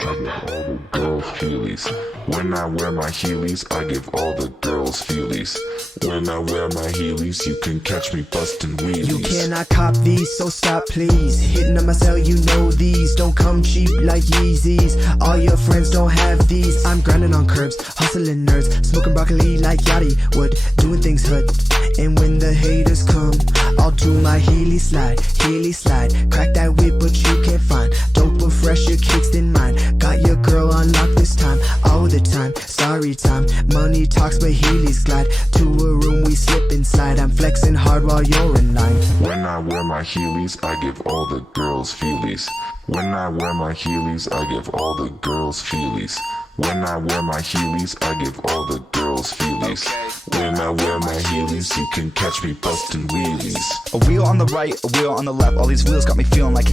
I give all the girls feelies. When I wear my heelys, I give all the girls feelies. When I wear my heelys, you can catch me bustin' wheelies. You cannot cop these, so stop please. Hitting on my cell, you know these don't come cheap like Yeezys. All your friends don't have these. I'm grinding on curbs, hustling nerds, smoking broccoli like Yachty would, doing things hood. And when the haters come, I'll do my heely slide, crack that whip but you can't find doper, fresher kicks than mine. Got your girl on lock this time, all the time, sorry time. Money talks but heelys glide to a room we slip inside. I'm flexing hard while you're in line. When I wear my heelys, I give all the girls feelies. When I wear my heelys, I give all the girls feelies. When I wear my heelys, I give all the girls feelies. When I wear my heelys, you can catch me bustin' wheelies. A wheel on the right, a wheel on the left. All these wheels got me feeling like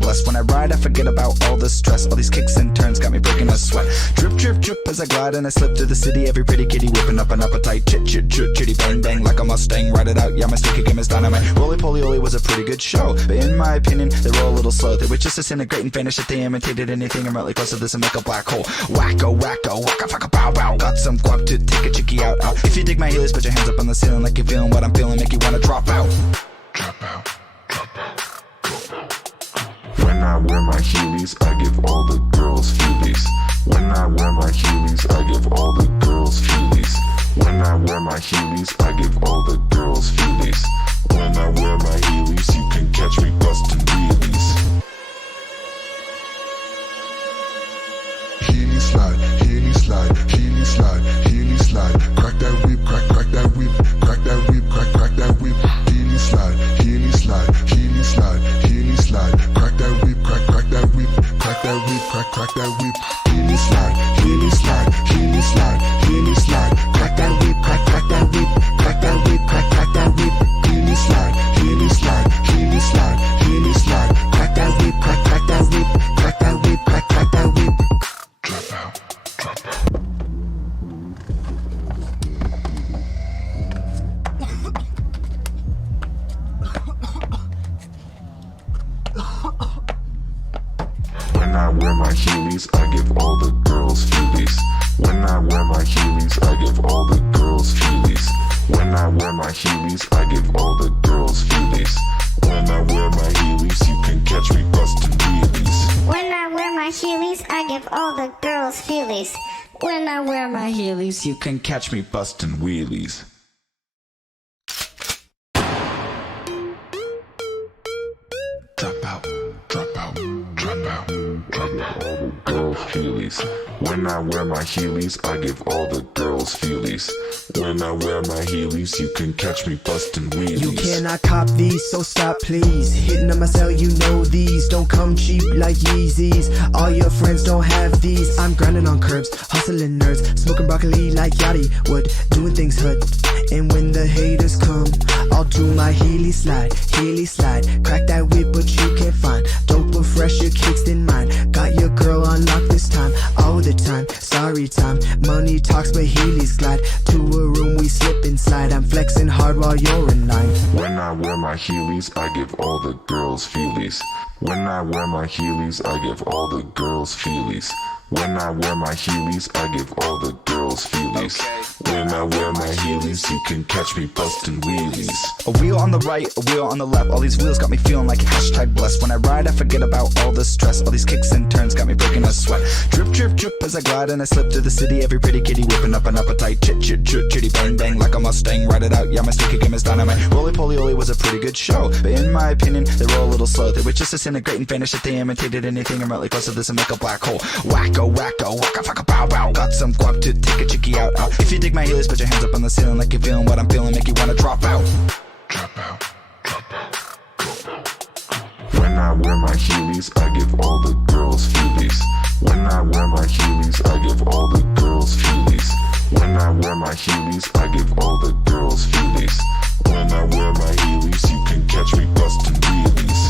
#blessed. When I ride, I forget about all the stress. All these kicks and turns got me breaking a sweat. Drip, drip, drip as I glide and I slip through the city. Every pretty kitty whipping up an appetite. Chit, chit, chit, chitty, bang, bang like a Mustang. Ride it out, yeah, my sticky game is dynamite. Roly Poly Oly was a pretty good show, but in my opinion, they were a little slow. They would just disintegrate and vanish if they imitated anything remotely close to this and make a black hole. Wacko, wacko, wacka, fucka, bow, bow. Got some guap to take a chickie out, out. If you dig my heelys, put your hands up on the ceiling like you're feeling what I'm feeling, make you wanna drop out. Drop out, drop out, drop out. When I wear my heelys, I give all the girls feelies. When I wear my heelys, I give all the girls feelies. When I wear my heelys, I give all the girls feelies. When I wear my heelys, you can catch me bustin' wheelies. Heely slide, heely slide, heely slide, heely slide. Crack that whip, crack that whip, crack that whip, crack that whip. Heely slide, heely slide, heely slide, heely slide. Crack that whip, crack that whip, crack that whip, crack that whip. Heely slide, heely slide, heely slide, heely slide. Crack that whip, crack that whip, crack that whip, crack that whip. Heely slide, heely slide, heely slide, heely slide. Crack that whip, crack that whip, crack that whip, crack that whip. Drop out, drop out. When I wear my heelys, I give all the girls feelies. When I wear my heelys, I give all the girls feelies. When I wear my heelys, I give all the girls feelies. When I wear my heelys, you can catch me bustin' wheelies. When I wear my heelys, I give all the girls feelies. When I wear my heelys, You can catch me bustin' wheelies. Drop out, drop out, drop out. I give all the girls feelies. When I wear my heelys, I give all the girls feelies. When I wear my heelys, you can catch me bustin' wheelies. You cannot cop these, so stop please. Hitting on my cell, you know these don't come cheap like Yeezys. All your friends don't have these. I'm grinding on curbs, hustling nerds, smoking broccoli like Yachty would, doing things hood. And when the haters come, I'll do my heely slide, crack that whip but you can't find doper, fresher kicks than mine. Got your girl on lock this time, all the time, sorry time. Money talks but heelys glide to a room we slip inside. I'm flexing hard while you're in line. When I wear my heelys, I give all the girls feelies. When I wear my heelys, I give all the girls feelies. When I wear my heelys, I give all the girls feelies. When I wear my heelys, you can catch me bustin' wheelies. A wheel on the right, a wheel on the left. All these wheels got me feeling like #blessed. When I ride, I forget about all the stress. All these kicks and turns got me breaking a sweat. Drip, drip, drip as I glide and I slip through the city. Every pretty kitty whipping up an appetite. Chit, chit, chit, chitty, bang, bang like a Mustang. Ride it out, yeah, my sticky game is dynamite. Roly Poly Oly was a pretty good show, but in my opinion, they were a little slow. They would just disintegrate and vanish if they imitated anything remotely close to this and make a black hole. Wacko, wacko, wacka, fucka, bow, bow. Got some guap to take a chickie out, out. If you dig my heelys, put your hands up on the ceiling like you're feeling what I'm feeling, make you wanna drop out. Drop out, drop out, drop out. When I wear my heelys, I give all the girls feelies. When I wear my heelys, I give all the girls feelies. When I wear my heelys, I give all the girls feelies. When I wear my heelys, you can catch me bustin' wheelies.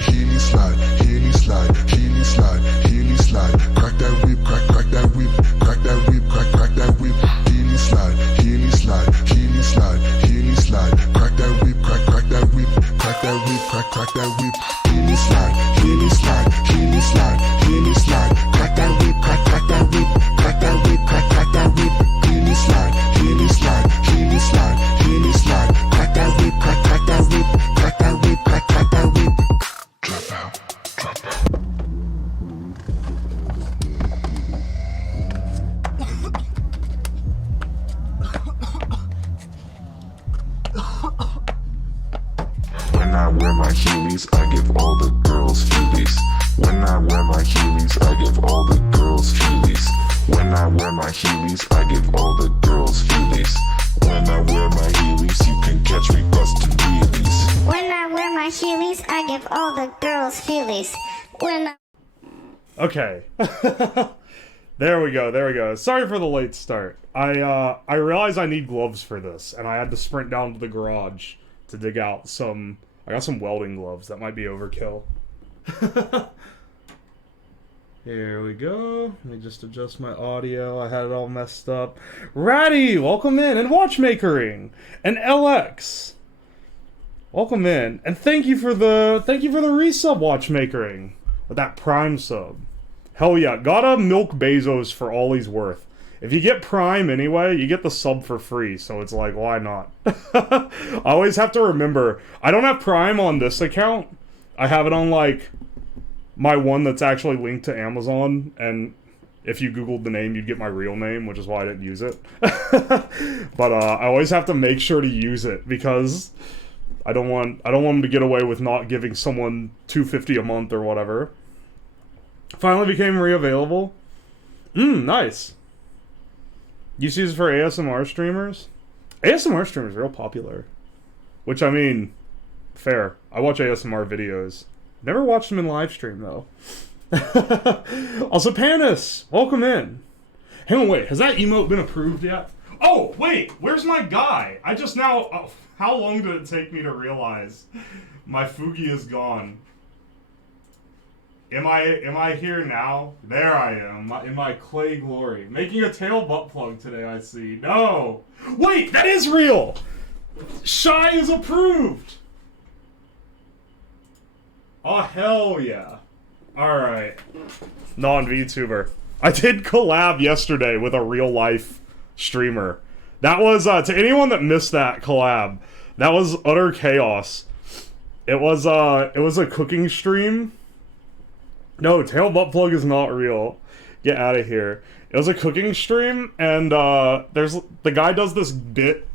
Heely slide, heely slide, heely slide, heely slide. Crack that whip, crack that whip, crack that whip, crack that whip. Heely slide, heely slide, heely slide, heely slide. Crack that whip, crack that whip, crack that whip, crack that whip. Heely slide, girls' feelies when I... Okay. There we go. Sorry for the late start. I realized I need gloves for this, and I had to sprint down to the garage to dig out some... I got some welding gloves. That might be overkill. Here we go. Let me just adjust my audio. I had it all messed up. Ratty, welcome in. And Watchmakering. And LX. Welcome in. And thank you for the resub, Watchmakering. With that Prime sub. Hell yeah. Gotta milk Bezos for all he's worth. If you get Prime anyway, you get the sub for free, so it's like, why not? I always have to remember, I don't have Prime on this account. I have it on, like, my one that's actually linked to Amazon, and if you Googled the name, you'd get my real name, which is why I didn't use it. But, I always have to make sure to use it, because I don't want them to get away with not giving someone $2.50 a month or whatever. Finally became re-available. Nice. UCs for ASMR streamers? ASMR streamers are real popular. Which, I mean, fair. I watch ASMR videos. Never watched them in live stream, though. Also, Panis, welcome in. Hang on, wait. Has that emote been approved yet? Oh, wait. Where's my guy? I just now... Oh, how long did it take me to realize my Fugi is gone? Am I here now? There I am, in my clay glory. Making a tail butt plug today, I see. No! Wait, that is real! Shy is approved! Oh, hell yeah. Alright. Non-VTuber. I did collab yesterday with a real-life streamer. That was, to anyone that missed that collab, that was utter chaos. It was a cooking stream. No, tail butt plug is not real. Get out of here. It was a cooking stream, and the guy does this bit,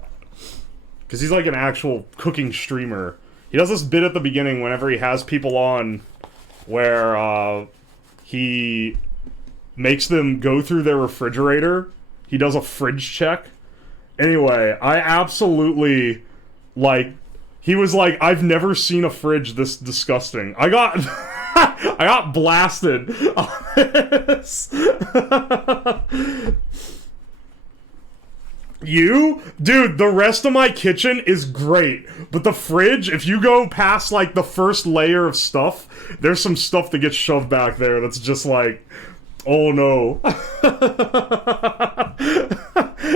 because he's like an actual cooking streamer. He does this bit at the beginning whenever he has people on, where he makes them go through their refrigerator. He does a fridge check. Anyway, I absolutely, like, he was like, I've never seen a fridge this disgusting. I got blasted on this. Dude, the rest of my kitchen is great, but the fridge, if you go past, like, the first layer of stuff, there's some stuff that gets shoved back there that's just like, oh no.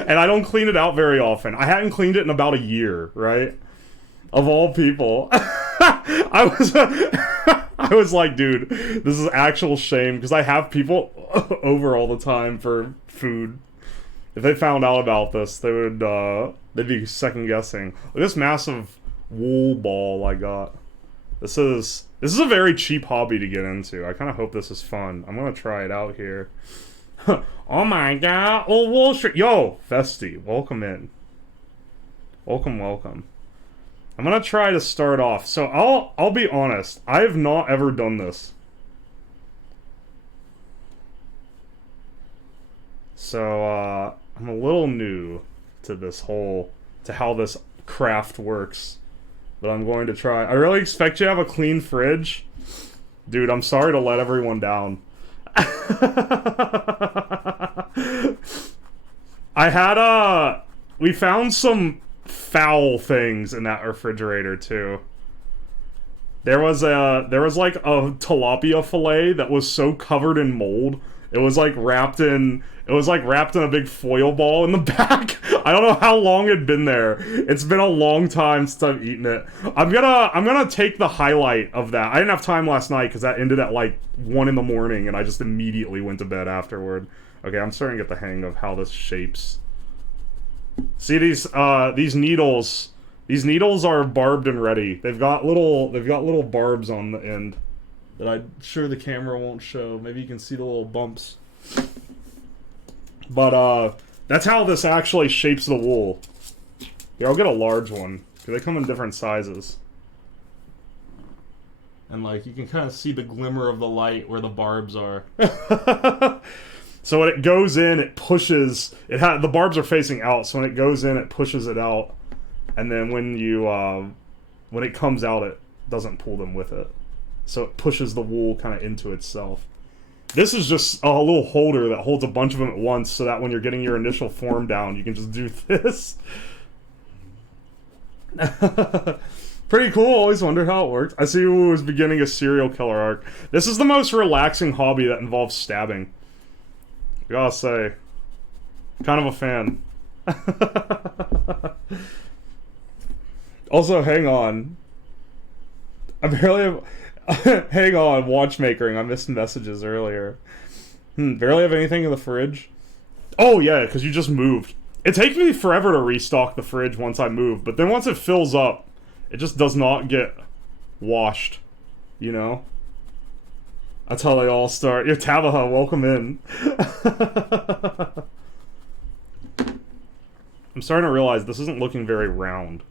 And I don't clean it out very often. I hadn't cleaned it in about a year, right? Of all people. I was like, dude, this is actual shame, because I have people over all the time for food. If they found out about this, they would, they'd be second guessing. This massive wool ball I got. This is a very cheap hobby to get into. I kind of hope this is fun. I'm gonna try it out here. Oh my god, oh Wall Street. Yo, Festy, welcome in. Welcome. I'm gonna try to start off. So I'll be honest, I have not ever done this. So I'm a little new to this to how this craft works. But I'm going to try. I really expect you to have a clean fridge. Dude, I'm sorry to let everyone down. We found some foul things in that refrigerator too. There was like a tilapia fillet that was so covered in mold. It was like wrapped in a big foil ball in the back. I don't know how long it'd been there. It's been a long time since I've eaten it. I'm gonna take the highlight of that. I didn't have time last night because that ended at like 1 in the morning, and I just immediately went to bed afterward. Okay, I'm starting to get the hang of how this shapes. See these needles. These needles are barbed and ready. They've got little barbs on the end that I'm sure the camera won't show. Maybe you can see the little bumps. But that's how this actually shapes the wool. Here, I'll get a large one, because they come in different sizes. And like, you can kind of see the glimmer of the light where the barbs are. So when it goes in, it pushes, the barbs are facing out, so when it goes in, it pushes it out. And then when it comes out, it doesn't pull them with it. so it pushes the wool kind of into itself. This is just a little holder that holds a bunch of them at once, so that when you're getting your initial form down, you can just do this. Pretty cool. Always wondered how it worked. I see who was beginning a serial killer arc. This is the most relaxing hobby that involves stabbing. I gotta say, kind of a fan. Also, hang on. I barely have... hang on, watchmakering. I missed messages earlier. Barely have anything in the fridge. Oh, yeah, because you just moved. It takes me forever to restock the fridge once I move, but then once it fills up, it just does not get washed, you know? That's how they all start. Yo, Tabaha, welcome in. I'm starting to realize this isn't looking very round.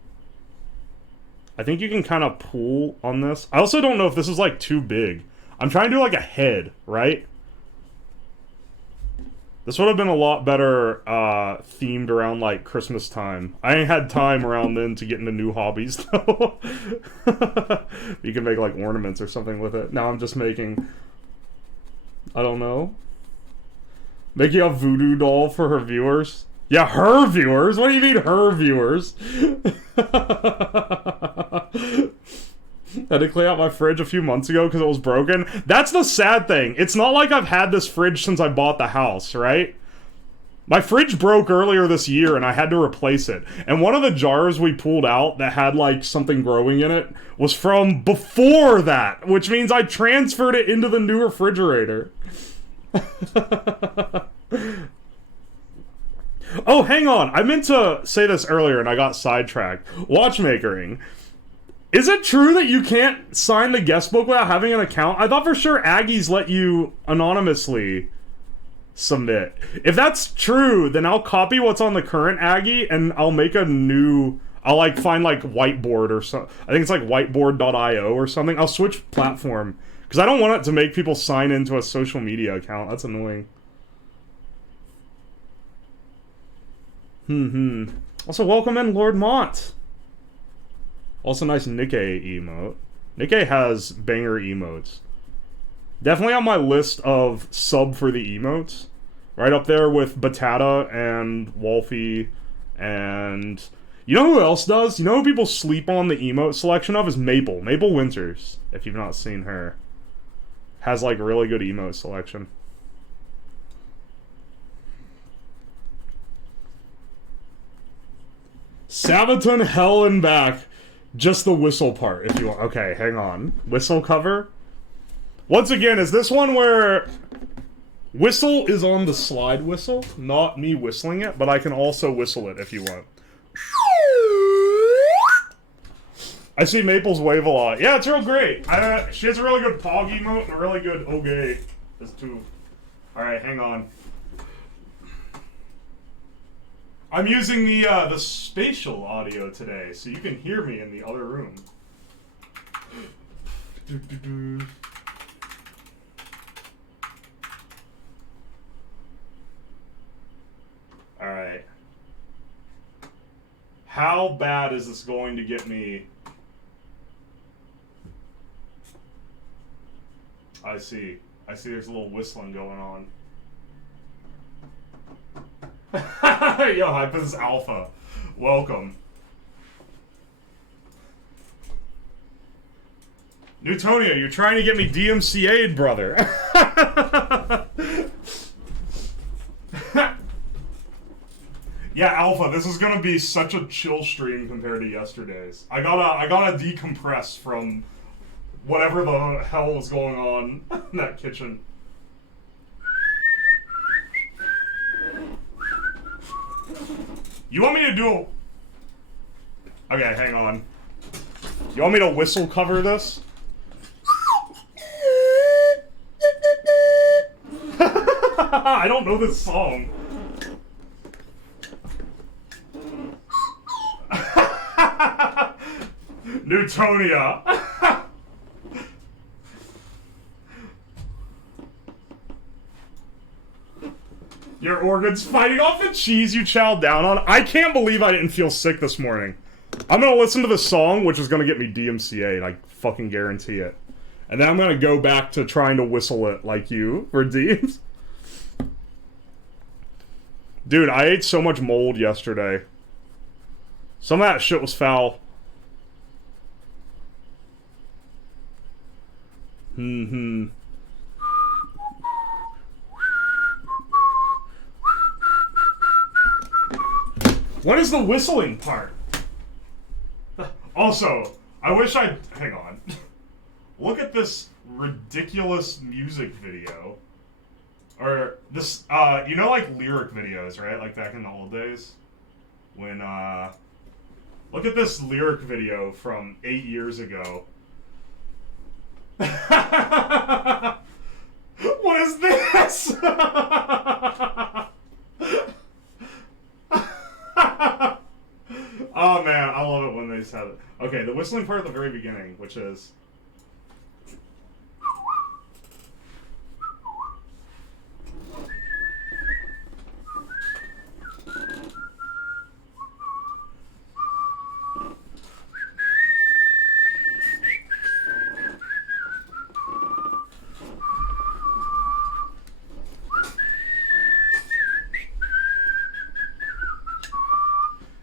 I think you can kind of pull on this. I also don't know if this is, like, too big. I'm trying to do, like, a head, right? This would have been a lot better themed around, like, Christmas time. I ain't had time around then to get into new hobbies, though. You can make, like, ornaments or something with it. Now I'm just making... I don't know. Making a voodoo doll for her viewers. Yeah, her viewers? What do you mean, her viewers? I had to clean out my fridge a few months ago because it was broken. That's the sad thing. It's not like I've had this fridge since I bought the house, right? My fridge broke earlier this year and I had to replace it. And one of the jars we pulled out that had like something growing in it was from before that, which means I transferred it into the new refrigerator. Oh, hang on. I meant to say this earlier and I got sidetracked. Watchmakering. Is it true that you can't sign the guest book without having an account? I thought for sure Aggies let you anonymously submit. If that's true, then I'll copy what's on the current Aggie and I'll make a new... I'll like find like Whiteboard or so. I think it's like whiteboard.io or something. I'll switch platform because I don't want it to make people sign into a social media account. That's annoying. Also, welcome in Lord Mont. Also, nice Nikkei emote. Nikkei has banger emotes. Definitely on my list of sub for the emotes. Right up there with Batata and Wolfie and... You know who else does? You know who people sleep on the emote selection of? Is Maple. Maple Winters, if you've not seen her. Has, like, really good emote selection. Sabaton Hell and Back. Just the whistle part, if you want. Okay, hang on. Whistle cover? Once again, is this one where... Whistle is on the slide whistle, not me whistling it, but I can also whistle it if you want. I see Maple's wave a lot. Yeah, it's real great. She has a really good Pog emote and a really good Ogay. There's two. Alright, hang on. I'm using the spatial audio today, so you can hear me in the other room. Alright. How bad is this going to get me? I see. I see there's a little whistling going on. Yo, Hypus Alpha. Welcome. Newtonia, you're trying to get me DMCA'd, brother. Yeah, Alpha, this is gonna be such a chill stream compared to yesterday's. I gotta decompress from whatever the hell was going on in that kitchen. You want me to do a... Okay, hang on. You want me to whistle cover this? I don't know this song. Newtonia. Your organs fighting off the cheese you chowed down on. I can't believe I didn't feel sick this morning. I'm gonna listen to the song, which is gonna get me DMCA'd. I fucking guarantee it. And then I'm gonna go back to trying to whistle it like you, redeemed. Dude, I ate so much mold yesterday. Some of that shit was foul. Mm-hmm. What is the whistling part? Also, I wish I'd... Hang on. Look at this ridiculous music video. Or this, you know, like, lyric videos, right? Like, back in the old days? When, Look at this lyric video from 8 years ago. What is this? Oh man, I love it when they said it. Okay, the whistling part at the very beginning, which is...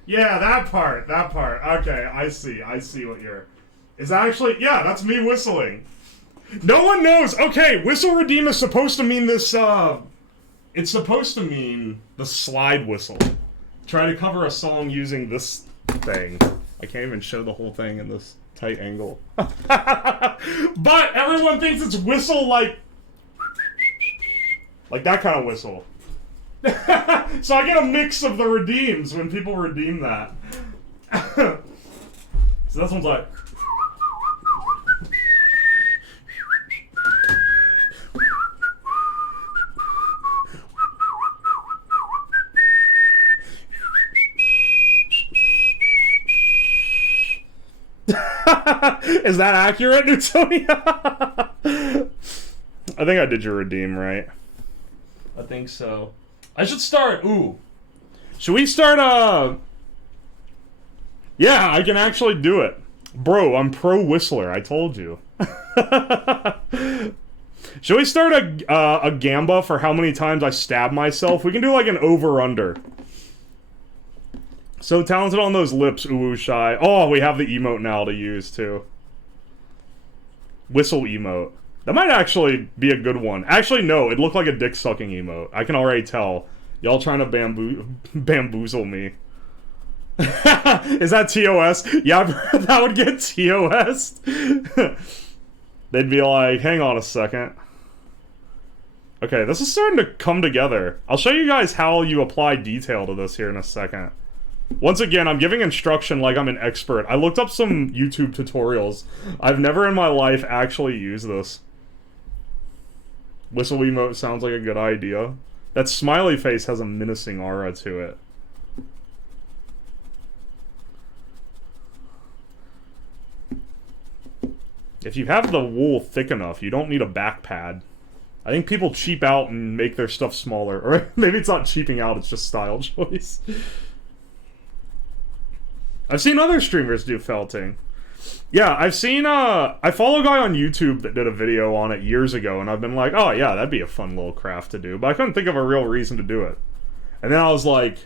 Yeah, that part. Okay, I see what you're... Is that actually... Yeah, that's me whistling. No one knows! Okay, Whistle Redeem is supposed to mean this, It's supposed to mean the slide whistle. Try to cover a song using this thing. I can't even show the whole thing in this tight angle. But everyone thinks it's whistle like that kind of whistle. So I get a mix of the redeems when people redeem that. So this one's like... Is that accurate, Newtonia? I think I did your redeem right. I think so. I should start. Ooh. Should we start, Yeah, I can actually do it. Bro, I'm pro whistler, I told you. Should we start a gamba for how many times I stab myself? We can do like an over-under. So talented on those lips, ooh, shy. Oh, we have the emote now to use, too. Whistle emote. That might actually be a good one. Actually, no, it looked like a dick-sucking emote. I can already tell. Y'all trying to bamboozle me. Is that TOS? Yeah, I've heard that would get TOS'd. They'd be like, hang on a second. Okay, this is starting to come together. I'll show you guys how you apply detail to this here in a second. Once again, I'm giving instruction like I'm an expert. I looked up some YouTube tutorials. I've never in my life actually used this. Whistle emote sounds like a good idea. That smiley face has a menacing aura to it. If you have the wool thick enough, you don't need a back pad. I think people cheap out and make their stuff smaller. Or maybe it's not cheaping out, it's just style choice. I've seen other streamers do felting. Yeah, I've seen, I follow a guy on YouTube that did a video on it years ago, and I've been like, oh yeah, that'd be a fun little craft to do, but I couldn't think of a real reason to do it. And then I was like,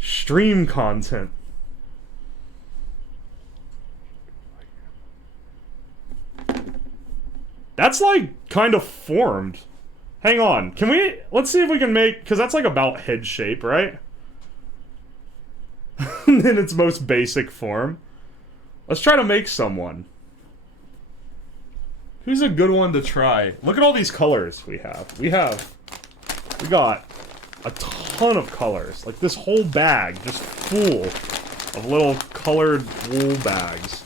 stream content. That's like, kind of formed. Hang on, let's see if we can make, because that's like about head shape, right? In its most basic form. Let's try to make someone. Who's a good one to try? Look at all these colors we have. We got a ton of colors. Like this whole bag just full of little colored wool bags.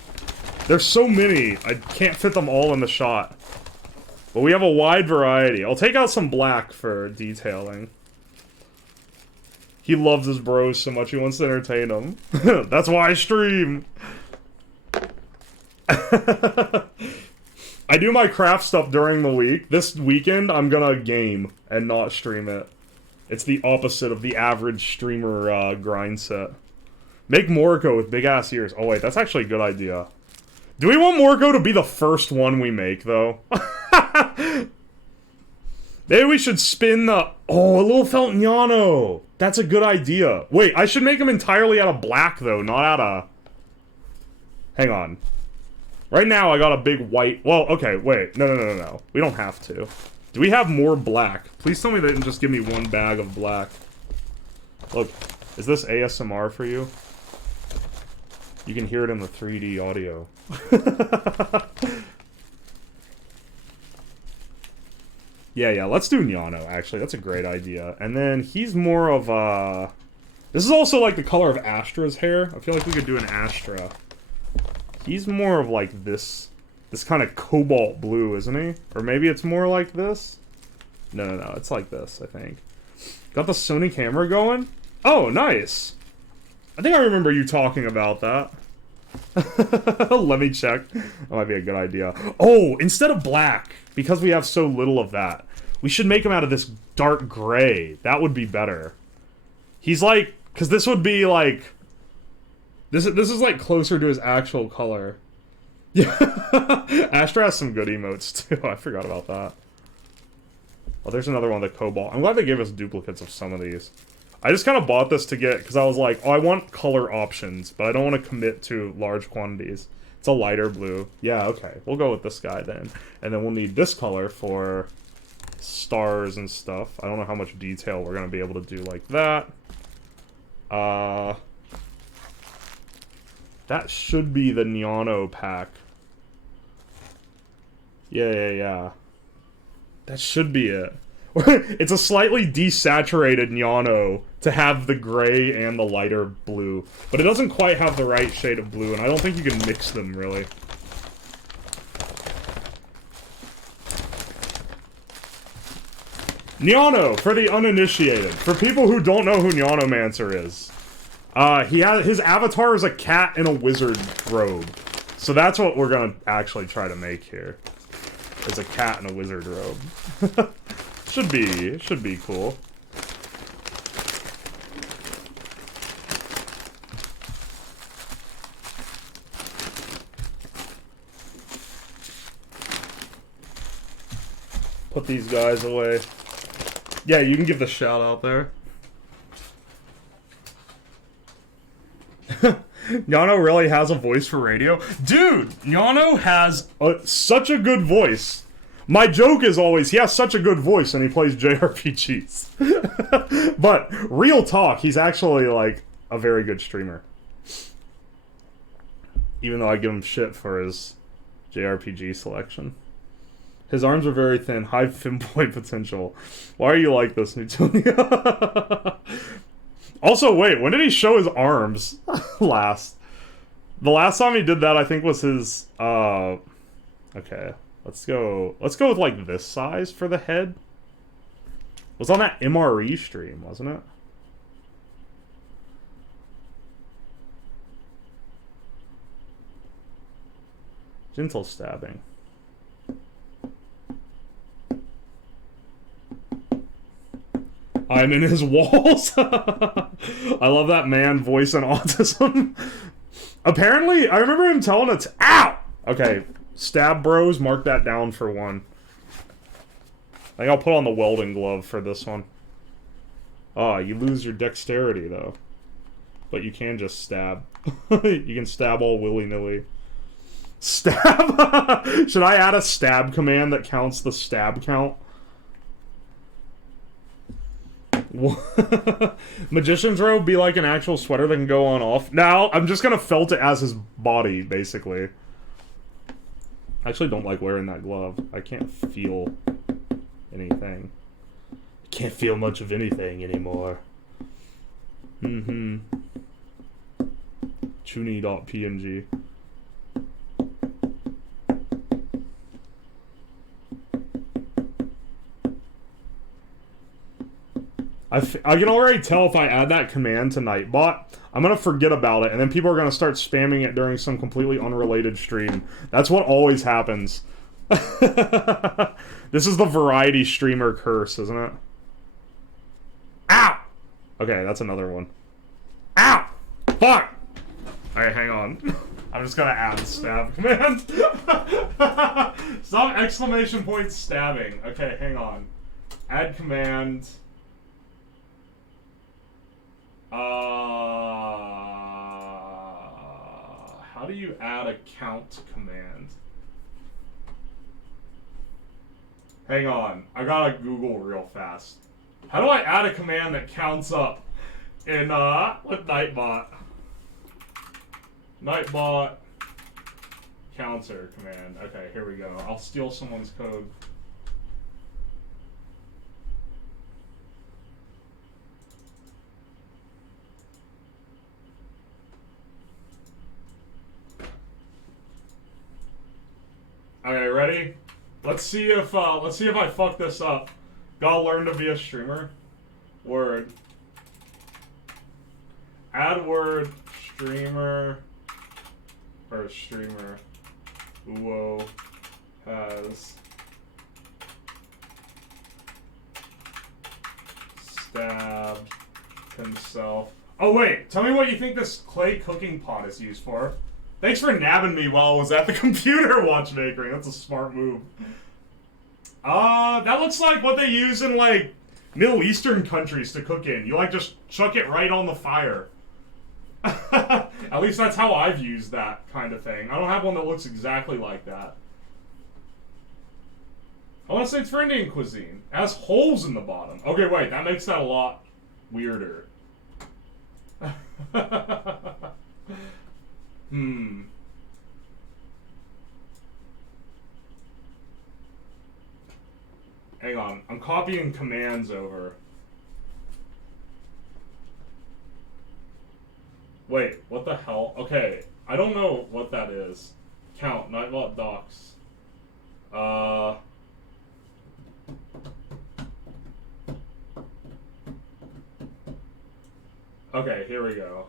There's so many, I can't fit them all in the shot. But we have a wide variety. I'll take out some black for detailing. He loves his bros so much, he wants to entertain them. That's why I stream. I do my craft stuff during the week. This weekend, I'm gonna game and not stream it. It's the opposite of the average streamer grind set. Make Moriko with big-ass ears. Oh wait, that's actually a good idea. Do we want Morco to be the first one we make, though? Maybe we should spin the... Oh, a little Feltiniano. That's a good idea. Wait, I should make him entirely out of black, though, not out of... Hang on. Right now, I got a big white... Well, okay, wait. No. We don't have to. Do we have more black? Please tell me they didn't just give me one bag of black. Look, is this ASMR for you? You can hear it in the 3D audio. Yeah, let's do Nyano, actually. That's a great idea. And then he's more of a... This is also like the color of Astra's hair. I feel like we could do an Astra. He's more of like this kind of cobalt blue, isn't he? Or maybe it's more like this? No, it's like this, I think. Got the Sony camera going? Oh, nice! I think I remember you talking about that. Let me check. That might be a good idea. Oh, instead of black, because we have so little of that, we should make him out of this dark gray. That would be better. He's like... Because this would be like... This is like closer to his actual color. Yeah. Astra has some good emotes too. I forgot about that. Oh, there's another one, the Cobalt. I'm glad they gave us duplicates of some of these. I just kind of bought this to get, because I was like, oh, I want color options, but I don't want to commit to large quantities. It's a lighter blue. Yeah, okay. We'll go with this guy then. And then we'll need this color for stars and stuff. I don't know how much detail we're going to be able to do like that. That should be the Nyano pack. Yeah. That should be it. It's a slightly desaturated Nyano to have the gray and the lighter blue. But it doesn't quite have the right shade of blue, and I don't think you can mix them, really. Nyano, for the uninitiated. For people who don't know who Nyanomancer is. His avatar is a cat in a wizard robe. So that's what we're gonna actually try to make here. Is a cat in a wizard robe. Should be cool. Put these guys away. Yeah, you can give the shout out there. Nyano really has a voice for radio? Dude, Nyano has such a good voice. My joke is always, he has such a good voice and he plays JRPGs. But, real talk, he's actually, like, a very good streamer. Even though I give him shit for his JRPG selection. His arms are very thin, high femboy potential. Why are you like this, Newtonia? Also, wait, when did he show his arms last? The last time he did that, I think, was his, okay. Let's go with, like, this size for the head. It was on that MRE stream, wasn't it? Gentle stabbing. I'm in his walls. I love that man voice and autism. Apparently, I remember him telling it to... Ow! Okay, stab bros, mark that down for one. I think I'll put on the welding glove for this one. Ah, you lose your dexterity, though. But you can just stab. You can stab all willy-nilly. Stab? Should I add a stab command that counts the stab count? Magician's robe be like an actual sweater that can go on off. Now, I'm just gonna felt it as his body, basically. I actually don't like wearing that glove. I can't feel anything. I can't feel much of anything anymore. Chuni.png. I can already tell if I add that command to Nightbot, I'm going to forget about it, and then people are going to start spamming it during some completely unrelated stream. That's what always happens. This is the variety streamer curse, isn't it? Ow! Okay, that's another one. Ow! Fuck! Alright, hang on. I'm just gonna add stab command. Stop exclamation point stabbing. Okay, hang on. Add command. How do you add a count command? Hang on, I gotta Google real fast. How do I add a command that counts up in with Nightbot? Nightbot counter command. Okay, here we go. I'll steal someone's code. Okay, ready? Let's see if I fuck this up. Gotta learn to be a streamer. Word. Add word streamer or streamer. Whoa has stabbed himself. Oh wait, tell me what you think this clay cooking pot is used for. Thanks for nabbing me while I was at the computer watchmaking. That's a smart move. That looks like what they use in, like, Middle Eastern countries to cook in. You, like, just chuck it right on the fire. At least that's how I've used that kind of thing. I don't have one that looks exactly like that. I want to say it's for Indian cuisine. It has holes in the bottom. Okay, wait, that makes that a lot weirder. Hang on, I'm copying commands over. Wait, what the hell? Okay, I don't know what that is. Count, Nightbot docs. Okay, here we go.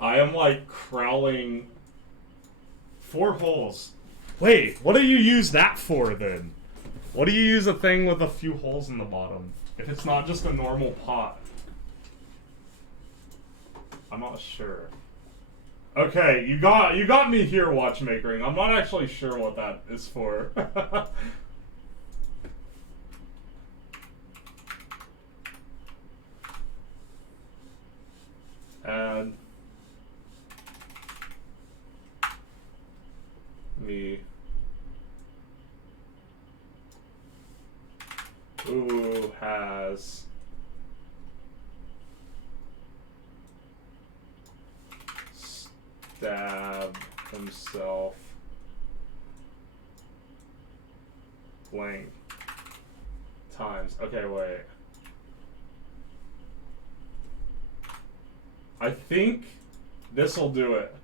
I am like crawling 4 holes. Wait, what do you use that for then? What do you use a thing with a few holes in the bottom? If it's not just a normal pot. I'm not sure. Okay, you got me here, watchmakering. I'm not actually sure what that is for. Add me who has stabbed himself blank times. Okay, wait. I think this'll do it.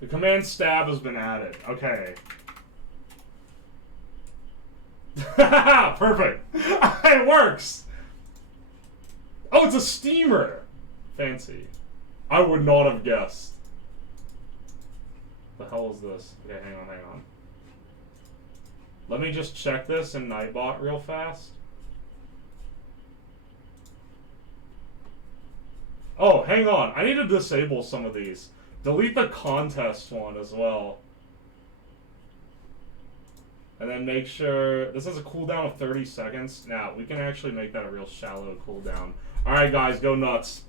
The command stab has been added. Okay. Perfect. It works. Oh, it's a steamer. Fancy. I would not have guessed. The hell is this? Okay, hang on. Let me just check this in Nightbot real fast. Oh, hang on. I need to disable some of these. Delete the contest one as well. And then make sure... This has a cooldown of 30 seconds. Now, we can actually make that a real shallow cooldown. Alright, guys, go nuts.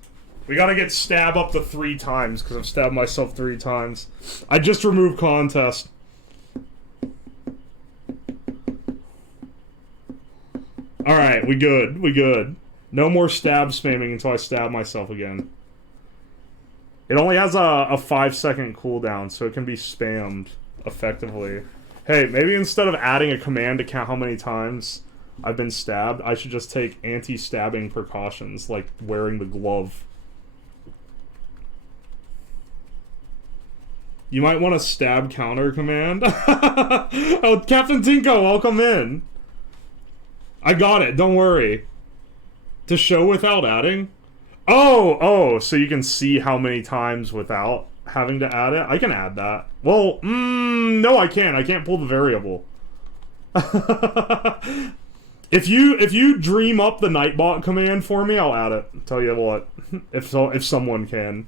We gotta get stab up to 3 times, because I've stabbed myself 3 times. I just removed contest. Alright, we good. No more stab spamming until I stab myself again. It only has a 5-second cooldown, so it can be spammed effectively. Hey, maybe instead of adding a command to count how many times I've been stabbed, I should just take anti-stabbing precautions, like wearing the glove. You might want a stab counter command. Oh, Captain Tinko, welcome in. I got it, don't worry. To show without adding? Oh, so you can see how many times without. having to add it. I can add that. Well, no, I can't. I can't pull the variable. If you dream up the Nightbot command for me, I'll add it. Tell you what, if someone can.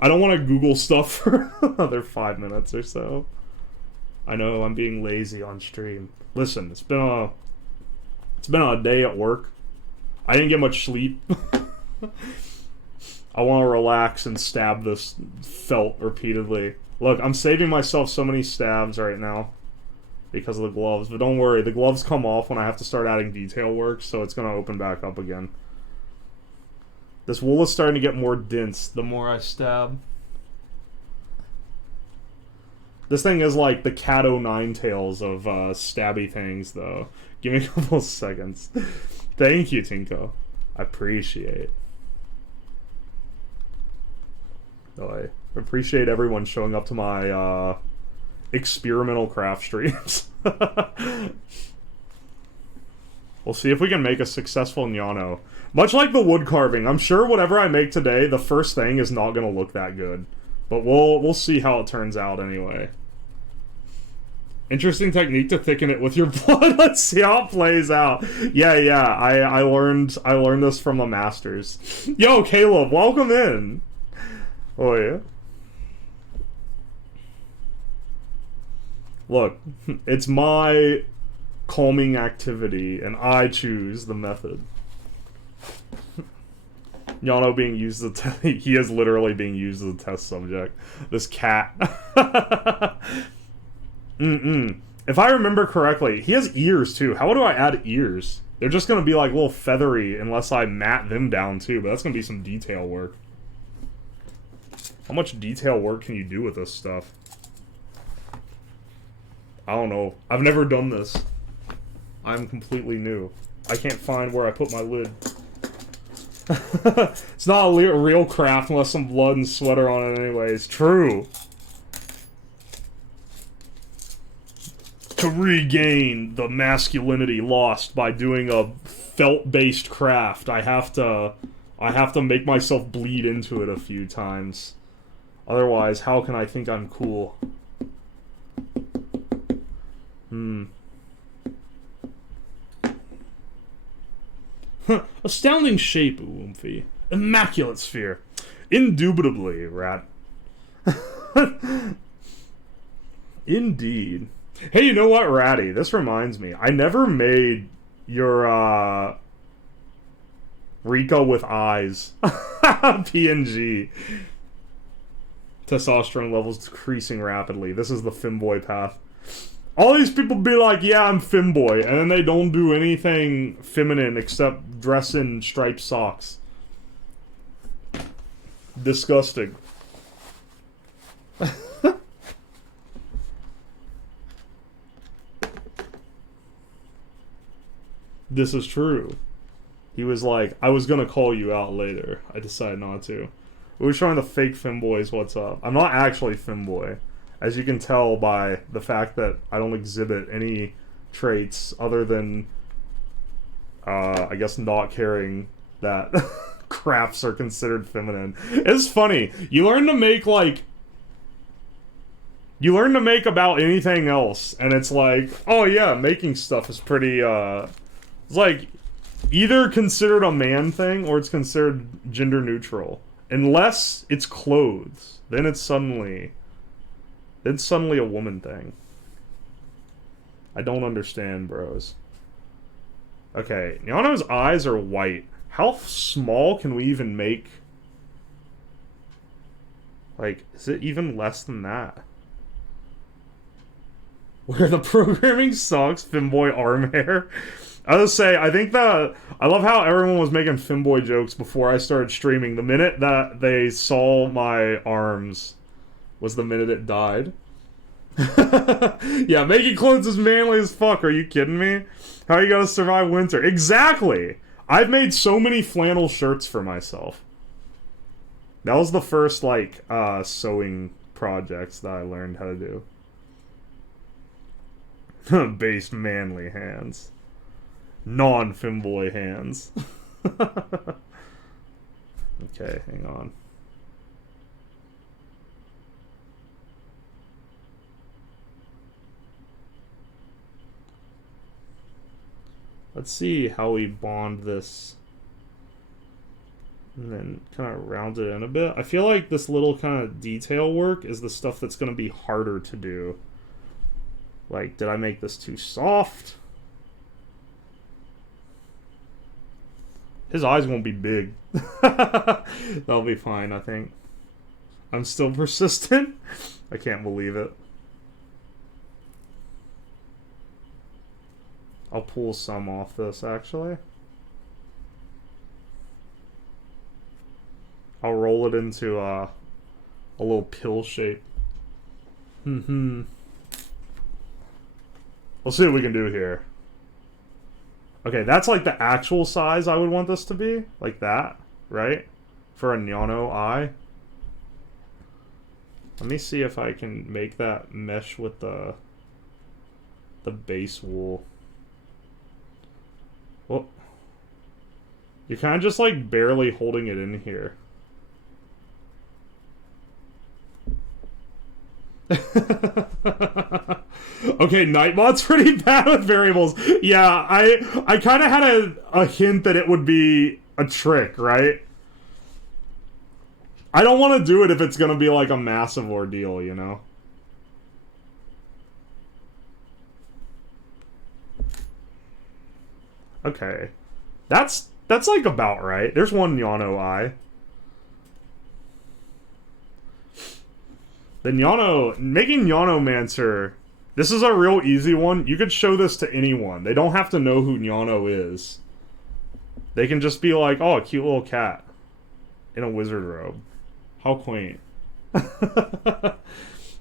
I don't want to Google stuff for another 5 minutes or so. I know I'm being lazy on stream. Listen, it's been a day at work. I didn't get much sleep. I want to relax and stab this felt repeatedly. Look, I'm saving myself so many stabs right now because of the gloves, but don't worry, the gloves come off when I have to start adding detail work, so it's going to open back up again. This wool is starting to get more dense the more I stab. This thing is like the Cat O' Tails of stabby things, though. Give me a couple seconds. Thank you, Tinko. I appreciate. Oh, I appreciate everyone showing up to my experimental craft streams. We'll see if we can make a successful Nyano. Much like the wood carving, I'm sure whatever I make today, the first thing is not going to look that good. But we'll see how it turns out anyway. Interesting technique to thicken it with your blood. Let's see how it plays out. Yeah, I learned this from the masters. Yo, Caleb, welcome in. Oh yeah. Look, it's my calming activity, and I choose the method. Yano being used as a he is literally being used as a test subject. This cat. If I remember correctly, he has ears too. How do I add ears? They're just gonna be like little feathery unless I mat them down too, but that's gonna be some detail work. How much detail work can you do with this stuff? I don't know. I've never done this. I'm completely new. I can't find where I put my lid. It's not a real craft unless some blood and sweat are on it anyways. True. To regain the masculinity lost by doing a felt-based craft, I have to make myself bleed into it a few times. Otherwise, how can I think I'm cool? Astounding shape, Oomphy. Immaculate sphere. Indubitably, rat. Indeed. Hey, you know what, Ratty? This reminds me. I never made your, Rico with eyes. PNG. Testosterone levels decreasing rapidly. This is the femboy path. All these people be like, yeah, I'm femboy, and then they don't do anything feminine except dress in striped socks. Disgusting. This is true. He was like, I was gonna call you out later. I decided not to. We were trying to fake femboys what's up. I'm not actually femboy. As you can tell by the fact that I don't exhibit any traits other than, I guess, not caring that crafts are considered feminine. It's funny. You learn to make, like... You learn to make about anything else, and it's like, oh yeah, making stuff is pretty, it's like, either considered a man thing, or it's considered gender neutral. Unless it's clothes. Then it's suddenly a woman thing. I don't understand, bros. Okay, Yano's eyes are white. How small can we even make? Like, is it even less than that? Where the programming sucks, femboy arm hair. I was say, I love how everyone was making femboy jokes before I started streaming. The minute that they saw my arms was the minute it died. Yeah, making clothes is manly as fuck. Are you kidding me? How are you gonna survive winter? Exactly! I've made so many flannel shirts for myself. That was the first, like, sewing projects that I learned how to do. Based manly hands. Non-femboy hands. Okay, hang on. Let's see how we bond this. And then kind of round it in a bit. I feel like this little kind of detail work is the stuff that's going to be harder to do. Like, did I make this too soft? His eyes won't be big. That'll be fine, I think. I'm still persistent. I can't believe it. I'll pull some off this, actually. I'll roll it into a little pill shape. We'll see what we can do here. Okay, that's like the actual size I would want this to be. Like that, right? For a Nyano eye. Let me see if I can make that mesh with the base wool. Well, you're kind of just like barely holding it in here. Okay, Nightbot's pretty bad with variables. Yeah, I kind of had a hint that it would be a trick, right? I don't want to do it if it's going to be like a massive ordeal, you know? Okay. That's like about right. There's one Nyano eye. The Nyano, making Nyanomancer, this is a real easy one. You could show this to anyone. They don't have to know who Nyano is. They can just be like, oh, a cute little cat in a wizard robe. How quaint.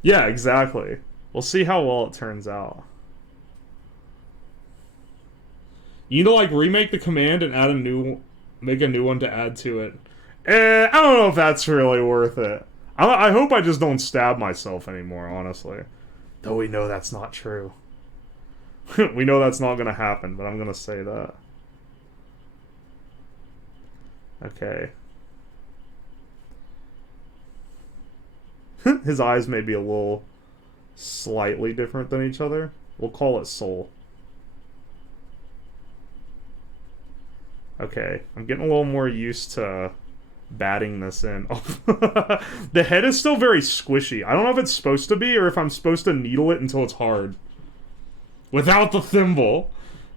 Yeah, exactly. We'll see how well it turns out. You need to like remake the command and add make a new one to add to it. I don't know if that's really worth it. I hope I just don't stab myself anymore, honestly. Though we know that's not true. We know that's not gonna happen, but I'm gonna say that. Okay. His eyes may be a little slightly different than each other. We'll call it soul. Okay, I'm getting a little more used to batting this in. The head is still very squishy. I don't know if it's supposed to be or if I'm supposed to needle it until it's hard. Without the thimble.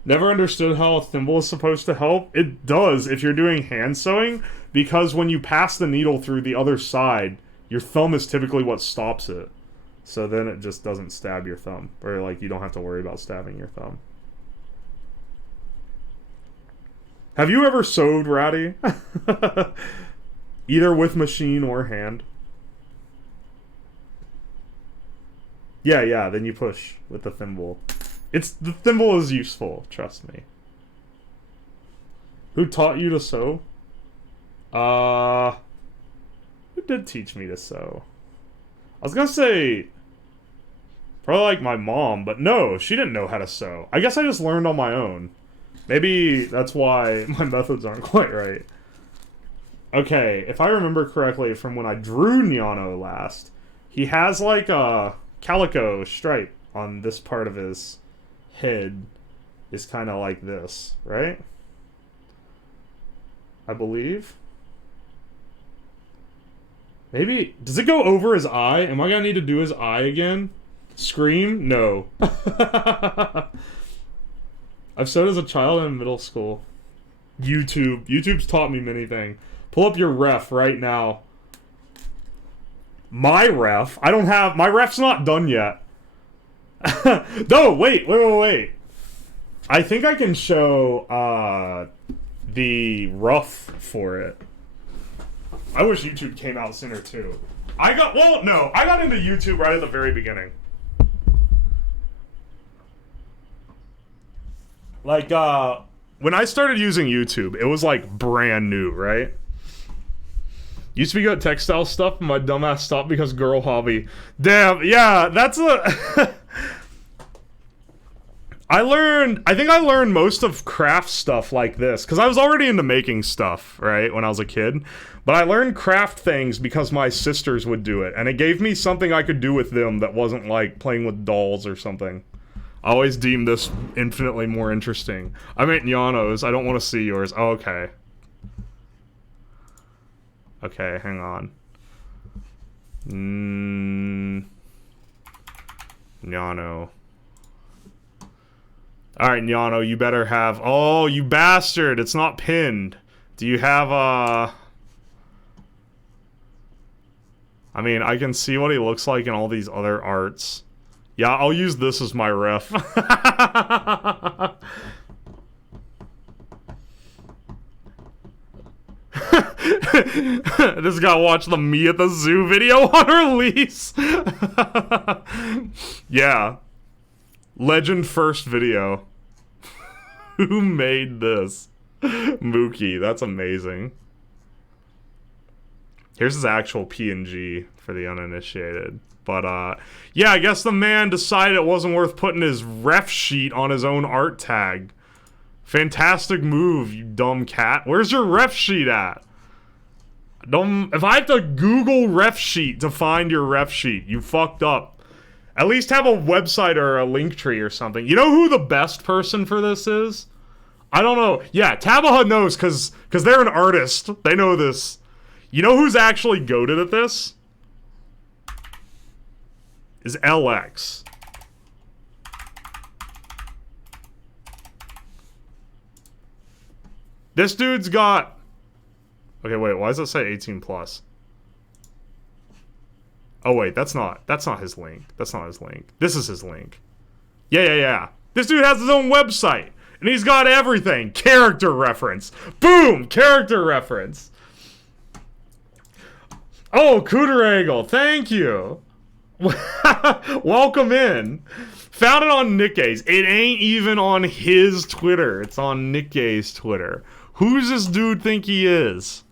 Never understood how a thimble is supposed to help. It does if you're doing hand sewing, because when you pass the needle through the other side, your thumb is typically what stops it. So then it just doesn't stab your thumb. Or like you don't have to worry about stabbing your thumb. Have you ever sewed, Ratty? Either with machine or hand? Yeah, then you push with the thimble. The thimble is useful, trust me. Who taught you to sew? Who did teach me to sew? I was gonna say probably like my mom, but no, she didn't know how to sew. I guess I just learned on my own. Maybe that's why my methods aren't quite right. Okay, if I remember correctly from when I drew Nyano last, he has like a calico stripe on this part of his head is kind of like this, right? I believe. Maybe, does it go over his eye? Am I gonna need to do his eye again? Scream? No. I've sewed as a child in middle school. YouTube's taught me many things. Pull up your ref right now. My ref? I don't have... My ref's not done yet. No, wait. I think I can show the rough for it. I wish YouTube came out sooner too. I got into YouTube right at the very beginning. Like, when I started using YouTube, it was like brand new, right? Used to be good at textile stuff, and my dumbass stopped because girl hobby. Damn, yeah, that's a... I think I learned most of craft stuff like this, because I was already into making stuff, right, when I was a kid. But I learned craft things because my sisters would do it, and it gave me something I could do with them that wasn't like playing with dolls or something. I always deem this infinitely more interesting. I meant Yano's. I don't want to see yours. Oh, okay. Okay, hang on. Nyano. Alright, Nyano, you better have... Oh, you bastard! It's not pinned. Do you have, I mean, I can see what he looks like in all these other arts. Yeah, I'll use this as my ref. This guy watched the Me at the Zoo video on release. Yeah. Legend first video. Who made this? Mookie, that's amazing. Here's his actual PNG for the uninitiated. But, yeah, I guess the man decided it wasn't worth putting his ref sheet on his own art tag. Fantastic move, you dumb cat. Where's your ref sheet at? If I have to Google ref sheet to find your ref sheet, you fucked up. At least have a website or a link tree or something. You know who the best person for this is? I don't know. Yeah, Tabaha knows because they're an artist. They know this. You know who's actually goated at this? Is LX. This dude's got... Okay, wait, why does it say 18 plus? Oh wait, that's not his link. That's not his link. This is his link. Yeah. This dude has his own website. And he's got everything. Character reference. Boom! Character reference. Oh, Cooterangle, thank you. Welcome in. Found it on Nikkei's. It ain't even on his Twitter. It's on Nikkei's Twitter. Who's this dude think he is?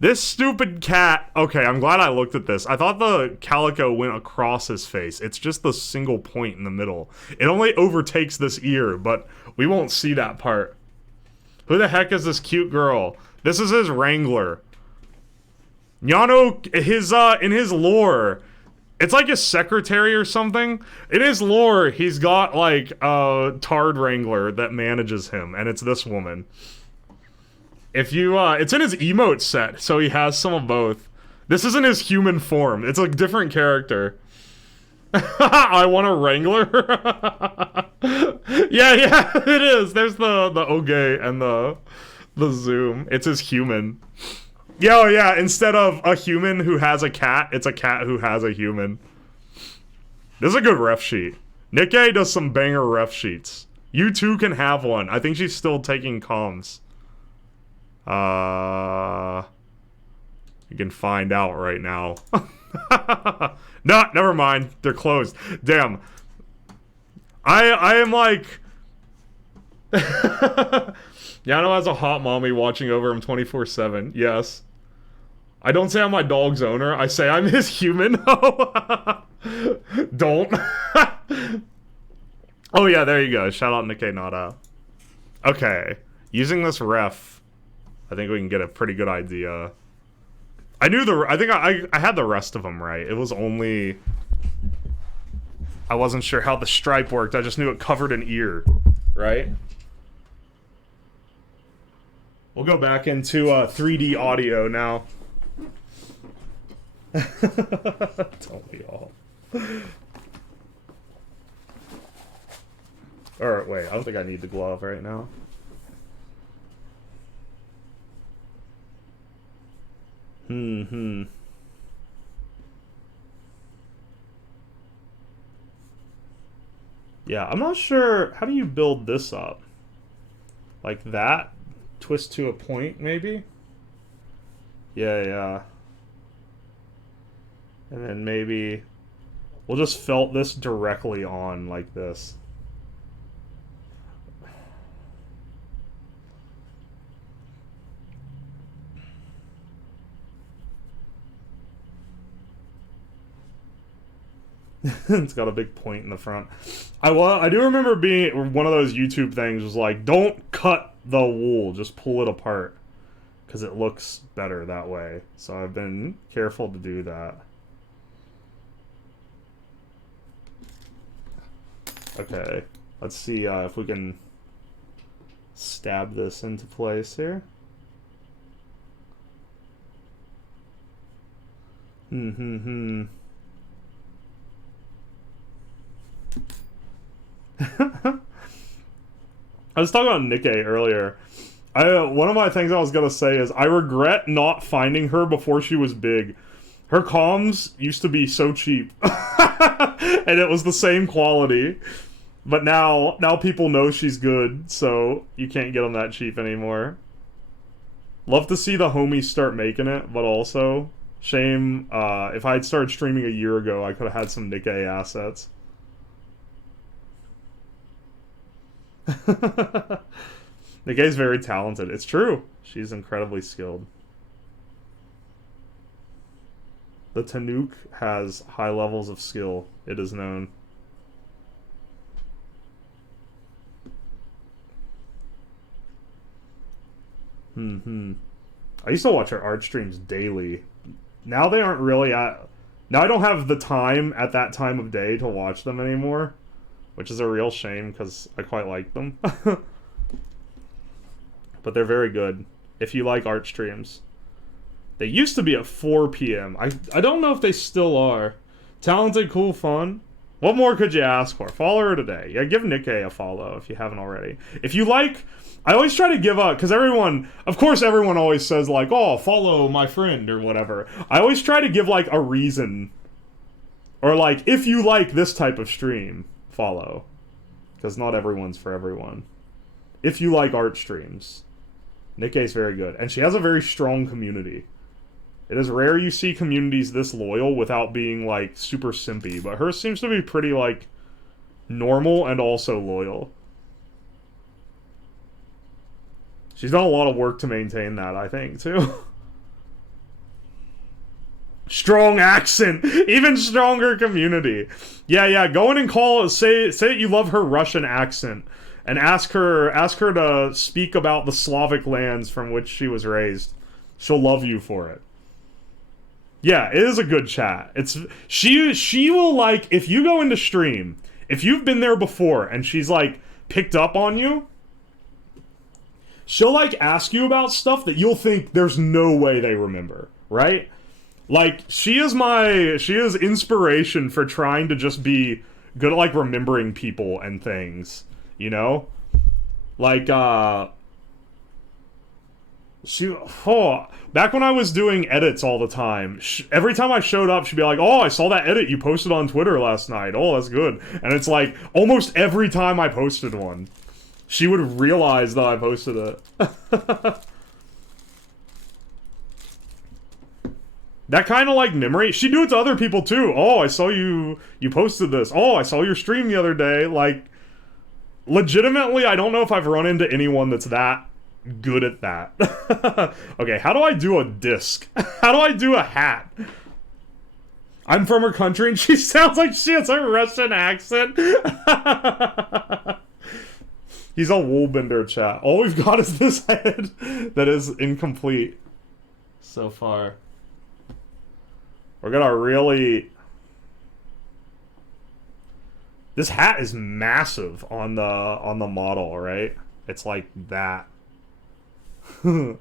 This stupid cat... Okay, I'm glad I looked at this. I thought the calico went across his face. It's just the single point in the middle. It only overtakes this ear, but we won't see that part. Who the heck is this cute girl? This is his wrangler. Yano, in his lore, it's like his secretary or something. In his lore, he's got like a Tard Wrangler that manages him, and it's this woman. If you, it's in his emote set, so he has some of both. This isn't his human form. It's a different character. I want a Wrangler. yeah, it is. There's the Oge and the zoom. It's his human. Yeah, instead of a human who has a cat, it's a cat who has a human. This is a good ref sheet. Nikkei does some banger ref sheets. You too can have one. I think she's still taking comms. You can find out right now. No, never mind. They're closed. Damn. I am like... Yano has a hot mommy watching over him 24/7. Yes. I don't say I'm my dog's owner. I say I'm his human. Don't. Oh yeah, there you go. Shout out Nikkei Nada. Okay. Using this ref, I think we can get a pretty good idea. I think I had the rest of them right. It was only... I wasn't sure how the stripe worked. I just knew it covered an ear. Right? We'll go back into 3D audio now. Don't we all? Alright, wait. I don't think I need the glove right now. Yeah, I'm not sure. How do you build this up? Like that? Twist to a point, maybe? Yeah. And then maybe we'll just felt this directly on like this. It's got a big point in the front. I do remember being one of those YouTube things was like, don't cut the wool, just pull it apart, because it looks better that way. So I've been careful to do that. Okay, let's see if we can stab this into place here. I was talking about Nikkei earlier. One of my things I was gonna say is I regret not finding her before she was big. Her comms used to be so cheap, and it was the same quality. But now people know she's good, so you can't get them that cheap anymore. Love to see the homies start making it, but also shame if I had started streaming a year ago, I could have had some Nikkei assets. Nikkei's very talented. It's true. She's incredibly skilled. The Tanook has high levels of skill, it is known. I used to watch her art streams daily. Now they aren't really at... Now I don't have the time at that time of day to watch them anymore, which is a real shame because I quite like them. But they're very good if you like art streams. They used to be at 4 p.m. I don't know if they still are. Talented, cool, fun. What more could you ask for? Follow her today. Yeah, give Nikkei a follow if you haven't already. If you like... I always try to give up, because everyone... Of course everyone always says, like, oh, follow my friend, or whatever. I always try to give, like, a reason. Or, like, if you like this type of stream, follow. Because not everyone's for everyone. If you like art streams. Nikkei's very good. And she has a very strong community. It is rare you see communities this loyal without being, like, super simpy. But hers seems to be pretty, like, normal and also loyal. She's done a lot of work to maintain that, I think, too. Strong accent! Even stronger community. Yeah, go in and say that you love her Russian accent. And ask her to speak about the Slavic lands from which she was raised. She'll love you for it. Yeah, it is a good chat. She will, like, if you go into stream, if you've been there before and she's, like, picked up on you, she'll, like, ask you about stuff that you'll think there's no way they remember, right? Like, she is inspiration for trying to just be good at, like, remembering people and things, you know? Like, back when I was doing edits all the time, every time I showed up, she'd be like, oh, I saw that edit you posted on Twitter last night. Oh, that's good. And it's like, almost every time I posted one, she would realize that I posted it. That kind of, like, memory, she'd do it to other people, too. Oh, I saw you posted this. Oh, I saw your stream the other day. Like, legitimately, I don't know if I've run into anyone that's that good at that. Okay, how do I do a disc? How do I do a hat? I'm from her country and she sounds like she has a Russian accent. He's a woolbender, chat. All we've got is this head that is incomplete so far. We're gonna really... This hat is massive on the model, right? It's like that.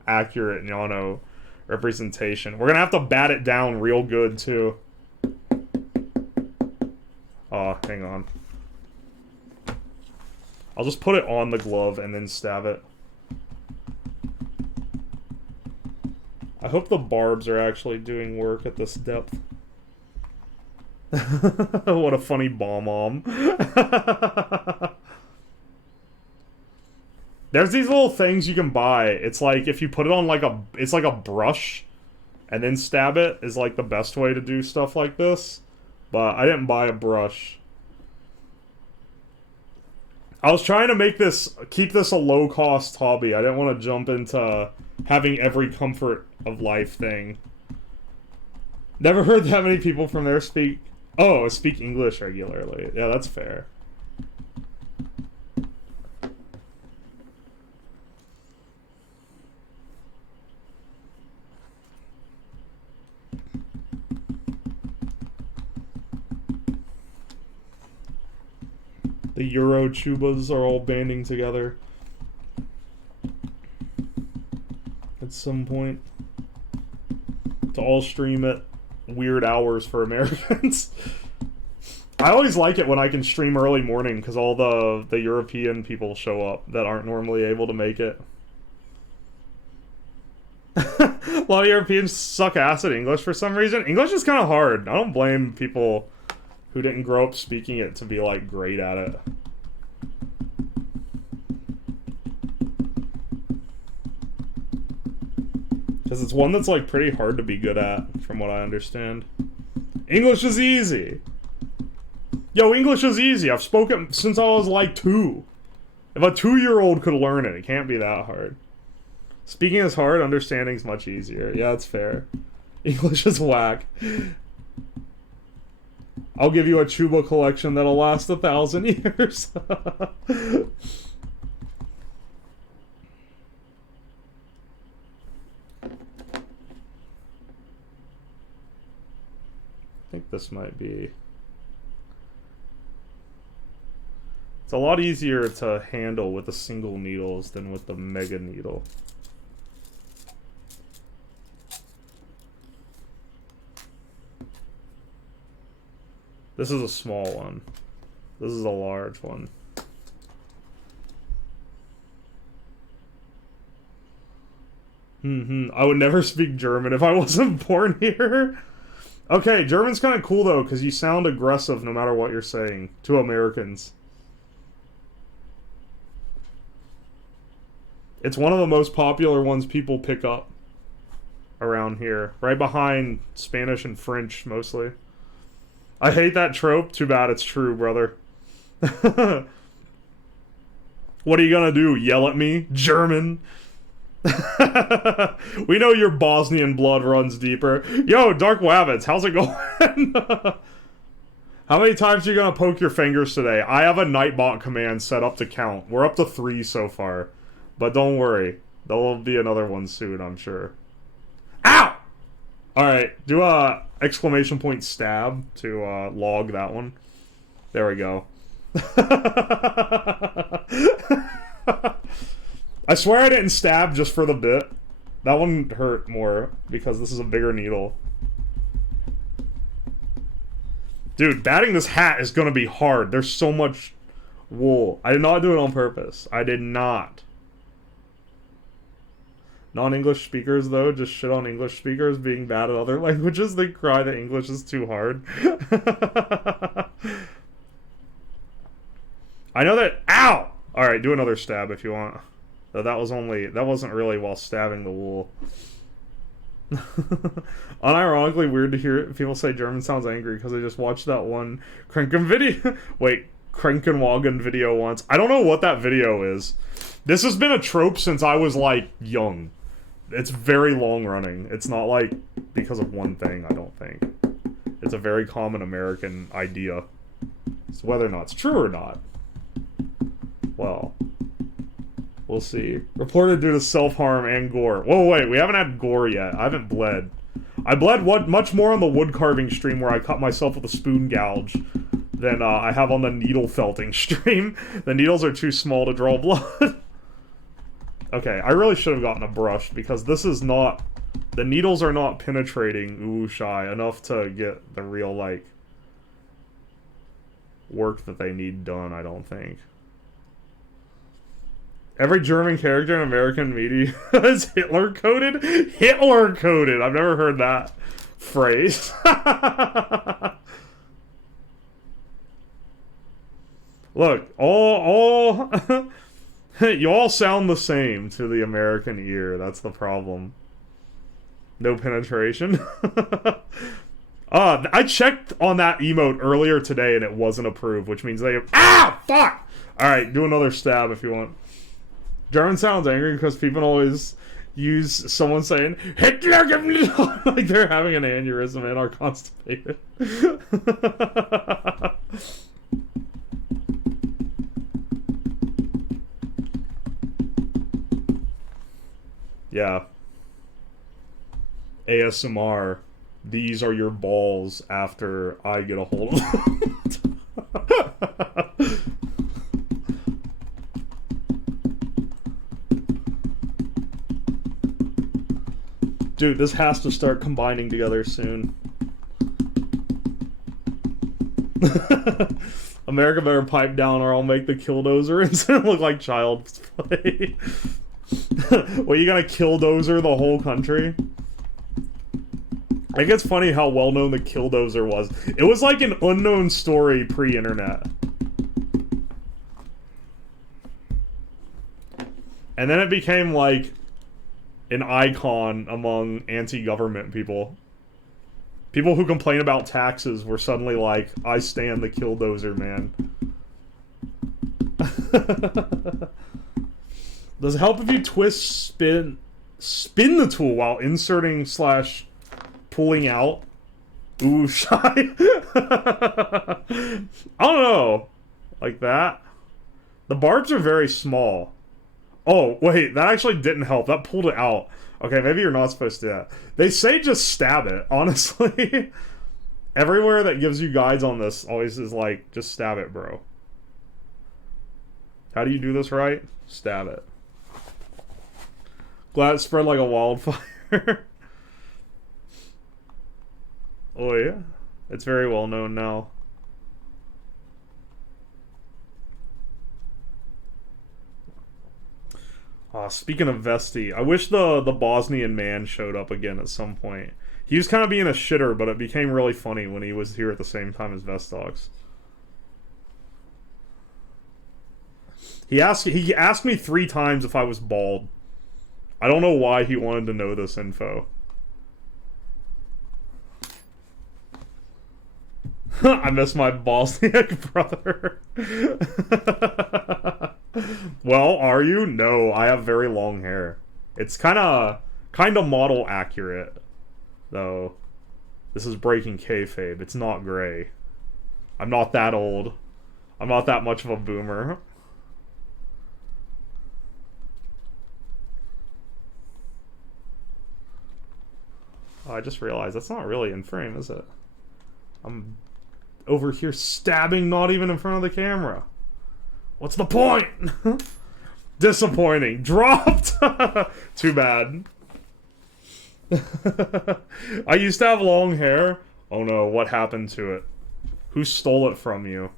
Accurate Yano representation. We're gonna have to bat it down real good, too. Oh, hang on. I'll just put it on the glove and then stab it. I hope the barbs are actually doing work at this depth. What a funny bomb-om. There's these little things you can buy. It's like, if you put it on like it's like a brush, and then stab it is like the best way to do stuff like this. But I didn't buy a brush. I was trying to keep this a low-cost hobby. I didn't want to jump into having every comfort of life thing. Never heard that many people from there speak English regularly. Yeah, that's fair. The Euro tubas are all banding together at some point to all stream at weird hours for Americans. I always like it when I can stream early morning because all the European people show up that aren't normally able to make it. A lot of Europeans suck ass at English for some reason. English is kind of hard. I don't blame people who didn't grow up speaking it to be like great at it. Because it's one that's like pretty hard to be good at, from what I understand. English is easy. Yo, English is easy. I've spoken since I was like 2. If a 2-year-old could learn it, it can't be that hard. Speaking is hard, understanding's much easier. Yeah, that's fair. English is whack. I'll give you a Chuba collection that'll last 1,000 years. I think this might be... It's a lot easier to handle with the single needles than with the mega needle. This is a small one. This is a large one. I would never speak German if I wasn't born here. Okay, German's kind of cool though, because you sound aggressive no matter what you're saying to Americans. It's one of the most popular ones people pick up around here. Right behind Spanish and French, mostly. I hate that trope. Too bad it's true, brother. What are you gonna do? Yell at me? German? We know your Bosnian blood runs deeper. Yo, Dark Wabbits, how's it going? How many times are you gonna poke your fingers today? I have a Nightbot command set up to count. We're up to 3 so far. But don't worry. There'll be another one soon, I'm sure. Ow! Alright, do a exclamation point stab to log that one. There we go. I swear I didn't stab just for the bit. That one hurt more because this is a bigger needle. Dude, batting this hat is gonna be hard. There's so much wool. I did not do it on purpose. I did not. Non-English speakers, though, just shit on English speakers being bad at other languages. They cry that English is too hard. I know that... Ow! Alright, do another stab if you want. Though that wasn't really while stabbing the wool. Unironically weird to hear people say German sounds angry because I just watched that one Krenken video. Wait, Krenkenwagen video once. I don't know what that video is. This has been a trope since I was, like, young. It's very long running. It's not, like, because of one thing, I don't think. It's a very common American idea. So whether or not it's true or not, well, we'll see. Reported due to self-harm and gore. Whoa, wait, we haven't had gore yet. I haven't bled. I bled much more on the wood carving stream where I cut myself with a spoon gouge than I have on the needlefelting stream. The needles are too small to draw blood. Okay, I really should have gotten a brush because this is not... The needles are not penetrating Uwushai enough to get the real, like, work that they need done, I don't think. Every German character in American media is Hitler-coded? Hitler-coded! I've never heard that phrase. Look, all you all sound the same to the American ear. That's the problem. No penetration. I checked on that emote earlier today and it wasn't approved, which means they... Ah! Fuck! Alright, do another stab if you want. German sounds angry because people always use someone saying, Hitler, give me... like they're having an aneurysm and are constipated. Yeah. ASMR. These are your balls after I get a hold of them. Dude, this has to start combining together soon. America better pipe down or I'll make the Killdozer incident look like child's play. Well, you gotta Killdozer the whole country? I think it's funny how well known the Killdozer was. It was like an unknown story pre-internet. And then it became like an icon among anti-government people. People who complain about taxes were suddenly like, I stand the Killdozer, man. Does it help if you spin the tool while inserting / pulling out? Ooh, shy. I don't know. Like that? The barbs are very small. Oh, wait, that actually didn't help. That pulled it out. Okay, maybe you're not supposed to do that. They say just stab it, honestly. Everywhere that gives you guides on this always is like, just stab it, bro. How do you do this right? Stab it. Glad it spread like a wildfire. Oh yeah? It's very well known now. Speaking of Vesti, I wish the Bosnian man showed up again at some point. He was kind of being a shitter, but it became really funny when he was here at the same time as Vestox. He asked me 3 times if I was bald. I don't know why he wanted to know this info. I miss my Bosniak brother. Well, are you? No, I have very long hair. It's kind of model accurate, though. This is breaking kayfabe. It's not gray. I'm not that old. I'm not that much of a boomer. Oh, I just realized that's not really in frame, is it? I'm over here stabbing not even in front of the camera. What's the point? Disappointing. Dropped! Too bad. I used to have long hair. Oh no, what happened to it? Who stole it from you?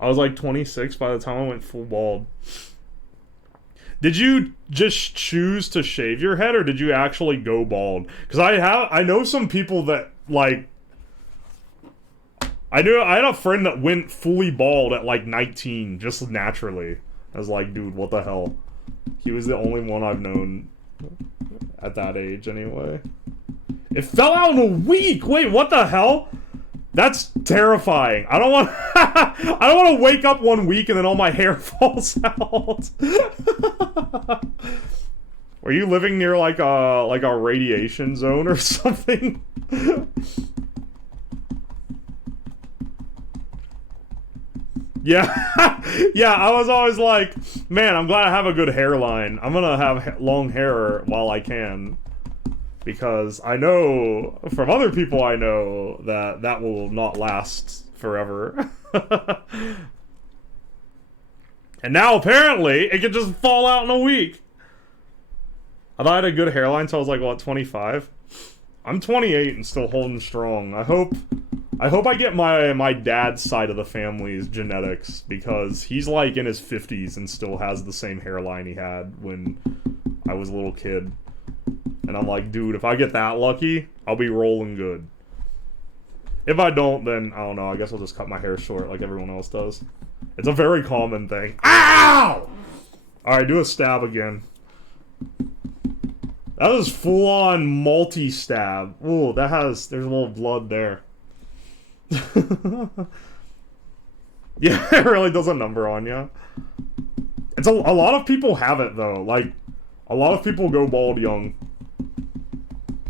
I was like 26 by the time I went full bald. Did you just choose to shave your head, or did you actually go bald? Because I know some people that, like... I had a friend that went fully bald at, like, 19, just naturally. I was like, dude, what the hell? He was the only one I've known at that age, anyway. It fell out in a week! Wait, what the hell? That's terrifying. I don't want to wake up one week and then all my hair falls out. Were you living near like a radiation zone or something? Yeah. Yeah, I was always like, man, I'm glad I have a good hairline. I'm going to have long hair while I can. Because I know, from other people I know, that will not last forever. And now, apparently, it can just fall out in a week. I thought I had a good hairline until I was like, what, 25? I'm 28 and still holding strong. I hope I get my dad's side of the family's genetics, because he's like in his 50s and still has the same hairline he had when I was a little kid. And I'm like, dude, if I get that lucky, I'll be rolling good. If I don't, then, I don't know, I guess I'll just cut my hair short like everyone else does. It's a very common thing. Ow! Alright, do a stab again. That was full-on multi-stab. Ooh, there's a little blood there. Yeah, it really does a number on you. It's a lot of people have it, though. Like, a lot of people go bald young.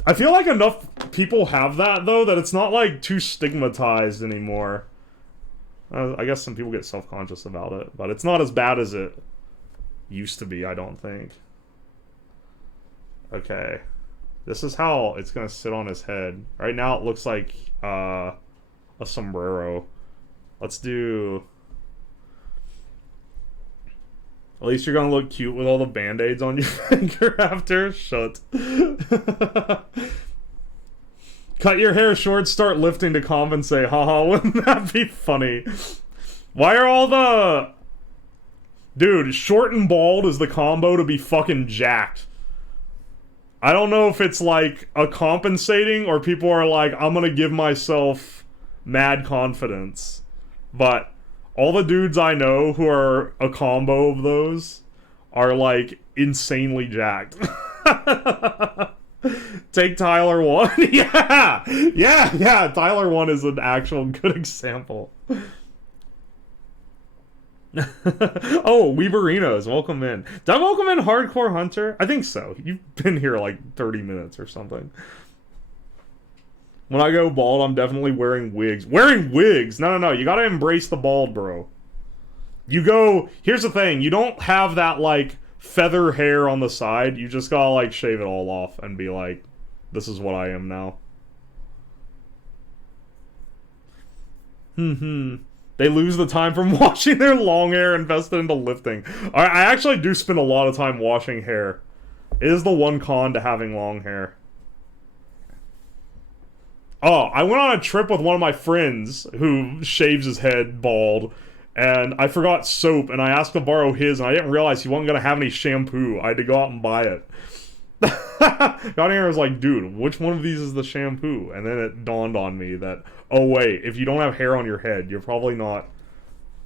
I feel like enough people have that, though, that it's not, like, too stigmatized anymore. I guess some people get self-conscious about it, but it's not as bad as it used to be, I don't think. Okay. This is how it's gonna sit on his head. Right now it looks like, a sombrero. Let's do... At least you're gonna look cute with all the band-aids on your finger after. Shut. Cut your hair short, start lifting to compensate. Haha, wouldn't that be funny? Why are all the... Dude, short and bald is the combo to be fucking jacked. I don't know if it's like a compensating or people are like, I'm gonna give myself mad confidence. But all the dudes I know who are a combo of those are like insanely jacked. Take Tyler 1. Yeah, Tyler 1 is an actual good example. Oh, Weeberinos, welcome in. Did I welcome in Hardcore Hunter? I think so. You've been here like 30 minutes or something. When I go bald, I'm definitely wearing wigs. Wearing wigs? No. You gotta embrace the bald, bro. You go... Here's the thing. You don't have that, like, feather hair on the side. You just gotta, like, shave it all off and be like, this is what I am now. They lose the time from washing their long hair invested into lifting. I actually do spend a lot of time washing hair. It is the one con to having long hair. Oh, I went on a trip with one of my friends who shaves his head bald, and I forgot soap, and I asked to borrow his, and I didn't realize he wasn't going to have any shampoo. I had to go out and buy it. Got here and was like, dude, which one of these is the shampoo? And then it dawned on me that, oh wait, if you don't have hair on your head, you're probably not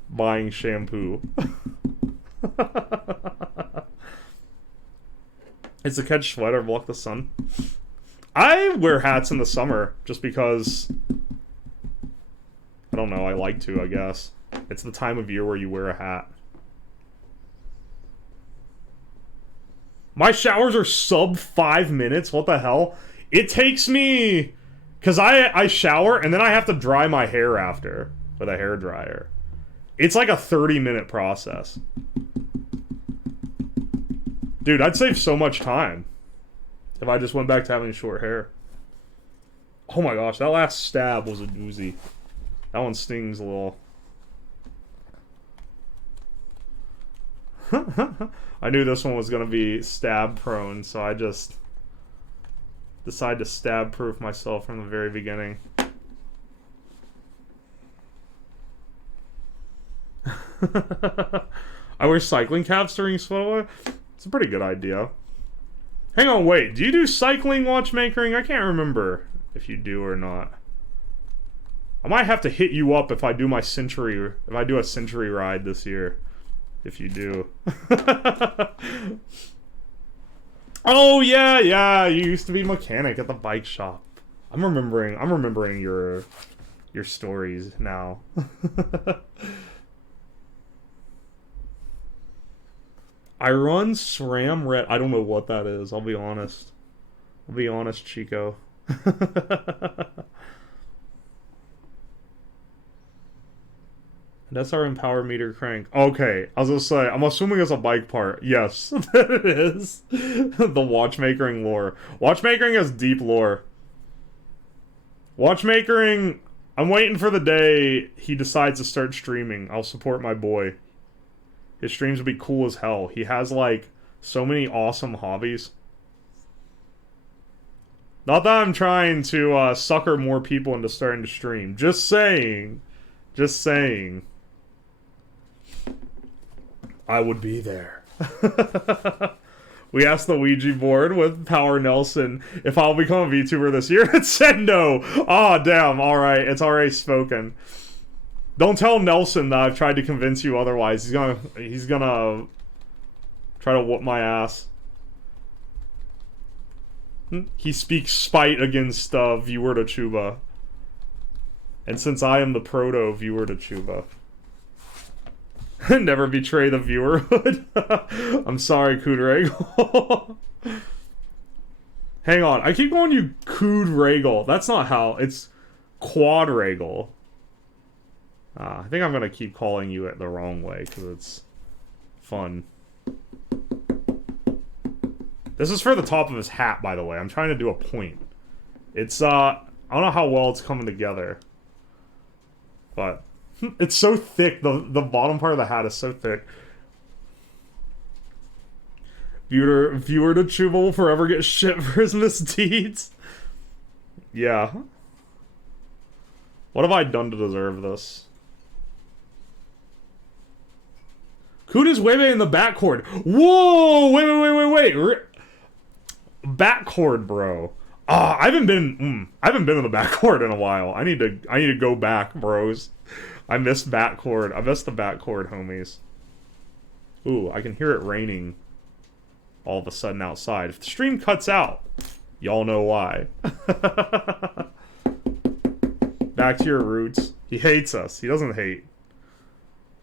buying shampoo. It's a catch sweater, block the sun. I wear hats in the summer just because, I don't know, I like to, I guess. It's the time of year where you wear a hat. My showers are sub 5 minutes. What the hell? It takes me... Because I shower, and then I have to dry my hair after with a hairdryer. It's like a 30-minute process. Dude, I'd save so much time if I just went back to having short hair. Oh my gosh, that last stab was a doozy. That one stings a little. I knew this one was going to be stab prone, so I just decided to stab proof myself from the very beginning. I wear cycling caps during sweat. It's a pretty good idea. Hang on, wait. Do you do cycling watchmakering? I can't remember if you do or not. I might have to hit you up if I do my century, if I do a century ride this year. If you do. Oh yeah, you used to be a mechanic at the bike shop. I'm remembering your stories now. I run SRAM Red. I don't know what that is, I'll be honest. Chico. That's our empower meter crank. Okay, I was gonna say, I'm assuming it's a bike part. Yes, it is. The watchmakering lore. Watchmakering has deep lore. Watchmakering, I'm waiting for the day he decides to start streaming. I'll support my boy. His streams will be cool as hell. He has, like, so many awesome hobbies. Not that I'm trying to sucker more people into starting to stream. Just saying. I would be there. We asked the Ouija board with Power Nelson if I'll become a VTuber this year. It said no. Aw, damn. Alright, it's already spoken. Don't tell Nelson that I've tried to convince you otherwise. He's gonna try to whoop my ass. He speaks spite against viewer to Chuba. And since I am the proto viewer to Chuba. Never betray the viewerhood. I'm sorry, Cood Hang on, I keep calling you Cood. That's not how. It's Quad. I think I'm gonna keep calling you it the wrong way because it's fun. This is for the top of his hat, by the way. I'm trying to do a point. It's I don't know how well it's coming together, but It's so thick. The bottom part of the hat is so thick. Viewer to Chuba will forever get shit for his misdeeds. Yeah. What have I done to deserve this? Kuda's way in the backcourt. Whoa! Wait. Backcourt, bro. I haven't been in the backcourt in a while. I need to go back, bros. I missed backcourt. I missed the backcourt, homies. Ooh, I can hear it raining all of a sudden outside. If the stream cuts out, y'all know why. Back to your roots. He hates us. He doesn't hate.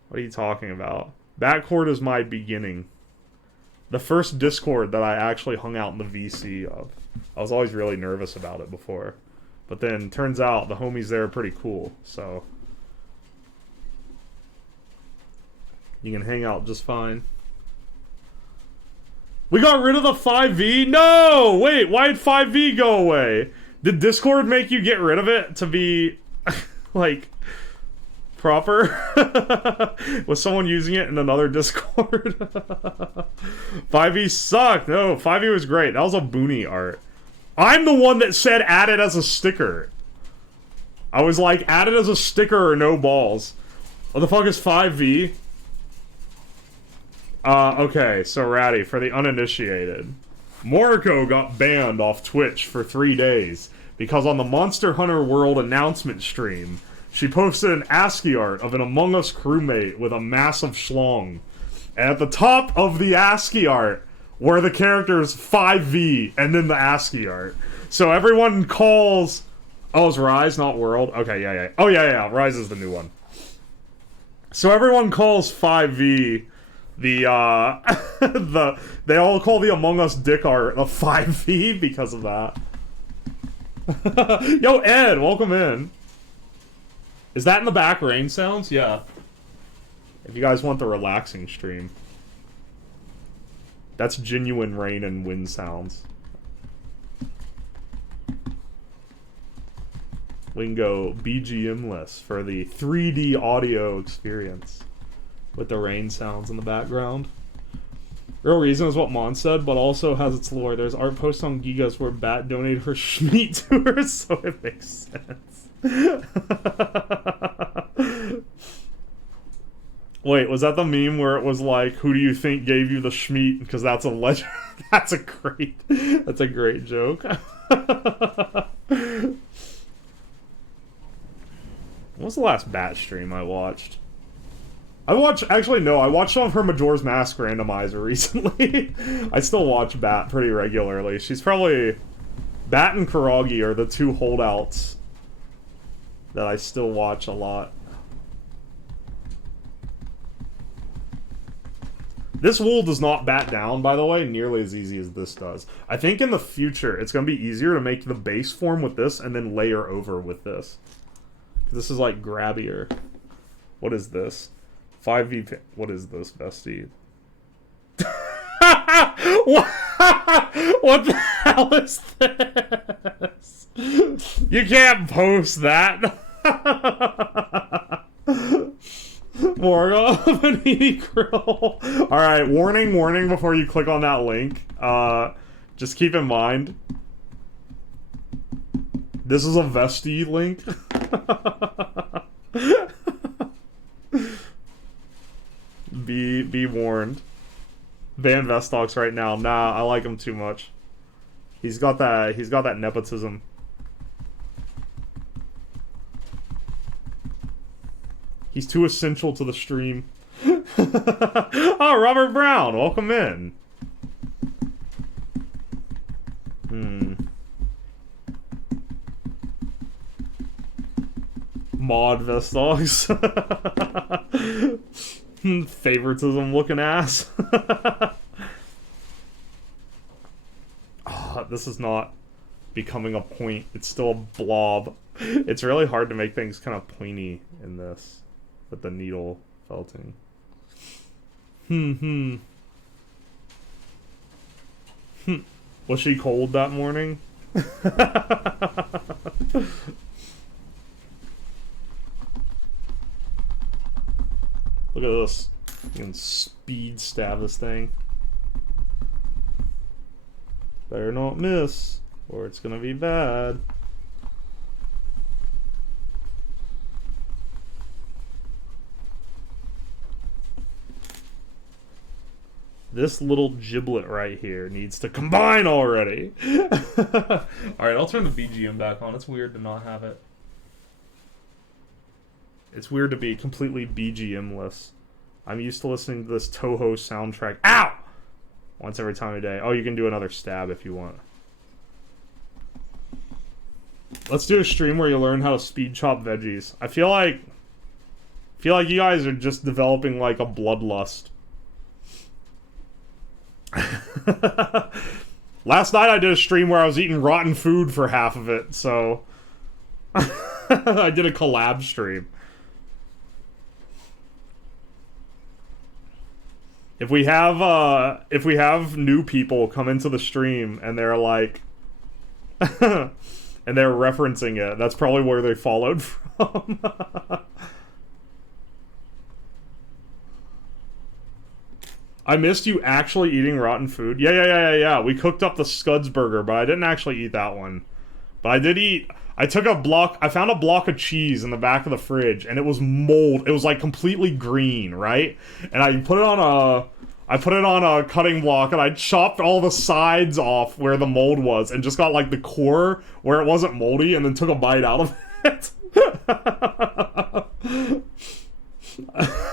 What are you talking about? Backcourt is my beginning. The first Discord that I actually hung out in the VC of. I was always really nervous about it before. But then, turns out, the homies there are pretty cool, so... you can hang out just fine. We got rid of the 5V? No! Wait, why did 5V go away? Did Discord make you get rid of it to be, like, proper? Was someone using it in another Discord? 5V sucked. No, 5V was great. That was a boonie art. I'm the one that said add it as a sticker. I was like, add it as a sticker or no balls. What the fuck is 5V? Okay, so Ratty, for the uninitiated. Moriko got banned off Twitch for 3 days because on the Monster Hunter World announcement stream, she posted an ASCII art of an Among Us crewmate with a massive schlong. And at the top of the ASCII art were the characters 5V and then the ASCII art. So everyone calls... oh, it's Rise, not World? Okay, yeah. Oh, yeah, Rise is the new one. So everyone calls 5V... they all call the Among Us dick art a 5V because of that. Yo, Ed, welcome in. Is that in the back rain sounds? Yeah. If you guys want the relaxing stream. That's genuine rain and wind sounds. We can go BGM-less for the 3D audio experience. With the rain sounds in the background. Real reason is what Mon said, but also has its lore. There's art posts on Gigas where Bat donated her schmeat to her, so it makes sense. Wait, was that the meme where it was like, who do you think gave you the schmeat? Because that's a legend. That's a great joke. When was the last Bat stream I watched? I watched on her Majora's Mask randomizer recently. I still watch Bat pretty regularly. She's probably... Bat and Kuragi are the two holdouts that I still watch a lot. This wool does not bat down, by the way, nearly as easy as this does. I think in the future, it's going to be easier to make the base form with this and then layer over with this. This is, like, grabbier. What is this? 5V... what is this, bestie? What the hell is this? You can't post that. Morga Panini Grill. Alright, warning before you click on that link. Just keep in mind. This is a Vesti link. Be warned. Ban Vestox right now. Nah, I like him too much. He's got that nepotism. He's too essential to the stream. Oh, Robert Brown, welcome in. Mod Vestox. Favoritism looking ass. Oh, this is not becoming a point. It's still a blob. It's really hard to make things kind of pointy in this with the needle felting. Was she cold that morning? Look at this. You can speed stab this thing. Better not miss, or it's gonna be bad. This little giblet right here needs to combine already. Alright, I'll turn the BGM back on. It's weird to not have it. It's weird to be completely BGM-less. I'm used to listening to this Toho soundtrack. Ow! Once every time of day. Oh, you can do another stab if you want. Let's do a stream where you learn how to speed chop veggies. I feel like you guys are just developing like a bloodlust. Last night I did a stream where I was eating rotten food for half of it, so I did a collab stream. If we have new people come into the stream and they're like and they're referencing it, that's probably where they followed from. I missed you actually eating rotten food. Yeah. We cooked up the Scuds burger, but I didn't actually eat that one. But I did eat. I found a block of cheese in the back of the fridge, and it was mold. It was like completely green, right? And I put it on a cutting block, and I chopped all the sides off where the mold was, and just got like the core where it wasn't moldy, and then took a bite out of it.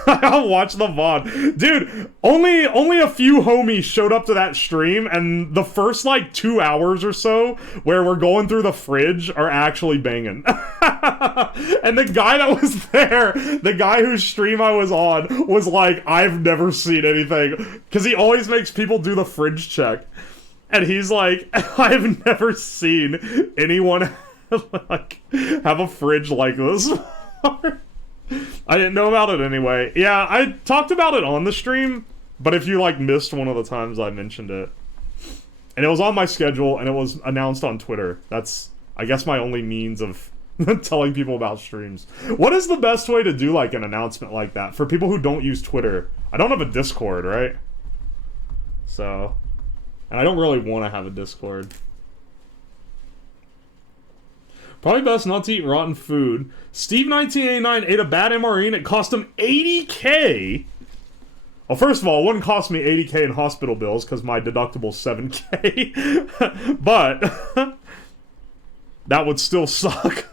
I'll watch the VOD. Dude, only a few homies showed up to that stream, and the first, like, 2 hours or so, where we're going through the fridge, are actually banging. And the guy that was there, the guy whose stream I was on, was like, I've never seen anything. Because he always makes people do the fridge check. And he's like, I've never seen anyone, like, have a fridge like this. I didn't know about it anyway. Yeah, I talked about it on the stream, but if you, like, missed one of the times I mentioned it. And it was on my schedule, and it was announced on Twitter. That's, I guess, my only means of telling people about streams. What is the best way to do, like, an announcement like that? For people who don't use Twitter. I don't have a Discord, right? So, and I don't really want to have a Discord. Probably best not to eat rotten food. Steve1989 ate a bad MRE and it cost him $80K. Well, first of all, it wouldn't cost me $80K in hospital bills because my deductible's $7K. But that would still suck.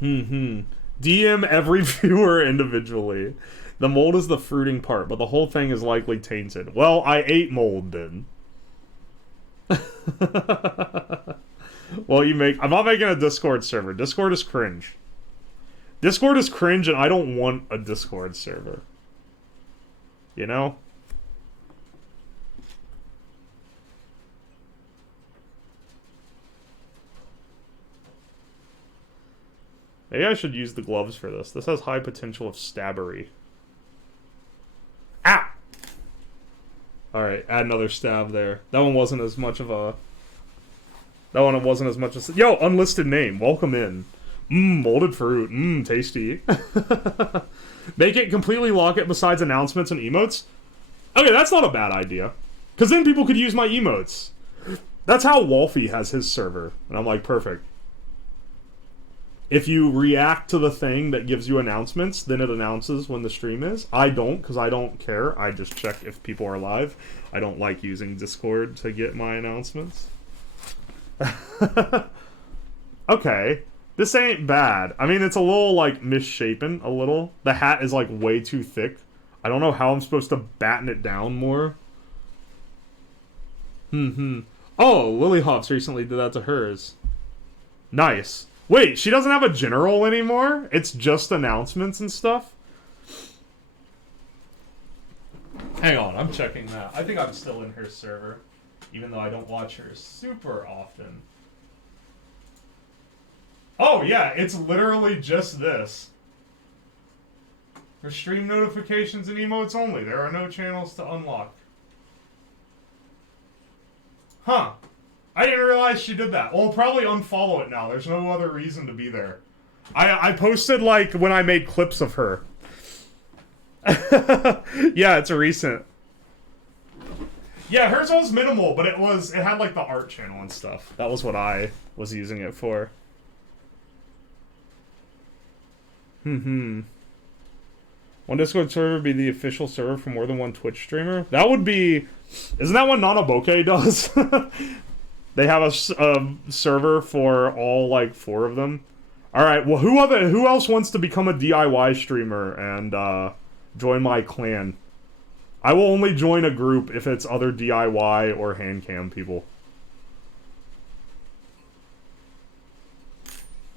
DM every viewer individually. The mold is the fruiting part, but the whole thing is likely tainted. Well, I ate mold then. Well, I'm not making a Discord server. Discord is cringe. Discord is cringe, and I don't want a Discord server. You know? Maybe I should use the gloves for this. This has high potential of stabbery. Ah! Alright, add another stab there. That one wasn't as much of a... Yo, unlisted name. Welcome in. Molded fruit. Tasty. Make it completely lock it besides announcements and emotes? Okay, that's not a bad idea. Because then people could use my emotes. That's how Wolfie has his server. And I'm like, perfect. If you react to the thing that gives you announcements, then it announces when the stream is. I don't, because I don't care. I just check if people are live. I don't like using Discord to get my announcements. Okay. This ain't bad. I mean, it's a little, like, misshapen, a little. The hat is, like, way too thick. I don't know how I'm supposed to batten it down more. Oh, Lily Hops recently did that to hers. Nice. Wait, she doesn't have a general anymore? It's just announcements and stuff? Hang on, I'm checking that. I think I'm still in her server, even though I don't watch her super often. Oh, yeah, it's literally just this. For stream notifications and emotes only. There are no channels to unlock. Huh. I didn't realize she did that. Well, I'll probably unfollow it now. There's no other reason to be there. I posted, like, when I made clips of her. Yeah, it's a recent. Yeah, hers was minimal, but it had, like, the art channel and stuff. That was what I was using it for. One Discord server be the official server for more than one Twitch streamer? That would be... Isn't that what Nanaboke does? They have a server for all, like, 4 of them. Alright, well, who else wants to become a DIY streamer and, join my clan? I will only join a group if it's other DIY or handcam people.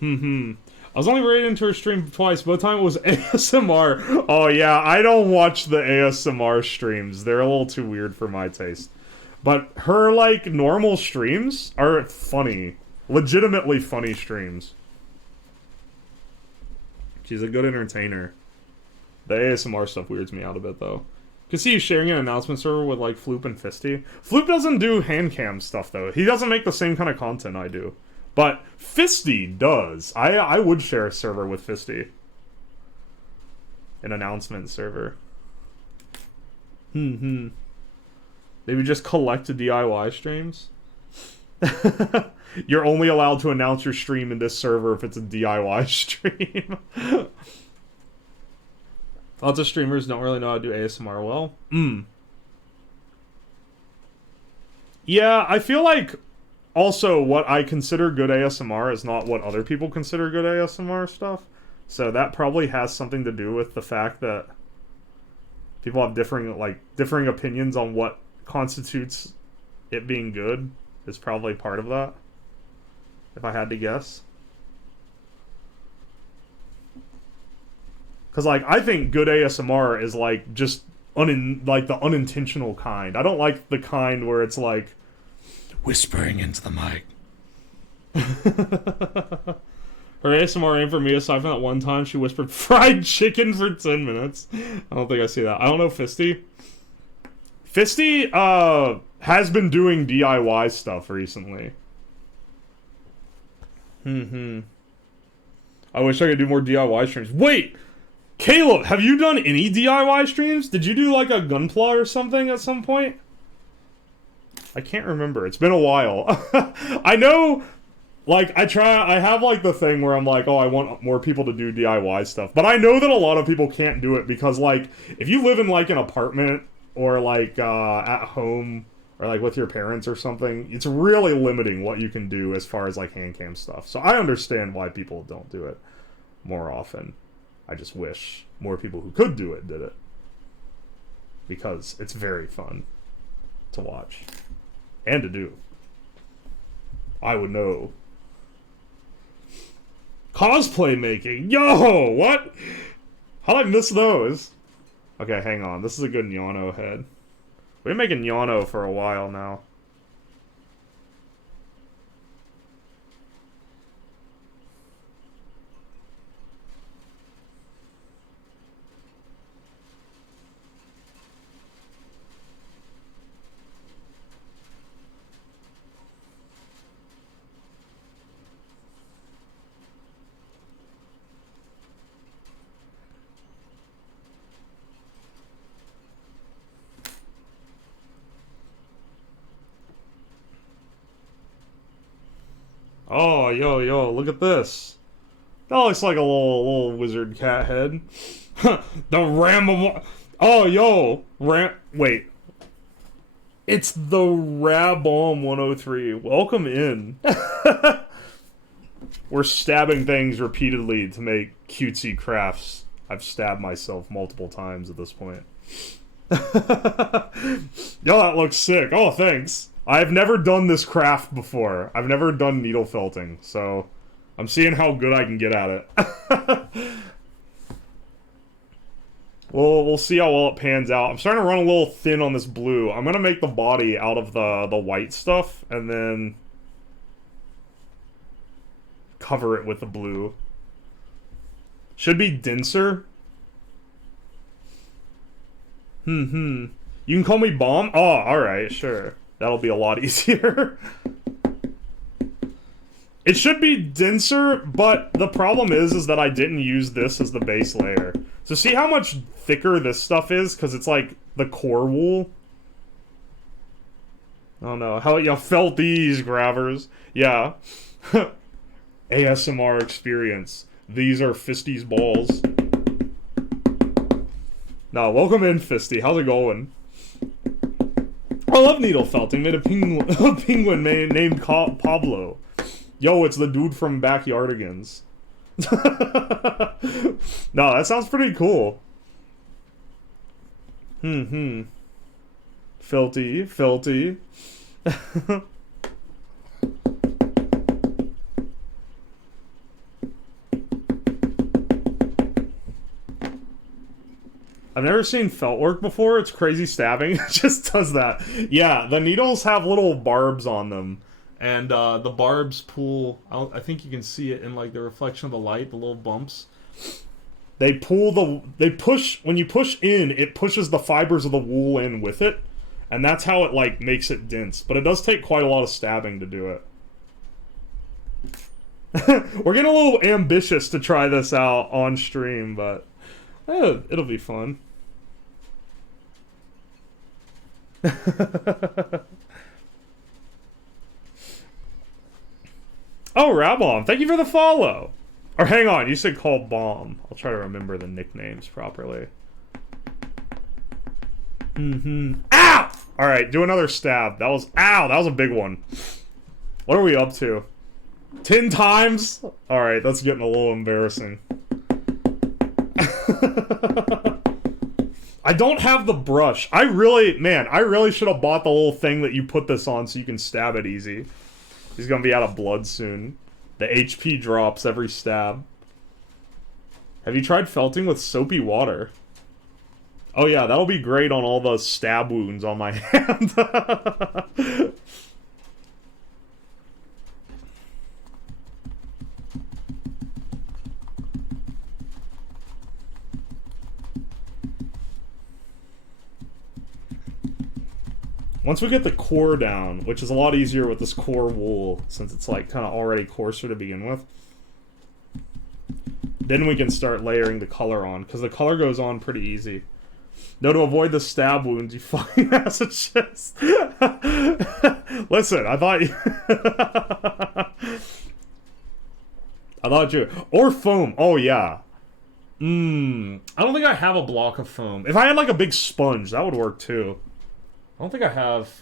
I was only rated into her stream twice, both time it was ASMR. Oh yeah, I don't watch the ASMR streams. They're a little too weird for my taste. But her, like, normal streams are funny. Legitimately funny streams. She's a good entertainer. The ASMR stuff weirds me out a bit, though. Could see you sharing an announcement server with, like, Floop and Fisty. Floop doesn't do handcam stuff, though. He doesn't make the same kind of content I do. But Fisty does. I would share a server with Fisty. An announcement server. Maybe just collect DIY streams? You're only allowed to announce your stream in this server if it's a DIY stream. Lots of streamers don't really know how to do ASMR well. Yeah, I feel like also what I consider good ASMR is not what other people consider good ASMR stuff. So that probably has something to do with the fact that people have differing opinions on what constitutes it being good is probably part of that. If I had to guess. Because, like, I think good ASMR is, like, just the unintentional kind. I don't like the kind where it's, like, whispering into the mic. Her ASMR aim for me, aside from that one time she whispered fried chicken for 10 minutes. I don't think I see that. I don't know Fisty. Fisty, has been doing DIY stuff recently. I wish I could do more DIY streams. Wait! Caleb, have you done any DIY streams? Did you do, like, a Gunpla or something at some point? I can't remember. It's been a while. I know, like, I have, like, the thing where I'm like, oh, I want more people to do DIY stuff. But I know that a lot of people can't do it because, like, if you live in, like, an apartment or, like, at home or, like, with your parents or something, it's really limiting what you can do as far as, like, handcam stuff. So I understand why people don't do it more often. I just wish more people who could do it did it. Because it's very fun to watch. And to do. I would know. Cosplay making! Yo! What? How'd I miss those? Okay, hang on. This is a good Nyano head. We've been making Nyano for a while now. Oh, yo, look at this. That looks like a little wizard cat head. The Ram... Oh, yo. Wait. It's the Rabom 103. Welcome in. We're stabbing things repeatedly to make cutesy crafts. I've stabbed myself multiple times at this point. Yo, that looks sick. Oh, thanks. I've never done this craft before. I've never done needle felting, so I'm seeing how good I can get at it. We'll see how well it pans out. I'm starting to run a little thin on this blue. I'm gonna make the body out of the white stuff, and then cover it with the blue. Should be denser. You can call me Bomb? Oh, alright, sure. That'll be a lot easier. It should be denser, but the problem is that I didn't use this as the base layer. So see how much thicker this stuff is? Because it's like the core wool. Oh no, how you felt these, grabbers. Yeah. ASMR experience. These are Fisty's balls. No, welcome in, Fisty. How's it going? I love Needlefelting. Made a penguin named Pablo. Yo, it's the dude from Backyardigans. No, that sounds pretty cool. Filthy. I've never seen felt work before. It's crazy stabbing. It just does that. Yeah, the needles have little barbs on them. And the barbs pull... I think you can see it in like the reflection of the light, the little bumps. They push... When you push in, it pushes the fibers of the wool in with it. And that's how it like makes it dense. But it does take quite a lot of stabbing to do it. We're getting a little ambitious to try this out on stream, but... it'll be fun. Oh, Rabomb, thank you for the follow. Or hang on, you said call Bomb. I'll try to remember the nicknames properly. Ow! Alright, do another stab. That was a big one. What are we up to? 10 times? Alright, that's getting a little embarrassing. I don't have the brush. I really should have bought the little thing that you put this on so you can stab it easy. He's gonna be out of blood soon. The HP drops every stab. Have you tried felting with soapy water? Oh yeah, that'll be great on all the stab wounds on my hand. Once we get the core down, which is a lot easier with this core wool, since it's like kind of already coarser to begin with, then we can start layering the color on, because the color goes on pretty easy. No, to avoid the stab wounds, you fucking masochist. Listen, I thought you... I thought you... Or foam. Oh, yeah. I don't think I have a block of foam. If I had like a big sponge, that would work too. I don't think I have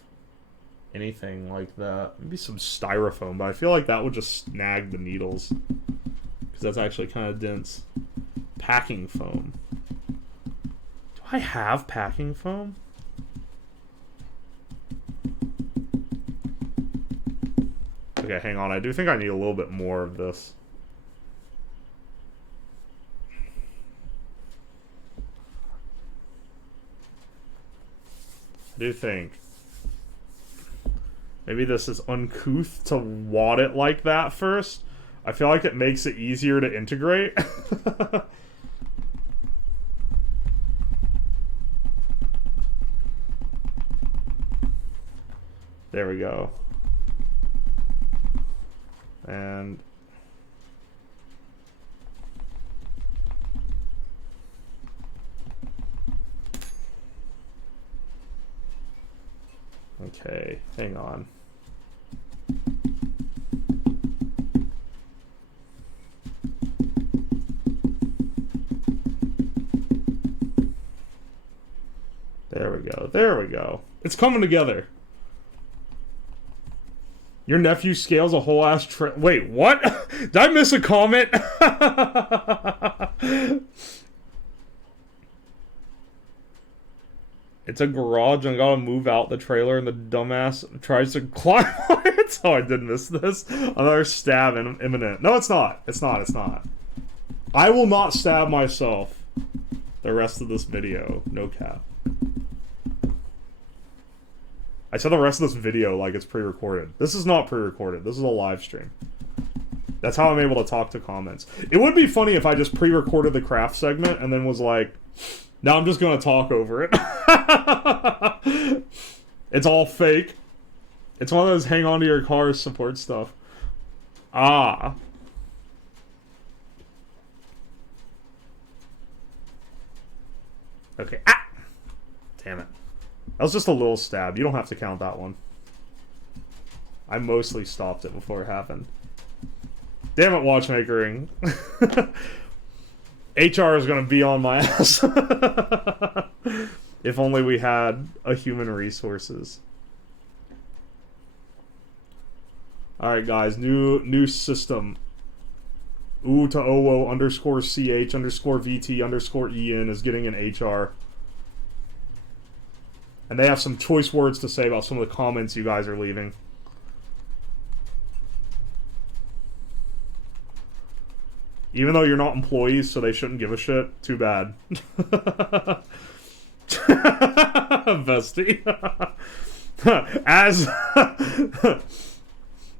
anything like that. Maybe some styrofoam, but I feel like that would just snag the needles. Because that's actually kind of dense. Packing foam. Do I have packing foam? Okay, hang on. I do think I need a little bit more of this. I do think maybe this is uncouth to wad it like that first. I feel like it makes it easier to integrate. There we go. And okay, hang on. There we go. There we go. It's coming together. Your nephew scales a whole ass wait, what? Did I miss a comment? It's a garage and I gotta move out the trailer and the dumbass tries to climb on it. Oh, I did miss this. Another stab imminent. No, it's not. It's not. It's not. I will not stab myself the rest of this video. No cap. I said the rest of this video like it's pre-recorded. This is not pre-recorded. This is a live stream. That's how I'm able to talk to comments. It would be funny if I just pre-recorded the craft segment and then was like, now I'm just gonna talk over it. It's all fake. It's one of those hang on to your car support stuff. Ah. Okay. Ah! Damn it. That was just a little stab. You don't have to count that one. I mostly stopped it before it happened. Damn it, watchmakering. HR is gonna be on my ass. If only we had a human resources. Alright guys, new system. Oo to OO underscore CH underscore VT underscore EN is getting an HR. And they have some choice words to say about some of the comments you guys are leaving. Even though you're not employees, so they shouldn't give a shit. Too bad. Bestie. As the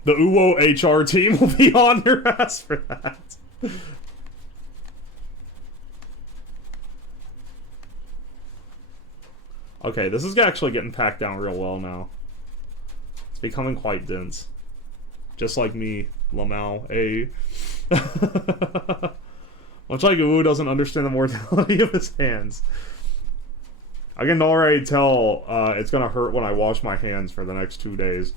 UWO HR team will be on your ass for that. Okay, this is actually getting packed down real well now. It's becoming quite dense. Just like me, Lamau. A. Much like Uwu doesn't understand the mortality of his hands. I can already tell it's gonna hurt when I wash my hands for the next 2 days.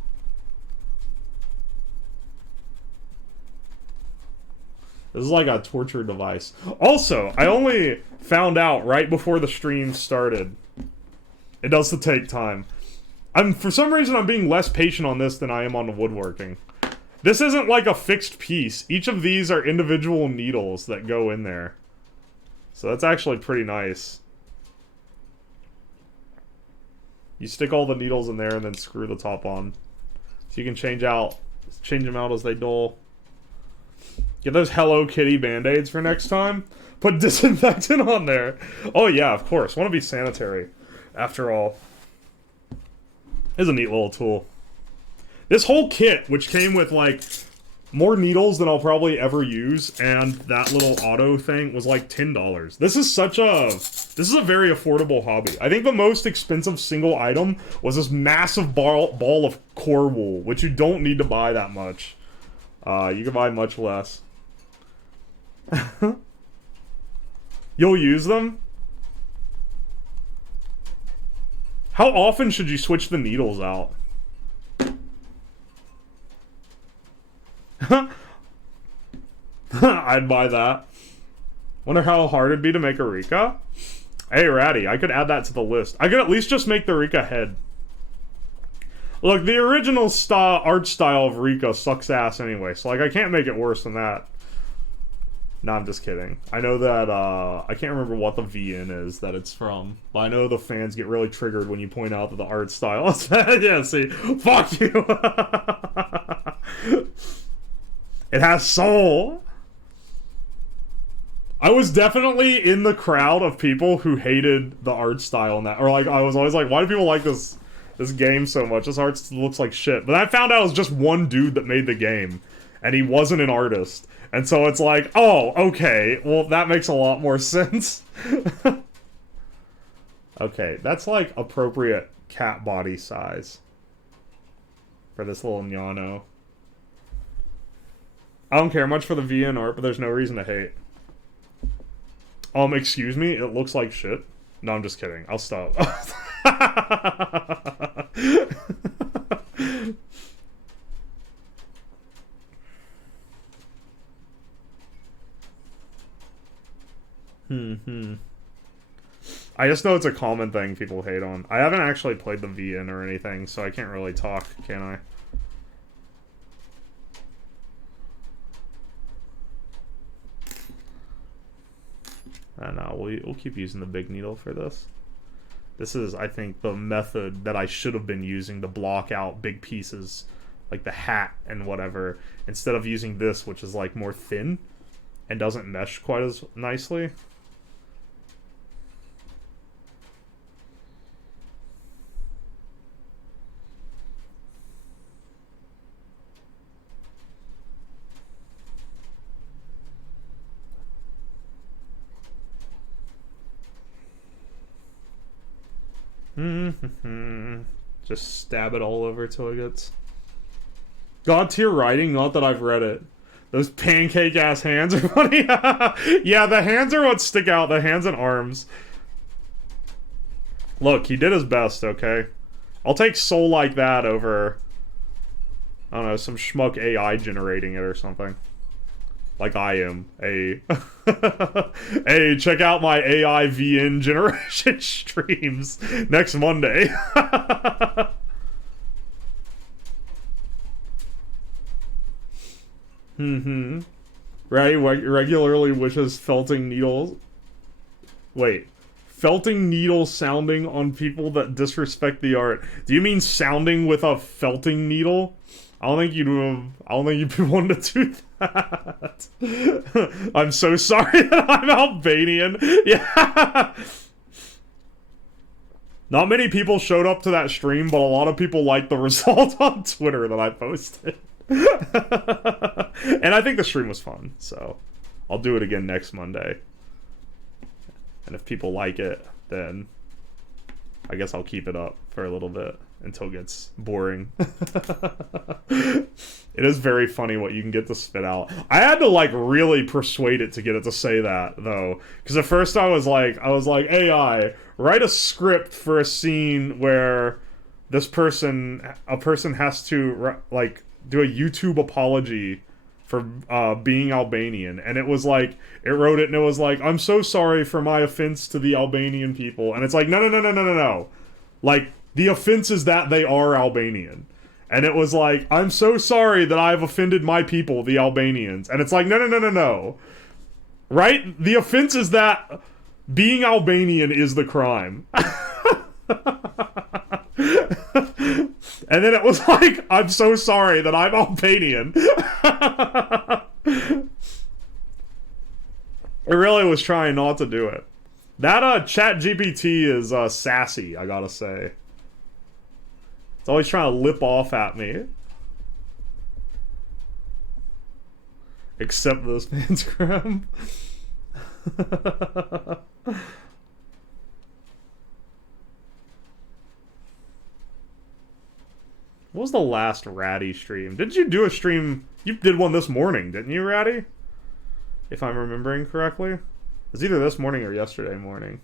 This is like a torture device. Also, I only found out right before the stream started. It does take time. For some reason, I'm being less patient on this than I am on the woodworking. This isn't like a fixed piece. Each of these are individual needles that go in there. So that's actually pretty nice. You stick all the needles in there and then screw the top on. So you can change them out as they dull. Get those Hello Kitty Band-Aids for next time. Put disinfectant on there. Oh yeah, of course. Want to be sanitary. After all. It's a neat little tool. This whole kit, which came with, like, more needles than I'll probably ever use, and that little auto thing, was like $10. This is a very affordable hobby. I think the most expensive single item was this massive ball of core wool, which you don't need to buy that much. You can buy much less. You'll use them? How often should you switch the needles out? I'd buy that. Wonder how hard it'd be to make a Rika? Hey, Ratty, I could add that to the list. I could at least just make the Rika head. Look, the original art style of Rika sucks ass anyway, so like I can't make it worse than that. No, I'm just kidding. I know that, I can't remember what the VN is that it's from, but I know the fans get really triggered when you point out that the art style is bad. Yeah, see, fuck you! It has soul! I was definitely in the crowd of people who hated the art style in that, or like, I was always like, why do people like this game so much? This art looks like shit. But I found out it was just one dude that made the game, and he wasn't an artist. And so it's like, oh, okay, well, that makes a lot more sense. Okay, that's like appropriate cat body size for this little Nyano. I don't care much for the VN art, but there's no reason to hate. Excuse me, it looks like shit. No, I'm just kidding. I'll stop. I just know it's a common thing people hate on. I haven't actually played the VN or anything, so I can't really talk, can I? No, we'll keep using the big needle for this. This is, I think, the method that I should have been using to block out big pieces, like the hat and whatever, instead of using this, which is like more thin and doesn't mesh quite as nicely. Just stab it all over till it gets God tier writing, not that I've read it. Those pancake ass hands are funny. Yeah, the hands are what stick out, the hands and arms. Look, he did his best, okay? I'll take soul like that over, I don't know, some schmuck AI generating it or something. Like I am. Hey, check out my AI VN generation streams next Monday. Right? Regularly wishes felting needles. Wait. Felting needle sounding on people that disrespect the art. Do you mean sounding with a felting needle? I don't think you'd be one to do that. I'm so sorry that I'm Albanian. Yeah. Not many people showed up to that stream, but a lot of people liked the result on Twitter that I posted. And I think the stream was fun, so I'll do it again next Monday. And if people like it, then I guess I'll keep it up for a little bit until it gets boring. It is very funny what you can get to spit out. I had to like really persuade it to get it to say that though, because at first I was like AI, write a script for a scene where a person has to like do a YouTube apology for being Albanian, and it was like, it wrote it and it was like, I'm so sorry for my offense to the Albanian people, and it's like, no, like, the offense is that they are Albanian, and it was like, I'm so sorry that I've offended my people, the Albanians, and it's like, no, right? The offense is that being Albanian is the crime. And then it was like, I'm so sorry that I'm Albanian. It really was trying not to do it. That chat GPT is sassy, I gotta say. It's always trying to lip off at me. Except this man's gram. What was the last Ratty stream? Did you do a stream? You did one this morning, didn't you, Ratty? If I'm remembering correctly. It was either this morning or yesterday morning.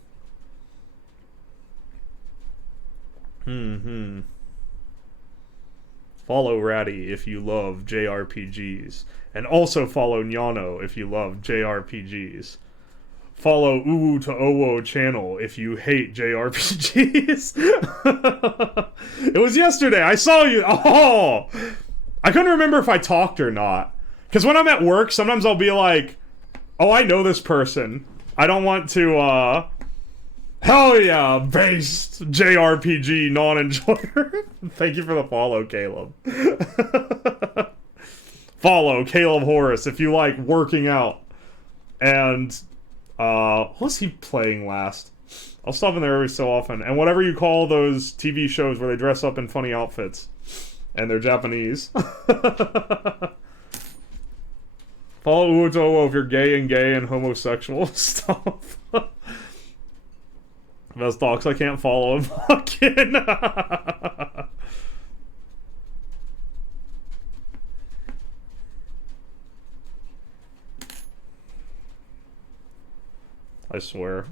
Follow Ratty if you love JRPGs. And also follow Nyano if you love JRPGs. Follow Uwu to Owo channel if you hate JRPGs. It was yesterday. I saw you. Oh! I couldn't remember if I talked or not. Because when I'm at work, sometimes I'll be like, oh, I know this person. I don't want to, hell yeah, based JRPG non-enjoyer. Thank you for the follow, Caleb. Follow Caleb Horace if you like working out. And what's he playing last? I'll stop in there every so often. And whatever you call those TV shows where they dress up in funny outfits. And they're Japanese. Follow Uotowo if you're gay and homosexual stuff. Best dogs, I can't follow him. Fucking. I swear.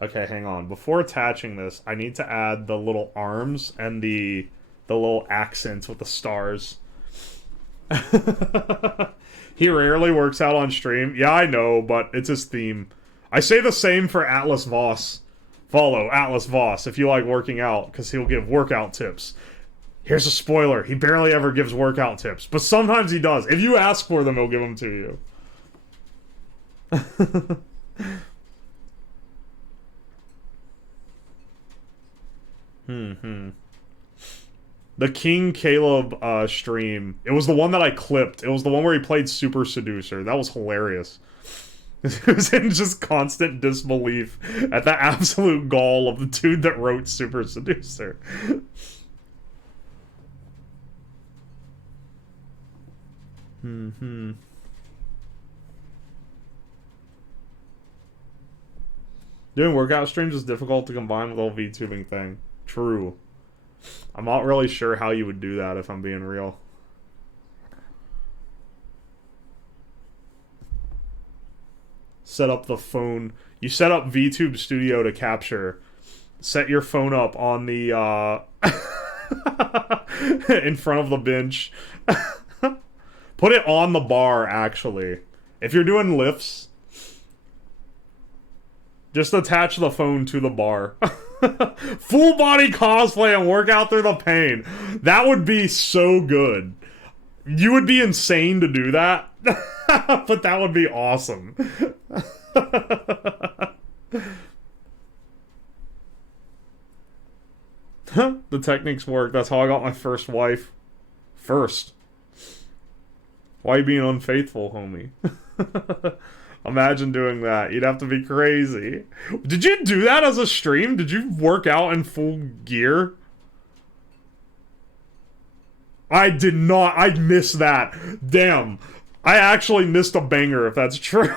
Okay, hang on. Before attaching this, I need to add the little arms and the little accents with the stars. He rarely works out on stream. Yeah, I know, but it's his theme. I say the same for Atlas Voss. Follow Atlas Voss if you like working out, because he'll give workout tips. Here's a spoiler. He barely ever gives workout tips, but sometimes he does. If you ask for them, he'll give them to you. The King Caleb stream. It was the one that I clipped. It was the one where he played Super Seducer. That was hilarious. It was in just constant disbelief at the absolute gall of the dude that wrote Super Seducer. Doing workout streams is difficult to combine with the whole VTubing thing. True. I'm not really sure how you would do that, if I'm being real. set up the phone. You set up VTube Studio to capture. Set your phone up on the in front of the bench. Put it on the bar, actually. If you're doing lifts, just attach the phone to the bar. Full body cosplay and work out through the pain. That would be so good. You would be insane to do that. But that would be awesome. The techniques work. That's how I got my first wife. First. Why are you being unfaithful, homie? Imagine doing that. You'd have to be crazy. Did you do that as a stream? Did you work out in full gear? I did not. I missed that. Damn. I actually missed a banger, if that's true.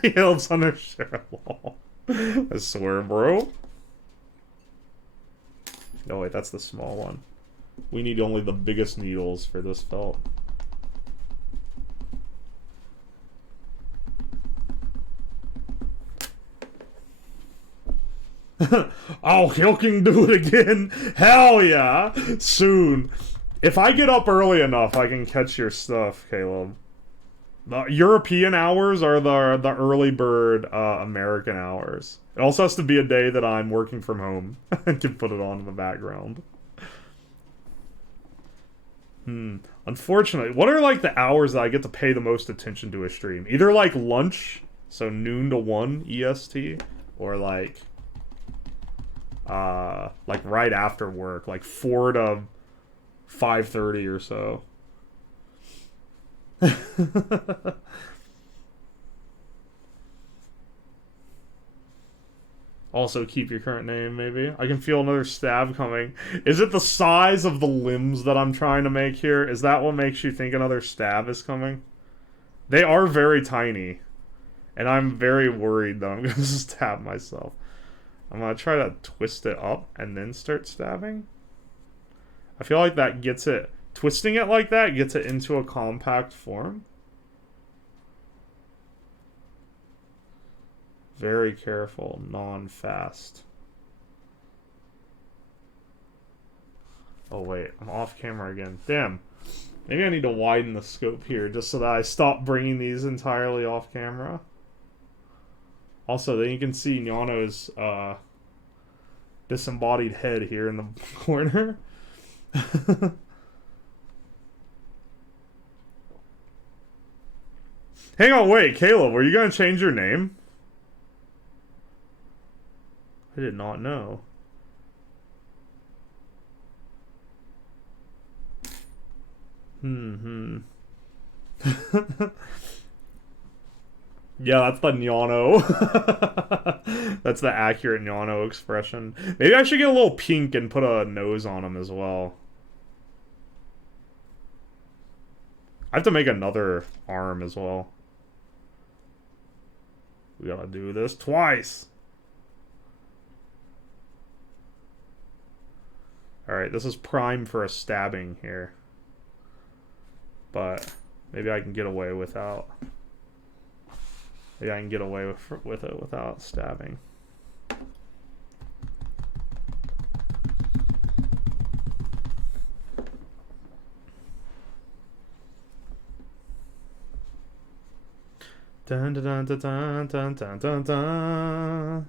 He helps undershare. I swear, bro. No, wait, that's the small one. We need only the biggest needles for this felt. I'll fucking do it again. Hell yeah. Soon. If I get up early enough, I can catch your stuff, Caleb. The European hours are the early bird American hours. It also has to be a day that I'm working from home and can put it on in the background. Unfortunately, what are like the hours that I get to pay the most attention to a stream? Either like lunch, so noon to 1 EST, or like right after work, like 4 to 5:30 or so. Also, keep your current name, maybe. I can feel another stab coming. Is it the size of the limbs that I'm trying to make here? Is that what makes you think another stab is coming? They are very tiny. And I'm very worried that I'm going to stab myself. I'm going to try to twist it up and then start stabbing. I feel like that gets it... Twisting it like that gets it into a compact form. Very careful, non-fast. Oh wait, I'm off camera again. Damn. Maybe I need to widen the scope here just so that I stop bringing these entirely off camera. Also, then you can see Nyano's disembodied head here in the corner. Hang on, wait, Caleb, were you gonna change your name? I did not know. Yeah, that's the Nyano. That's the accurate Nyano expression. Maybe I should get a little pink and put a nose on him as well. I have to make another arm as well. We gotta do this twice. Alright, this is prime for a stabbing here. But maybe I can get away without... Maybe I can get away with it without stabbing. Dun dun dun dun dun dun dun dun.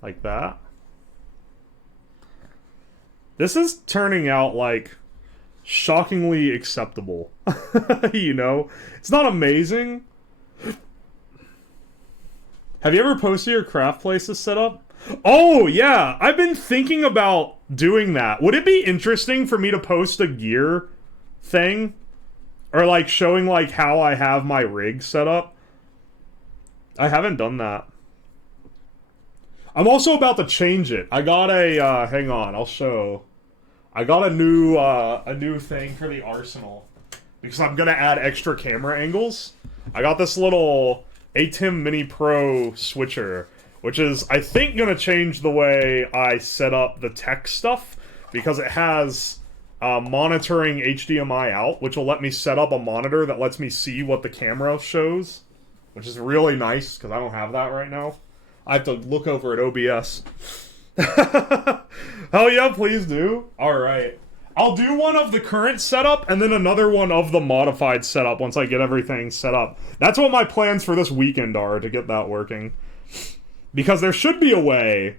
Like that. This is turning out like shockingly acceptable. You know? It's not amazing. Have you ever posted your craft places set up? Oh, yeah. I've been thinking about doing that. Would it be interesting for me to post a gear thing? Or, like, showing, like, how I have my rig set up? I haven't done that. I'm also about to change it. I got a, hang on, I'll show. I got a new thing for the arsenal. Because I'm gonna add extra camera angles. I got this little ATEM Mini Pro switcher, which is, I think, gonna change the way I set up the tech stuff, because it has monitoring HDMI out, which will let me set up a monitor that lets me see what the camera shows, which is really nice because I don't have that right now. I have to look over at OBS. Hell yeah, please do. Alright. I'll do one of the current setup and then another one of the modified setup once I get everything set up. That's what my plans for this weekend are, to get that working. Because there should be a way,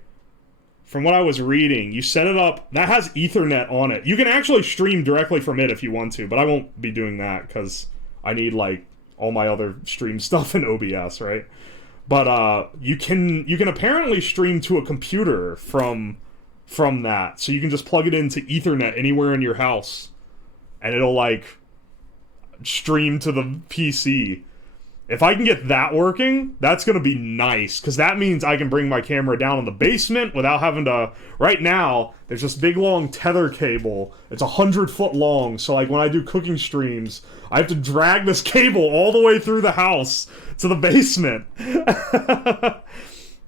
from what I was reading, you set it up, that has Ethernet on it. You can actually stream directly from it if you want to, but I won't be doing that because I need, like, all my other stream stuff in OBS, right? But you can apparently stream to a computer from that, so you can just plug it into Ethernet anywhere in your house, and it'll like stream to the PC. If I can get that working, that's gonna be nice, because that means I can bring my camera down in the basement without having to... Right now, there's this big long tether cable. It's 100-foot long, so like when I do cooking streams, I have to drag this cable all the way through the house to the basement.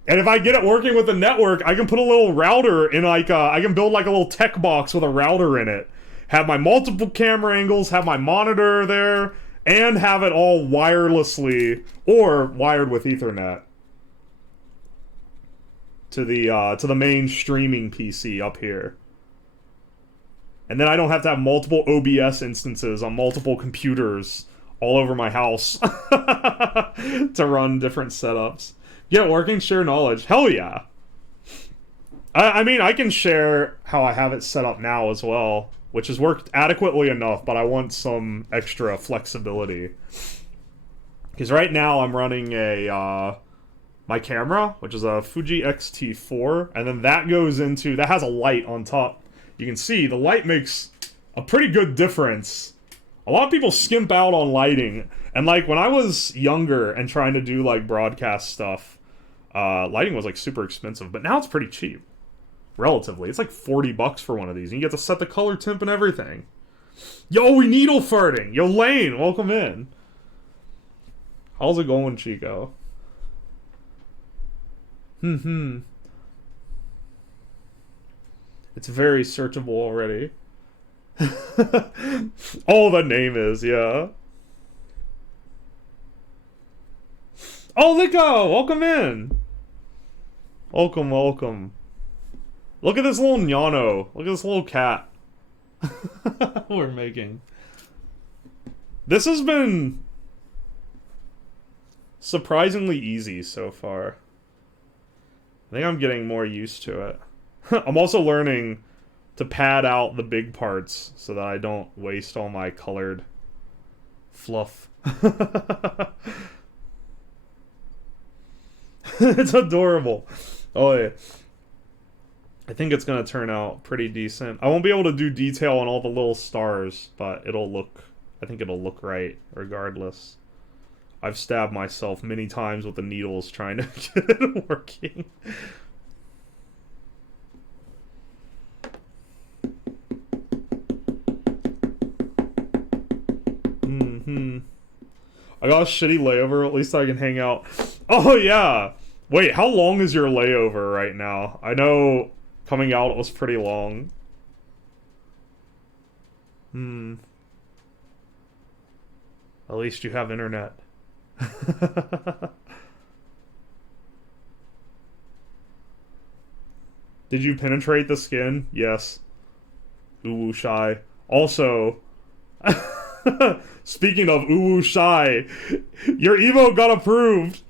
And if I get it working with the network, I can put a little router in, like, I can build like a little tech box with a router in it. Have my multiple camera angles, have my monitor there, and have it all wirelessly, or wired with Ethernet, to the main streaming PC up here. And then I don't have to have multiple OBS instances on multiple computers all over my house to run different setups. Get it working, share knowledge. Hell yeah. I mean, I can share how I have it set up now as well, which has worked adequately enough, but I want some extra flexibility. Because right now I'm running my camera, which is a Fuji X-T4, and then that goes into... That has a light on top. You can see the light makes a pretty good difference. A lot of people skimp out on lighting. And, like, when I was younger and trying to do, like, broadcast stuff, lighting was, like, super expensive. But now it's pretty cheap. Relatively. It's, like, 40 bucks for one of these. And you get to set the color temp and everything. Yo, we needlefelting! Yo, Lane, welcome in. How's it going, Chico? It's very searchable already. Oh, the name is, yeah. Oh, Lico! Welcome in! Welcome, welcome. Look at this little Nyano. Look at this little cat. We're making. This has been surprisingly easy so far. I think I'm getting more used to it. I'm also learning to pad out the big parts so that I don't waste all my colored fluff. It's adorable. Oh yeah. I think it's gonna turn out pretty decent. I won't be able to do detail on all the little stars, but it'll look... I think it'll look right regardless. I've stabbed myself many times with the needles trying to get it working. I got a shitty layover, at least I can hang out. Oh yeah! Wait, how long is your layover right now? I know coming out it was pretty long. At least you have internet. Did you penetrate the skin? Yes. Ooh, shy. Also, speaking of ooh, shy, your emote got approved.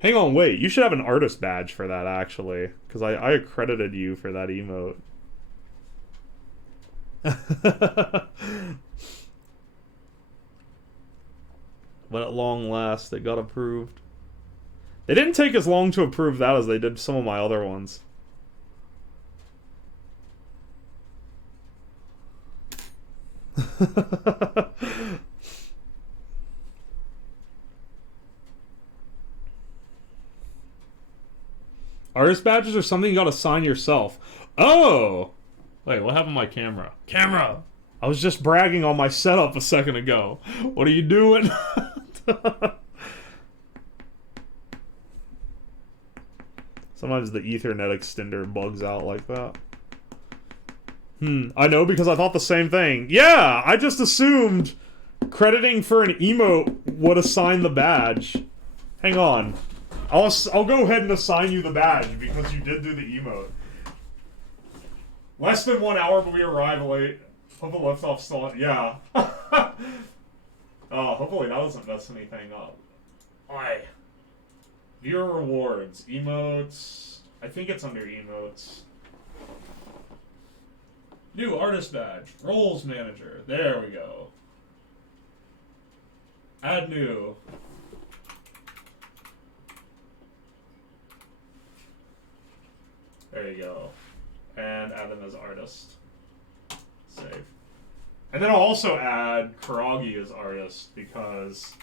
Hang on, wait. You should have an artist badge for that, actually. Because I accredited you for that emote. But at long last, it got approved. They didn't take as long to approve that as they did some of my other ones. Artist badges are something you gotta sign yourself. Oh! Wait, what happened to my camera? Camera! I was just bragging on my setup a second ago. What are you doing? Sometimes the Ethernet extender bugs out like that. I know, because I thought the same thing. Yeah, I just assumed crediting for an emote would assign the badge. Hang on. I'll go ahead and assign you the badge, because you did do the emote. Less than 1 hour, but we arrive late. Hope the lift off still. Yeah. Hopefully that doesn't mess anything up. Alright. Viewer rewards. Emotes. I think it's under emotes. New artist badge. Roles manager. There we go. Add new. There you go. And add them as artist. Save. And then I'll also add Kuragi as artist, because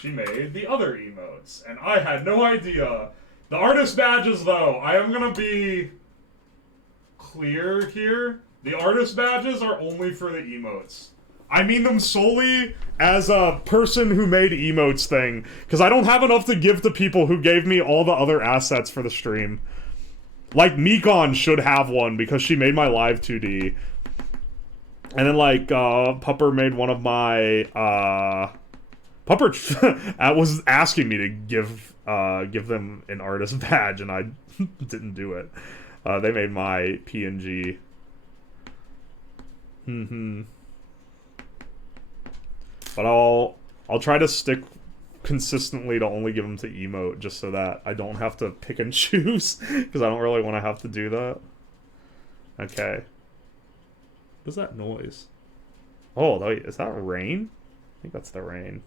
she made the other emotes. And I had no idea. The artist badges, though, I am going to be clear here. The artist badges are only for the emotes. I mean them solely as a person who made emotes thing, because I don't have enough to give to people who gave me all the other assets for the stream. Like, Mikon should have one, because she made my live 2D. And then, like, Pupper made one of my, Pupper was asking me to give them an artist badge, and I didn't do it. They made my PNG. But I'll try to stick consistently to only give them to emote, just so that I don't have to pick and choose, because I don't really want to have to do that. Okay. What is that noise? Oh, wait, is that rain? I think that's the rain.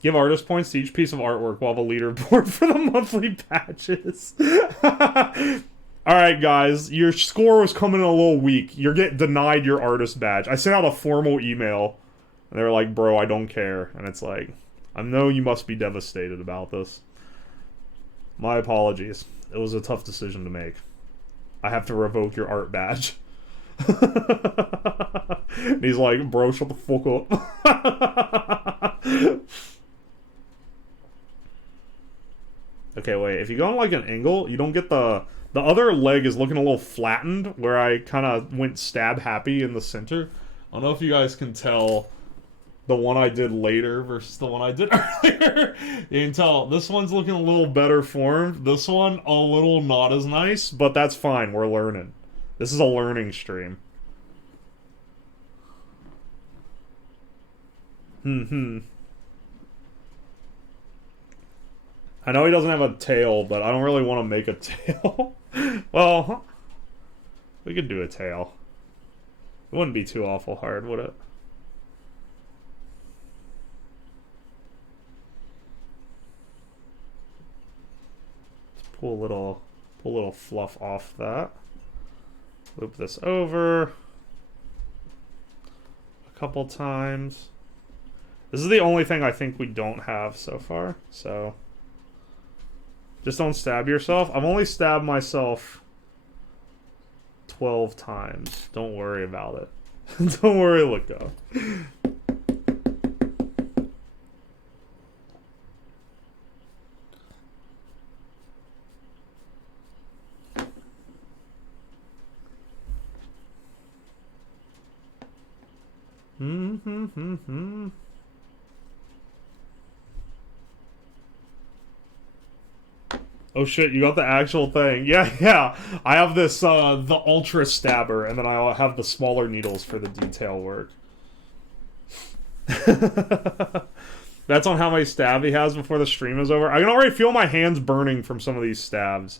Give artist points to each piece of artwork while the leaderboard for the monthly patches. Alright, guys, your score was coming in a little weak. You're getting denied your artist badge. I sent out a formal email, and they were like, bro, I don't care. And it's like, I know you must be devastated about this. My apologies. It was a tough decision to make. I have to revoke your art badge. And he's like, bro, shut the fuck up. Okay, wait, if you go on like an angle, you don't get the other leg is looking a little flattened, where I kind of went stab happy in the center. I don't know if you guys can tell the one I did later versus the one I did earlier. You can tell this one's looking a little better formed. This one, a little not as nice, but that's fine. We're learning. This is a learning stream. I know he doesn't have a tail, but I don't really want to make a tail. Well, we could do a tail. It wouldn't be too awful hard, would it? Let's pull a little fluff off that. Loop this over a couple times. This is the only thing I think we don't have so far, so just don't stab yourself. I've only stabbed myself 12 times. Don't worry about it. Don't worry, let go. Oh shit, you got the actual thing. Yeah. I have this, the Ultra Stabber, and then I have the smaller needles for the detail work. That's on how many stab he has before the stream is over. I can already feel my hands burning from some of these stabs.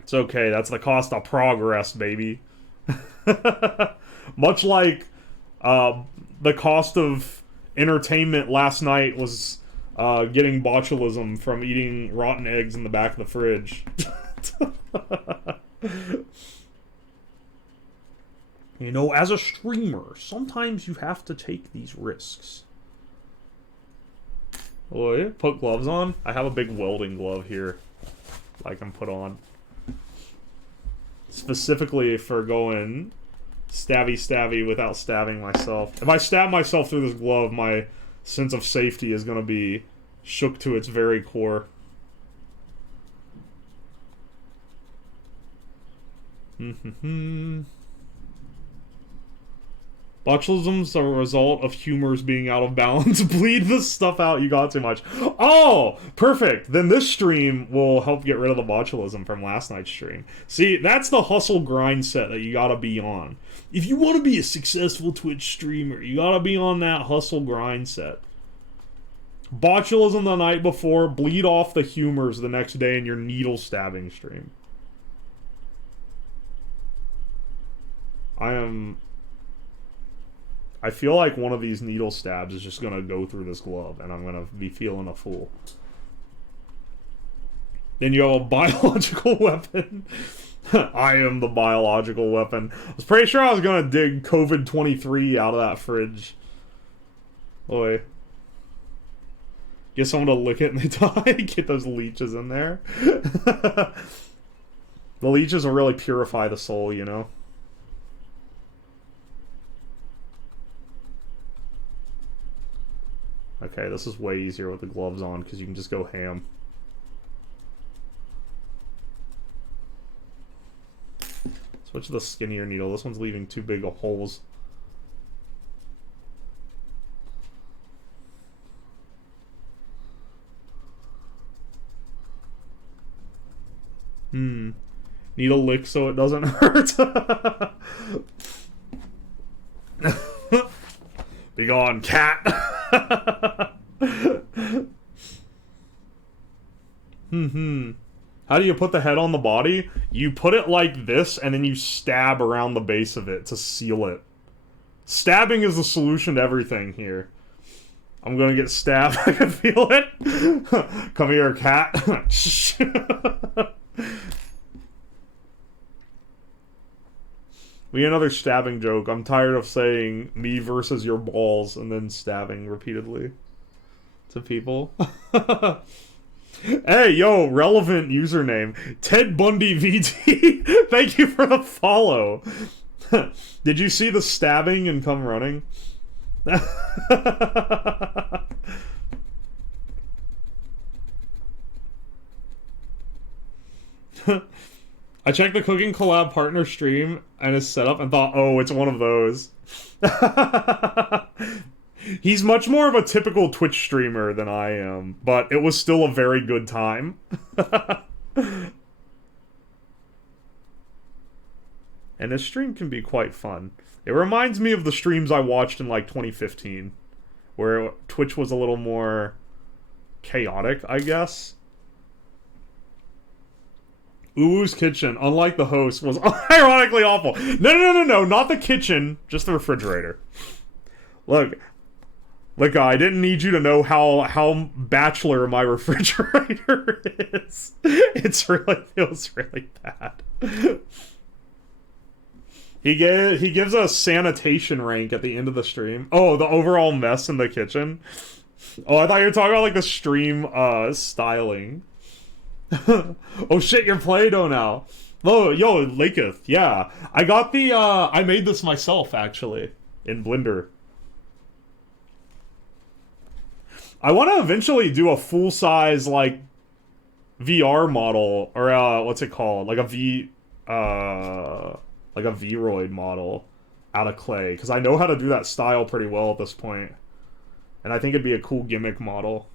It's okay, that's the cost of progress, baby. Much like, the cost of entertainment last night was getting botulism from eating rotten eggs in the back of the fridge. You know, as a streamer, sometimes you have to take these risks. Oh yeah, put gloves on? I have a big welding glove here I can put on. Specifically for going stabby without stabbing myself. If I stab myself through this glove, my sense of safety is going to be shook to its very core. Botulism's a result of humors being out of balance. Bleed this stuff out, you got too much. Oh, perfect. Then this stream will help get rid of the botulism from last night's stream. See, that's the hustle grind set that you gotta be on. If you want to be a successful Twitch streamer, you gotta be on that hustle grind set. Botulism the night before, bleed off the humors the next day in your needle stabbing stream. I feel like one of these needle stabs is just gonna go through this glove, and I'm gonna be feeling a fool. Then you have a biological weapon. I am the biological weapon. I was pretty sure I was gonna dig COVID-23 out of that fridge. Boy. Get someone to lick it and they die. Get those leeches in there. The leeches will really purify the soul, you know? Okay, this is way easier with the gloves on because you can just go ham. Switch to the skinnier needle. This one's leaving too big of holes. Needle lick so it doesn't hurt. Be gone, cat. How do you put the head on the body? You put it like this, and then you stab around the base of it to seal it. Stabbing is the solution to everything here. I'm gonna get stabbed. I can feel it. Come here, cat. We get another stabbing joke. I'm tired of saying me versus your balls and then stabbing repeatedly to people. Hey, yo, relevant username. Ted Bundy VT. Thank you for the follow. Did you see the stabbing and come running? I checked the Cooking Collab partner stream and his setup and thought, oh, it's one of those. He's much more of a typical Twitch streamer than I am, but it was still a very good time. And this stream can be quite fun. It reminds me of the streams I watched in like 2015, where Twitch was a little more chaotic, I guess. Uwu's kitchen, unlike the host, was ironically awful. No, not the kitchen, just the refrigerator. Look, I didn't need you to know how bachelor my refrigerator is. It feels really bad. He gives a sanitation rank at the end of the stream. Oh, the overall mess in the kitchen. Oh, I thought you were talking about like the stream styling. Oh shit, you're Play-Doh now. Oh, yo, Laketh, yeah. I got the, I made this myself, actually, in Blender. I want to eventually do a full-size, like, VR model, or, what's it called? Like a V-Roid model out of clay, because I know how to do that style pretty well at this point. And I think it'd be a cool gimmick model.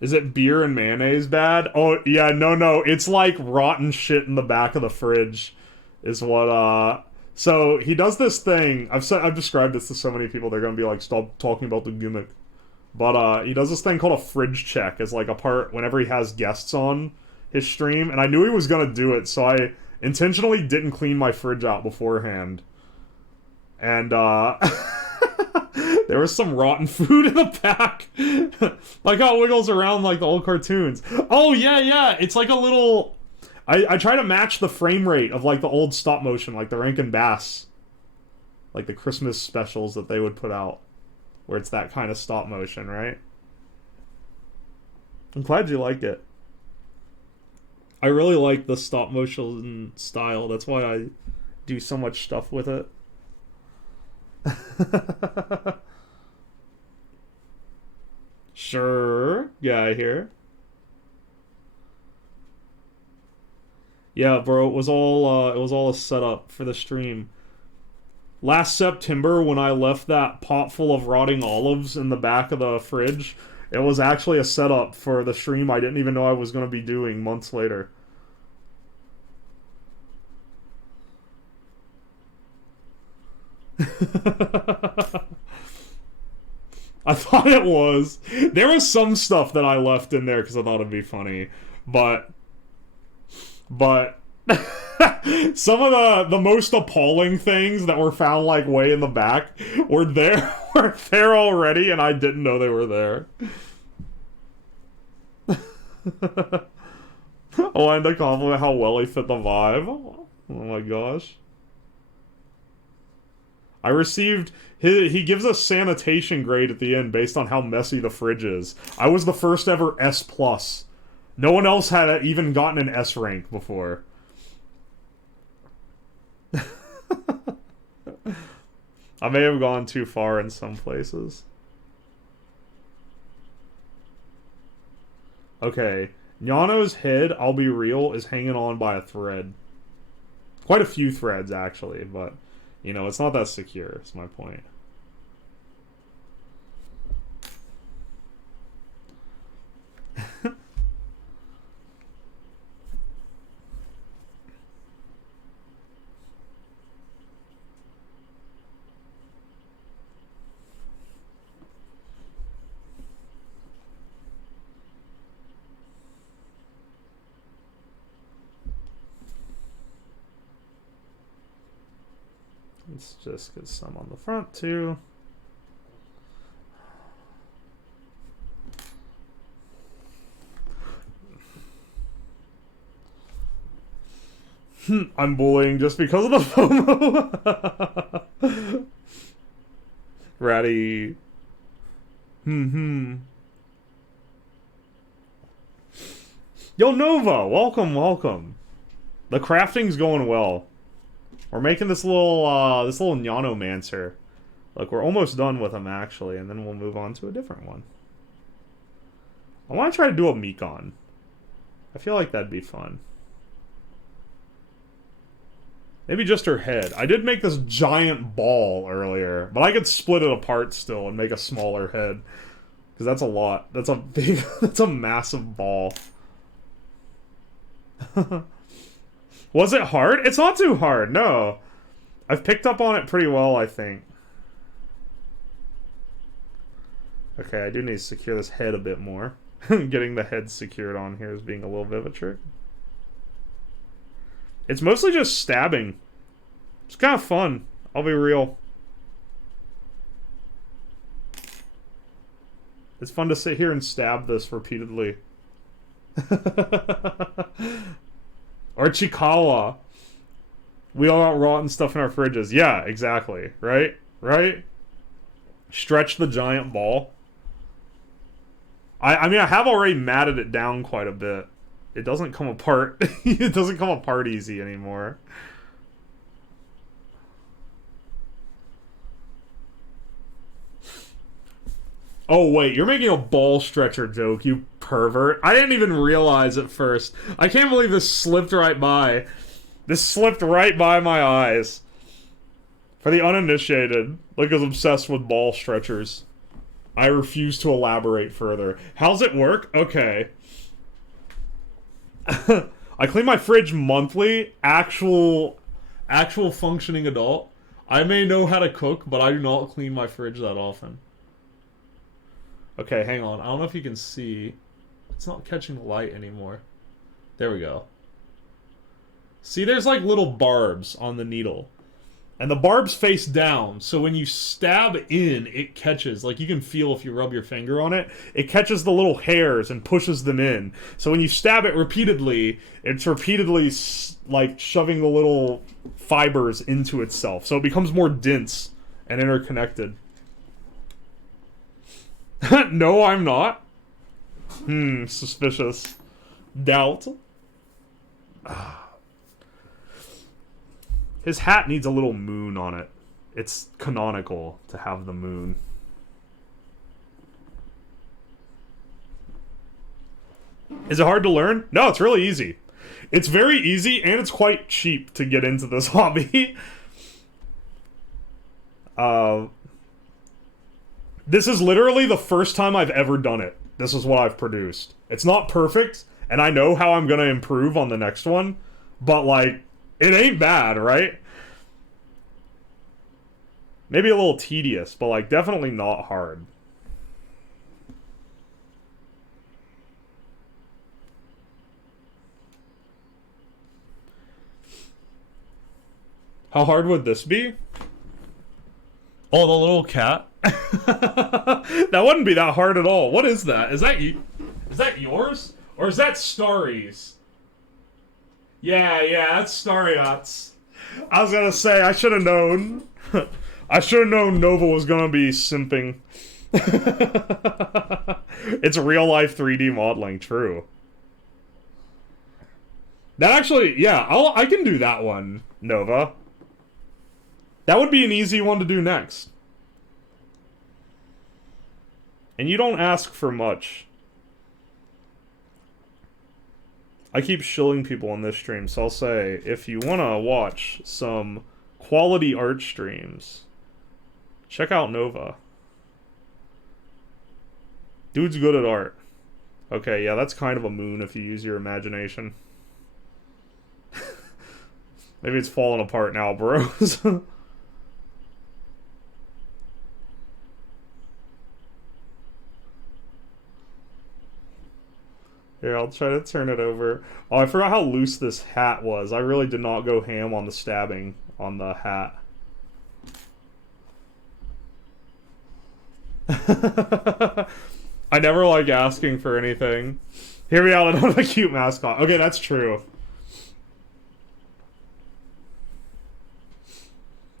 Is it beer and mayonnaise bad? Oh, yeah, no. It's like rotten shit in the back of the fridge is what, So, he does this thing. I've described this to so many people, they're gonna be like, stop talking about the gimmick. But, he does this thing called a fridge check as like a part whenever he has guests on his stream. And I knew he was gonna do it, so I intentionally didn't clean my fridge out beforehand. And, there was some rotten food in the back. Like how it wiggles around like the old cartoons. Oh, yeah. It's like a little... I try to match the frame rate of like the old stop motion, like the Rankin Bass. Like the Christmas specials that they would put out. Where it's that kind of stop motion, right? I'm glad you like it. I really like the stop motion style. That's why I do so much stuff with it. Sure, guy here. Yeah, bro, it was all a setup for the stream. Last September, when I left that pot full of rotting olives in the back of the fridge, it was actually a setup for the stream I didn't even know I was going to be doing months later. I thought it was. There was some stuff that I left in there because I thought it'd be funny, but some of the most appalling things that were found like way in the back were there already, and I didn't know they were there. I wanted to compliment how well he fit the vibe. Oh my gosh. I received he gives us sanitation grade at the end based on how messy the fridge is. I was the first ever S+. No one else had even gotten an S rank before. I may have gone too far in some places. Okay. Yano's head, I'll be real, is hanging on by a thread. Quite a few threads, actually, but, you know, it's not that secure, is my point. Let's just get some on the front, too. I'm bullying just because of the FOMO. Ratty. Yo, Nova! Welcome, welcome. The crafting's going well. We're making this little Nyanomancer. Look, we're almost done with him, actually, and then we'll move on to a different one. I want to try to do a Mekon. I feel like that'd be fun. Maybe just her head. I did make this giant ball earlier, but I could split it apart still and make a smaller head. Because that's a lot. That's a big, that's a massive ball. Was it hard? It's not too hard, no. I've picked up on it pretty well, I think. Okay, I do need to secure this head a bit more. Getting the head secured on here is being a little bit of a trick. It's mostly just stabbing. It's kind of fun. I'll be real. It's fun to sit here and stab this repeatedly. Or Chikawa. We all got rotten stuff in our fridges. Yeah, exactly. Right? Right? Stretch the giant ball. I mean, I have already matted it down quite a bit. It doesn't come apart. It doesn't come apart easy anymore. Oh, wait, you're making a ball stretcher joke, you pervert. I didn't even realize at first. I can't believe this slipped right by. This slipped right by my eyes. For the uninitiated, Luke is obsessed with ball stretchers. I refuse to elaborate further. How's it work? Okay. I clean my fridge monthly. Actual functioning adult. I may know how to cook, but I do not clean my fridge that often. Okay, hang on. I don't know if you can see. It's not catching the light anymore. There we go. See, there's like little barbs on the needle. And the barbs face down, so when you stab in, it catches. Like, you can feel if you rub your finger on it. It catches the little hairs and pushes them in. So when you stab it repeatedly, it's repeatedly, like, shoving the little fibers into itself. So it becomes more dense and interconnected. No, I'm not. Suspicious. Doubt. His hat needs a little moon on it. It's canonical to have the moon. Is it hard to learn? No, it's really easy. It's very easy, and it's quite cheap to get into this hobby. This is literally the first time I've ever done it. This is what I've produced. It's not perfect, and I know how I'm gonna improve on the next one, but, like, it ain't bad, right? Maybe a little tedious, but, like, definitely not hard. How hard would this be? Oh, the little cat? That wouldn't be that hard at all. What is that? Is that you? Is that yours? Or is that Starry's? Yeah, that's Starry's. I was gonna say, I should have known. I should have known Nova was gonna be simping. It's real life 3D modeling, true. That actually, yeah, I can do that one, Nova. That would be an easy one to do next. And you don't ask for much. I keep shilling people on this stream, so I'll say, if you want to watch some quality art streams, check out Nova. Dude's good at art. Okay, yeah, that's kind of a moon if you use your imagination. Maybe it's falling apart now, bros. Here, I'll try to turn it over. Oh, I forgot how loose this hat was. I really did not go ham on the stabbing on the hat. I never like asking for anything. Hear me out, I don't have a cute mascot. Okay, that's true.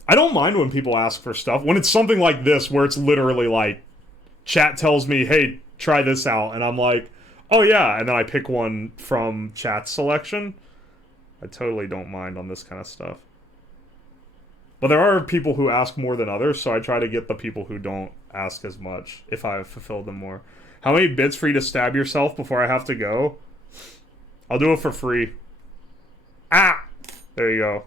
I don't mind when people ask for stuff. When it's something like this, where it's literally like, chat tells me, hey, try this out, and I'm like, oh yeah, and then I pick one from chat's selection. I totally don't mind on this kind of stuff. But there are people who ask more than others, so I try to get the people who don't ask as much, if I've fulfilled them more. How many bits for you to stab yourself before I have to go? I'll do it for free. Ah! There you go.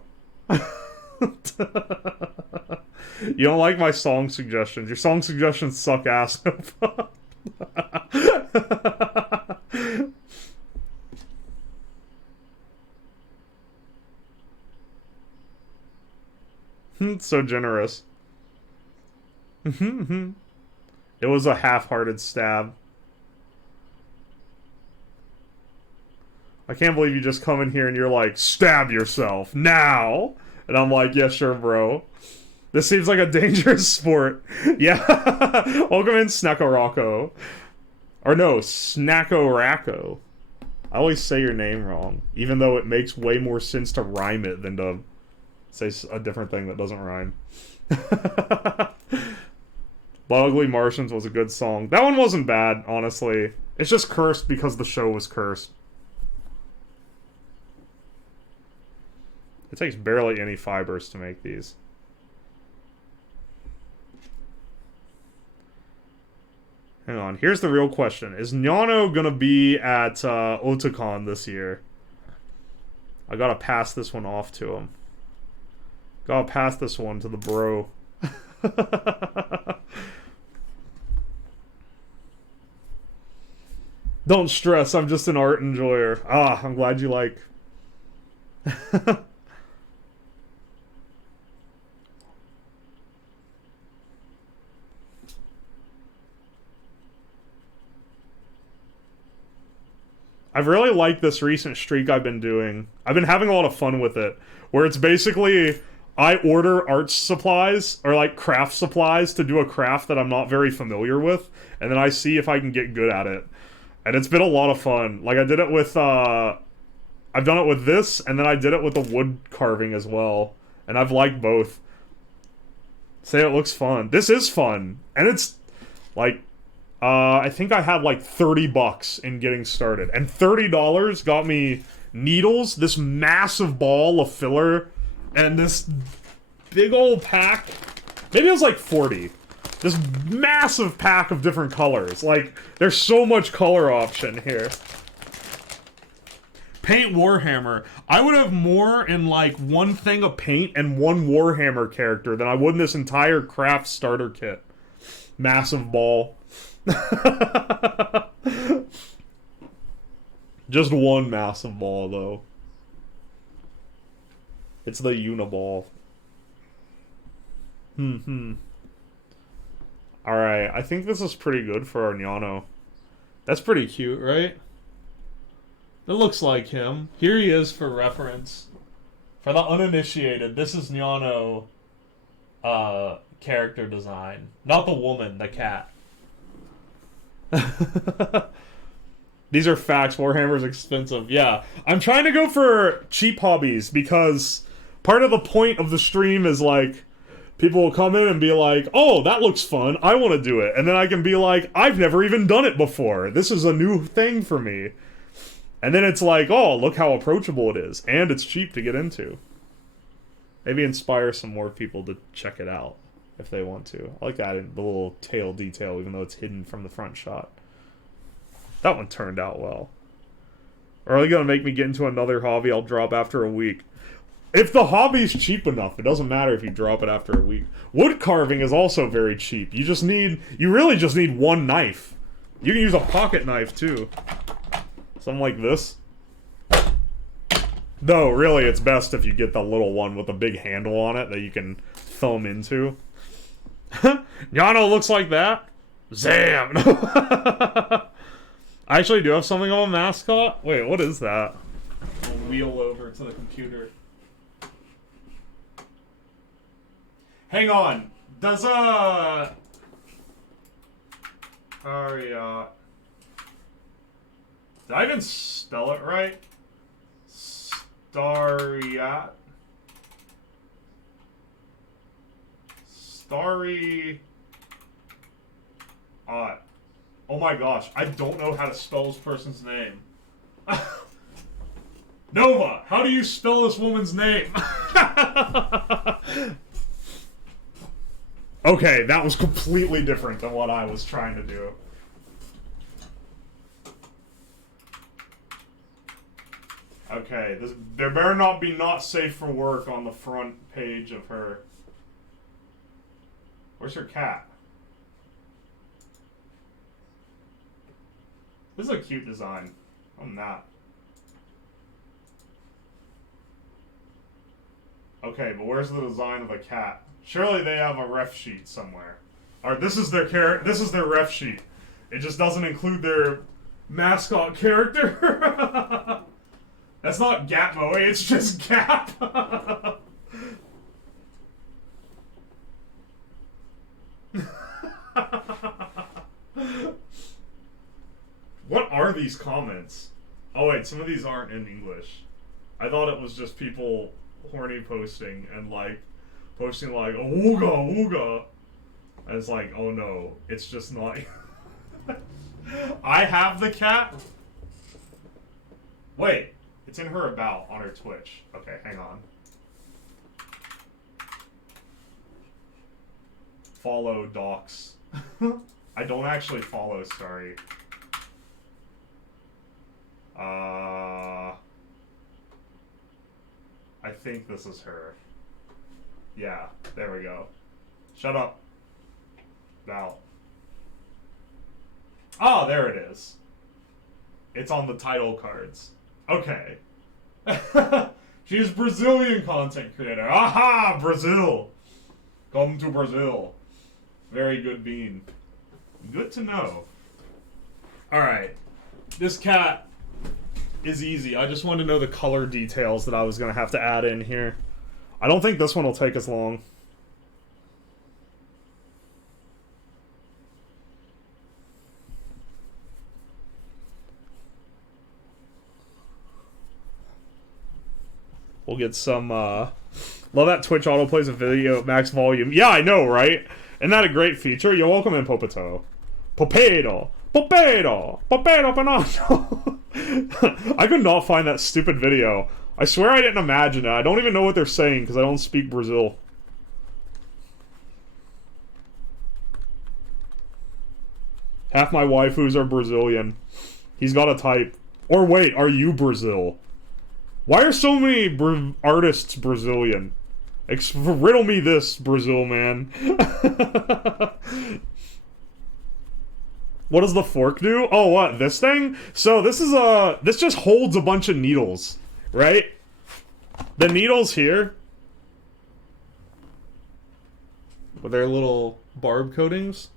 You don't like my song suggestions. Your song suggestions suck ass. So generous. It was a half-hearted stab. I can't believe you just come in here and you're like, stab yourself, now! And I'm like, yeah, sure, bro. This seems like a dangerous sport. Yeah. Welcome in, Snackorocco. Or no, Snackoracco. I always say your name wrong, even though it makes way more sense to rhyme it than to say a different thing that doesn't rhyme. But Ugly Martians was a good song. That one wasn't bad, honestly. It's just cursed because the show was cursed. It takes barely any fibers to make these. Hang on, here's the real question. Is Nyano gonna be at Otakon this year? I gotta pass this one off to him. Gotta pass this one to the bro. Don't stress, I'm just an art enjoyer. Ah, I'm glad you like. I've really liked this recent streak I've been doing. I've been having a lot of fun with it. Where it's basically, I order art supplies, or like craft supplies, to do a craft that I'm not very familiar with. And then I see if I can get good at it. And it's been a lot of fun. Like I did it with, I've done it with this, and then I did it with the wood carving as well. And I've liked both. Say it looks fun. This is fun. And it's, like, I think I had like $30 in getting started. And $30 got me needles, this massive ball of filler, and this big old pack. Maybe it was like 40. This massive pack of different colors. Like, there's so much color option here. Paint Warhammer. I would have more in like one thing of paint and one Warhammer character than I would in this entire craft starter kit. Massive ball. Just one massive ball though. It's the Uniball. Alright, I think this is pretty good for our Nyano. That's pretty cute, right? It looks like him. Here he is for reference. For the uninitiated, this is Nyano character design. Not the woman, the cat. These are facts. Warhammer's expensive. Yeah. I'm trying to go for cheap hobbies because part of the point of the stream is like people will come in and be like, oh, that looks fun. I want to do it. And then I can be like, I've never even done it before. This is a new thing for me. And then it's like, oh, look how approachable it is. And it's cheap to get into. Maybe inspire some more people to check it out if they want to. I like that in the little tail detail, even though it's hidden from the front shot. That one turned out well. Are they going to make me get into another hobby I'll drop after a week? If the hobby's cheap enough, it doesn't matter if you drop it after a week. Wood carving is also very cheap. You really just need one knife. You can use a pocket knife too. Something like this. No, really, it's best if you get the little one with a big handle on it that you can thumb into. Nyano looks like that. Zam! I actually do have something of a mascot. Wait, what is that? I'll wheel over to the computer. Hang on. Does, Ariat. Did I even spell it right? Stariat? Starry... Oh my gosh, I don't know how to spell this person's name. Nova, how do you spell this woman's name? Okay, that was completely different than what I was trying to do. Okay, there better not be not safe for work on the front page of her. Where's her cat? This is a cute design. I'm not. Okay, but where's the design of the cat? Surely they have a ref sheet somewhere. Or this is their ref sheet. It just doesn't include their mascot character. That's not Gatmoe, it's just Gap. What are these comments? Oh wait, some of these aren't in English. I thought it was just people horny posting and like posting like ooga ooga. And it's like, oh no, it's just not. I have the cat. Wait, it's in her about on her Twitch. Okay, hang on. Follow docs. I don't actually follow Starry. I think this is her. Yeah, there we go. Shut up. Val. Oh, there it is. It's on the title cards. Okay. She's Brazilian content creator. Aha! Brazil! Come to Brazil. Very good bean. Good to know. Alright. This cat is easy. I just wanted to know the color details that I was going to have to add in here. I don't think this one will take as long. We'll get some, love that Twitch autoplays a video at max volume. Yeah, I know, right? Isn't that a great feature? You're welcome in, Popato. Popedo! Popedo! Popedo Panacho! I could not find that stupid video. I swear I didn't imagine it. I don't even know what they're saying because I don't speak Brazil. Half my waifus are Brazilian. He's got a type. Or wait, are you Brazil? Why are so many artists Brazilian? Riddle me this, Brazil man. What does the fork do? Oh, what? This thing? So this is this just holds a bunch of needles, right? The needles here, with their little barb coatings.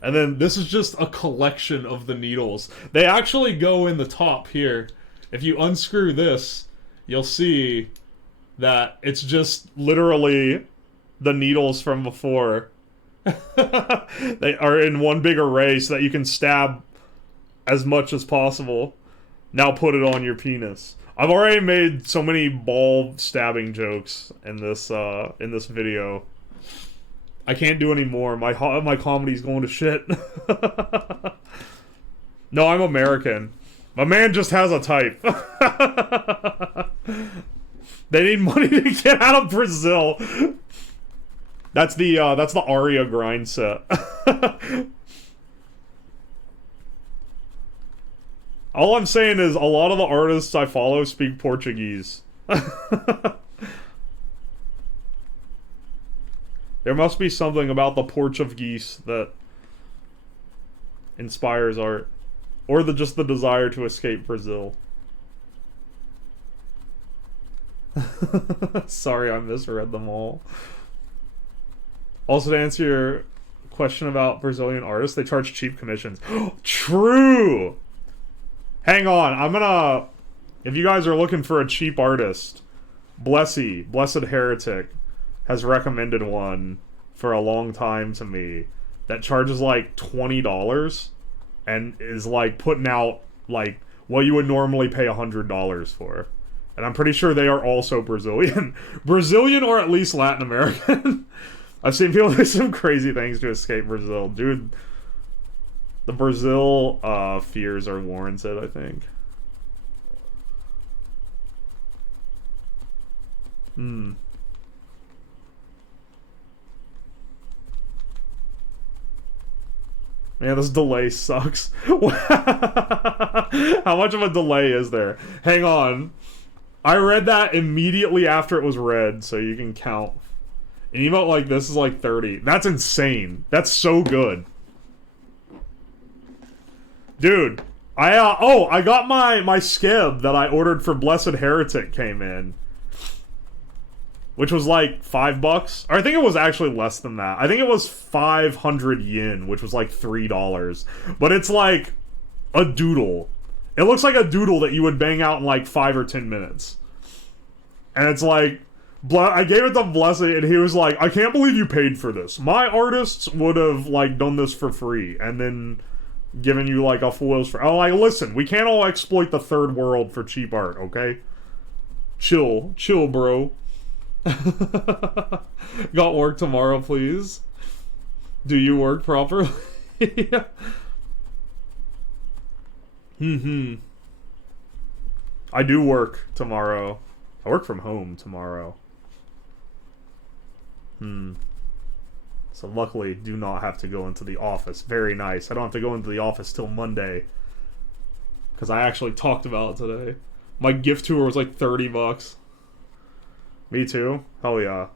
And then this is just a collection of the needles. They actually go in the top here. If you unscrew this, you'll see that it's just literally the needles from before. They are in one big array so that you can stab as much as possible. Now put it on your penis. I've already made so many ball stabbing jokes in this video. I can't do any more. My comedy's going to shit. No, I'm American. My man just has a type. They need money to get out of Brazil. That's the Aria grind set. All I'm saying is a lot of the artists I follow speak Portuguese. There must be something about the Portuguese that inspires art. Or just the desire to escape Brazil. Sorry, I misread them all. Also, to answer your question about Brazilian artists, they charge cheap commissions. True! Hang on, I'm gonna... If you guys are looking for a cheap artist, Blessed Heretic, has recommended one for a long time to me that charges like $20 and is like putting out like what you would normally pay $100 for. And I'm pretty sure they are also Brazilian. Brazilian or at least Latin American. I've seen people do some crazy things to escape Brazil. Dude, the Brazil fears are warranted, I think. Man, this delay sucks. How much of a delay is there? Hang on. I read that immediately after it was read, so you can count. An emote like this is like 30. That's insane. That's so good. Dude, I got my skib that I ordered for Blessed Heretic came in. Which was like $5. Or I think it was actually less than that. I think it was 500 yen, which was like $3. But it's like a doodle. It looks like a doodle that you would bang out in like 5 or 10 minutes. And it's like, I gave it to Blessed, and he was like, I can't believe you paid for this. My artists would have like done this for free, and then given you like a foils for... Oh, like, listen, we can't all exploit the third world for cheap art, okay? Chill, bro. Got work tomorrow, please. Do you work properly? I do work tomorrow. I work from home tomorrow. So luckily, do not have to go into the office. Very nice. I don't have to go into the office till Monday. Because I actually talked about it today. My gift tour was like $30. Me too? Hell yeah.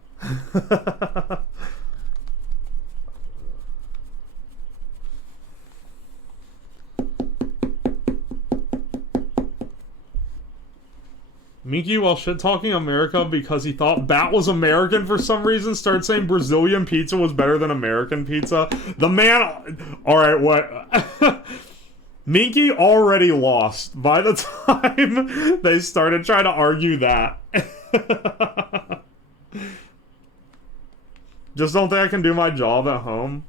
Minky, while shit-talking America because he thought Bat was American for some reason, started saying Brazilian pizza was better than American pizza. The man... Alright, what... Minky already lost by the time they started trying to argue that. Just don't think I can do my job at home.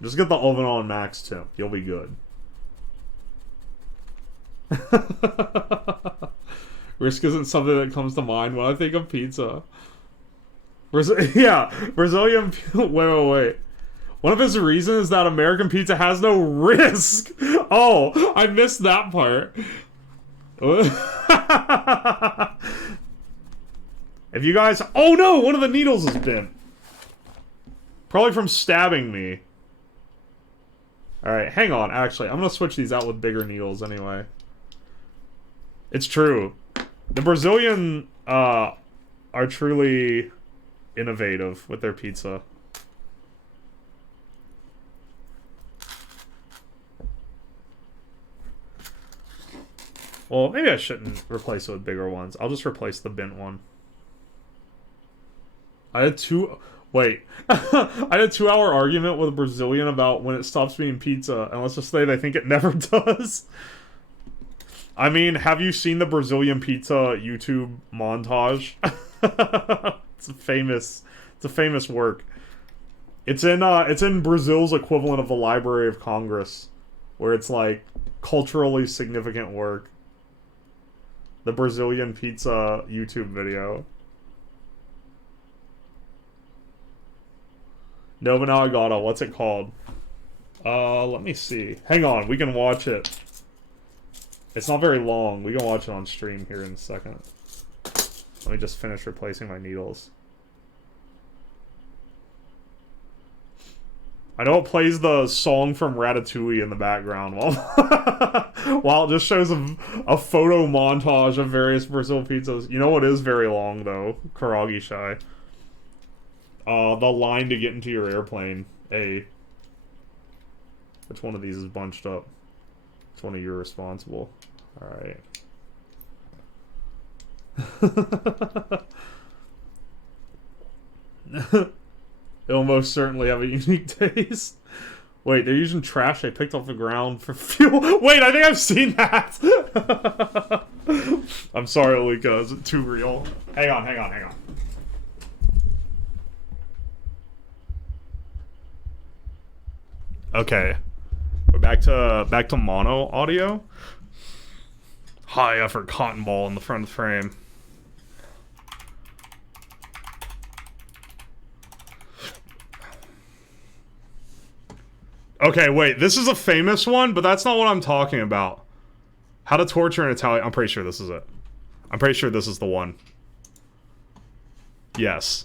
Just get the oven on max temp. You'll be good. Risk isn't something that comes to mind when I think of pizza. Yeah, Brazilian... Wait. One of his reasons is that American pizza has no risk. Oh, I missed that part. If you guys... Oh no, one of the needles is bent. Probably from stabbing me. Alright, hang on, actually. I'm gonna switch these out with bigger needles anyway. It's true. The Brazilian are truly innovative with their pizza. Well, maybe I shouldn't replace it with bigger ones. I'll just replace the bent one. I had two... Wait. I had a 2-hour argument with a Brazilian about when it stops being pizza, and let's just say they think it never does. I mean, have you seen the Brazilian pizza YouTube montage? It's a famous work. It's in Brazil's equivalent of the Library of Congress, where it's like culturally significant work. The Brazilian pizza YouTube video. No, but now I gotta. What's it called? Let me see. Hang on, we can watch it. It's not very long. We can watch it on stream here in a second. Let me just finish replacing my needles. I know it plays the song from Ratatouille in the background while it just shows a photo montage of various Brazil pizzas. You know what is very long, though? Karagi Shy. The line to get into your airplane. A. Which one of these is bunched up? Which one of you are responsible? Alright. It'll most certainly have a unique taste. Wait, they're using trash they picked off the ground for fuel. Wait, I think I've seen that! I'm sorry, Alika. Is it too real? Hang on. Okay. We're back to mono audio. High effort cotton ball in the front of the frame. Okay, wait, this is a famous one, but that's not what I'm talking about. How to torture in Italian. I'm pretty sure this is it. I'm pretty sure this is the one. Yes.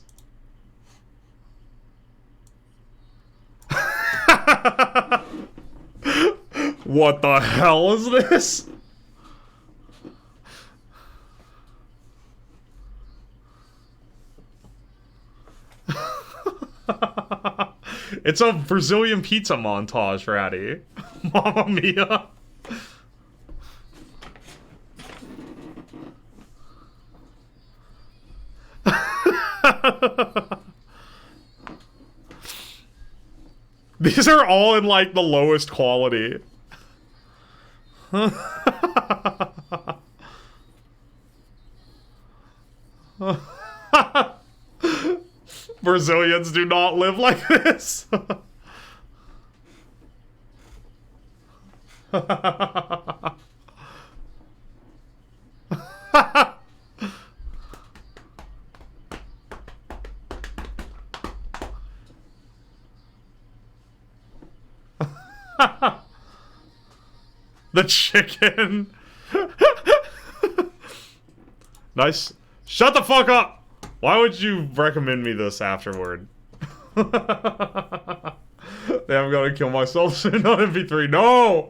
What the hell is this? It's a Brazilian pizza montage, Ratty. Mamma mia. These are all in, like, the lowest quality. Brazilians do not live like this. The chicken. Nice. Shut the fuck up! Why would you recommend me this afterward? Damn, I'm gonna kill myself soon on MP3. No!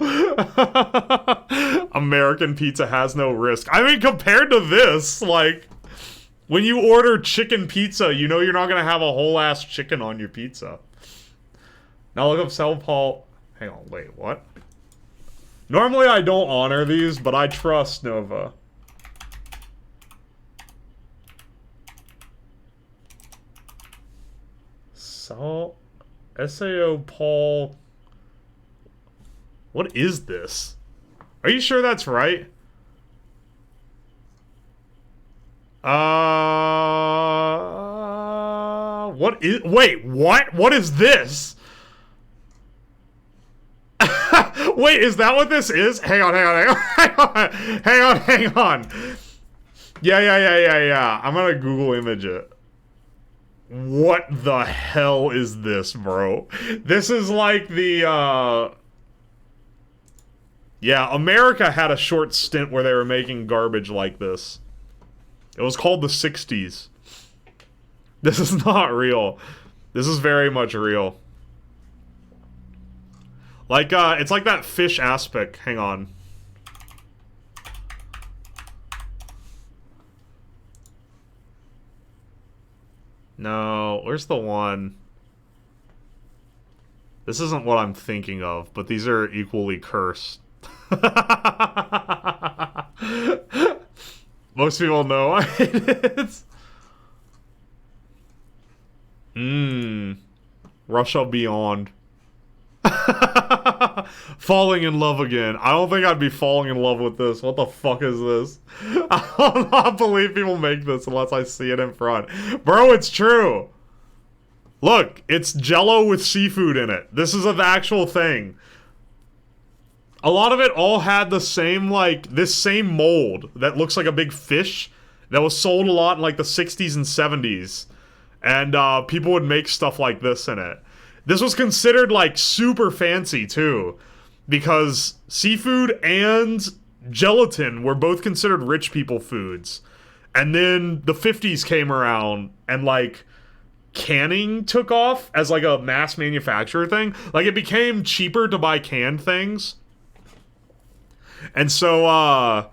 American pizza has no risk. I mean, compared to this, like, when you order chicken pizza, you know you're not gonna have a whole ass chicken on your pizza. Now look up Sal Paul. Hang on, wait, what? Normally I don't honor these, but I trust Nova. Sal... SAO Paul... What is this? Are you sure that's right? What is... Wait, what? What is this? Wait, is that what this is? Hang on. Yeah. I'm gonna Google image it. What the hell is this, bro? This is like the, Yeah, America had a short stint where they were making garbage like this. It was called the 60s. This is not real. This is very much real. Like, it's like that fish aspic. Hang on. No, where's the one? This isn't what I'm thinking of, but these are equally cursed. Most people know I hate it. Russia Beyond. Falling in love again. I don't think I'd be falling in love with this. What the fuck is this? I do not believe people make this unless I see it in front. Bro, it's true. Look, it's Jell-O with seafood in it. This is an actual thing. A lot of it all had the same, like, this same mold that looks like a big fish that was sold a lot in, like, the 60s and 70s. And people would make stuff like this in it. This was considered, like, super fancy, too. Because seafood and gelatin were both considered rich people foods. And then the 50s came around and, like, canning took off as, like, a mass manufacturer thing. Like, it became cheaper to buy canned things. And so,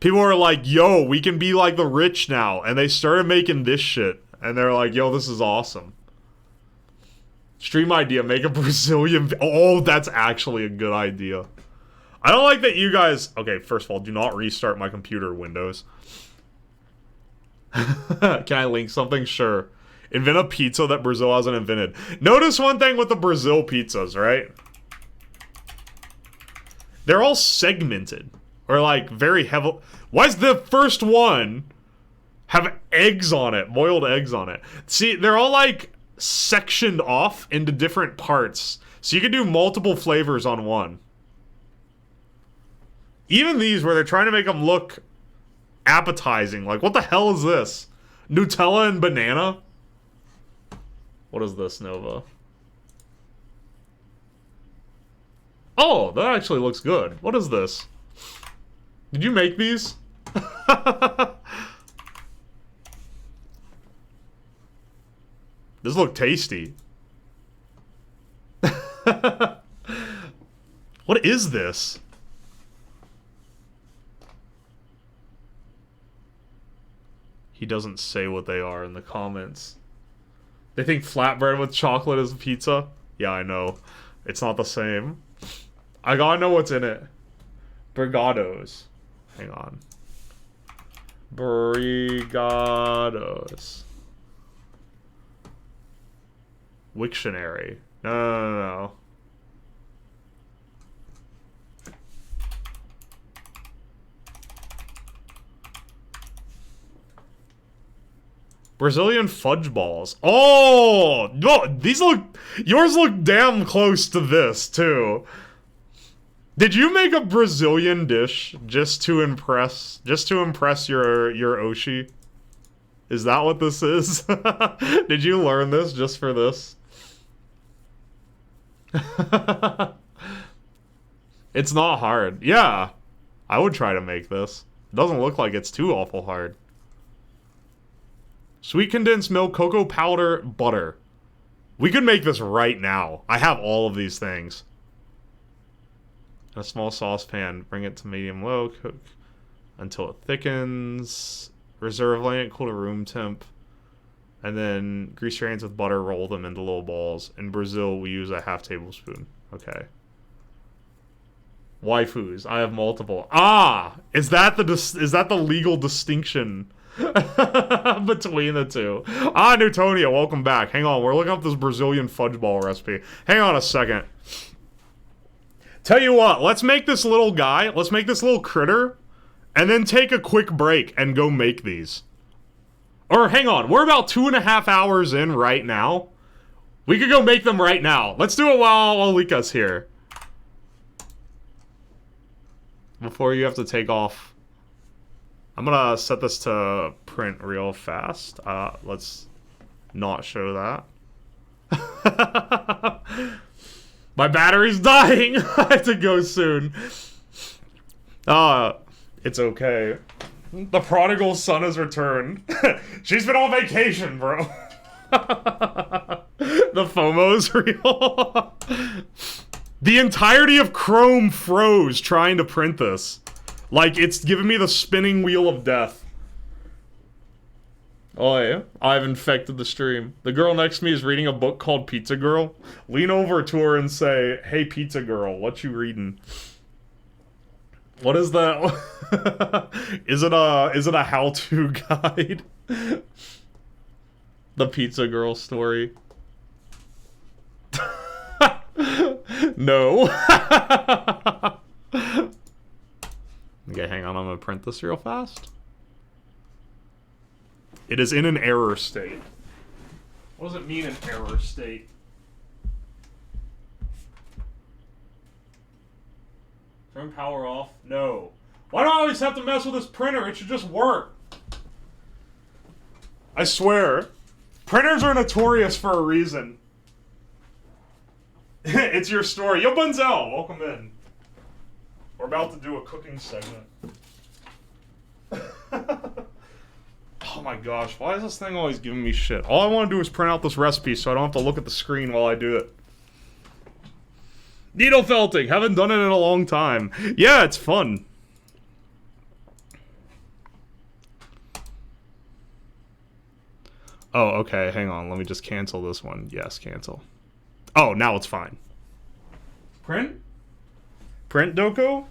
people were like, yo, we can be like the rich now. And they started making this shit. And they're like, yo, this is awesome. Stream idea, make a Brazilian... Oh, that's actually a good idea. I don't like that you guys... Okay, first of all, do not restart my computer, Windows. Can I link something? Sure. Invent a pizza that Brazil hasn't invented. Notice one thing with the Brazil pizzas, right? They're all segmented. Or, like, very heavy... Why is the first one have eggs on it? Boiled eggs on it. See, they're all, like, sectioned off into different parts. So you can do multiple flavors on one. Even these, where they're trying to make them look appetizing. Like, what the hell is this? Nutella and banana? What is this, Nova? Oh, that actually looks good. What is this? Did you make these? This look tasty. What is this? He doesn't say what they are in the comments. They think flatbread with chocolate is pizza? Yeah, I know. It's not the same. I gotta know what's in it. Brigados. Hang on. Brigados. Wiktionary. No. Brazilian fudge balls. Oh! No, these look... Yours look damn close to this, too. Did you make a Brazilian dish just to impress your Oshi? Is that what this is? Did you learn this just for this? It's not hard. Yeah. I would try to make this. It doesn't look like it's too awful hard. Sweet condensed milk, cocoa powder, butter. We could make this right now. I have all of these things. In a small saucepan, bring it to medium low, cook until it thickens. Reserve, letting it cool to room temp. And then grease your hands with butter, roll them into little balls. In Brazil, we use a half tablespoon. Okay. Waifus. I have multiple. Ah! Is that the legal distinction between the two? Ah, Newtonia, welcome back. Hang on, we're looking up this Brazilian fudge ball recipe. Hang on a second. Tell you what, let's make this little guy, let's make this little critter, and then take a quick break and go make these. Or hang on, we're about 2.5 hours in right now. We could go make them right now. Let's do it while Lika's here. Before you have to take off. I'm gonna set this to print real fast. Let's not show that. My battery's dying! I have to go soon. It's okay. The prodigal son has returned. She's been on vacation, bro. The FOMO's real. The entirety of Chrome froze trying to print this. Like, it's giving me the spinning wheel of death. Oh yeah, I've infected the stream. The girl next to me is reading a book called Pizza Girl. Lean over to her and say, "Hey, Pizza Girl, what you reading?" What is that? Is it a how-to guide? The Pizza Girl story. No. Okay, hang on, I'm gonna print this real fast. It is in an error state. What does it mean, an error state? Turn power off? No. Why do I always have to mess with this printer? It should just work. I swear. Printers are notorious for a reason. It's your story. Yo, Bunzel, welcome in. We're about to do a cooking segment. Oh my gosh, why is this thing always giving me shit? All I want to do is print out this recipe so I don't have to look at the screen while I do it. Needlefelting, haven't done it in a long time. Yeah, it's fun. Oh, okay, hang on, let me just cancel this one. Yes, cancel. Oh, now it's fine. Print? Print, Doko?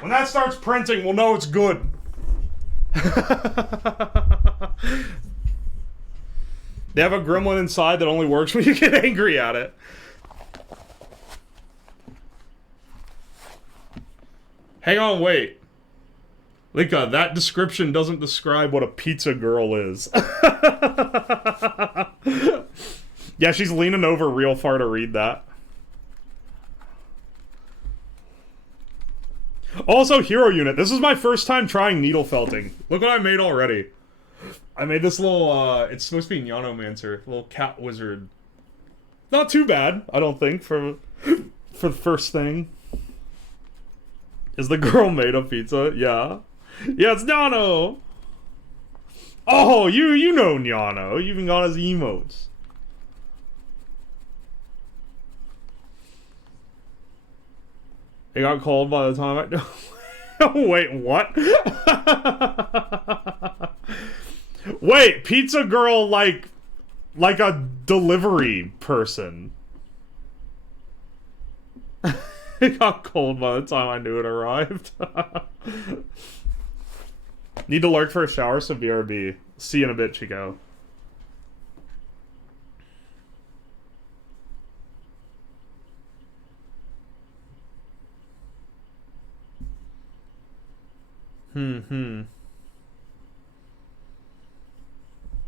When that starts printing, we'll know it's good. They have a gremlin inside that only works when you get angry at it. Hang on, wait. Lika, that description doesn't describe what a pizza girl is. Yeah, she's leaning over real far to read that. Also, Hero Unit. This is my first time trying needlefelting. Look what I made already. I made this little, it's supposed to be Nyanomancer. Little cat wizard. Not too bad, I don't think, for the first thing. Is the girl made of pizza? Yeah. Yeah, it's Nyano! Oh, you know Nyano. You even got his emotes. It got cold by the time I... Oh, wait, what? Wait, pizza girl like a delivery person. It got cold by the time I knew it arrived. Need to lurk for a shower, so BRB. See you in a bit, Chico.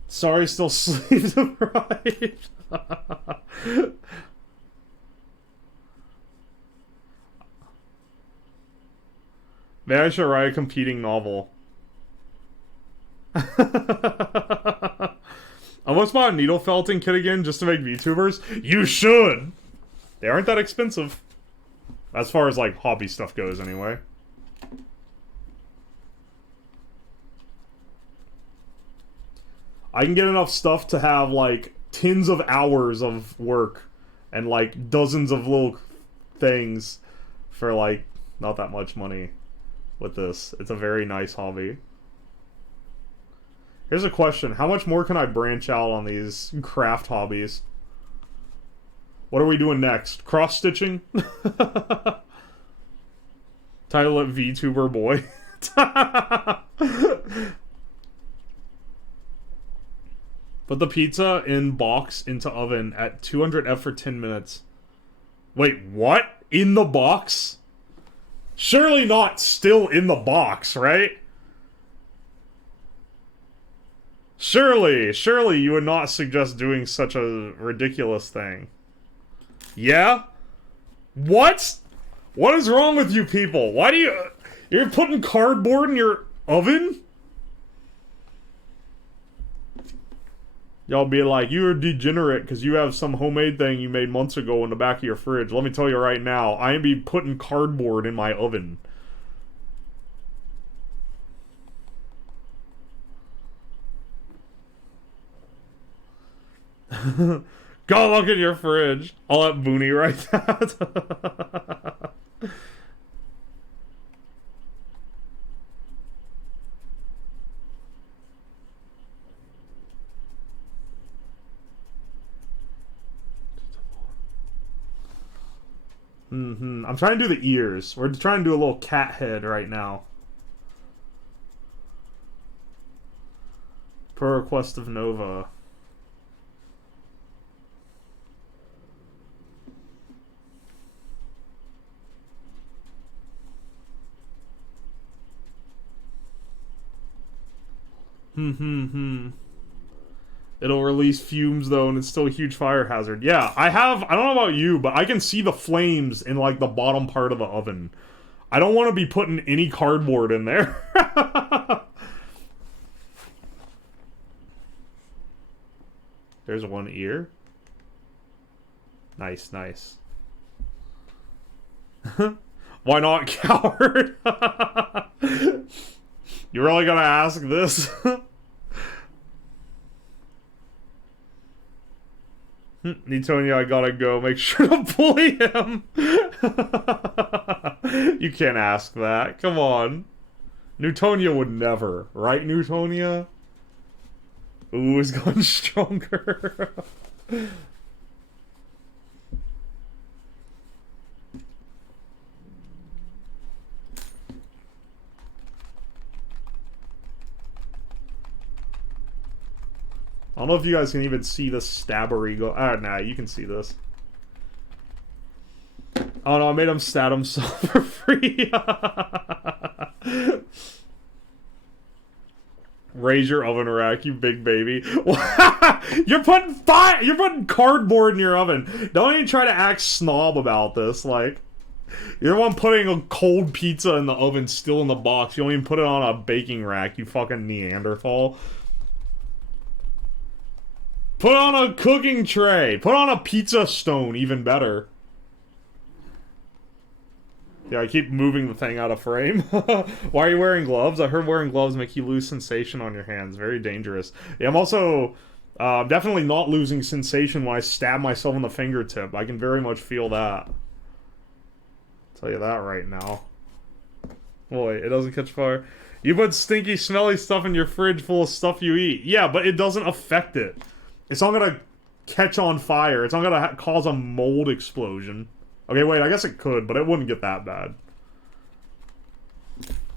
Sorry, still sleeps right. Maybe I should write a competing novel. I almost bought a needlefelting kit again just to make VTubers. You should! They aren't that expensive. As far as, like, hobby stuff goes, anyway. I can get enough stuff to have, like, tens of hours of work and, like, dozens of little things for, like, not that much money with this. It's a very nice hobby. Here's a question. How much more can I branch out on these craft hobbies? What are we doing next? Cross-stitching? Title it VTuber Boy. Put the pizza in box into oven at 200F for 10 minutes. Wait, what? In the box? Surely not still in the box, right? Surely you would not suggest doing such a ridiculous thing. Yeah? What? What is wrong with you people? Why do you... You're putting cardboard in your oven? Y'all be like, you're a degenerate because you have some homemade thing you made months ago in the back of your fridge. Let me tell you right now, I ain't be putting cardboard in my oven. Go look at your fridge. I'll let Booney write that. I'm trying to do the ears. We're trying to do a little cat head right now. Per request of Nova. It'll release fumes though, and it's still a huge fire hazard. Yeah, I don't know about you, but I can see the flames in like the bottom part of the oven. I don't want to be putting any cardboard in there. There's one ear. Nice, nice. Why not, coward? You really gonna ask this? Newtonia, I gotta go. Make sure to bully him. You can't ask that. Come on. Newtonia would never. Right, Newtonia? Ooh, he's gotten stronger. I don't know if you guys can even see the stabbery go. Ah, nah, you can see this. Oh no, I made him stat himself for free. Raise your oven rack, you big baby. You're putting cardboard in your oven. Don't even try to act snob about this. Like, you're the one putting a cold pizza in the oven still in the box. You don't even put it on a baking rack, you fucking Neanderthal. Put on a cooking tray. Put on a pizza stone, even better. Yeah, I keep moving the thing out of frame. Why are you wearing gloves? I heard wearing gloves make you lose sensation on your hands. Very dangerous. Yeah, I'm also definitely not losing sensation when I stab myself in the fingertip. I can very much feel that. I'll tell you that right now. Boy, it doesn't catch fire. You put stinky, smelly stuff in your fridge full of stuff you eat. Yeah, but it doesn't affect it. It's not gonna catch on fire. It's not gonna cause a mold explosion. Okay, wait, I guess it could, but it wouldn't get that bad.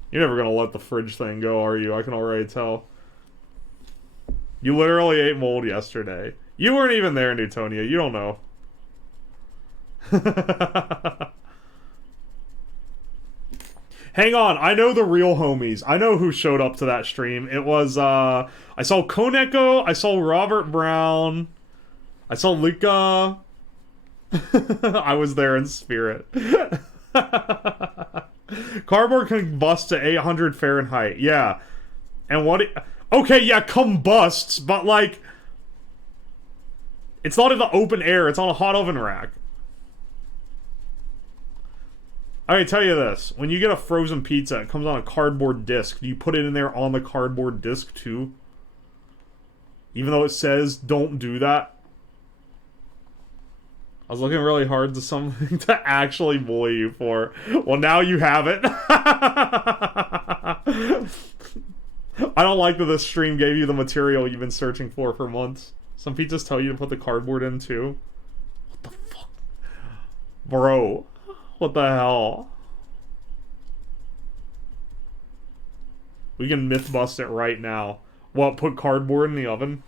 You're never gonna let the fridge thing go, are you? I can already tell. You literally ate mold yesterday. You weren't even there, Newtonia. You don't know. Hang on, I know the real homies. I know who showed up to that stream. It was, I saw Koneko, I saw Robert Brown, I saw Lika. I was there in spirit. Cardboard can combust to 800 Fahrenheit, yeah. And what okay, yeah, combusts, but like, it's not in the open air, it's on a hot oven rack. I can tell you this, when you get a frozen pizza, it comes on a cardboard disc. Do you put it in there on the cardboard disc too? Even though it says don't do that? I was looking really hard to something to actually bully you for. Well, now you have it. I don't like that this stream gave you the material you've been searching for months. Some pizzas tell you to put the cardboard in too. What the fuck? Bro. What the hell? We can myth bust it right now. What, put cardboard in the oven?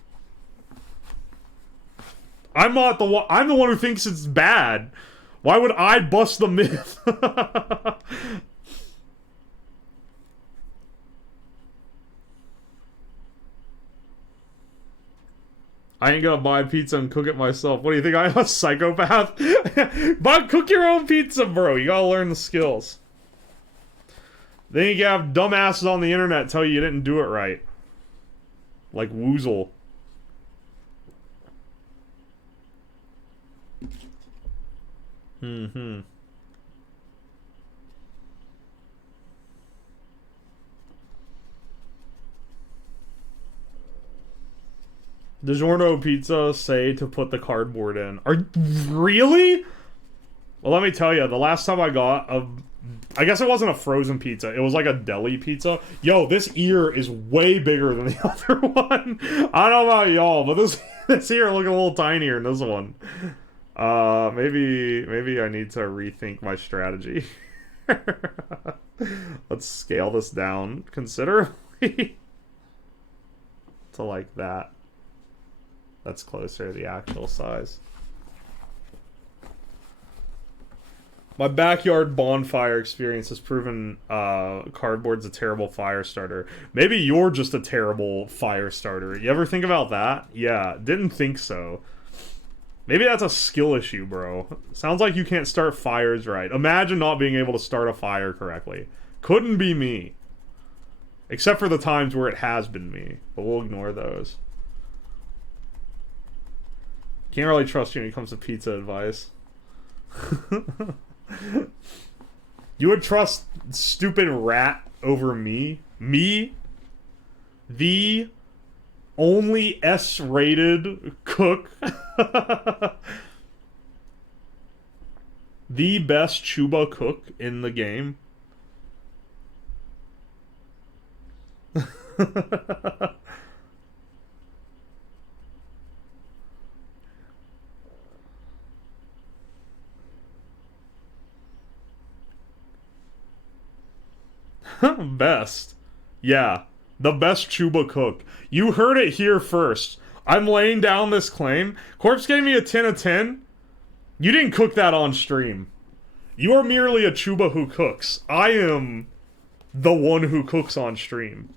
I'm not the one. I'm the one who thinks it's bad. Why would I bust the myth? I ain't gonna buy pizza and cook it myself. What do you think? I'm a psychopath? But cook your own pizza, bro. You gotta learn the skills. Then you have dumbasses on the internet tell you didn't do it right. Like Woozle. DiGiorno pizza say to put the cardboard in. Are really? Well, let me tell you, the last time I got a, I guess it wasn't a frozen pizza. It was like a deli pizza. Yo, this ear is way bigger than the other one. I don't know about y'all, but this ear looking a little tinier than this one. Maybe I need to rethink my strategy. Let's scale this down considerably to like that. That's closer to the actual size. My backyard bonfire experience has proven cardboard's a terrible fire starter. Maybe you're just a terrible fire starter. You ever think about that? Yeah, didn't think so. Maybe that's a skill issue, bro. Sounds like you can't start fires right. Imagine not being able to start a fire correctly. Couldn't be me. Except for the times where it has been me. But we'll ignore those. Can't really trust you when it comes to pizza advice. You would trust stupid rat over me? Me? The only S-rated cook? The best Chuba cook in the game? Best. Yeah. The best Chuba cook. You heard it here first. I'm laying down this claim. Corpse gave me a 10 of 10. You didn't cook that on stream. You are merely a Chuba who cooks. I am the one who cooks on stream.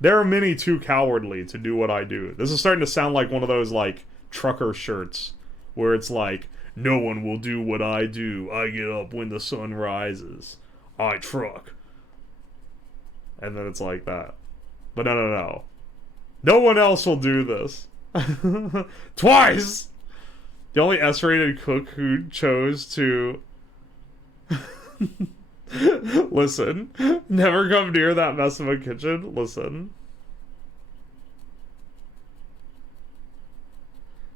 There are many too cowardly to do what I do. This is starting to sound like one of those, like, trucker shirts. Where it's like, no one will do what I do. I get up when the sun rises. I truck. And then it's like that. But no. No one else will do this. Twice! The only S-rated cook who chose to... Listen. Never come near that mess of a kitchen. Listen.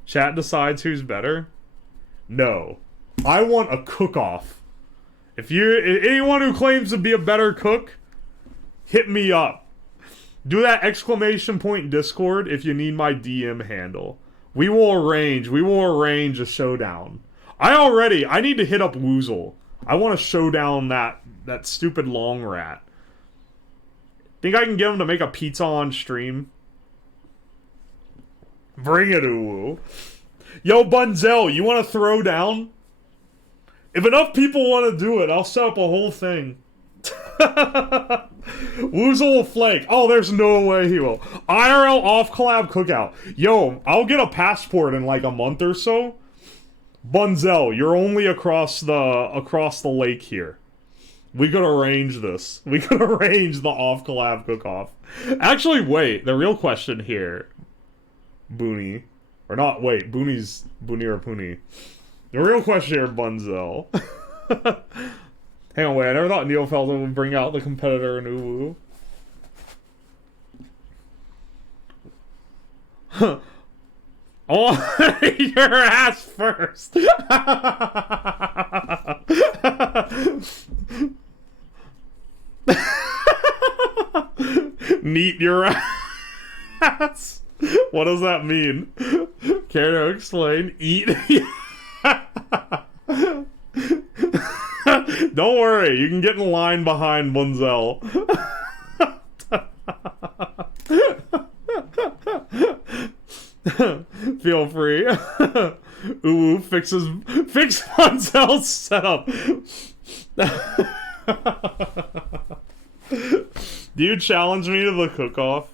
Chat decides who's better? No. I want a cook-off. If anyone who claims to be a better cook, hit me up. Do that exclamation point Discord if you need my DM handle. We will arrange a showdown. I need to hit up Woozle. I want to show down that stupid long rat. Think I can get him to make a pizza on stream? Bring it, Uwu. Yo, Bunzel, you want to throw down? If enough people want to do it, I'll set up a whole thing. Woozle will flake. Oh, there's no way he will. IRL off collab cookout. Yo, I'll get a passport in like a month or so. Bunzel, you're only across the lake here. We could arrange this. We could arrange the off collab cook-off. Actually, wait. The real question here, Booney, or not? Wait, Booney's Booney or Pooney. The real question here, Bunzel. Hang on, wait. I never thought Needlefelting would bring out the competitor in Uwu. Huh. Oh, your ass first. Neat your ass. What does that mean? Care to explain? Eat. Don't worry, you can get in line behind Bunzel. Feel free. Ooh, fix Bunzel's setup. Do you challenge me to the cook-off?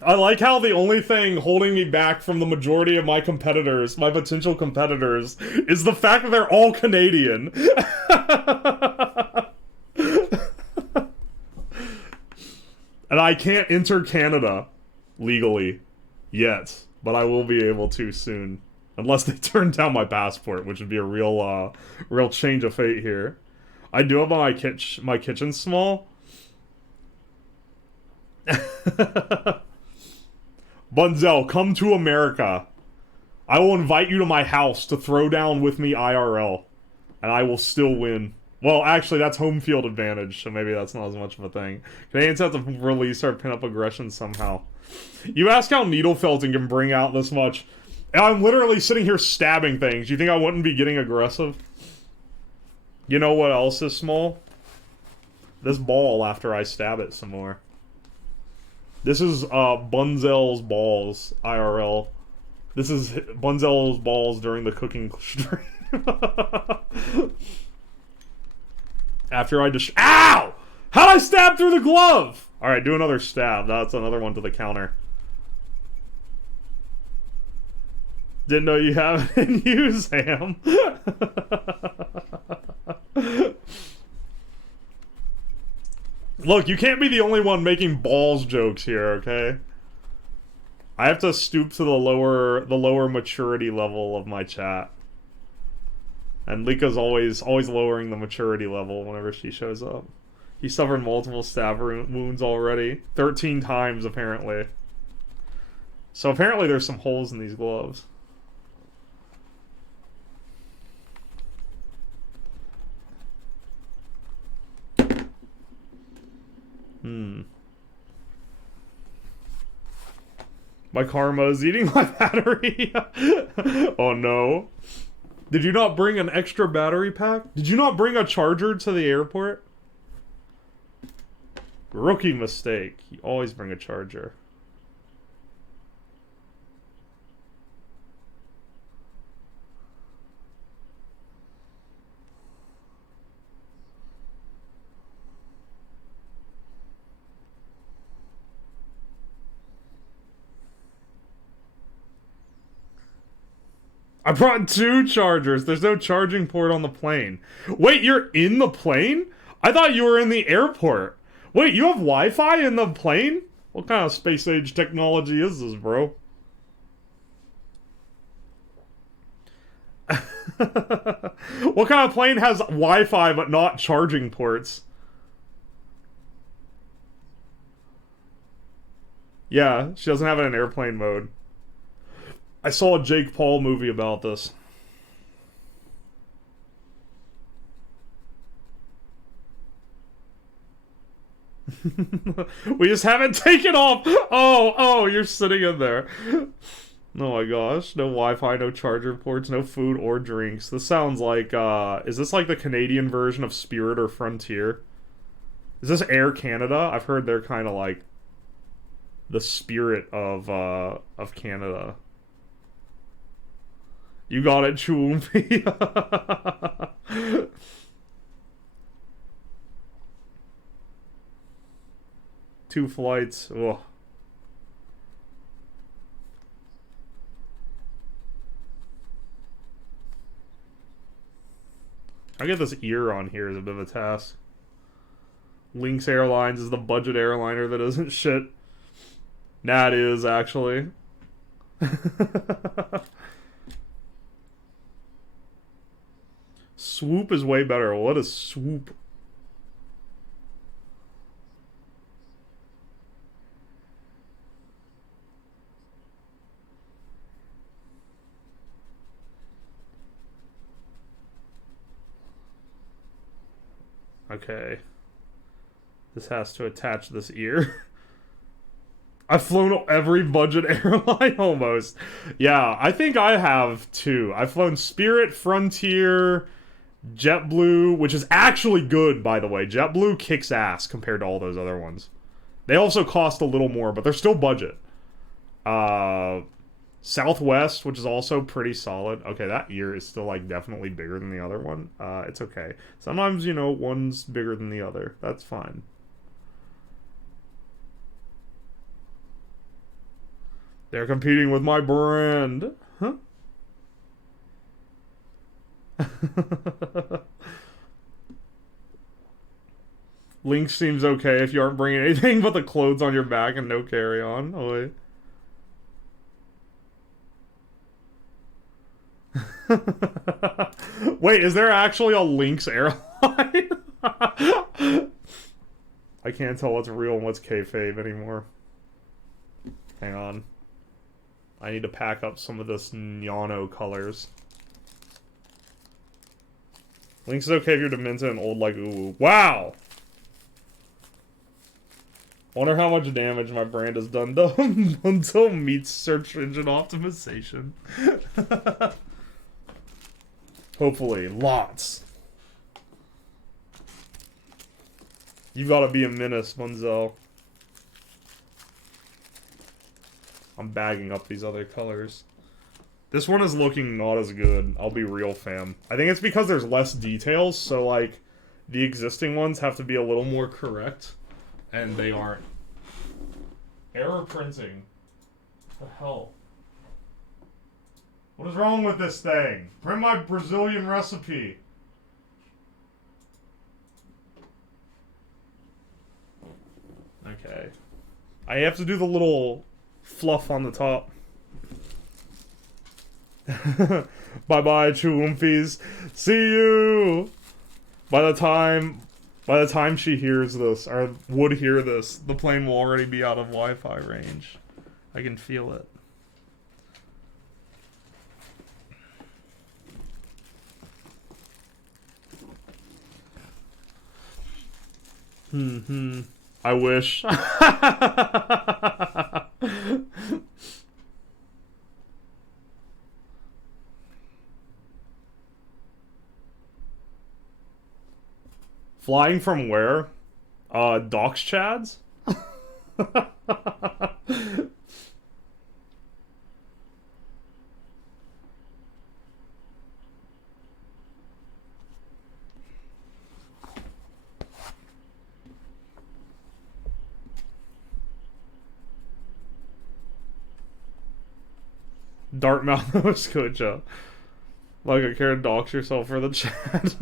I like how the only thing holding me back from the majority of my competitors, my potential competitors, is the fact that they're all Canadian. And I can't enter Canada legally yet, but I will be able to soon. Unless they turn down my passport, which would be a real change of fate here. I do have my kitchen small. Bunzel, come to America. I will invite you to my house to throw down with me IRL. And I will still win. Well, actually, that's home field advantage, so maybe that's not as much of a thing. Canadians have to release our pin-up aggression somehow. You ask how Needlefelting can bring out this much. And I'm literally sitting here stabbing things. You think I wouldn't be getting aggressive? You know what else is small? This ball after I stab it some more. This is Bunzel's balls, IRL. This is Bunzel's balls during the cooking stream. After I just... Ow! How'd I stab through the glove? Alright, do another stab. That's another one to the counter. Didn't know you have it in you, Sam. Look, you can't be the only one making balls jokes here, okay? I have to stoop to the lower maturity level of my chat. And Lika's always lowering the maturity level whenever she shows up. He suffered multiple stab wounds already. 13 times, apparently. So apparently there's some holes in these gloves. My karma is eating my battery. Oh no. Did you not bring an extra battery pack? Did you not bring a charger to the airport? Rookie mistake. You always bring a charger. I brought 2 chargers. There's no charging port on the plane. Wait, you're in the plane? I thought you were in the airport. Wait, you have Wi-Fi in the plane? What kind of space age technology is this, bro? What kind of plane has Wi-Fi but not charging ports? Yeah, she doesn't have it in airplane mode. I saw a Jake Paul movie about this. We just haven't taken off. Oh, you're sitting in there. Oh my gosh, no Wi-Fi, no charger ports, no food or drinks. This sounds like, is this like the Canadian version of Spirit or Frontier? Is this Air Canada? I've heard they're kind of like the Spirit of Canada. You got it, Choompi. 2 flights. Ugh. I get this ear on here is a bit of a task. Lynx Airlines is the budget airliner that isn't shit. Nah, it is, actually. Swoop is way better. What is Swoop? Okay. This has to attach this ear. I've flown every budget airline almost. Yeah, I think I have too. I've flown Spirit, Frontier, JetBlue, which is actually good, by the way. JetBlue kicks ass compared to all those other ones. They also cost a little more, but they're still budget. Southwest, which is also pretty solid. Okay, that ear is still, like, definitely bigger than the other one. It's okay. Sometimes, you know, one's bigger than the other. That's fine. They're competing with my brand. Huh? Link seems okay if you aren't bringing anything but the clothes on your back and no carry-on. Oh, wait. Wait, is there actually a Lynx airline? I can't tell what's real and what's kayfabe anymore. Hang on. I need to pack up some of this Nyano colors. Lynx is okay if you're demented and old like ooh. Wow! Wonder how much damage my brand has done to until meets search engine optimization. Hopefully, lots. You gotta be a menace, Munzel. I'm bagging up these other colors. This one is looking not as good, I'll be real, fam. I think it's because there's less details, so, like, the existing ones have to be a little more correct, and they aren't. Error printing. What the hell? What is wrong with this thing? Print my Brazilian recipe. Okay. I have to do the little fluff on the top. Bye-bye, Choomfies. See you! By the time she hears this, or would hear this, the plane will already be out of Wi-Fi range. I can feel it. I wish. Flying from where? Docs Chads? Dartmouth Nova Scotia. Like I care to dox yourself for the chat.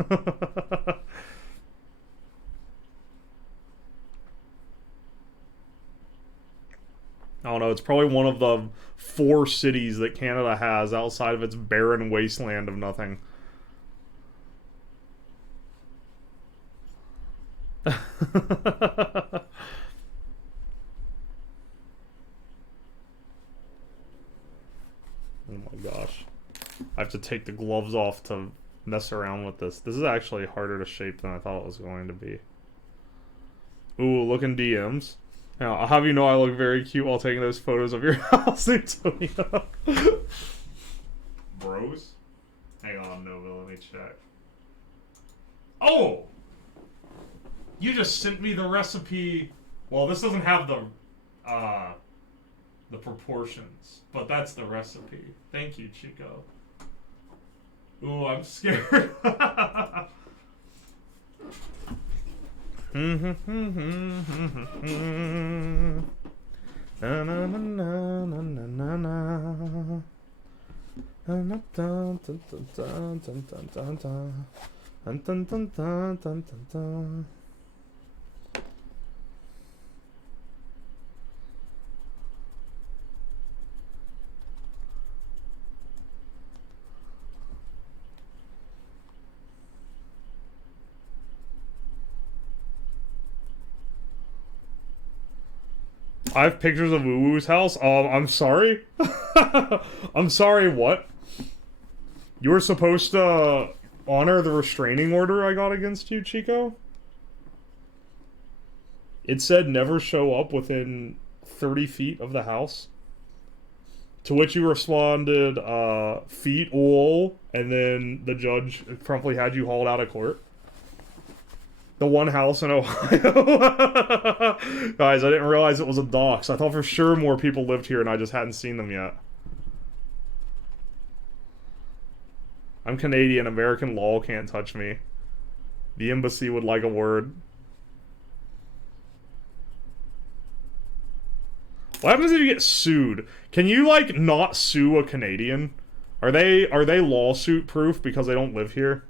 I don't know, it's probably one of the 4 cities that Canada has outside of its barren wasteland of nothing. Oh my gosh. I have to take the gloves off to mess around with this. This is actually harder to shape than I thought it was going to be. Ooh, look in DMs. Now, I'll have you know I look very cute while taking those photos of your house, Antonio. Bros? Hang on, Nova, let me check. Oh! You just sent me the recipe. Well, this doesn't have the proportions, but that's the recipe. Thank you, Chico. Ooh, I'm scared. I have pictures of Woo Woo's house. I'm sorry. I'm sorry, what? You were supposed to honor the restraining order I got against you, Chico? It said never show up within 30 feet of the house. To which you responded, feet all, and then the judge promptly had you hauled out of court. The one house in Ohio. Guys, I didn't realize it was a dox. I thought for sure more people lived here and I just hadn't seen them yet. I'm Canadian. American law can't touch me. The embassy would like a word. What happens if you get sued? Can you, like, not sue a Canadian? Are they lawsuit proof because they don't live here?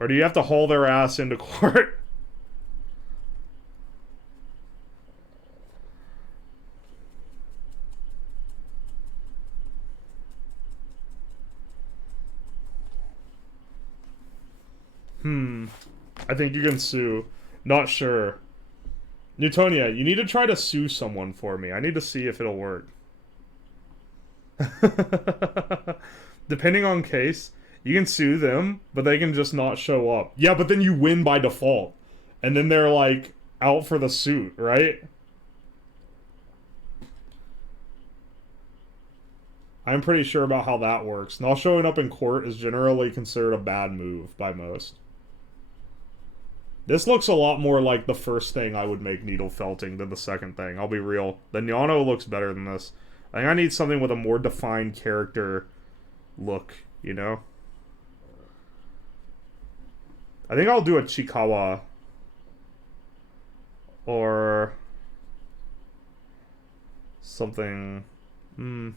Or do you have to haul their ass into court? I think you can sue. Not sure. Newtonia, you need to try to sue someone for me. I need to see if it'll work. Depending on case, you can sue them, but they can just not show up. Yeah, but then you win by default. And then they're, like, out for the suit, right? I'm pretty sure about how that works. Not showing up in court is generally considered a bad move by most. This looks a lot more like the first thing I would make Needlefelting than the second thing. I'll be real. The Nyano looks better than this. I think I need something with a more defined character look, you know? I think I'll do a Chikawa. Or something. Make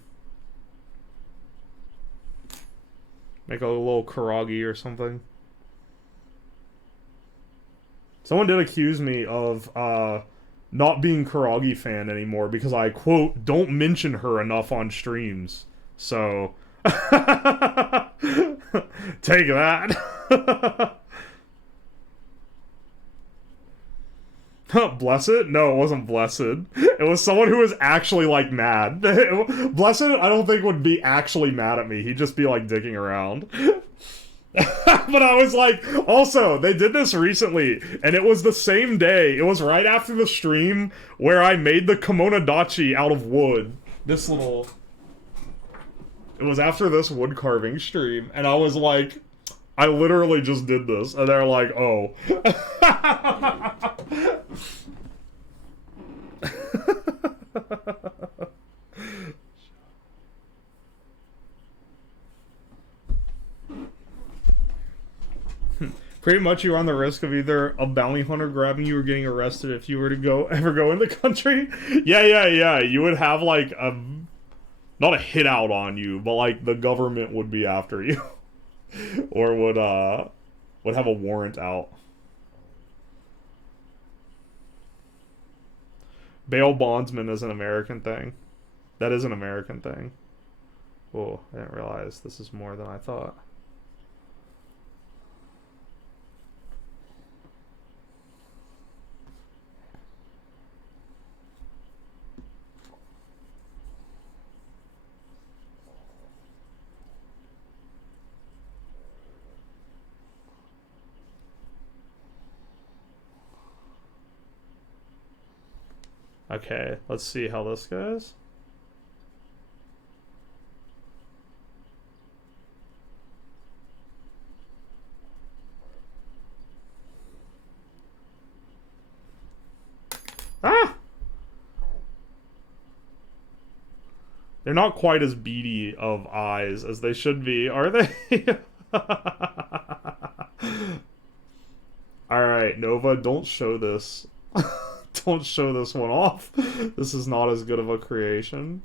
a little Karagi or something. Someone did accuse me of not being Karagi fan anymore because I, quote, don't mention her enough on streams. So, take that. Blessed? No, it wasn't Blessed. It was someone who was actually, like, mad. Blessed, I don't think, would be actually mad at me. He'd just be, like, dicking around. But I was like, also, they did this recently, and it was the same day. It was right after the stream where I made the Komonadachi out of wood. This little... It was after this wood carving stream, and I was like, I literally just did this. And they're like, oh. Pretty much you run the risk of either a bounty hunter grabbing you or getting arrested if you were to ever go in the country. Yeah. You would have like not a hit out on you, but like the government would be after you. Or would have a warrant out. Bail bondsman is an American thing. That is an American thing. Oh, I didn't realize this is more than I thought. Okay, let's see how this goes. Ah! They're not quite as beady of eyes as they should be, are they? Alright, Nova, don't show this. Don't show this one off. This is not as good of a creation.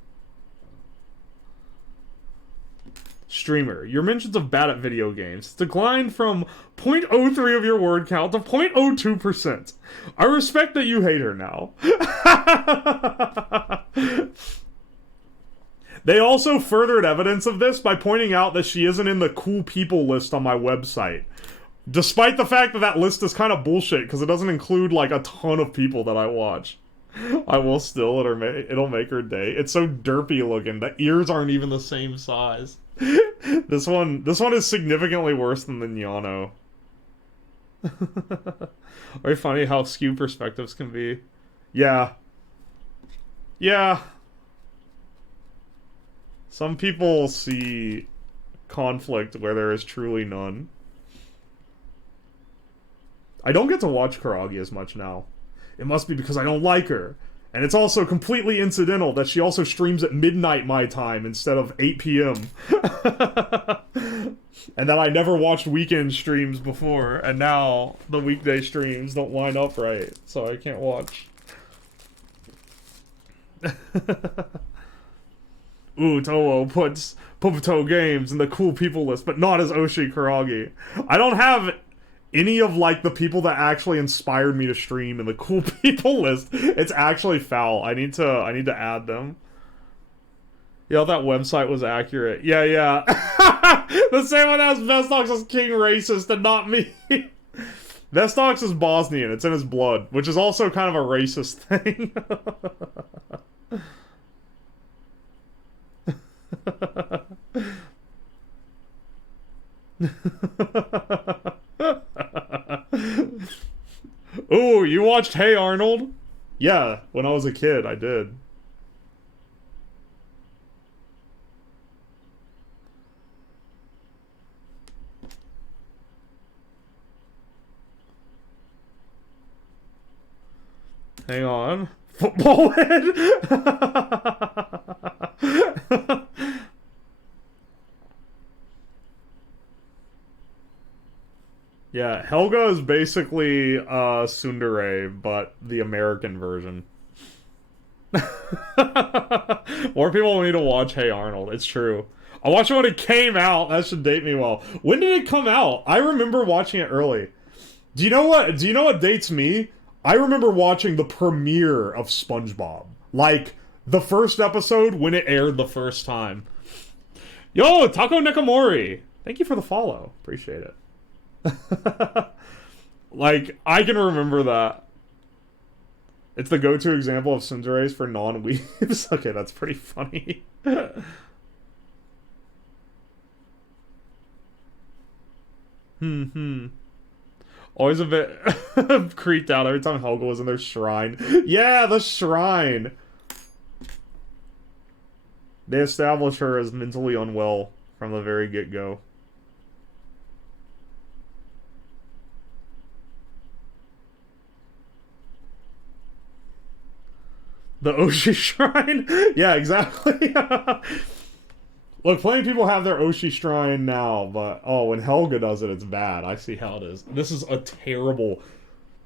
Streamer, your mentions of bad at video games declined from 0.03 of your word count to 0.02%. I respect that you hate her now. They also furthered evidence of this by pointing out that she isn't in the cool people list on my website. Despite the fact that that list is kind of bullshit, because it doesn't include, like, a ton of people that I watch. I will still, it'll make her day. It's so derpy looking. The ears aren't even the same size. This one is significantly worse than the Nyano. Very funny how skewed perspectives can be. Yeah. Yeah. Some people see conflict where there is truly none. I don't get to watch Karagi as much now. It must be because I don't like her. And it's also completely incidental that she also streams at midnight my time instead of 8 p.m. And that I never watched weekend streams before, and now the weekday streams don't line up right, so I can't watch. Ooh, Toho puts Puputo games in the cool people list, but not as Oshi Karagi. I don't have any of, like, the people that actually inspired me to stream in the cool people list. It's actually foul. I need to add them. Yeah, that website was accurate. Yeah. The same one as Vestox is king racist and not me. Vestox is Bosnian. It's in his blood, which is also kind of a racist thing. Ooh, you watched Hey Arnold? Yeah, when I was a kid, I did. Hang on. Football head? Yeah, Helga is basically Tsundere, but the American version. More people need to watch Hey Arnold. It's true. I watched it when it came out. That should date me well. When did it come out? I remember watching it early. Do you know what dates me? I remember watching the premiere of SpongeBob. Like, the first episode when it aired the first time. Yo, Taco Nekamori! Thank you for the follow. Appreciate it. Like, I can remember that. It's the go-to example of tsunderes for non-weebs. Okay, that's pretty funny. Always a bit creeped out every time Helga was in their shrine. Yeah, the shrine! They establish her as mentally unwell from the very get-go. The Oshi Shrine? Yeah, exactly. Look, plenty of people have their Oshi Shrine now, but oh, when Helga does it, it's bad. I see how it is. This is a terrible...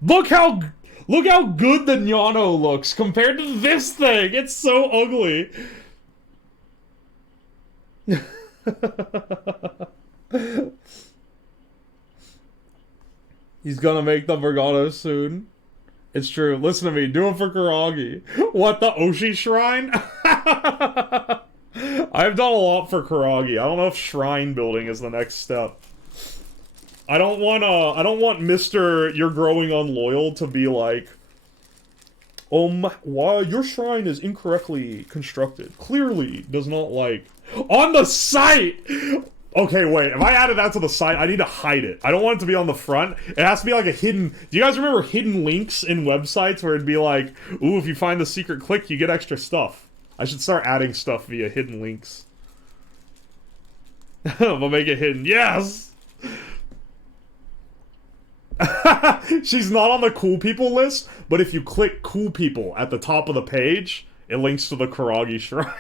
Look how good the Nyano looks compared to this thing! It's so ugly! He's gonna make the Vergado soon. It's true. Listen to me. Do it for Kuragi. What, the Oshi Shrine? I've done a lot for Kuragi. I don't know if shrine building is the next step. I don't want Mr. You're Growing Unloyal to be like, why your shrine is incorrectly constructed. Clearly does not like... On the site! Okay, wait, if I added that to the site, I need to hide it. I don't want it to be on the front. It has to be like a hidden... Do you guys remember hidden links in websites where it'd be like, ooh, if you find the secret click, you get extra stuff. I should start adding stuff via hidden links. We'll make it hidden. Yes! She's not on the cool people list, but if you click cool people at the top of the page, it links to the Kuragi Shrine.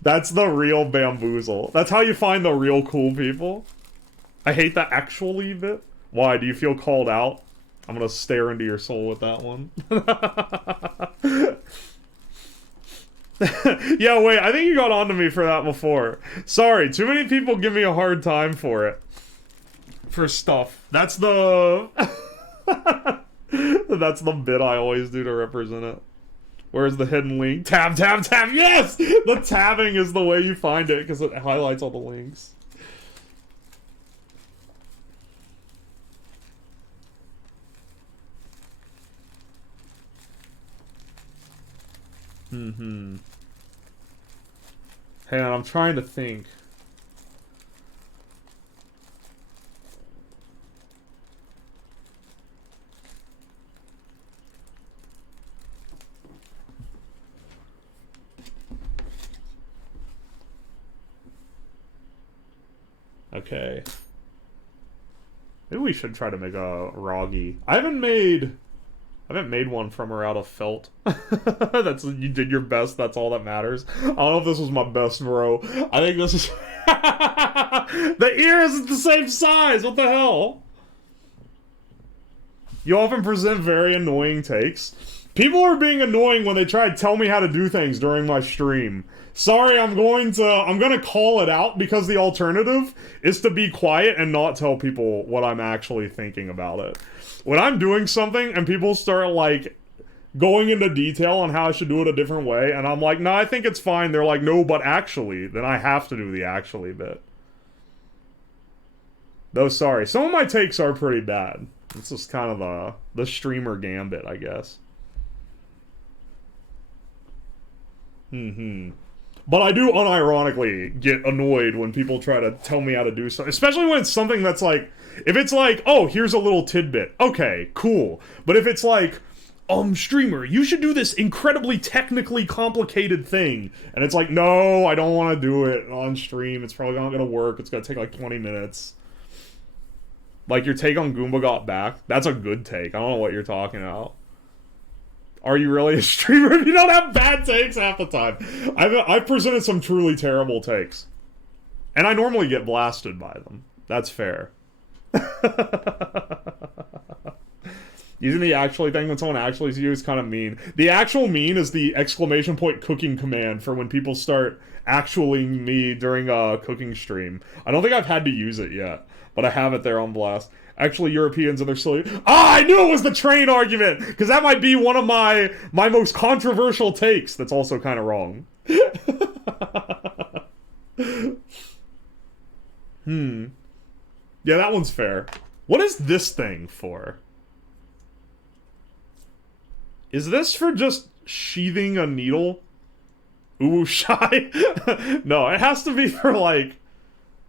That's the real bamboozle. That's how you find the real cool people. I hate the actually bit. Why? Do you feel called out? I'm gonna stare into your soul with that one. Yeah, wait, I think you got onto me for that before. Sorry, too many people give me a hard time for it. For stuff. That's the... That's the bit I always do to represent it. Where's the hidden link? Tab, tab, tab, yes! The tabbing is the way you find it, because it highlights all the links. Hang on, I'm trying to think. Okay. Maybe we should try to make a Ragi. I haven't made one from her out of felt. That's, you did your best, that's all that matters. I don't know if this was my best, bro. I think this is... The ear isn't the same size! What the hell? You often present very annoying takes. People are being annoying when they try to tell me how to do things during my stream. Sorry, I'm gonna call it out because the alternative is to be quiet and not tell people what I'm actually thinking about it. When I'm doing something and people start, like, going into detail on how I should do it a different way, and I'm like, no, I think it's fine, they're like, no, but actually, then I have to do the actually bit. Though, sorry, some of my takes are pretty bad. This is kind of the streamer gambit, I guess. But I do unironically get annoyed when people try to tell me how to do something. Especially when it's something that's like... If it's like, oh, here's a little tidbit. Okay, cool. But if it's like, streamer, you should do this incredibly technically complicated thing. And it's like, no, I don't want to do it on stream. It's probably not going to work. It's going to take like 20 minutes. Like, your take on Goomba Got Back? That's a good take. I don't know what you're talking about. Are you really a streamer if you don't have bad takes half the time? I've presented some truly terrible takes. And I normally get blasted by them. That's fair. Using the actually thing when someone actually sees you is kind of mean. The actual mean is the exclamation point cooking command for when people start actualing me during a cooking stream. I don't think I've had to use it yet, but I have it there on blast. Actually, Europeans and their silly... Ah, I knew it was the train argument! Because that might be one of my most controversial takes that's also kind of wrong. Yeah, that one's fair. What is this thing for? Is this for just sheathing a needle? Ooh, shy? No, it has to be for, like...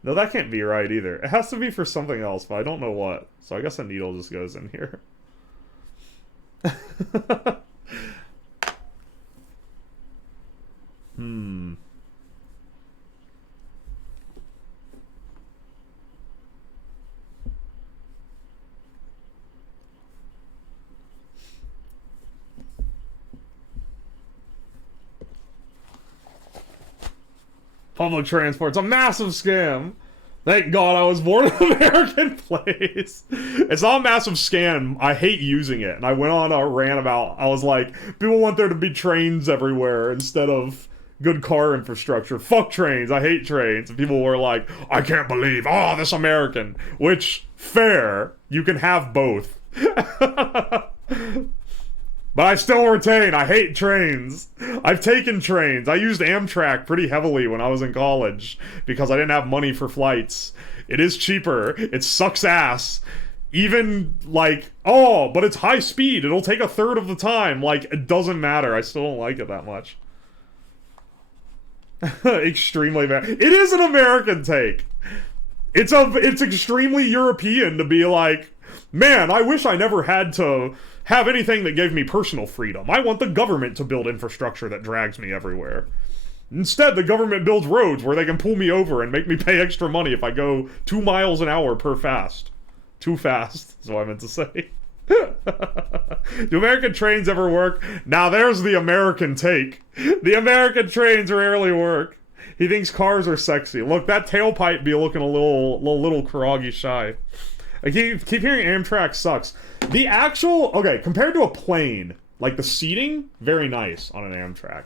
No, that can't be right either. It has to be for something else, but I don't know what. So I guess a needle just goes in here. Public transport's a massive scam. Thank God I was born in an American place. It's not a massive scam. I hate using it. And I went on a rant about, I was like, people want there to be trains everywhere instead of good car infrastructure. Fuck trains. I hate trains. And people were like, I can't believe, oh, this American. Which, fair. You can have both. But I still retain, I hate trains. I've taken trains. I used Amtrak pretty heavily when I was in college because I didn't have money for flights. It is cheaper. It sucks ass. Even, like, oh, but it's high speed. It'll take a third of the time. Like, it doesn't matter. I still don't like it that much. Extremely bad. It is an American take. It's extremely European to be like, man, I wish I never had to have anything that gave me personal freedom. I want the government to build infrastructure that drags me everywhere. Instead, the government builds roads where they can pull me over and make me pay extra money if I go 2 miles an hour per fast. Too fast, is what I meant to say. Do American trains ever work? Now there's the American take. The American trains rarely work. He thinks cars are sexy. Look, that tailpipe be looking a little Karagi shy. I keep hearing Amtrak sucks. The actual... Okay, compared to a plane, like the seating, very nice on an Amtrak.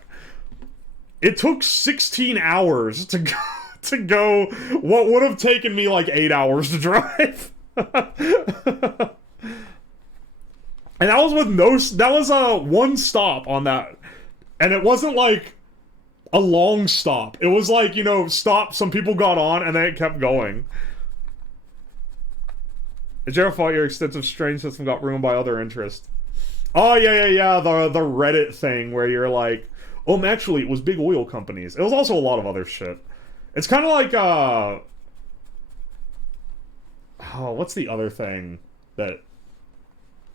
It took 16 hours to go what would have taken me like 8 hours to drive. And that was with that was one stop on that. And it wasn't like a long stop. It was like, you know, stop, some people got on, and then it kept going. It's your fault your extensive strange system got ruined by other interests. Oh, yeah, the Reddit thing where you're like, oh, actually, it was big oil companies. It was also a lot of other shit. It's kind of like, oh, what's the other thing that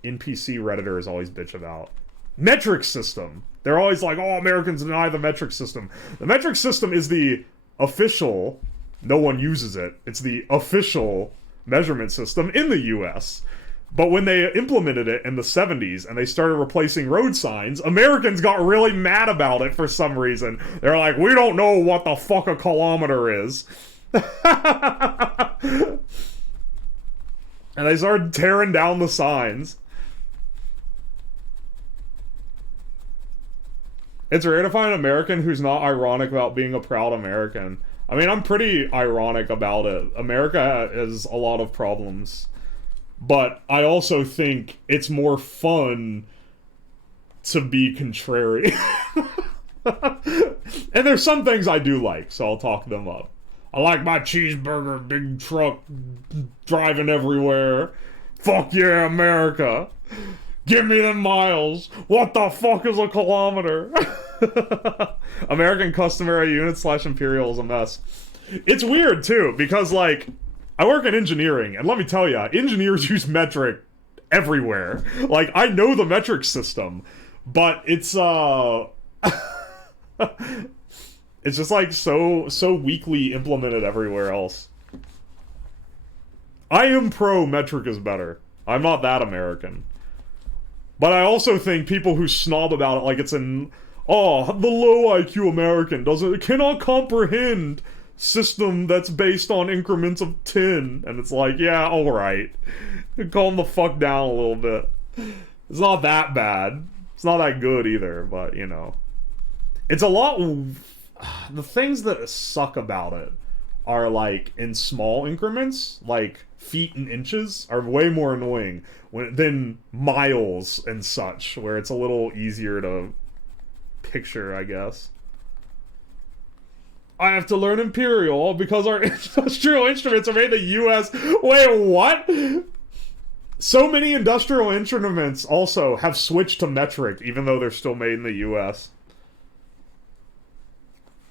NPC Redditors always bitch about? Metric system. They're always like, oh, Americans deny the metric system. The metric system is the official, no one uses it, it's the official measurement system in the US. But when they implemented it in the 70s and they started replacing road signs, Americans got really mad about it for some reason. They're like, we don't know what the fuck a kilometer is. And they started tearing down the signs. It's rare to find an American who's not ironic about being a proud American. I mean, I'm pretty ironic about it. America has a lot of problems. But I also think it's more fun to be contrary. And there's some things I do like, so I'll talk them up. I like my cheeseburger, big truck, driving everywhere. Fuck yeah, America. Give me them miles. What the fuck is a kilometer? American customary unit / imperial is a mess. It's weird, too, because, like, I work in engineering, and let me tell ya, engineers use metric everywhere. Like, I know the metric system, but it's, it's just, like, so weakly implemented everywhere else. I am pro metric is better. I'm not that American. But I also think people who snob about it like it's an, oh, the low IQ American cannot comprehend system that's based on increments of 10. And it's like, yeah, alright. Calm the fuck down a little bit. It's not that bad. It's not that good either, but, you know. It's a lot... The things that suck about it are, like, in small increments, like feet and inches, are way more annoying than miles and such, where it's a little easier to picture, I guess. I have to learn Imperial because our industrial instruments are made in the U.S. Wait, what? So many industrial instruments also have switched to metric, even though they're still made in the U.S.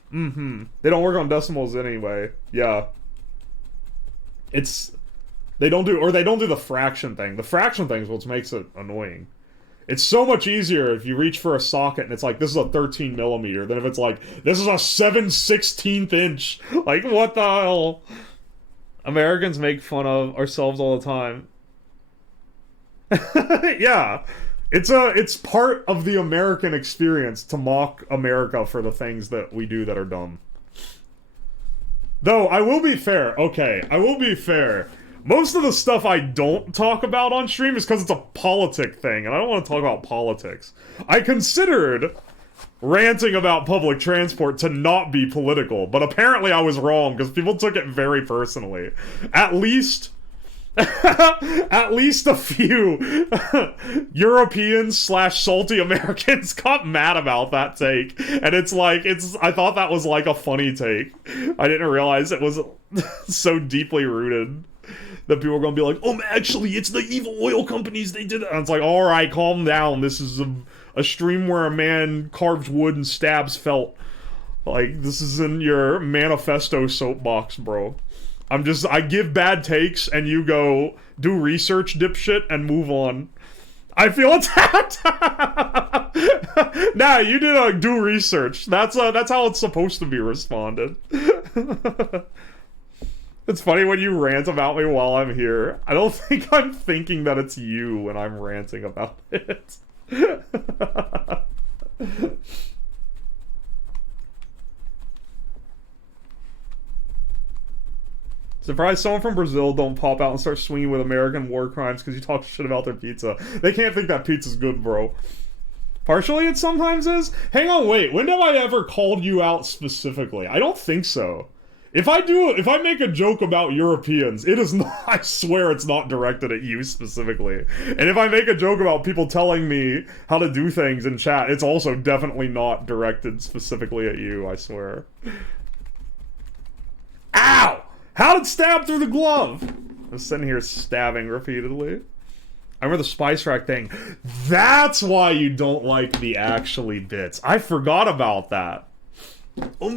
They don't work on decimals anyway. Yeah. They don't do the fraction thing. The fraction thing is what makes it annoying. It's so much easier if you reach for a socket and it's like, this is a 13 millimeter, than if it's like, this is a 7/16 inch. Like, what the hell? Americans make fun of ourselves all the time. Yeah. It's part of the American experience to mock America for the things that we do that are dumb. Though, I will be fair. Okay, I will be fair. Most of the stuff I don't talk about on stream is because it's a politic thing, and I don't want to talk about politics. I considered ranting about public transport to not be political, but apparently I was wrong, because people took it very personally. At least a few Europeans/salty Americans got mad about that take, and I thought that was like a funny take. I didn't realize it was so deeply rooted that people were gonna be like, oh, actually, it's the evil oil companies, they did it. And it's like, alright, calm down. This is a stream where a man carves wood and stabs felt. Like, this isn't your manifesto soapbox, bro. I give bad takes, and you go, do research, dipshit, and move on. I feel attacked! Nah, you did do research. That's how it's supposed to be responded. It's funny when you rant about me while I'm here. I don't think I'm thinking that it's you when I'm ranting about it. Surprised someone from Brazil don't pop out and start swinging with American war crimes because you talk shit about their pizza. They can't think that pizza's good, bro. Partially it sometimes is. Hang on, wait. When have I ever called you out specifically? I don't think so. If I make a joke about Europeans, it is not, I swear it's not directed at you specifically. And if I make a joke about people telling me how to do things in chat, it's also definitely not directed specifically at you, I swear. Ow! How did it stab through the glove? I'm sitting here stabbing repeatedly. I remember the spice rack thing. That's why you don't like the actually bits. I forgot about that.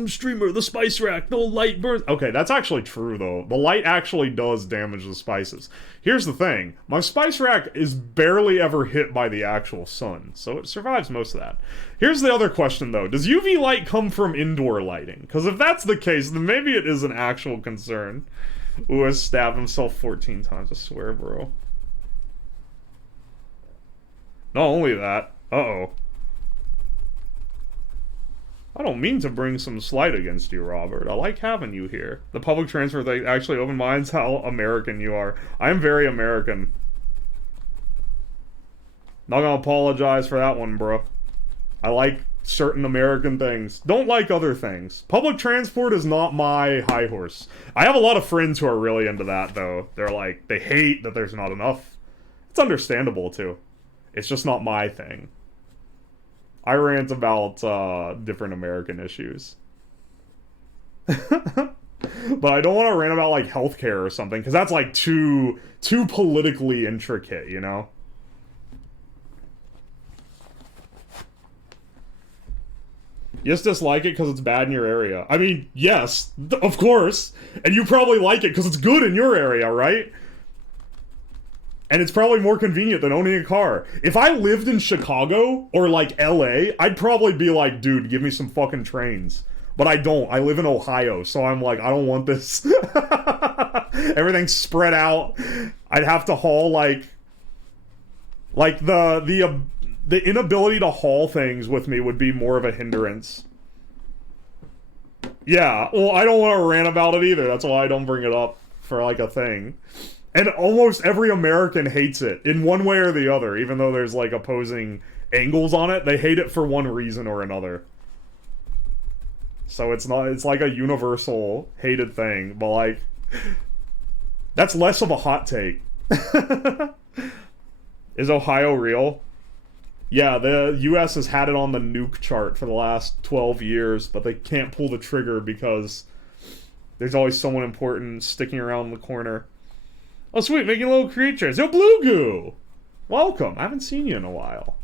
Streamer, the spice rack, no light burns. Okay, that's actually true, though. The light actually does damage the spices. Here's the thing. My spice rack is barely ever hit by the actual sun, so it survives most of that. Here's the other question, though. Does UV light come from indoor lighting? Because if that's the case, then maybe it is an actual concern. Ooh, I stabbed himself 14 times, I swear, bro. Not only that. Uh-oh. I don't mean to bring some slight against you, Robert. I like having you here. The public transfer thing actually opened minds how American you are. I am very American. Not gonna apologize for that one, bro. I like certain American things. Don't like other things. Public transport is not my high horse. I have a lot of friends who are really into that, though. They're like, they hate that there's not enough. It's understandable, too. It's just not my thing. I rant about different American issues. But I don't want to rant about, like, healthcare or something, because that's, like, too politically intricate, you know? You just dislike it because it's bad in your area. I mean, yes, of course. And you probably like it because it's good in your area, right? And it's probably more convenient than owning a car. If I lived in Chicago or, like, LA, I'd probably be like, dude, give me some fucking trains. But I don't. I live in Ohio, so I'm like, I don't want this. Everything's spread out. I'd have to haul like the inability to haul things with me would be more of a hindrance. Yeah, well, I don't want to rant about it either. That's why I don't bring it up for like a thing. And almost every American hates it in one way or the other, even though there's like opposing angles on it. They hate it for one reason or another. So it's like a universal hated thing, but like, that's less of a hot take. Is Ohio real? Yeah, the US has had it on the nuke chart for the last 12 years, but they can't pull the trigger because there's always someone important sticking around in the corner. Oh sweet, making little creatures. Yo, Blue Goo! Welcome, I haven't seen you in a while.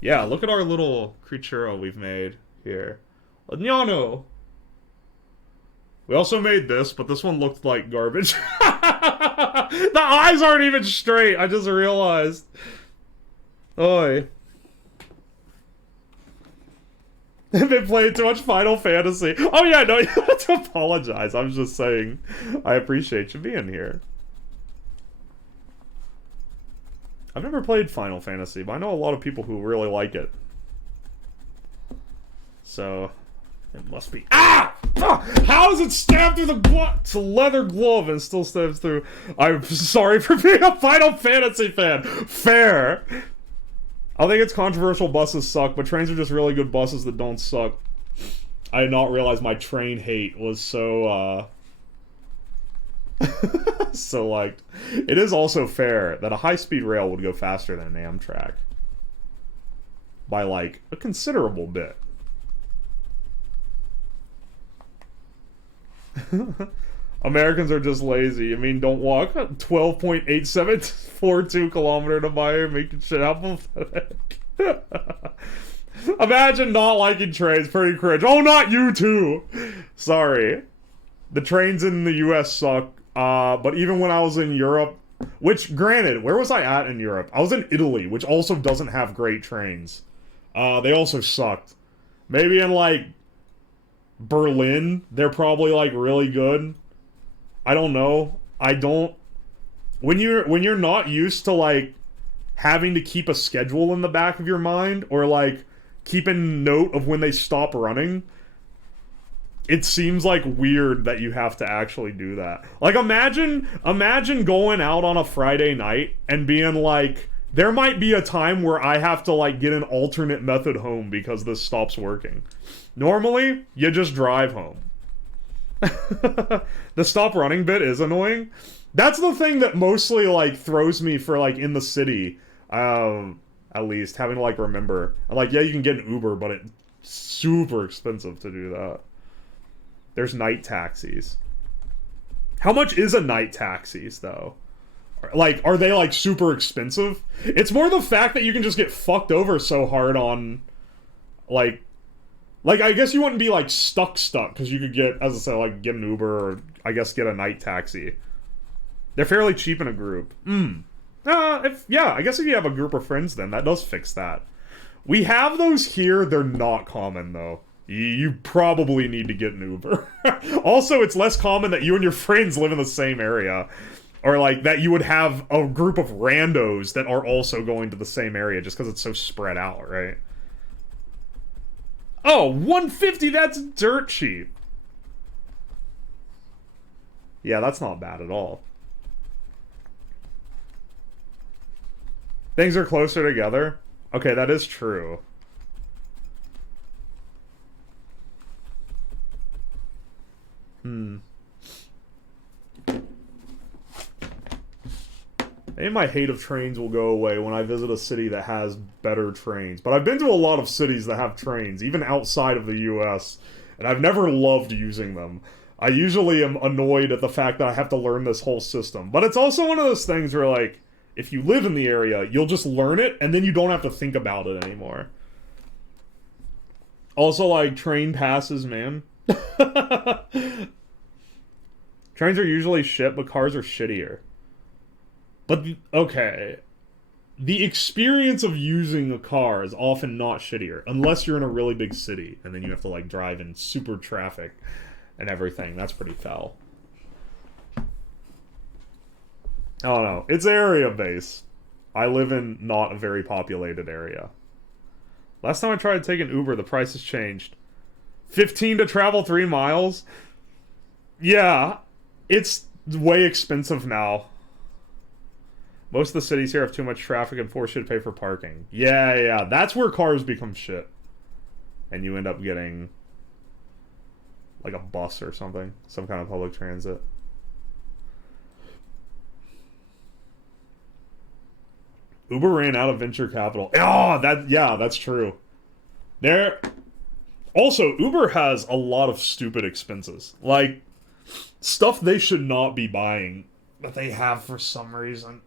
Yeah, look at our little creature we've made here. Nyano! We also made this, but this one looked like garbage. The eyes aren't even straight, I just realized. Oi. They've been playing too much Final Fantasy. Oh yeah, no, you don't have to apologize. I'm just saying, I appreciate you being here. I've never played Final Fantasy, but I know a lot of people who really like it. So, it must be... Ah! How does it stab through the glove? It's a leather glove and still stabs through... I'm sorry for being a Final Fantasy fan. Fair. I think it's controversial buses suck, but trains are just really good buses that don't suck. I did not realize my train hate was so, so liked. It is also fair that a high-speed rail would go faster than an Amtrak. By, like, a considerable bit. Americans are just lazy. I mean, don't walk 12.8742 kilometer to buy making shit happen. Imagine not liking trains. Pretty cringe. Oh, not you too. Sorry. The trains in the US suck. But even when I was in Europe, which granted, where was I at in Europe? I was in Italy, which also doesn't have great trains. They also sucked. Maybe in like Berlin, they're probably like really good. I don't know. I don't... When you're not used to, like, having to keep a schedule in the back of your mind, or, like, keeping note of when they stop running, it seems, like, weird that you have to actually do that. Like, imagine going out on a Friday night and being like, there might be a time where I have to, like, get an alternate method home because this stops working. Normally, you just drive home. The stop running bit is annoying. That's the thing that mostly like throws me for like in the city, at least having to like remember. Like, yeah, you can get an Uber, but it's super expensive to do that. There's night taxis. How much is a night taxis though? Like, are they like super expensive? It's more the fact that you can just get fucked over so hard on like, I guess you wouldn't be, like, stuck, because you could get, as I said, like, get an Uber or, I guess, get a night taxi. They're fairly cheap in a group. Yeah, I guess if you have a group of friends, then that does fix that. We have those here. They're not common, though. You probably need to get an Uber. Also, it's less common that you and your friends live in the same area. Or, like, that you would have a group of randos that are also going to the same area just because it's so spread out, right? Oh, $150, that's dirt cheap. Yeah, that's not bad at all. Things are closer together. Okay, that is true. Maybe my hate of trains will go away when I visit a city that has better trains. But I've been to a lot of cities that have trains, even outside of the US, and I've never loved using them. I usually am annoyed at the fact that I have to learn this whole system. But it's also one of those things where, like, if you live in the area, you'll just learn it, and then you don't have to think about it anymore. Also, like, train passes, man. Trains are usually shit, but cars are shittier. But, okay. the experience of using a car is often not shittier, unless you're in a really big city, and then you have to, like, drive in super traffic and everything. That's pretty foul. I don't know. It's area-based. I live in not a very populated area. Last time I tried taking Uber, the price has changed. 15 to travel 3 miles? Yeah, it's way expensive now. Most of the cities here have too much traffic and force you to pay for parking. Yeah, that's where cars become shit. And you end up getting, like, a bus or something. Some kind of public transit. Uber ran out of venture capital. Oh, that's true. Also, Uber has a lot of stupid expenses. Like, stuff they should not be buying, but they have for some reason.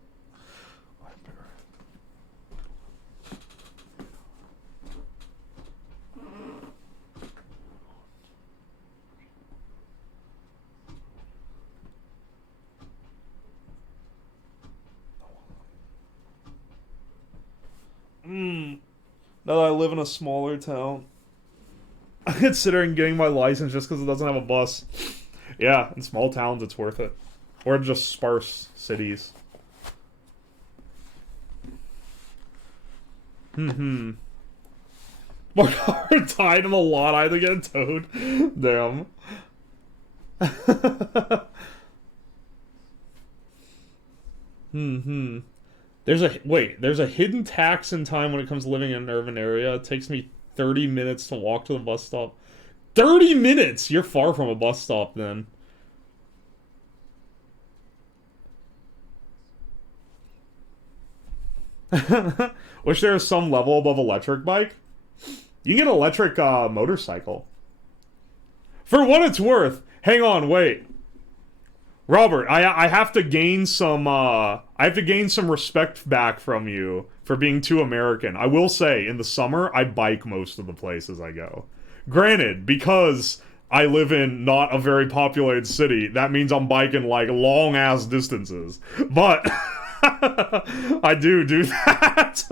Now that I live in a smaller town, I'm considering getting my license just because it doesn't have a bus. Yeah, in small towns it's worth it. Or just sparse cities. My car died in the lot. I had to get it towed. Damn. There's a hidden tax in time when it comes to living in an urban area. It takes me 30 minutes to walk to the bus stop. 30 minutes! You're far from a bus stop then. Wish there was some level above electric bike. You can get an electric motorcycle. For what it's worth. Hang on, wait. Robert, I have to gain some respect back from you for being too American. I will say, in the summer, I bike most of the places I go. Granted, because I live in not a very populated city, that means I'm biking, like, long-ass distances. But I do that.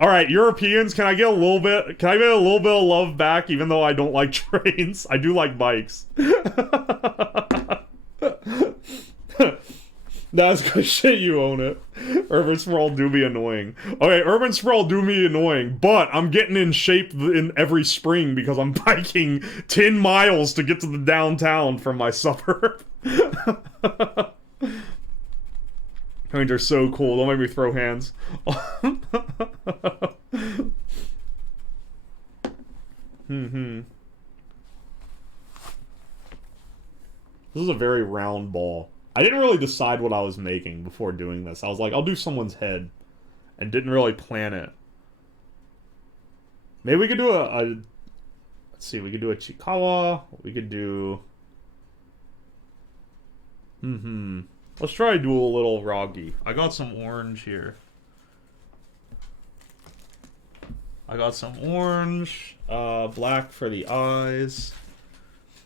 Alright, Europeans, can I get a little bit of love back, even though I don't like trains? I do like bikes. That's good shit, you own it. Urban sprawl do be annoying. Okay, urban sprawl do be annoying, but I'm getting in shape in every spring because I'm biking 10 miles to get to the downtown from my suburb. Trains are so cool, don't make me throw hands. This is a very round ball. I didn't really decide what I was making before doing this. I was like, I'll do someone's head. And didn't really plan it. Maybe we could do let's see, we could do a Chikawa. We could do... Let's try to do a little Ragi. I got some orange here. I got some orange. Black for the eyes.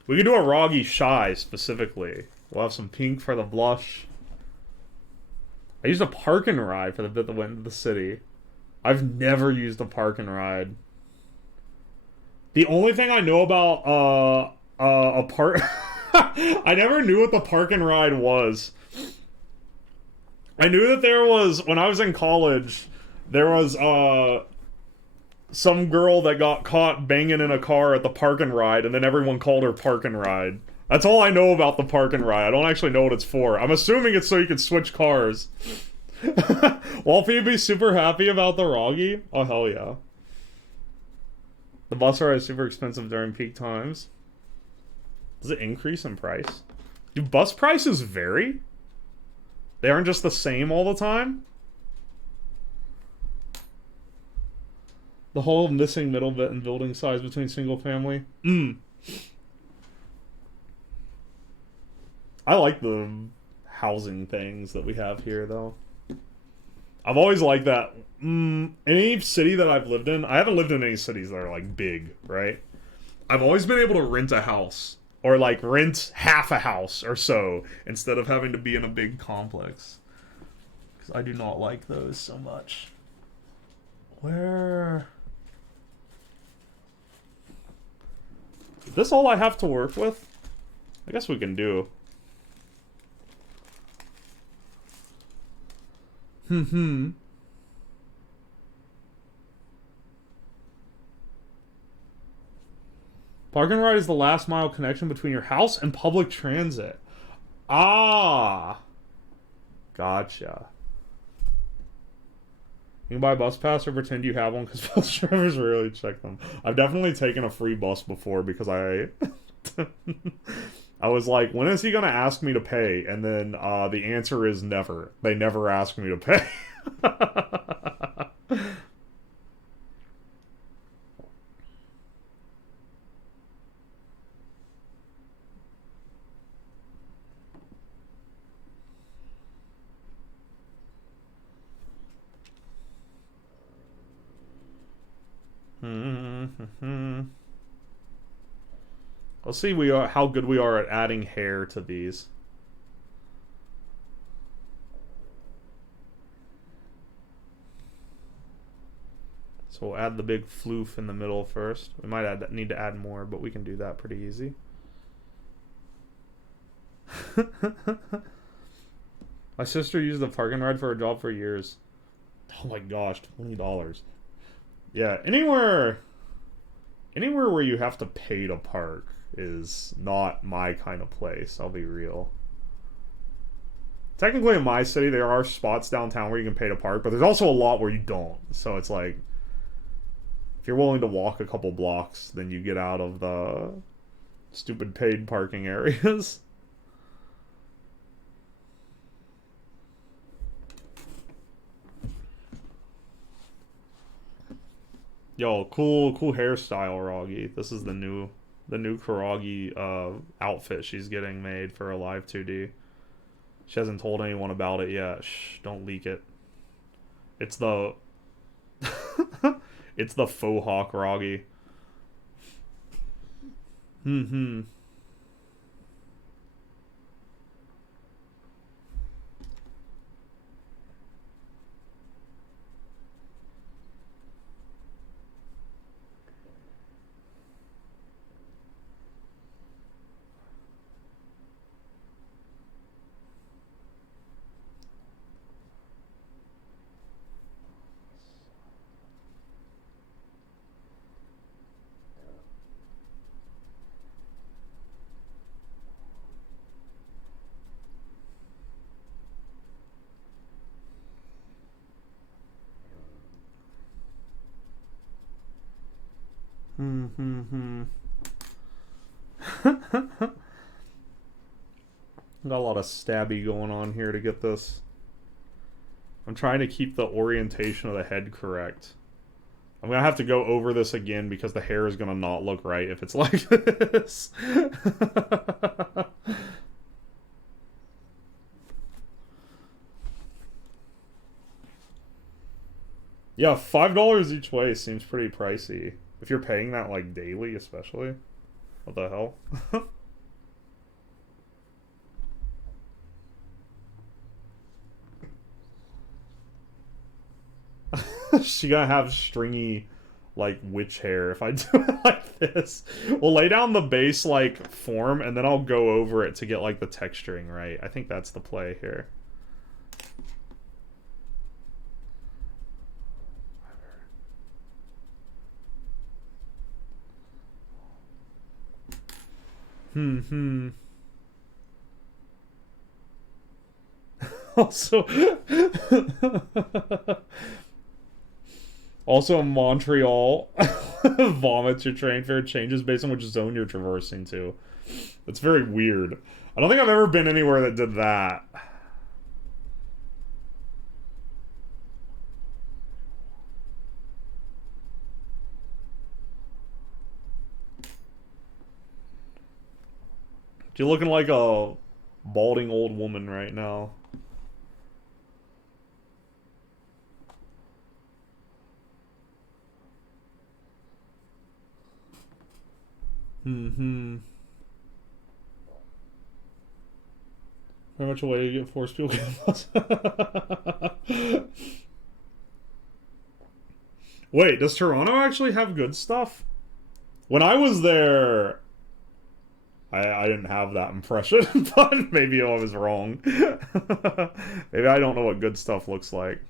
We could do a Ragi Shy, specifically. We'll have some pink for the blush. I used a park and ride for the bit that went into the city. I've never used a park and ride. The only thing I know about, a park... I never knew what the park and ride was. I knew that there was... When I was in college, there was, some girl that got caught banging in a car at the park and ride, and then everyone called her park and ride. That's all I know about the park and ride. I don't actually know what it's for. I'm assuming it's so you can switch cars. Wolfie would be super happy about the Ragi. Oh, hell yeah. The bus ride is super expensive during peak times. Does it increase in price? Do bus prices vary? They aren't just the same all the time? The whole missing middle bit in building size between single family. I like the housing things that we have here, though. I've always liked that. Any city that I've lived in, I haven't lived in any cities that are, like, big, right? I've always been able to rent a house. Or, like, rent half a house or so, instead of having to be in a big complex. because I do not like those so much. Where? Is this all I have to work with? I guess we can do. Park and ride is the last mile connection between your house and public transit. Ah! Gotcha. You can buy a bus pass or pretend you have one because bus drivers rarely check them. I've definitely taken a free bus before because I was like, when is he going to ask me to pay? And then the answer is never. They never ask me to pay. Let's see how good we are at adding hair to these. So we'll add the big floof in the middle first. We might need to add more, but we can do that pretty easy. My sister used the park and ride for a job for years. Oh my gosh, $20. Yeah, anywhere where you have to pay to park is not my kind of place, I'll be real. Technically in my city there are spots downtown where you can pay to park, but there's also a lot where you don't. So it's like, if you're willing to walk a couple blocks, then you get out of the stupid paid parking areas. Yo, cool hairstyle, Roggy. This is the new Kuragi outfit she's getting made for a live 2D. She hasn't told anyone about it yet. Shh, don't leak it. It's the it's the faux hawk Roggy. Got a lot of stabby going on here to get this. I'm trying to keep the orientation of the head correct. I'm gonna have to go over this again because the hair is gonna not look right if it's like this. Yeah, $5 each way seems pretty pricey. If you're paying that, like, daily, especially. What the hell? She gonna have stringy, like, witch hair if I do it like this. We'll lay down the base, like, form, and then I'll go over it to get, like, the texturing right. I think that's the play here. Also Montreal vomits your train fare changes based on which zone you're traversing to. That's very weird. I don't think I've ever been anywhere that did that. You're looking like a balding old woman right now. Very much a way to get forced people. Wait, does Toronto actually have good stuff? When I was there, I didn't have that impression, but maybe I was wrong. Maybe I don't know what good stuff looks like.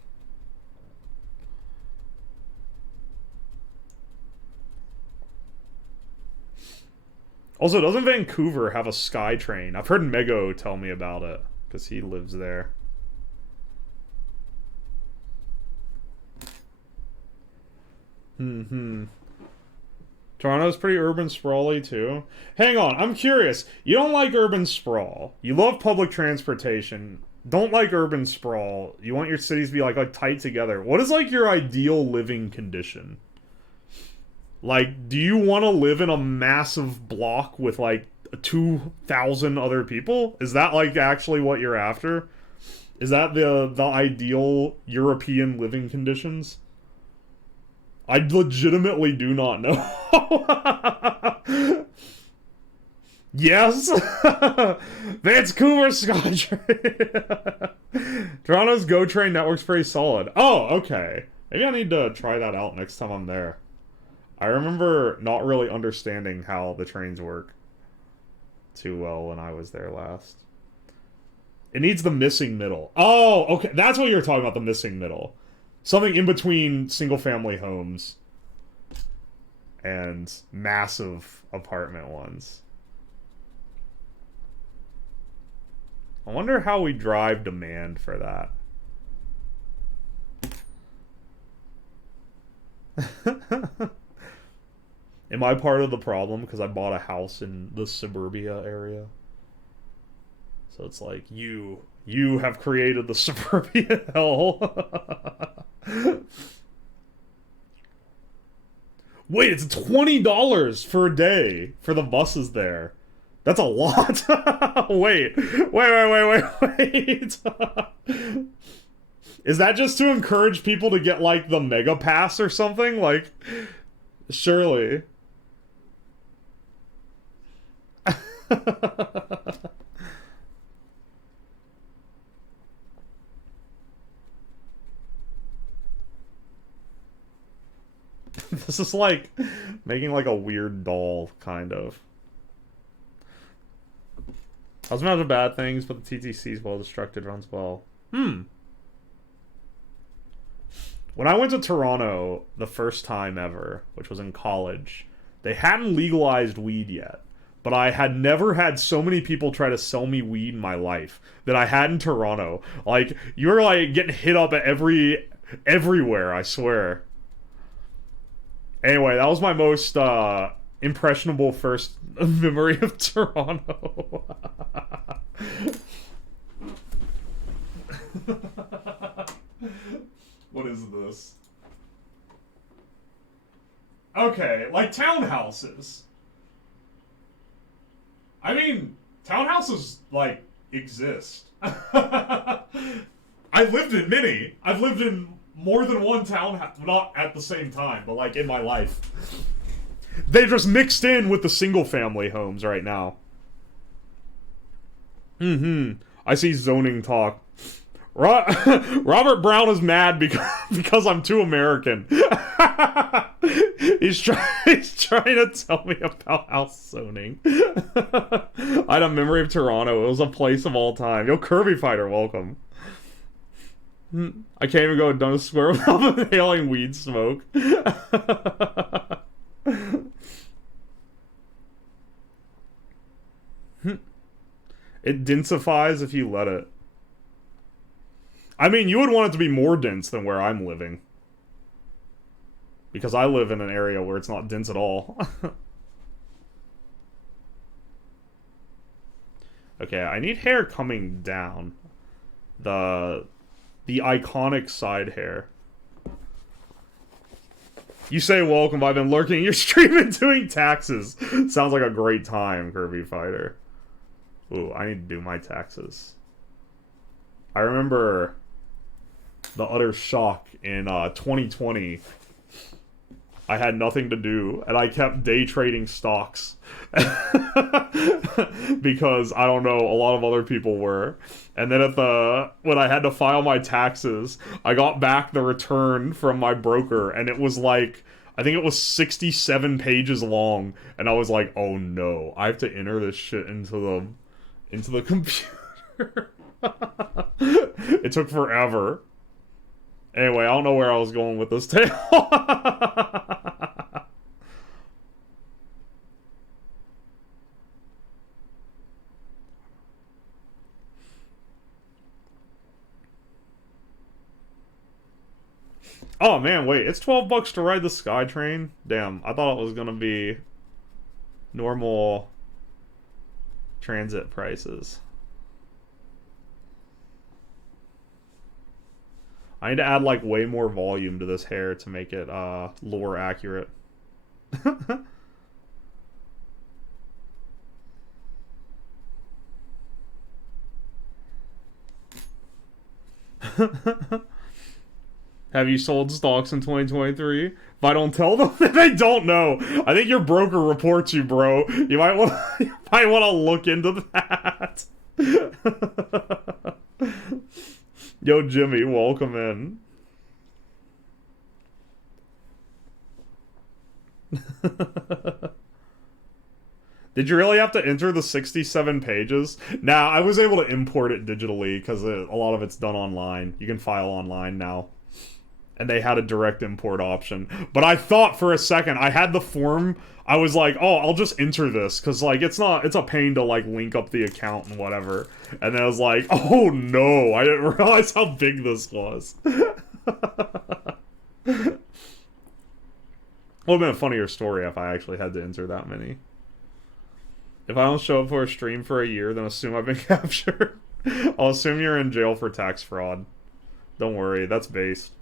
Also, doesn't Vancouver have a sky train? I've heard Mego tell me about it, because he lives there. Toronto's pretty urban sprawly too. Hang on, I'm curious. You don't like urban sprawl. You love public transportation. Don't like urban sprawl. You want your cities to be like tight together. What is like your ideal living condition? Like, do you want to live in a massive block with like 2,000 other people? Is that like actually what you're after? Is that the ideal European living conditions? I legitimately do not know. Yes! Vancouver SkyTrain! Toronto's GO Train network's pretty solid. Oh, okay. Maybe I need to try that out next time I'm there. I remember not really understanding how the trains work too well when I was there last. It needs the missing middle. Oh, okay. That's what you're talking about, the missing middle. Something in between single-family homes and massive apartment ones. I wonder how we drive demand for that. Am I part of the problem because I bought a house in the suburbia area? So it's like, you have created the suburbia hell. Wait, it's $20 for a day for the buses there. That's a lot. Wait. Is that just to encourage people to get, like, the Mega Pass or something? Like, surely. This is like making like a weird doll, kind of. Doesn't have the bad things, but the TTC is well destructed, runs well. When I went to Toronto the first time ever, which was in college, they hadn't legalized weed yet. But I had never had so many people try to sell me weed in my life that I had in Toronto. Like, you were like getting hit up at everywhere, I swear. Anyway, that was my most impressionable first memory of Toronto. What is this? Okay, like townhouses. I mean, townhouses, like, exist. I've lived in many. I've lived in more than one townhouse. Not at the same time, but, like, in my life. They just mixed in with the single-family homes right now. I see zoning talk. Robert Brown is mad because I'm too American. He's trying to tell me about house zoning. I had a memory of Toronto. It was a place of all time. Yo, Kirby Fighter, welcome. I can't even go to Dundas Square without inhaling weed smoke. It densifies if you let it. I mean, you would want it to be more dense than where I'm living. Because I live in an area where it's not dense at all. Okay, I need hair coming down. The iconic side hair. You say welcome, I've been lurking your stream and doing taxes. Sounds like a great time, Kirby Fighter. Ooh, I need to do my taxes. I remember the utter shock in 2020 I had nothing to do, and I kept day trading stocks. Because, I don't know, a lot of other people were. And then when I had to file my taxes, I got back the return from my broker, and it was like, I think it was 67 pages long, and I was like, oh no, I have to enter this shit into the computer. It took forever. Anyway, I don't know where I was going with this tale. Oh man, wait, it's $12 to ride the SkyTrain? Damn, I thought it was gonna be normal transit prices. I need to add, like, way more volume to this hair to make it, lore accurate. Have you sold stocks in 2023? If I don't tell them, then they don't know. I think your broker reports you, bro. You might want to look into that. Yo, Jimmy, welcome in. Did you really have to enter the 67 pages? Nah, I was able to import it digitally because a lot of it's done online. You can file online now. And they had a direct import option. But I thought for a second, I had the form, I was like, oh, I'll just enter this, because, like, it's a pain to, like, link up the account and whatever. And then I was like, oh no, I didn't realize how big this was. Would have been a funnier story if I actually had to enter that many. If I don't show up for a stream for a year, then assume I've been captured. I'll assume you're in jail for tax fraud. Don't worry, that's based.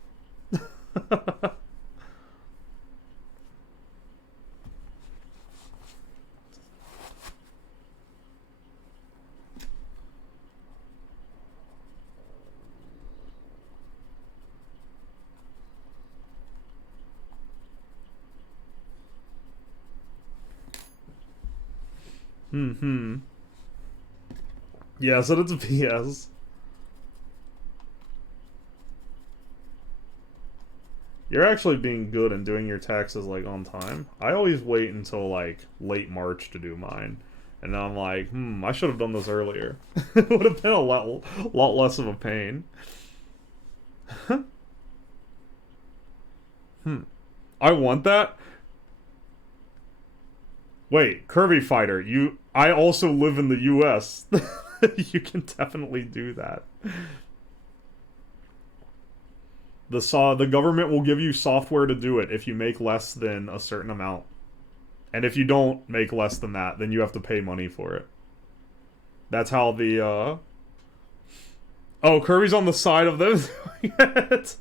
Yeah, so it's a PS. You're actually being good and doing your taxes, like, on time. I always wait until, like, late March to do mine. And then I'm like, I should have done this earlier. It would have been a lot less of a pain. I want that? Wait, Kirby Fighter, I also live in the US. You can definitely do that. The government will give you software to do it if you make less than a certain amount. And if you don't make less than that, then you have to pay money for it. That's how the, Oh, Kirby's on the side of them doing it.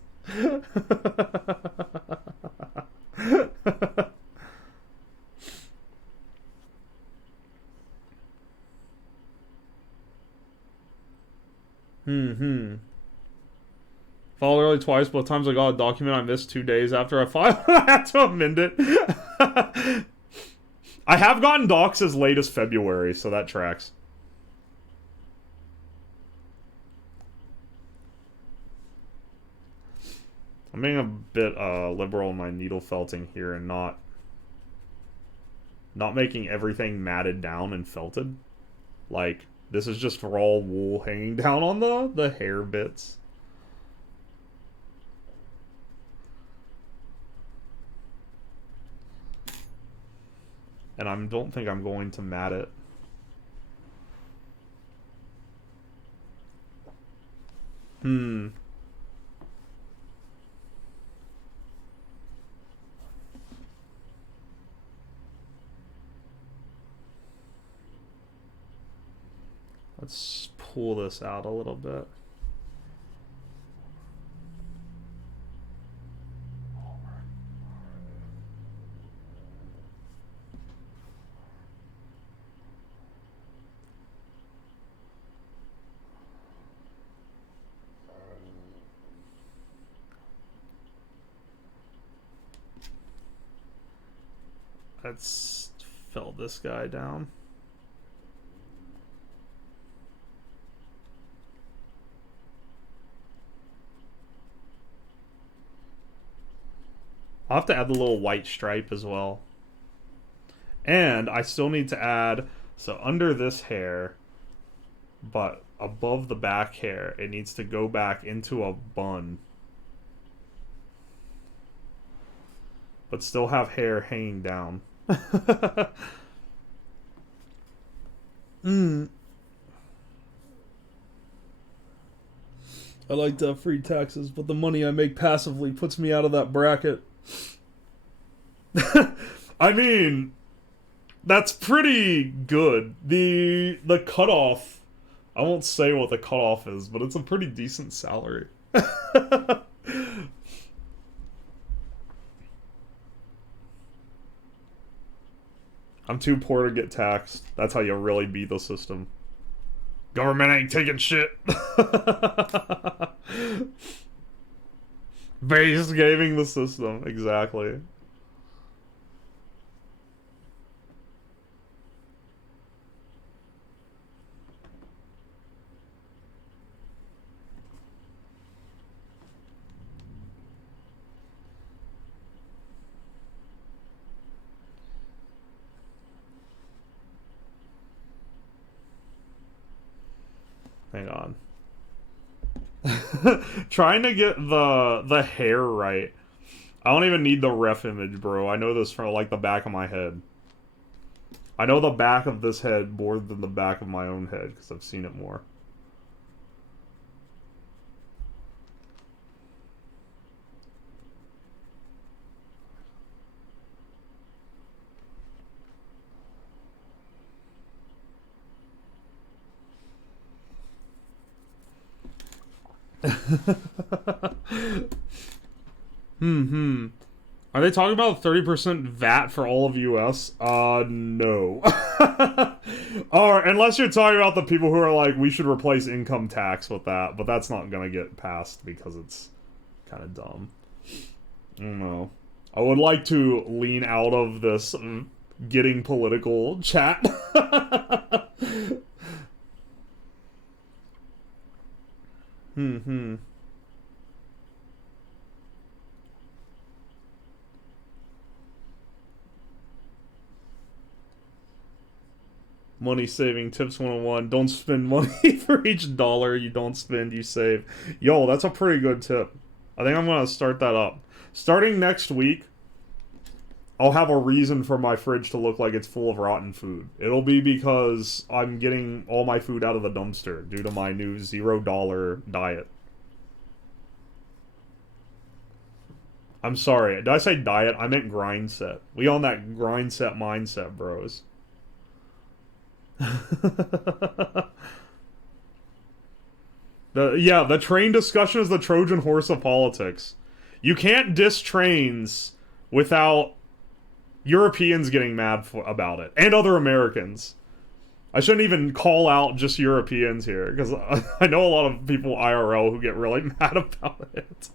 Filed early twice, both times I got a document I missed 2 days after I filed. I had to amend it. I have gotten docs as late as February, so that tracks. I'm being a bit liberal in my needlefelting here and not making everything matted down and felted. Like, this is just raw wool hanging down on the hair bits. And I don't think I'm going to mat it. Let's pull this out a little bit. Let's fill this guy down. I'll have to add the little white stripe as well. And I still need to add, so under this hair, but above the back hair, it needs to go back into a bun. But still have hair hanging down. I like to have free taxes, but the money I make passively puts me out of that bracket. I mean, that's pretty good. The cutoff, I won't say what the cutoff is, but it's a pretty decent salary. I'm too poor to get taxed. That's how you really beat the system. Government ain't taking shit. Base gaming the system, exactly. Hang on. Trying to get the hair right. I don't even need the ref image, bro. I know this from like the back of my head. I know the back of this head more than the back of my own head because I've seen it more. Are they talking about 30% VAT for all of US? No. Or unless you're talking about the people who are like, we should replace income tax with that, but that's not gonna get passed because it's kind of dumb. I don't know. I would like to lean out of this getting political chat. Money saving tips 101. Don't spend money for each dollar you don't spend, you save. Yo, that's a pretty good tip. I think I'm gonna start that up. Starting next week, I'll have a reason for my fridge to look like it's full of rotten food. It'll be because I'm getting all my food out of the dumpster due to my new $0 diet. I'm sorry, did I say diet? I meant grind set. We on that grind set mindset, bros. The train discussion is the Trojan horse of politics. You can't diss trains without Europeans getting mad about it, and other Americans. I shouldn't even call out just Europeans here, because I know a lot of people IRL who get really mad about it.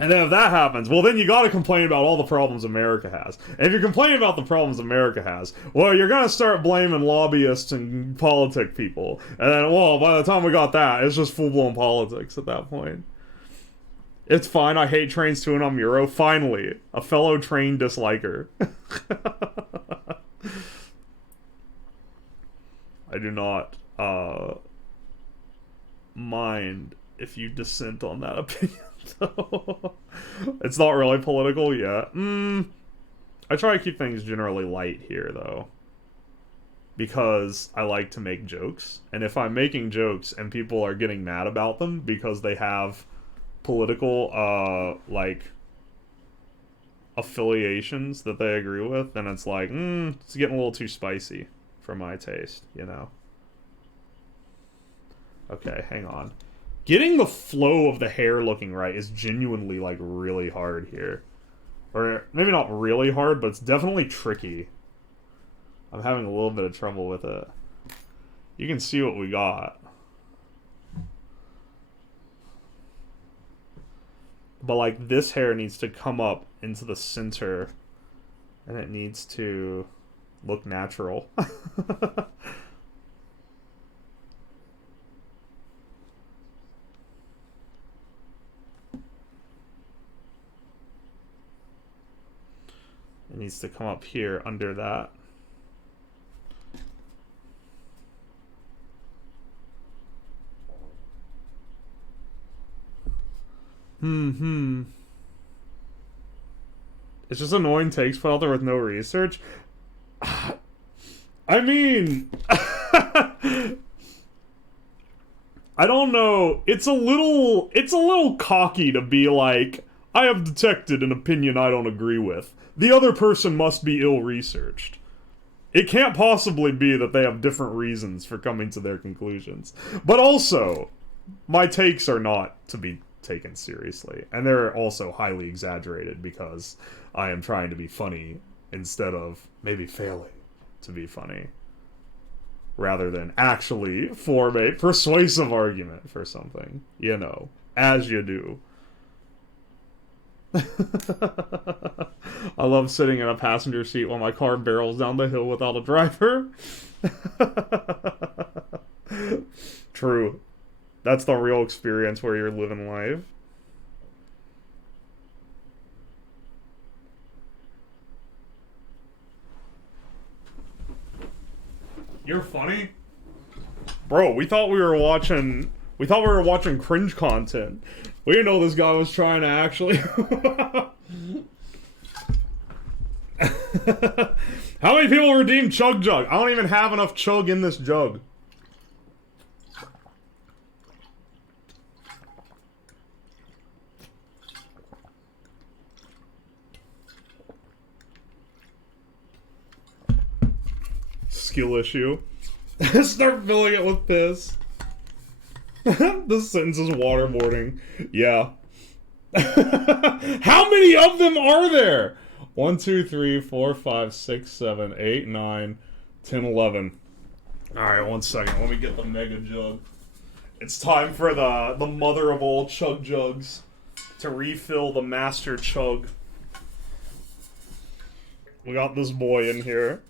And then if that happens, well, then you gotta complain about all the problems America has. And if you're complaining about the problems America has, well, you're gonna start blaming lobbyists and politic people. And then, well, by the time we got that, it's just full-blown politics at that point. It's fine, I hate trains too and I'm Euro. Finally, a fellow train disliker. I do not, mind if you dissent on that opinion. It's not really political yet. I try to keep things generally light here, though, because I like to make jokes. And if I'm making jokes and people are getting mad about them because they have political, like, affiliations that they agree with, then it's like, it's getting a little too spicy for my taste, you know? Okay, hang on. Getting the flow of the hair looking right is genuinely, like, really hard here. Or, maybe not really hard, but it's definitely tricky. I'm having a little bit of trouble with it. You can see what we got. But, like, this hair needs to come up into the center. And it needs to look natural. It needs to come up here under that. It's just annoying takes put out there with no research. I mean, I don't know. It's a little cocky to be like, I have detected an opinion I don't agree with. The other person must be ill-researched. It can't possibly be that they have different reasons for coming to their conclusions. But also, my takes are not to be taken seriously. And they're also highly exaggerated because I am trying to be funny instead of maybe failing to be funny. Rather than actually form a persuasive argument for something. You know, as you do. I love sitting in a passenger seat while my car barrels down the hill without a driver. True. That's the real experience where you're living life. You're funny? Bro, we thought we were watching cringe content. We didn't know this guy was trying to actually... How many people redeemed Chug Jug? I don't even have enough chug in this jug. Skill issue. Start filling it with piss. This sentence is waterboarding. Yeah. How many of them are there? 1, 2, 3, 4, 5, 6, 7, 8, 9, 10, 11. Alright, 1 second. Let me get the mega jug. It's time for the mother of all chug jugs to refill the master chug. We got this boy in here.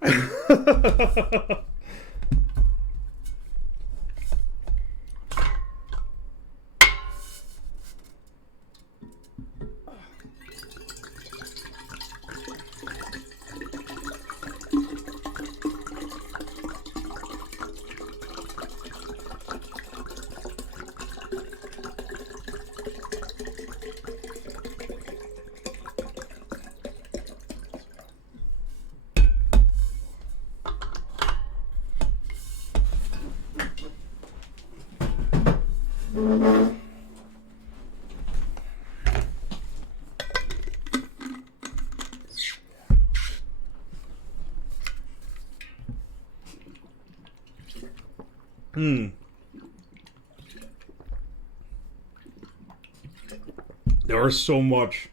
There was so much.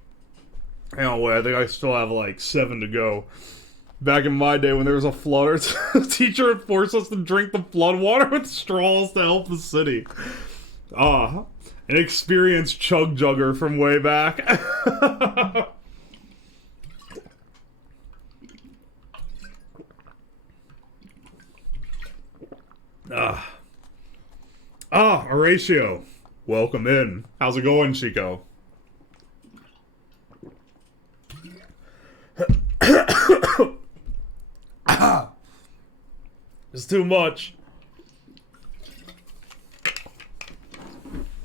Hang on, wait, I think I still have like 7 to go. Back in my day when there was a flood, our teacher would force us to drink the flood water with straws to help the city. An experienced chug jugger from way back. Horatio. Welcome in. How's it going, Chico? It's too much.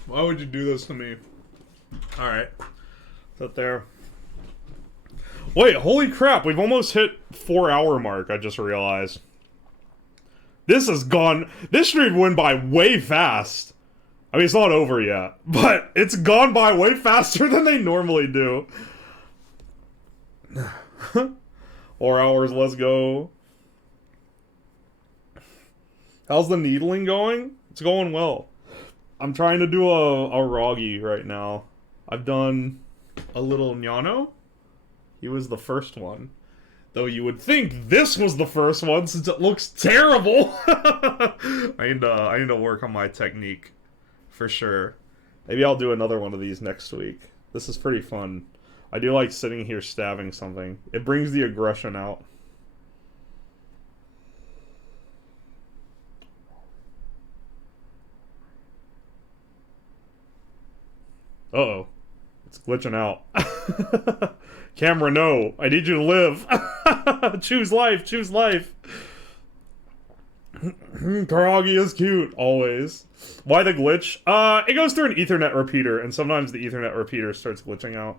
Why would you do this to me? Alright. Sit there. Wait, holy crap, we've almost hit 4-hour mark, I just realized. This stream went by way fast. I mean, it's not over yet, but it's gone by way faster than they normally do. 4 hours, let's go. How's the needling going? It's going well. I'm trying to do a Roggy right now. I've done a little Nyano. He was the first one. Though you would think this was the first one since it looks terrible. I need to work on my technique. For sure. Maybe I'll do another one of these next week. This is pretty fun. I do like sitting here stabbing something. It brings the aggression out. Uh-oh. It's glitching out. Camera, no. I need you to live. Choose life. Choose life. Karagi is cute. Always. Why the glitch? It goes through an Ethernet repeater, and sometimes the Ethernet repeater starts glitching out.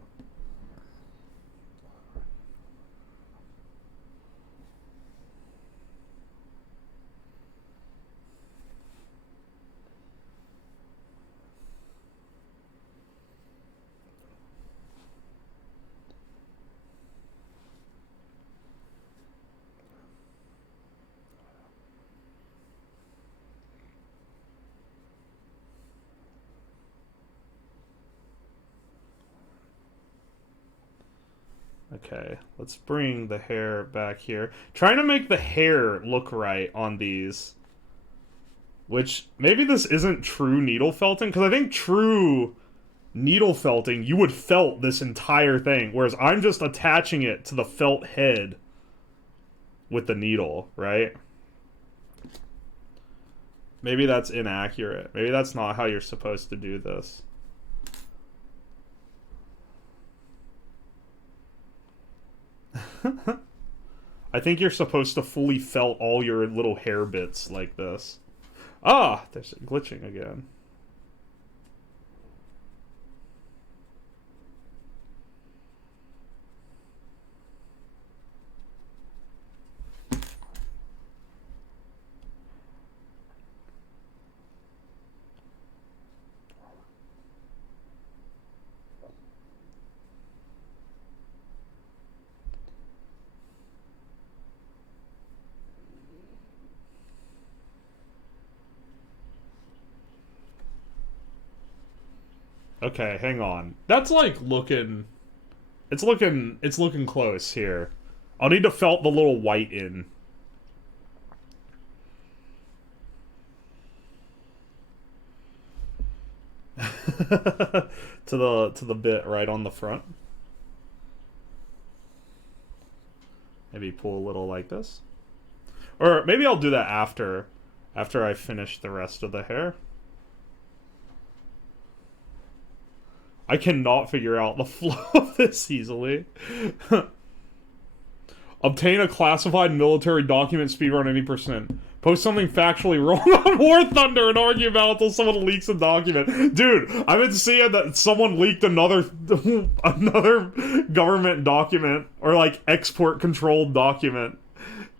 Okay, let's bring the hair back here. Trying to make the hair look right on these. Which, maybe this isn't true needle felting, because I think true needle felting, you would felt this entire thing, whereas I'm just attaching it to the felt head with the needle, right? Maybe that's inaccurate. Maybe that's not how you're supposed to do this. I think you're supposed to fully felt all your little hair bits like this. Ah, there's glitching again. Okay, hang on. That's like looking... It's looking close here. I'll need to felt the little white in. to the bit right on the front. Maybe pull a little like this. Or maybe I'll do that after I finish the rest of the hair. I cannot figure out the flow of this easily. Obtain a classified military document speedrun 80%. Post something factually wrong on War Thunder and argue about it until someone leaks a document. Dude, I've been seeing that someone leaked another government document, or like export controlled document,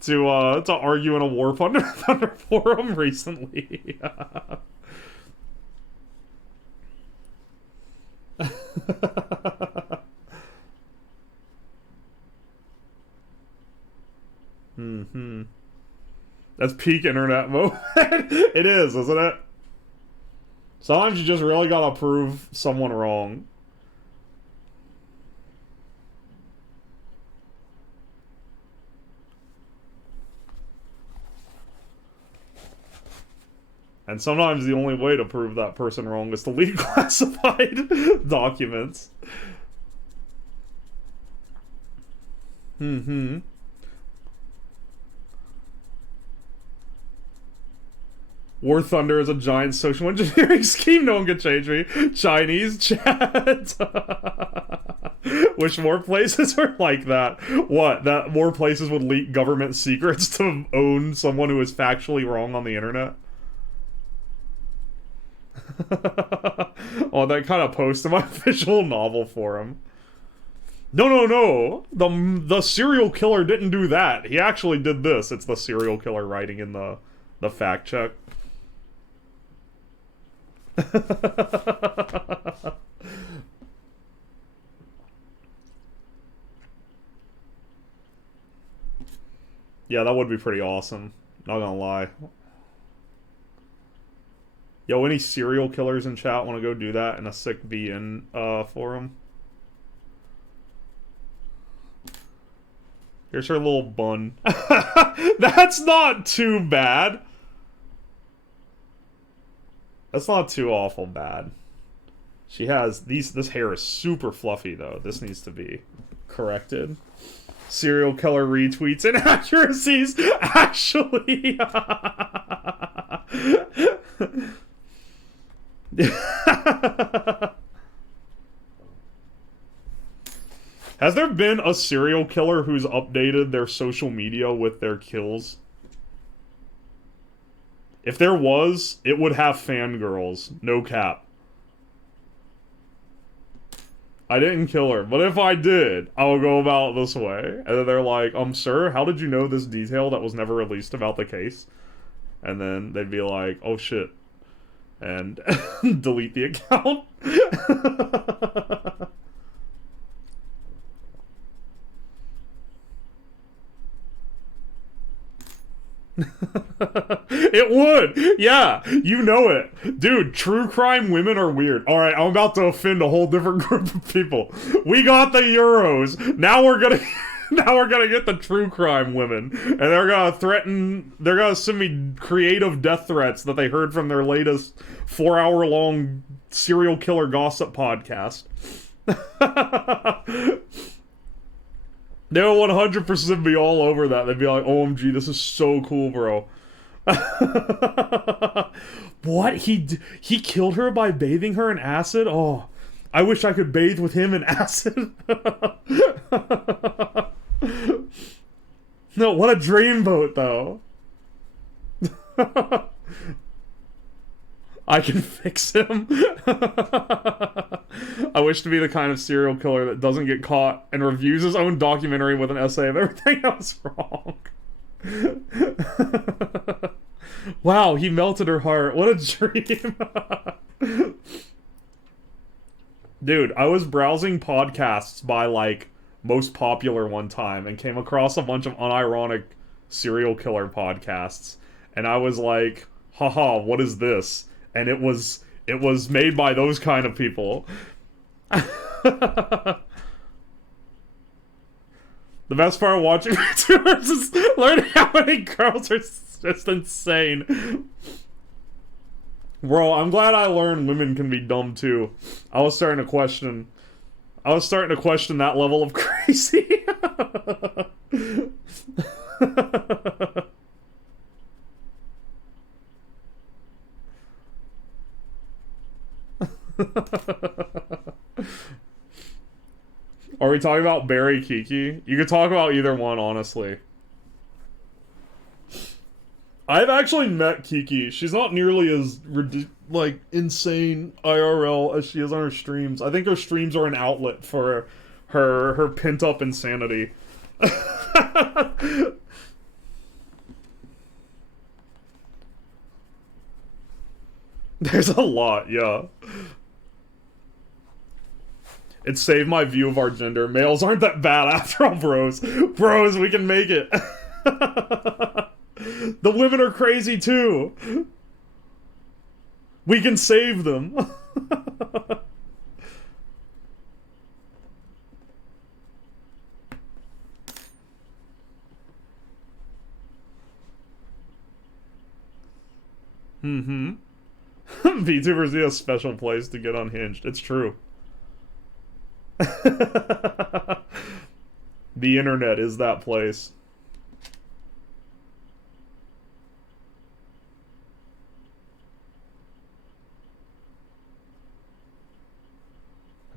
to argue in a War Thunder forum recently. That's peak internet mode. It is, isn't it? Sometimes you just really gotta prove someone wrong. And sometimes the only way to prove that person wrong is to leak classified documents. War Thunder is a giant social engineering scheme. No one can change me. Chinese chat. Wish more places were like that. What? That more places would leak government secrets to own someone who is factually wrong on the internet? Oh, that kind of post in my visual novel forum. No. The serial killer didn't do that. He actually did this. It's the serial killer writing in the fact check. Yeah, that would be pretty awesome. Not gonna lie. Yo, any serial killers in chat want to go do that in a sick VN forum? Here's her little bun. That's not too bad. That's not too awful bad. She has this hair is super fluffy though. This needs to be corrected. Serial killer retweets inaccuracies. Actually, has there been a serial killer who's updated their social media with their kills? If there was, it would have fangirls. No cap. I didn't kill her, but if I did, I would go about it this way. And then they're like, sir, how did you know this detail that was never released about the case? And then they'd be like, oh shit. And delete the account. It would! Yeah, you know it. Dude, true crime women are weird. Alright, I'm about to offend a whole different group of people. We got the Euros. Now we're gonna get the true crime women. And they're gonna send me creative death threats that they heard from their latest 4-hour-long serial killer gossip podcast. They would 100% be all over that. They'd be like, OMG, this is so cool, bro. What? He killed her by bathing her in acid? Oh, I wish I could bathe with him in acid. No, what a dreamboat, though. I can fix him. I wish to be the kind of serial killer that doesn't get caught and reviews his own documentary with an essay of everything else wrong. Wow, he melted her heart. What a dream. Dude, I was browsing podcasts by, like, most popular one time and came across a bunch of unironic serial killer podcasts. And I was like, haha, what is this? And it was made by those kind of people. The best part of watching YouTubers is learning how many girls are just insane. Bro, I'm glad I learned women can be dumb too. I was starting to question that level of crazy. Are we talking about Barry Kiki? You could talk about either one, honestly. I've actually met Kiki. She's not nearly as, like, insane IRL as she is on her streams. I think her streams are an outlet for her pent-up insanity. There's a lot, yeah. It saved my view of our gender. Males aren't that bad after all, bros. Bros, we can make it. The women are crazy too. We can save them. Mm-hmm. VTubers need a special place to get unhinged. It's true. The internet is that place.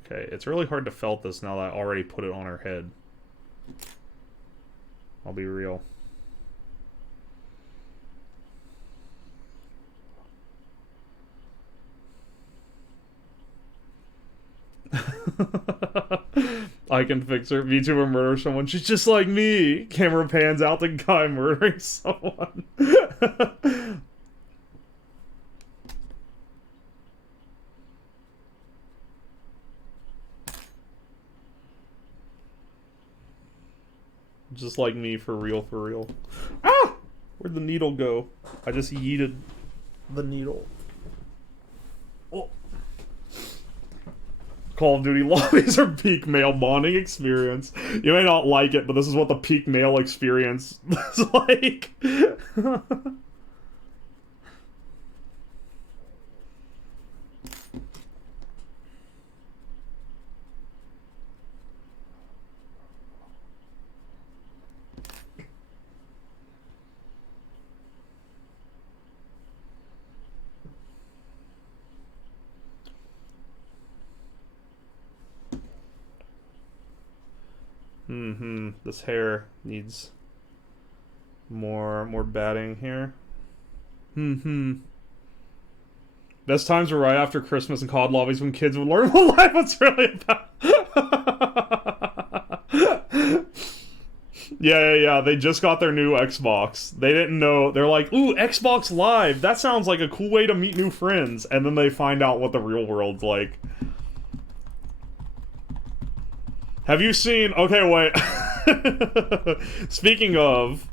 Okay, it's really hard to felt this now that I already put it on her head. I'll be real. I can fix her. VTuber murder someone. She's just like me. Camera pans out the guy murdering someone. Just like me, for real, for real. Ah! Where'd the needle go? I just yeeted the needle. Oh. Call of Duty lobbies are peak male bonding experience. You may not like it, but this is what the peak male experience is like. This hair needs more batting here. Best times were right after Christmas and COD lobbies when kids would learn what life was really about. Yeah. They just got their new Xbox. They didn't know. They're like, ooh, Xbox Live. That sounds like a cool way to meet new friends. And then they find out what the real world's like. Have you seen... Okay, wait. Speaking of...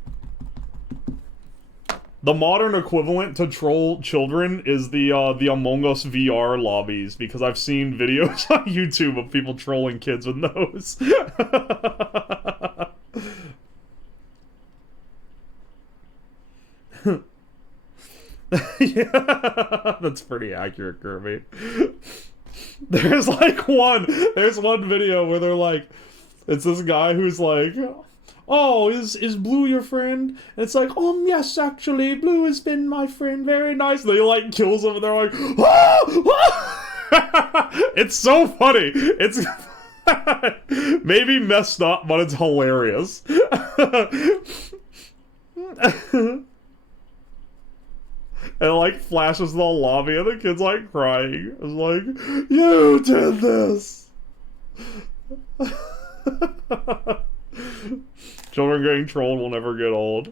The modern equivalent to troll children is the Among Us VR lobbies, because I've seen videos on YouTube of people trolling kids with those. Yeah, that's pretty accurate, Kirby. There's one video where they're like, it's this guy who's like, oh, is Blue your friend? And it's like, yes, actually, Blue has been my friend, very nice. And they like kills him and they're like, It's so funny. It's maybe messed up, but it's hilarious. And it, like, flashes the lobby, and the kid's, like, crying. It's like, you did this! Children getting trolled will never get old.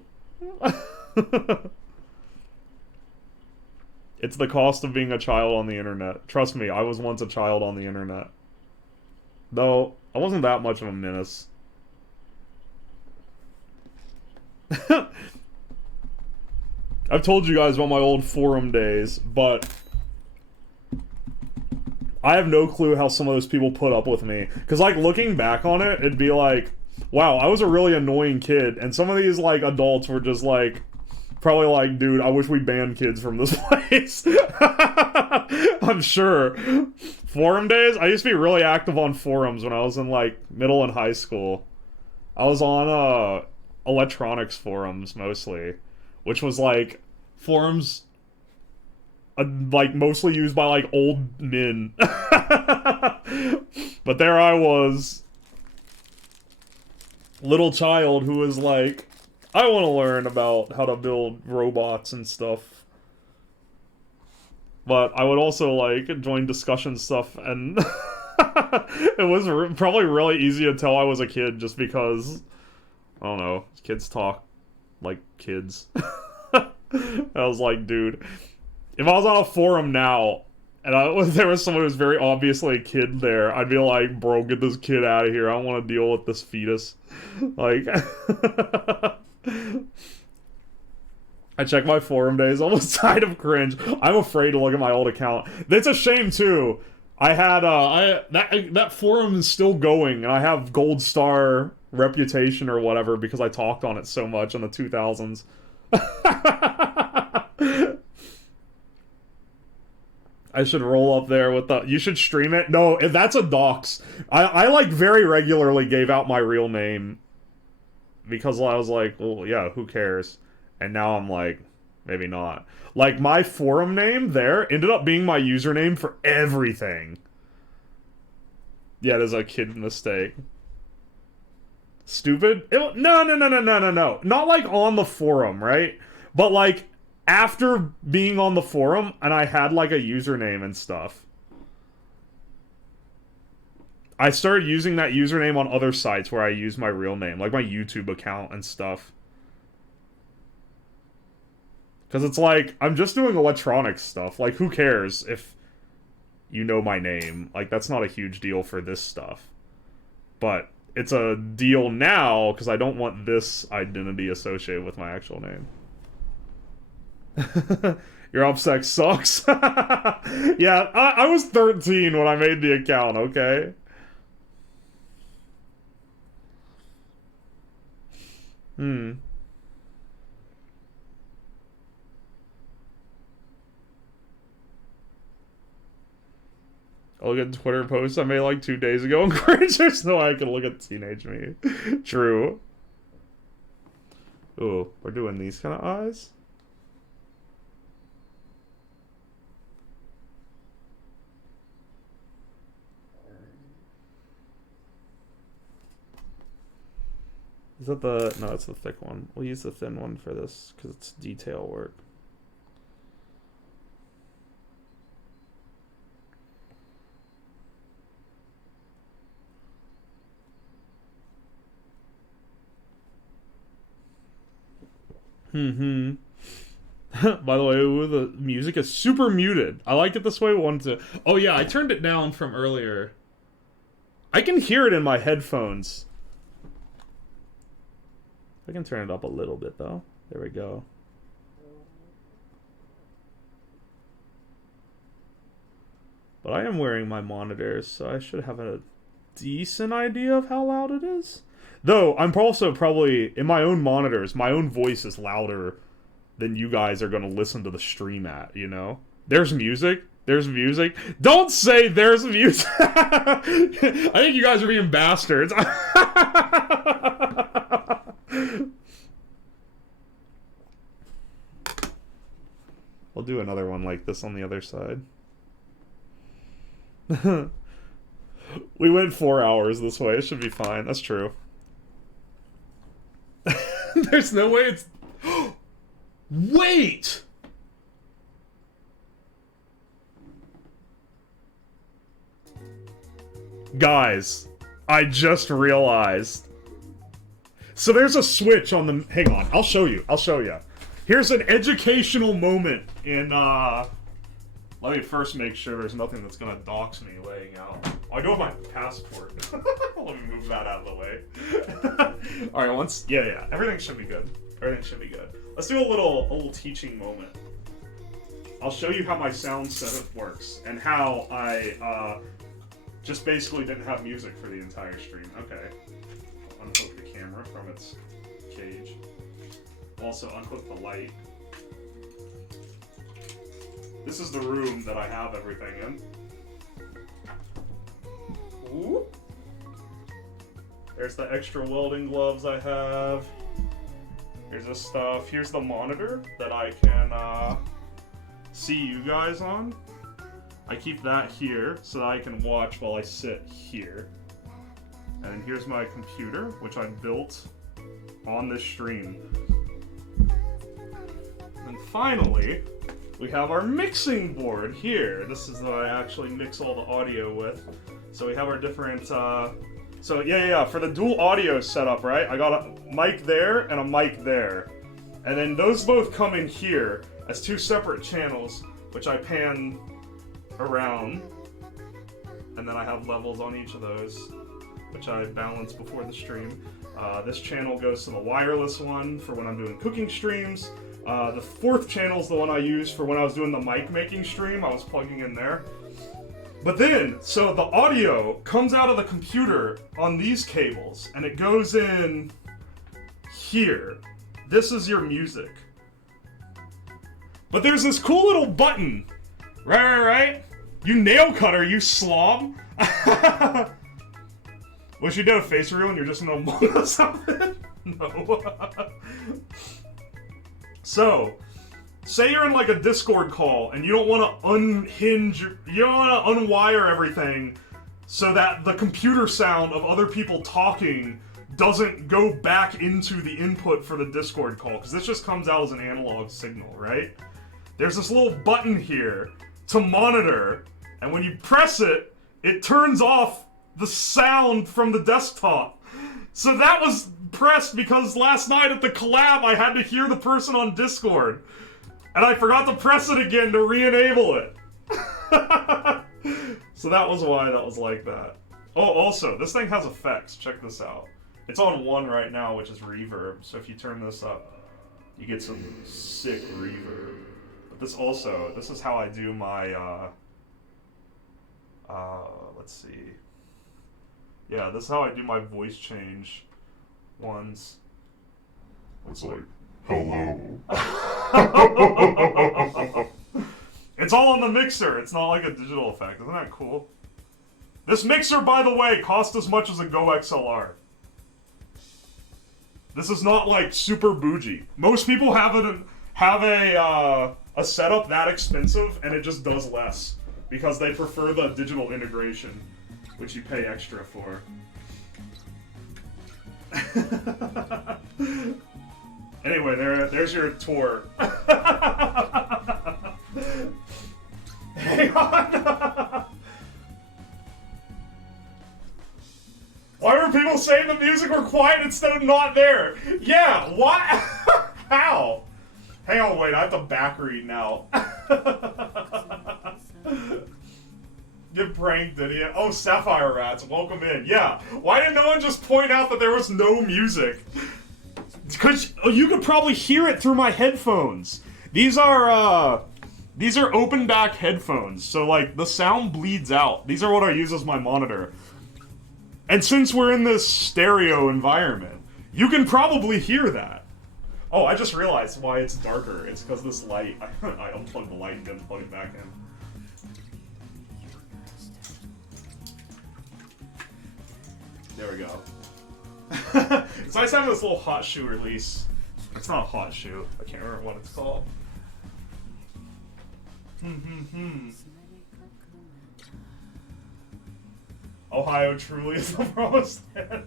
It's the cost of being a child on the internet. Trust me, I was once a child on the internet. Though, I wasn't that much of a menace. I've told you guys about my old forum days, but I have no clue how some of those people put up with me. Because, like, looking back on it, it'd be like, wow, I was a really annoying kid. And some of these, like, adults were just like, probably like, dude, I wish we banned kids from this place. I'm sure. Forum days? I used to be really active on forums when I was in, like, middle and high school. I was on, electronics forums, mostly. Which was, like, forums, like, mostly used by, like, old men. But there I was, little child who was like, I want to learn about how to build robots and stuff. But I would also, like, join discussion stuff, and it was probably really easy to tell I was a kid just because, I don't know, kids talk like kids. I was like, dude, if I was on a forum now, and there was someone who was very obviously a kid there, I'd be like, bro, get this kid out of here. I don't want to deal with this fetus. Like, I check my forum days, almost died of cringe. I'm afraid to look at my old account. It's a shame, too. I had, that forum is still going, and I have gold star reputation or whatever because I talked on it so much in the 2000s. I should roll up there with the... You should stream it? No, if that's a dox. I like, very regularly gave out my real name. Because I was like, well, yeah, who cares? And now I'm like, maybe not. Like, my forum name there ended up being my username for everything. Yeah, there's a kid mistake. Stupid? No. Not, like, on the forum, right? But, like, after being on the forum, and I had, like, a username and stuff. I started using that username on other sites where I use my real name, like my YouTube account and stuff. Because it's like, I'm just doing electronics stuff. Like, who cares if you know my name? Like, that's not a huge deal for this stuff. But it's a deal now, because I don't want this identity associated with my actual name. Your OPSEC sucks. Yeah, I was 13 when I made the account, okay? I'll look at Twitter posts I made like 2 days ago and cringe. There's no way I can look at teenage me. True. Ooh, we're doing these kind of eyes? Is that the... No, it's the thick one. We'll use the thin one for this because it's detail work. Mm-hmm. By the way, the music is super muted. I like it this way. Oh yeah, I turned it down from earlier. I can hear it in my headphones. I can turn it up a little bit though. There we go. But I am wearing my monitors, so I should have a decent idea of how loud it is. Though, I'm also probably, in my own monitors, my own voice is louder than you guys are going to listen to the stream at, you know? There's music. There's music. Don't say there's music! I think you guys are being bastards. I'll do another one like this on the other side. We went 4 hours this way. It should be fine. That's true. There's no way it's... Wait! Guys, I just realized. So there's a switch on the... Hang on, I'll show you. I'll show you. Here's an educational moment in, Let me first make sure there's nothing that's gonna dox me laying out. I go with my passport. Let me move that out of the way. Alright, once... Yeah. Everything should be good. Everything should be good. Let's do a little teaching moment. I'll show you how my sound setup works, and how I, just basically didn't have music for the entire stream. Okay. Unhook the camera from its cage. Also unhook the light. This is the room that I have everything in. Ooh. There's the extra welding gloves I have. Here's this stuff. Here's the monitor that I can see you guys on. I keep that here so that I can watch while I sit here. And then here's my computer, which I built on this stream. And finally, we have our mixing board here. This is what I actually mix all the audio with. So we have our different, so yeah, for the dual audio setup, right? I got a mic there and a mic there. And then those both come in here as two separate channels, which I pan around. And then I have levels on each of those, which I balance before the stream. This channel goes to the wireless one for when I'm doing cooking streams. The fourth channel is the one I use for when I was doing the mic making stream. I was plugging in there. But then, so the audio comes out of the computer on these cables, and it goes in here. This is your music. But there's this cool little button. Right? You nail cutter, you slob. Wish you did a face reel and you're just in Among Us outfit? No. So, say you're in like a Discord call and you don't want to unhinge, you don't want to unwire everything so that the computer sound of other people talking doesn't go back into the input for the Discord call, because this just comes out as an analog signal, right? There's this little button here to monitor, and when you press it, it turns off the sound from the desktop. So that was pressed because last night at the collab I had to hear the person on Discord, and I forgot to press it again to re-enable it. So that was why that was like that. Oh, also, this thing has effects. Check this out. It's on 1 right now, which is reverb, so if you turn this up, you get some sick reverb. But this also, this is how I do my, let's see. Yeah, this is how I do my voice change ones. It's like, hello. It's all on the mixer. It's not like a digital effect. Isn't that cool? This mixer, by the way, cost as much as a Go XLR. This is not like super bougie. Most people have a setup that expensive, and it just does less because they prefer the digital integration, which you pay extra for. Anyway, there's your tour. Hang on. Why were people saying the music were quiet instead of not there? Yeah, what? How? Hang on, wait, I have to back read now. Get pranked, idiot. Oh, Sapphire Rats, welcome in. Yeah, why did no one just point out that there was no music? Because you could probably hear it through my headphones. These are open back headphones, so like the sound bleeds out. These are what I use as my monitor. And since we're in this stereo environment, you can probably hear that. Oh, I just realized why it's darker. It's because this light. I unplugged the light and then plugged it back in. There we go. It's nice having this little hot shoe release. It's not a hot shoe. I can't remember what it's called. Ohio truly is the promised land.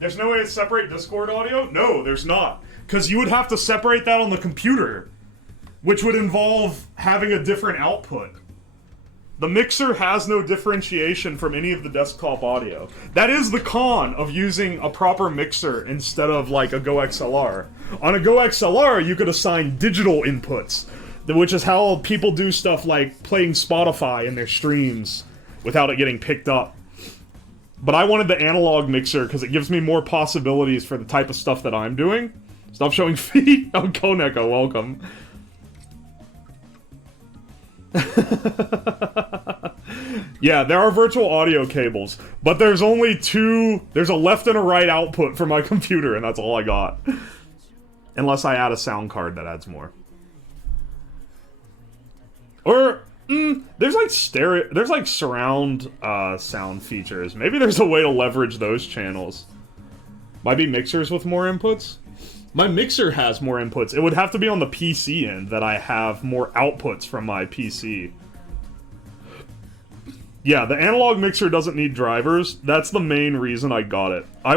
There's no way to separate Discord audio? No, there's not. Because you would have to separate that on the computer, which would involve having a different output. The mixer has no differentiation from any of the desktop audio. That is the con of using a proper mixer instead of like a Go XLR. On a Go XLR, you could assign digital inputs, which is how people do stuff like playing Spotify in their streams without it getting picked up. But I wanted the analog mixer because it gives me more possibilities for the type of stuff that I'm doing. Stop showing feet. Oh, Koneko, welcome. Yeah, there are virtual audio cables, but there's only two. There's a left and a right output for my computer, and that's all I got. Unless I add a sound card that adds more. Or there's like there's like surround sound features. Maybe there's a way to leverage those channels. Might be mixers with more inputs. My mixer has more inputs. It would have to be on the PC end that I have more outputs from my PC. Yeah, the analog mixer doesn't need drivers. That's the main reason I got it. I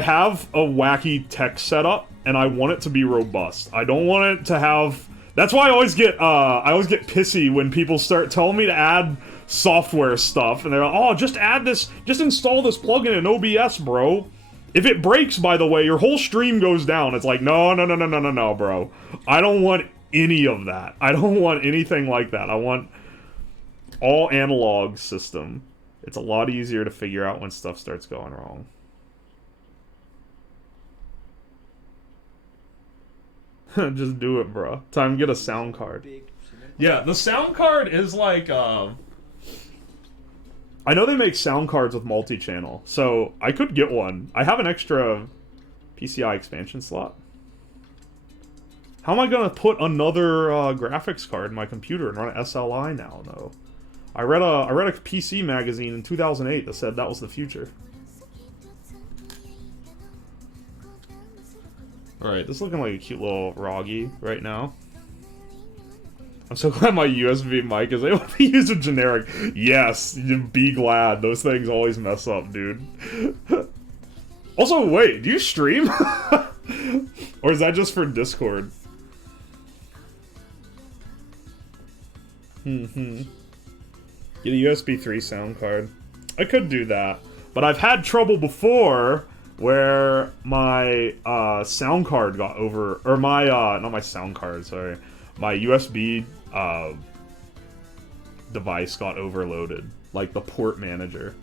have a wacky tech setup, and I want it to be robust. I don't want it to have... That's why I always get pissy when people start telling me to add software stuff, and they're like, oh, just add this, just install this plugin in OBS, bro. If it breaks, by the way, your whole stream goes down. It's like, no, bro. I don't want any of that. I don't want anything like that. I want all analog system. It's a lot easier to figure out when stuff starts going wrong. Just do it, bro. Time to get a sound card. Yeah, the sound card is like, I know they make sound cards with multi-channel, so I could get one. I have an extra PCI expansion slot. How am I gonna put another graphics card in my computer and run an SLI now, though? I read a PC magazine in 2008 that said that was the future. Alright, this is looking like a cute little Roggy right now. I'm so glad my USB mic is able to use a generic. Yes, be glad. Those things always mess up, dude. Also, wait, do you stream? Or is that just for Discord? Get a USB 3 sound card. I could do that, but I've had trouble before where my sound card got over, or my not my sound card, sorry, my USB device got overloaded, like the port manager.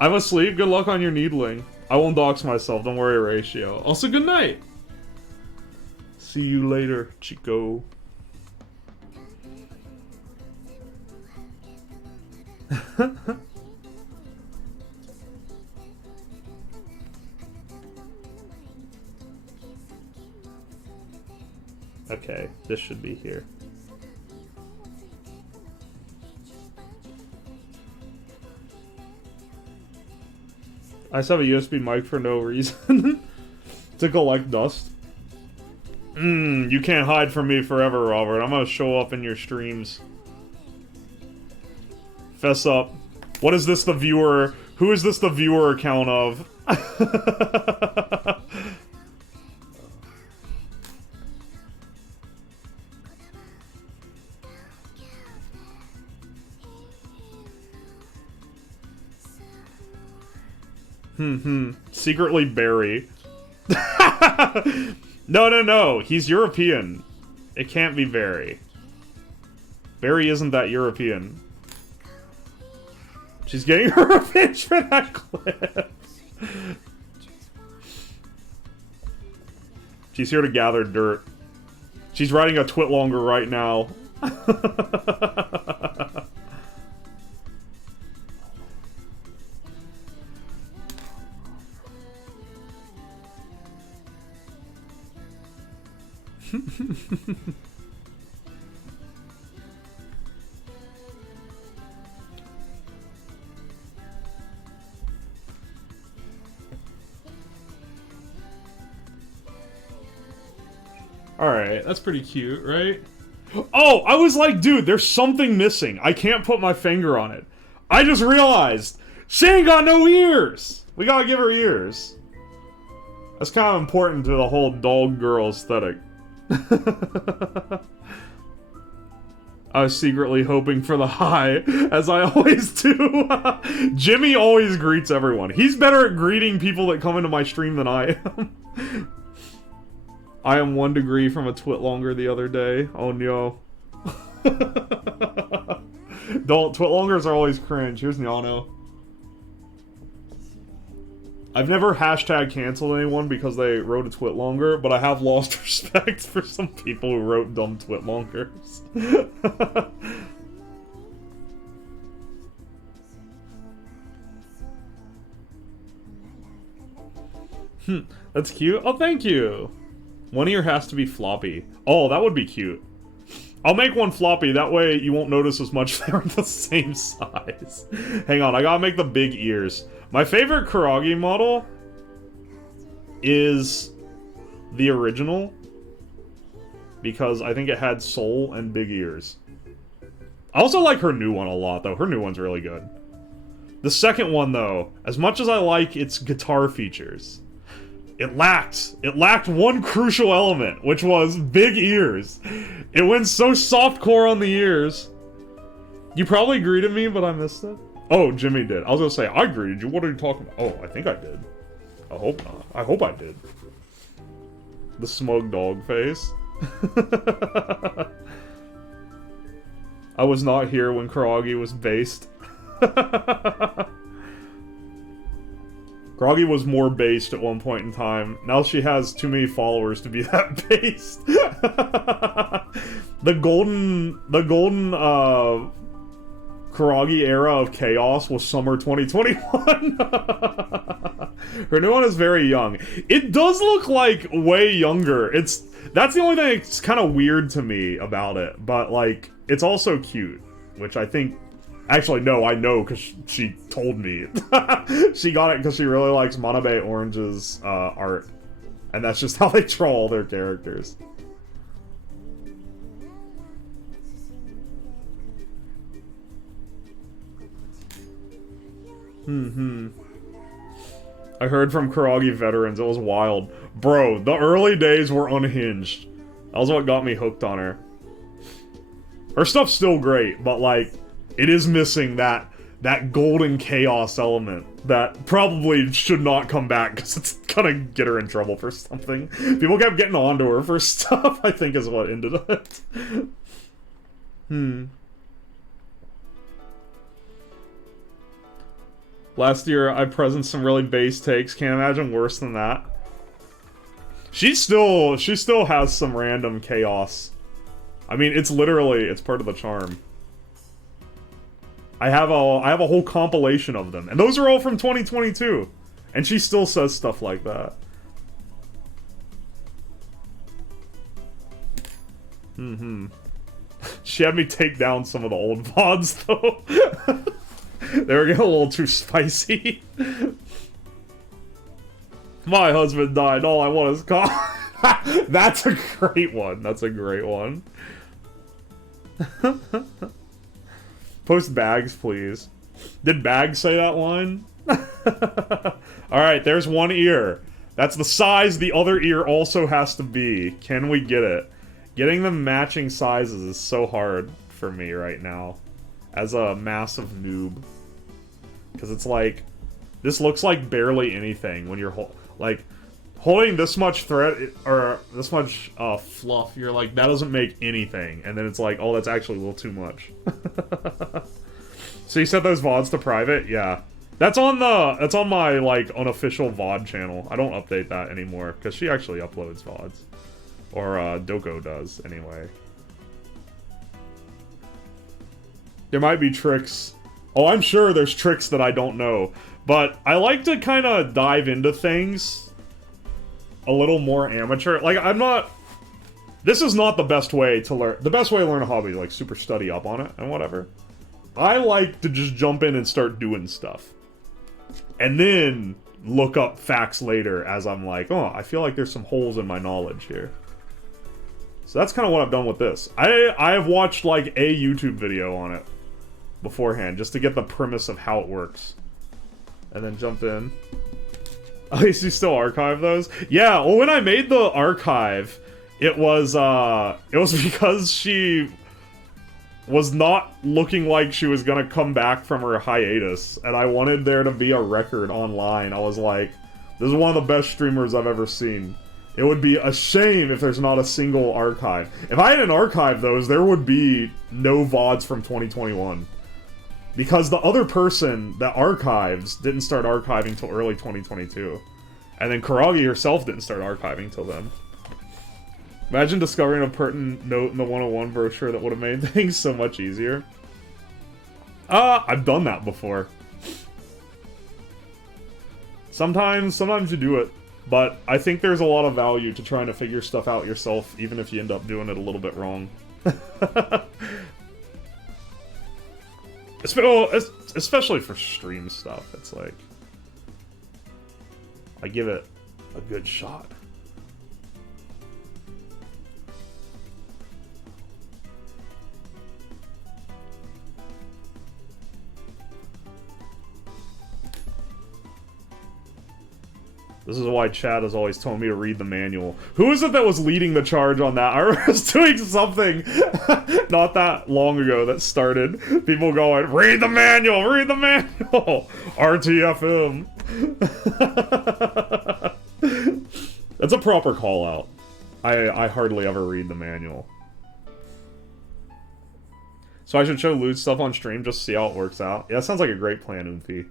I'm asleep. Good luck on your needling. I won't dox myself. Don't worry, Ratio. Also, good night. See you later, Chico. Okay, this should be here. I just have a USB mic for no reason. To collect dust. You can't hide from me forever, Robert. I'm gonna show up in your streams. Fess up. What is this, the viewer Who is this the viewer account of? Secretly Barry. No. He's European. It can't be Barry. Barry isn't that European. She's getting her revenge for that clip. She's here to gather dirt. She's writing a twit longer right now. Alright, that's pretty cute, right? Oh, I was like, dude, there's something missing. I can't put my finger on it. I just realized she ain't got no ears. We gotta give her ears. That's kind of important to the whole dog girl aesthetic. I was secretly hoping for the high, as I always do. Jimmy always greets everyone. He's better at greeting people that come into my stream than I am. I am 1 degree from a twit longer the other day. Oh no. Don't. Twit longers are always cringe. Here's Nyano. I've never hashtag canceled anyone because they wrote a twit longer, but I have lost respect for some people who wrote dumb twit longers. That's cute. Oh, thank you. One ear has to be floppy. Oh, that would be cute. I'll make one floppy, that way you won't notice as much they're the same size. Hang on, I gotta make the big ears. My favorite Kuragi model is the original, because I think it had soul and big ears. I also like her new one a lot, though. Her new one's really good. The second one, though, as much as I like its guitar features, it lacked one crucial element, which was big ears. It went so softcore on the ears. You probably greeted me, but I missed it. Oh, Jimmy did. I was gonna say, I greeted you. What are you talking about? Oh, I think I did. I hope not. I hope I did. The smug dog face. I was not here when Kuragi was based. Kuragi was more based at one point in time. Now she has too many followers to be that based. The golden Kuragi era of chaos was summer 2021. Her new one is very young. It does look like way younger. That's the only thing that's kind of weird to me about it. But like, it's also cute, which I think. Actually, no, I know because she told me. She got it because she really likes Manabe Orange's art. And that's just how they draw all their characters. I heard from Kuragi veterans, it was wild. Bro, the early days were unhinged. That was what got me hooked on her. Her stuff's still great, but like, it is missing that golden chaos element that probably should not come back because it's gonna get her in trouble for something. People kept getting onto her for stuff, I think is what ended it. Last year, I presenced some really base takes. Can't imagine worse than that. She still has some random chaos. I mean, it's part of the charm. I have a whole compilation of them, and those are all from 2022. And she still says stuff like that. She had me take down some of the old VODs, though. They were getting a little too spicy. My husband died, all I want is coffee. That's a great one. That's a great one. Post Bags, please. Did Bags say that line? Alright, there's one ear. That's the size the other ear also has to be. Can we get it? Getting them matching sizes is so hard for me right now. As a massive noob. Because it's like... This looks like barely anything when you're... Like, holding this much thread, or this much fluff, you're like, that doesn't make anything. And then it's like, oh, that's actually a little too much. So you set those VODs to private? Yeah. That's on my, like, unofficial VOD channel. I don't update that anymore, because she actually uploads VODs. Or, Doko does, anyway. There might be tricks. Oh, I'm sure there's tricks that I don't know. But I like to kind of dive into things a little more amateur. Like, I'm not... This is not the best way to learn... The best way to learn a hobby, like, super study up on it and whatever. I like to just jump in and start doing stuff. And then look up facts later as I'm like, oh, I feel like there's some holes in my knowledge here. So that's kind of what I've done with this. I have watched, like, a YouTube video on it beforehand, just to get the premise of how it works. And then jump in. Oh, you still archive those? Yeah, well, when I made the archive, it was because she was not looking like she was gonna come back from her hiatus, and I wanted there to be a record online. I was like, this is one of the best streamers I've ever seen. It would be a shame if there's not a single archive. If I hadn't archived those, there would be no VODs from 2021. Because the other person that archives didn't start archiving till early 2022. And then Kuragi herself didn't start archiving till then. Imagine discovering a pertinent note in the 101 brochure that would have made things so much easier. I've done that before. Sometimes you do it. But I think there's a lot of value to trying to figure stuff out yourself, even if you end up doing it a little bit wrong. Especially for stream stuff, it's like... I give it a good shot. This is why Chad has always told me to read the manual. Who is it that was leading the charge on that? I was doing something not that long ago that started people going, read the manual, read the manual! RTFM. That's a proper call out. I hardly ever read the manual. So I should show loot stuff on stream just to see how it works out. Yeah, that sounds like a great plan, Oomphy.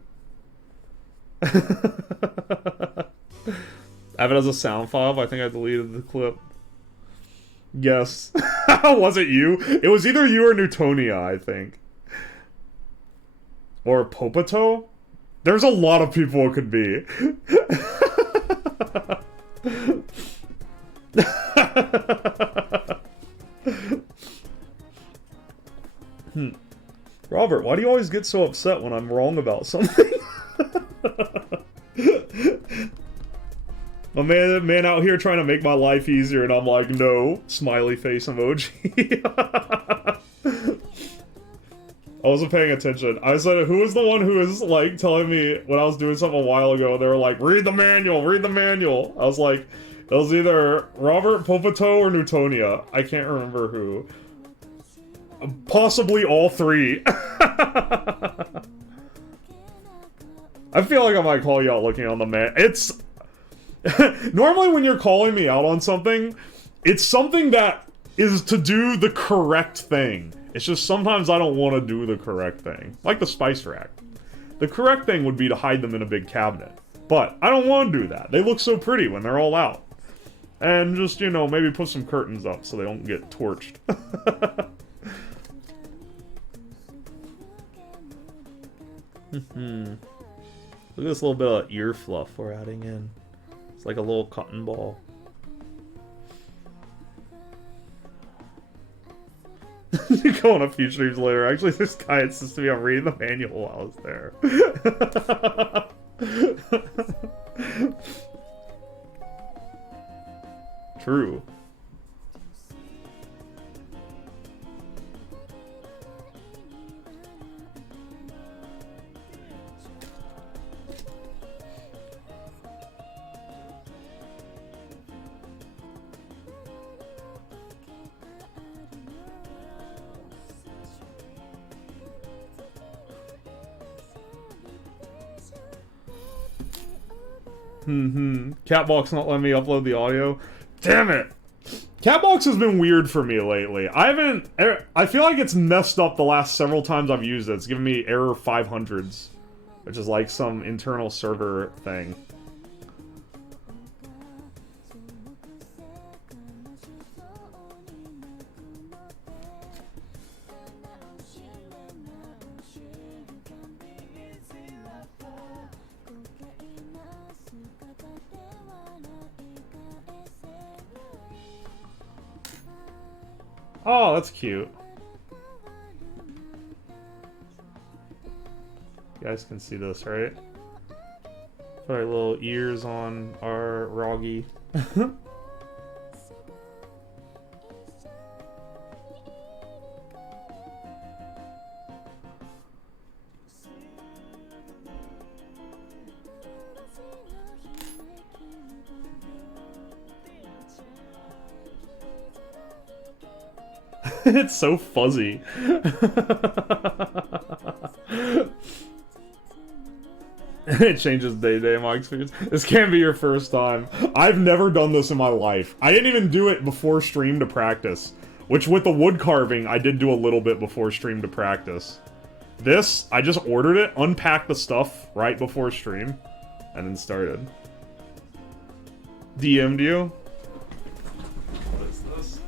I have it as a sound file, but I think I deleted the clip. Yes. Was it you? It was either you or Newtonia, I think. Or Popato? There's a lot of people it could be. Robert, why do you always get so upset when I'm wrong about something? A man out here trying to make my life easier, and I'm like, no. Smiley face emoji. I wasn't paying attention. I said, who was the one who was, like, telling me when I was doing something a while ago, they were like, read the manual, read the manual. I was like, it was either Robert, Popato, or Newtonia. I can't remember who. Possibly all three. I feel like I might call you out looking on the man. It's... Normally when you're calling me out on something, it's something that is to do the correct thing. It's just sometimes I don't want to do the correct thing. Like the spice rack. The correct thing would be to hide them in a big cabinet. But I don't want to do that. They look so pretty when they're all out. And just, you know, maybe put some curtains up so they don't get torched. Look at this little bit of ear fluff we're adding in. It's like a little cotton ball. Go on a few streams later. Actually, this guy insists to me on reading the manual while I was there. True. Catbox not letting me upload the audio. Damn it! Catbox has been weird for me lately. I feel like it's messed up the last several times I've used it. It's giving me error 500s, which is like some internal server thing. Oh, that's cute. You guys can see this, right? Put our little ears on our Roggy. It's so fuzzy. It changes day to day in my experience. This can't be your first time. I've never done this in my life. I didn't even do it before stream to practice. Which with the wood carving, I did do a little bit before stream to practice. This, I just ordered it, unpacked the stuff right before stream, and then started. DM'd you? What is this?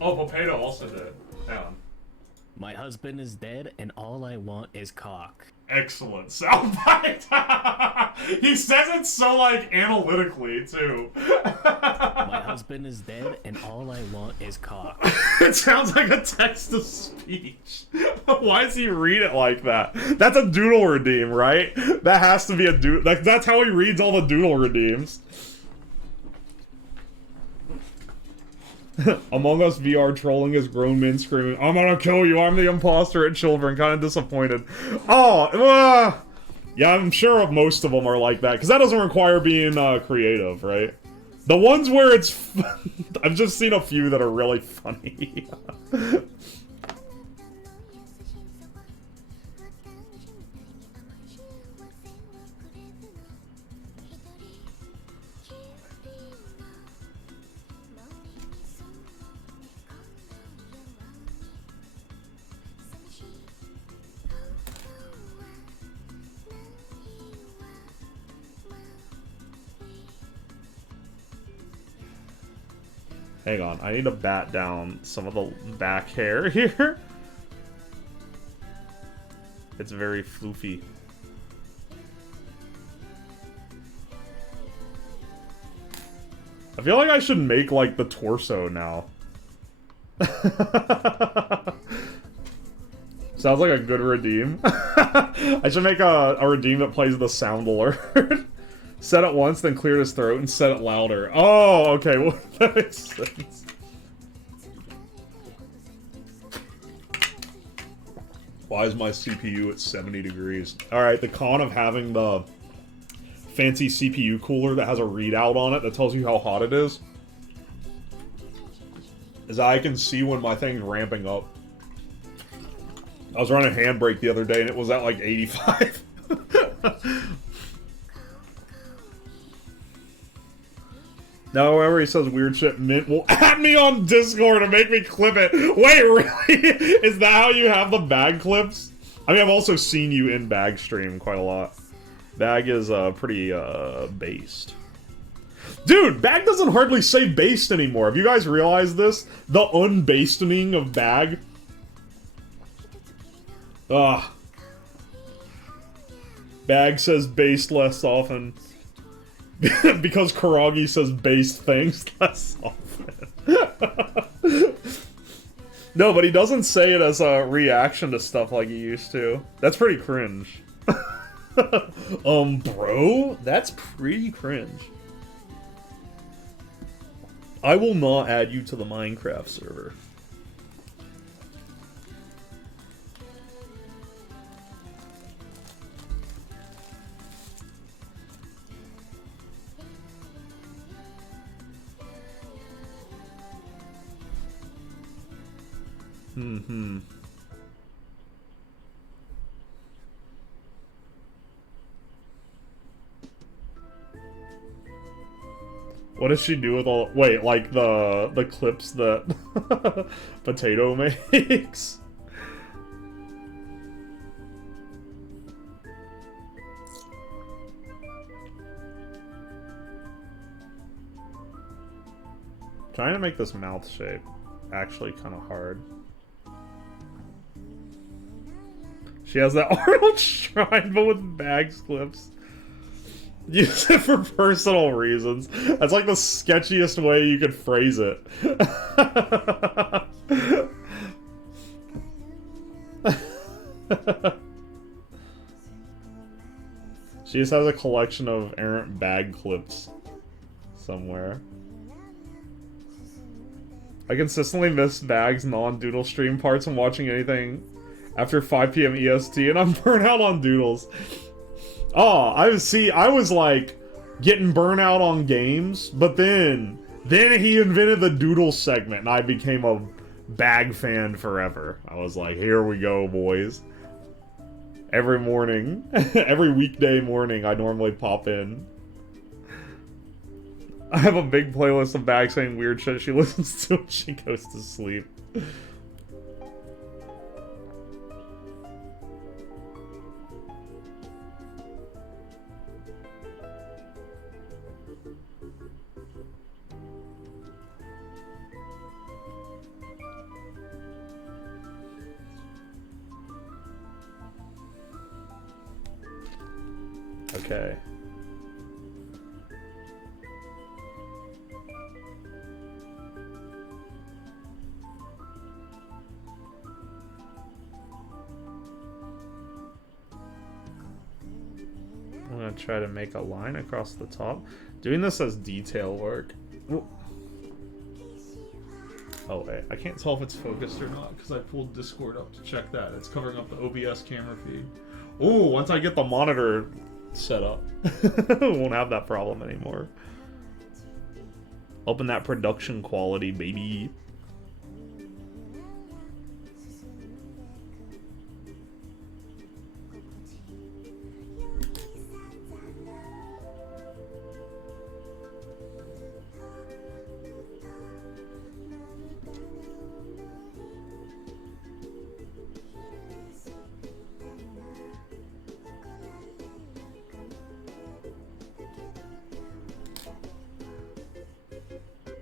Oh, Potato also did. Hang on. My husband is dead, and all I want is cock. Excellent soundbite. He says it so like analytically too. My husband is dead, and all I want is cock. It sounds like a text to speech. Why does he read it like that? That's a doodle redeem, right? That has to be a doodle. That's how he reads all the doodle redeems. Among Us VR trolling is grown men screaming, "I'm gonna kill you, I'm the imposter," at children, kind of disappointed. Oh, yeah, I'm sure most of them are like that, because that doesn't require being creative, right? The ones where it's... I've just seen a few that are really funny. Hang on, I need to bat down some of the back hair here. It's very floofy. I feel like I should make, like, the torso now. Sounds like a good redeem. I should make a redeem that plays the sound alert. Set it once, then cleared his throat and said it louder. Oh, okay, well, that makes sense. Why is my CPU at 70 degrees? Alright, the con of having the fancy CPU cooler that has a readout on it that tells you how hot it is I can see when my thing's ramping up. I was running Handbrake the other day and it was at like 85. Now, whoever he says weird shit, Mint will add me on Discord and make me clip it. Wait, really? Is that how you have the bag clips? I mean, I've also seen you in bag stream quite a lot. Bag is pretty based. Dude, Bag doesn't hardly say based anymore. Have you guys realized this? The unbastening of Bag. Ugh. Bag says based less often. Because Karagi says based things less often. No, but he doesn't say it as a reaction to stuff like he used to. That's pretty cringe. Bro? That's pretty cringe. I will not add you to the Minecraft server. What does she do with all... Wait, like the clips that Potato makes? Trying to make this mouth shape actually kind of hard. She has that Arnold Shrine, but with bags clips. Use it for personal reasons. That's like the sketchiest way you could phrase it. She just has a collection of errant bag clips somewhere. I consistently miss Bag's non-doodle stream parts when watching anything after 5 p.m. EST, and I'm burnt out on doodles. Oh, I was like getting burnt out on games, but then he invented the doodle segment, and I became a Bag fan forever. I was like, here we go, boys. Every morning, every weekday morning, I normally pop in. I have a big playlist of Bag saying weird shit she listens to when she goes to sleep. Okay. I'm gonna try to make a line across the top. Doing this as detail work. Oh wait, I can't tell if it's focused or not because I pulled Discord up to check that. It's covering up the OBS camera feed. Ooh, once I get the monitor set up, won't have that problem anymore. Open that production quality, baby.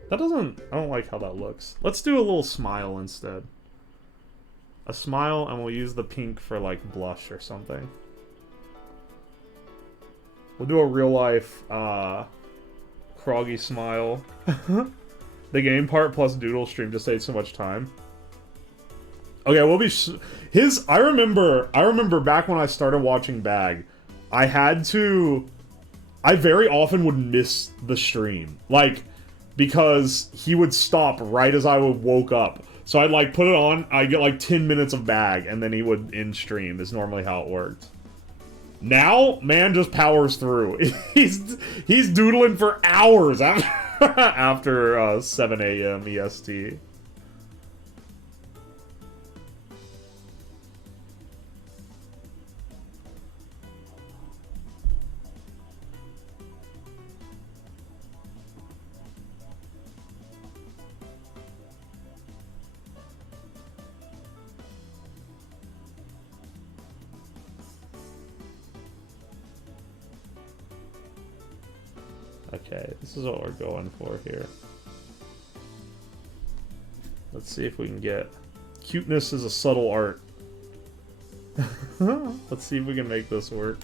That doesn't... I don't like how that looks. Let's do a little smile instead. A smile, and we'll use the pink for, like, blush or something. We'll do a real-life, Kroggy smile. The game part plus doodle stream just saves so much time. Okay, we'll be... I remember back when I started watching Bag, I very often would miss the stream. Like... because he would stop right as I woke up. So I'd like put it on, I'd get like 10 minutes of Bag, and then he would end stream, is normally how it worked. Now, man just powers through. He's doodling for hours after 7 a.m. EST. Okay, this is what we're going for here. Let's see if we can get... Cuteness is a subtle art. Let's see if we can make this work.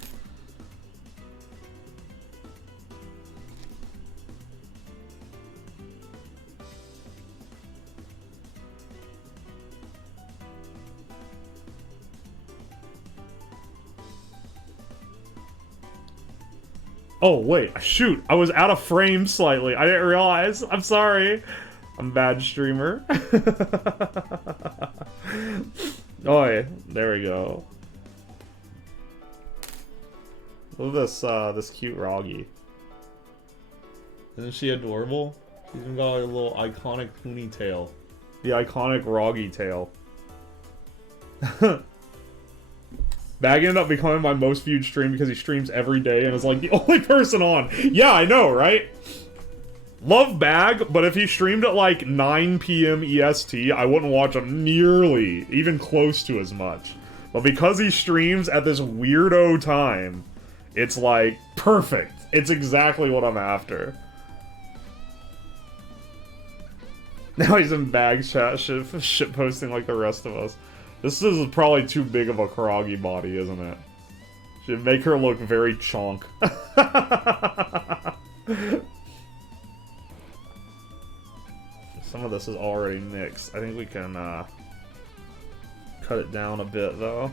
Oh, wait. Shoot. I was out of frame slightly. I didn't realize. I'm sorry. I'm a bad streamer. Oh, yeah. There we go. Look at this cute Roggy. Isn't she adorable? She's even got a little iconic ponytail. The iconic Roggy tail. Bag ended up becoming my most viewed stream because he streams every day and is like the only person on. Yeah, I know, right? Love Bag, but if he streamed at like 9 p.m. EST, I wouldn't watch him nearly, even close to as much. But because he streams at this weirdo time, it's like perfect. It's exactly what I'm after. Now he's in bag chat shit posting like the rest of us. This is probably too big of a Karagi body, isn't it? Should make her look very chonk. Some of this is already mixed. I think we can cut it down a bit though.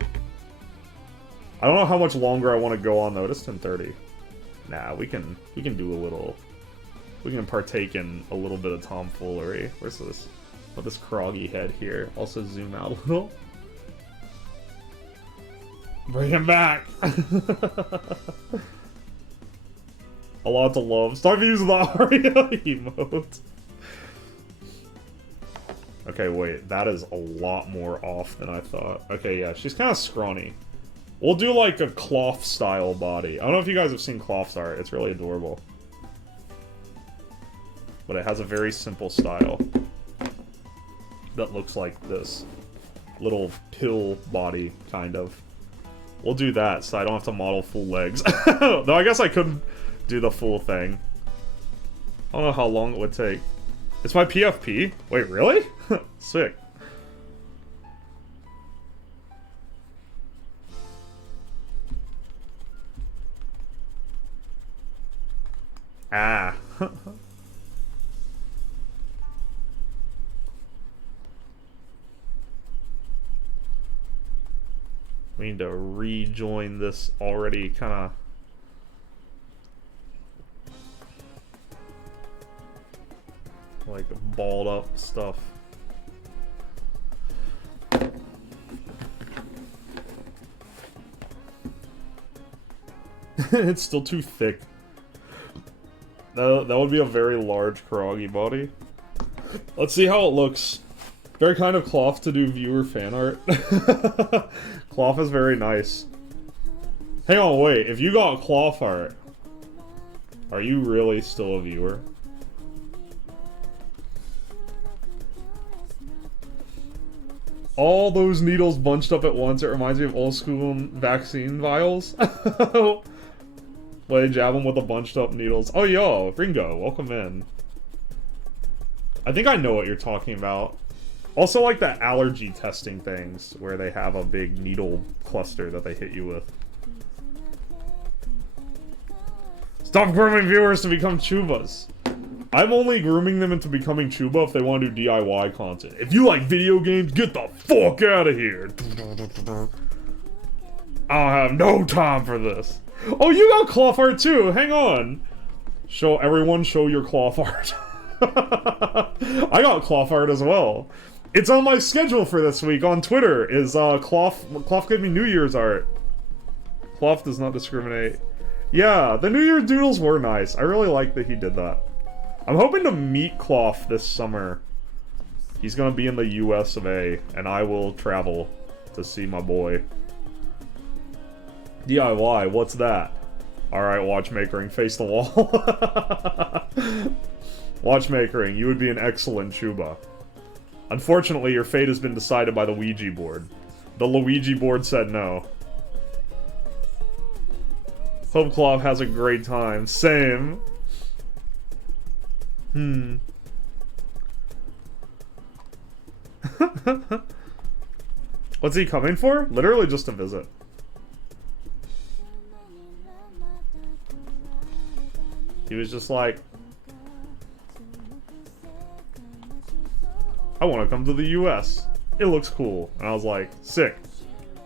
I don't know how much longer I want to go on though. It's 10:30. Nah, we can do a little. We can partake in a little bit of tomfoolery. Where's this? Put this Karagi head here. Also zoom out a little. Bring him back. A lot to love. Start using the Aria emote. Okay, wait. That is a lot more off than I thought. Okay, yeah. She's kind of scrawny. We'll do like a cloth style body. I don't know if you guys have seen Cloth's art. It's really adorable. But it has a very simple style. That looks like this. Little pill body, kind of. We'll do that, so I don't have to model full legs. Though I guess I could do the full thing. I don't know how long it would take. It's my PFP? Wait, really? Sick. Ah. We need to rejoin this already kind of... like balled up stuff. It's still too thick. That would be a very large Karagi body. Let's see how it looks. Very kind of Cloth to do viewer fan art. Cloth is very nice. Hang on, wait. If you got Cloth art, are you really still a viewer? All those needles bunched up at once, it reminds me of old school vaccine vials. Well, they jab them with the bunched up needles. Oh, yo, Ringo, welcome in. I think I know what you're talking about. Also like the allergy testing things, where they have a big needle cluster that they hit you with. Stop grooming viewers to become Chubas. I'm only grooming them into becoming Chuba if they want to do DIY content. If you like video games, get the fuck out of here. I don't have no time for this. Oh, you got cloth art too. Hang on. Everyone show your cloth art. I got cloth art as well. It's on my schedule for this week on Twitter. Is Cloth gave me New Year's art. Cloth does not discriminate. Yeah, the New Year's doodles were nice. I really like that he did that. I'm hoping to meet Cloth this summer. He's gonna be in the US of A, and I will travel to see my boy. DIY, what's that? Alright, watchmakering, face the wall. Watchmakering, you would be an excellent Chuba. Unfortunately, your fate has been decided by the Ouija board. The Luigi board said no. Hope Cloth has a great time. Same. What's he coming for? Literally just a visit. He was just like, I want to come to the US. It looks cool. And I was like, sick.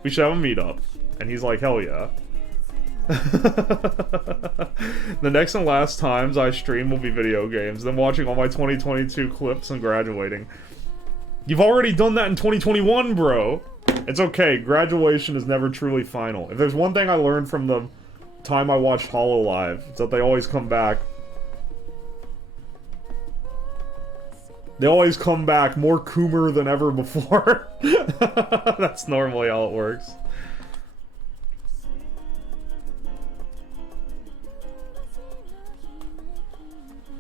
We should have a meetup. And he's like, hell yeah. The next and last times I stream will be video games, then watching all my 2022 clips and graduating. You've already done that in 2021, bro. It's okay. Graduation is never truly final. If there's one thing I learned from the time I watched Hololive, it's that they always come back. They always come back more Coomer than ever before. That's normally how it works.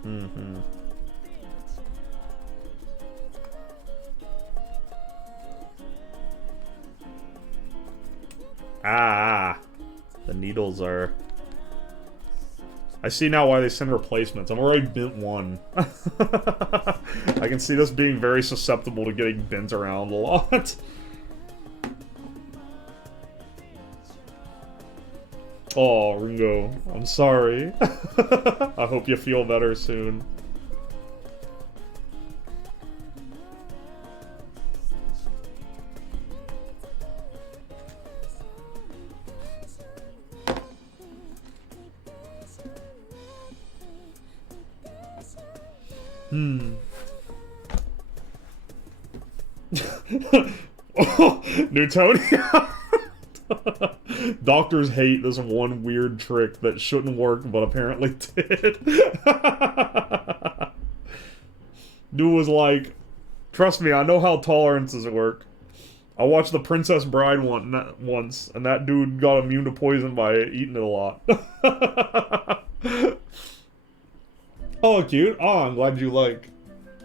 Mm-hmm. Ah, the needles are... I see now why they send replacements. I've already bent one. I can see this being very susceptible to getting bent around a lot. Oh, Ringo, I'm sorry. I hope you feel better soon. Newtonia. Doctors hate this one weird trick that shouldn't work, but apparently did. Dude was like, trust me, I know how tolerances work. I watched The Princess Bride once, and that dude got immune to poison by eating it a lot. Oh, cute. Oh, I'm glad you like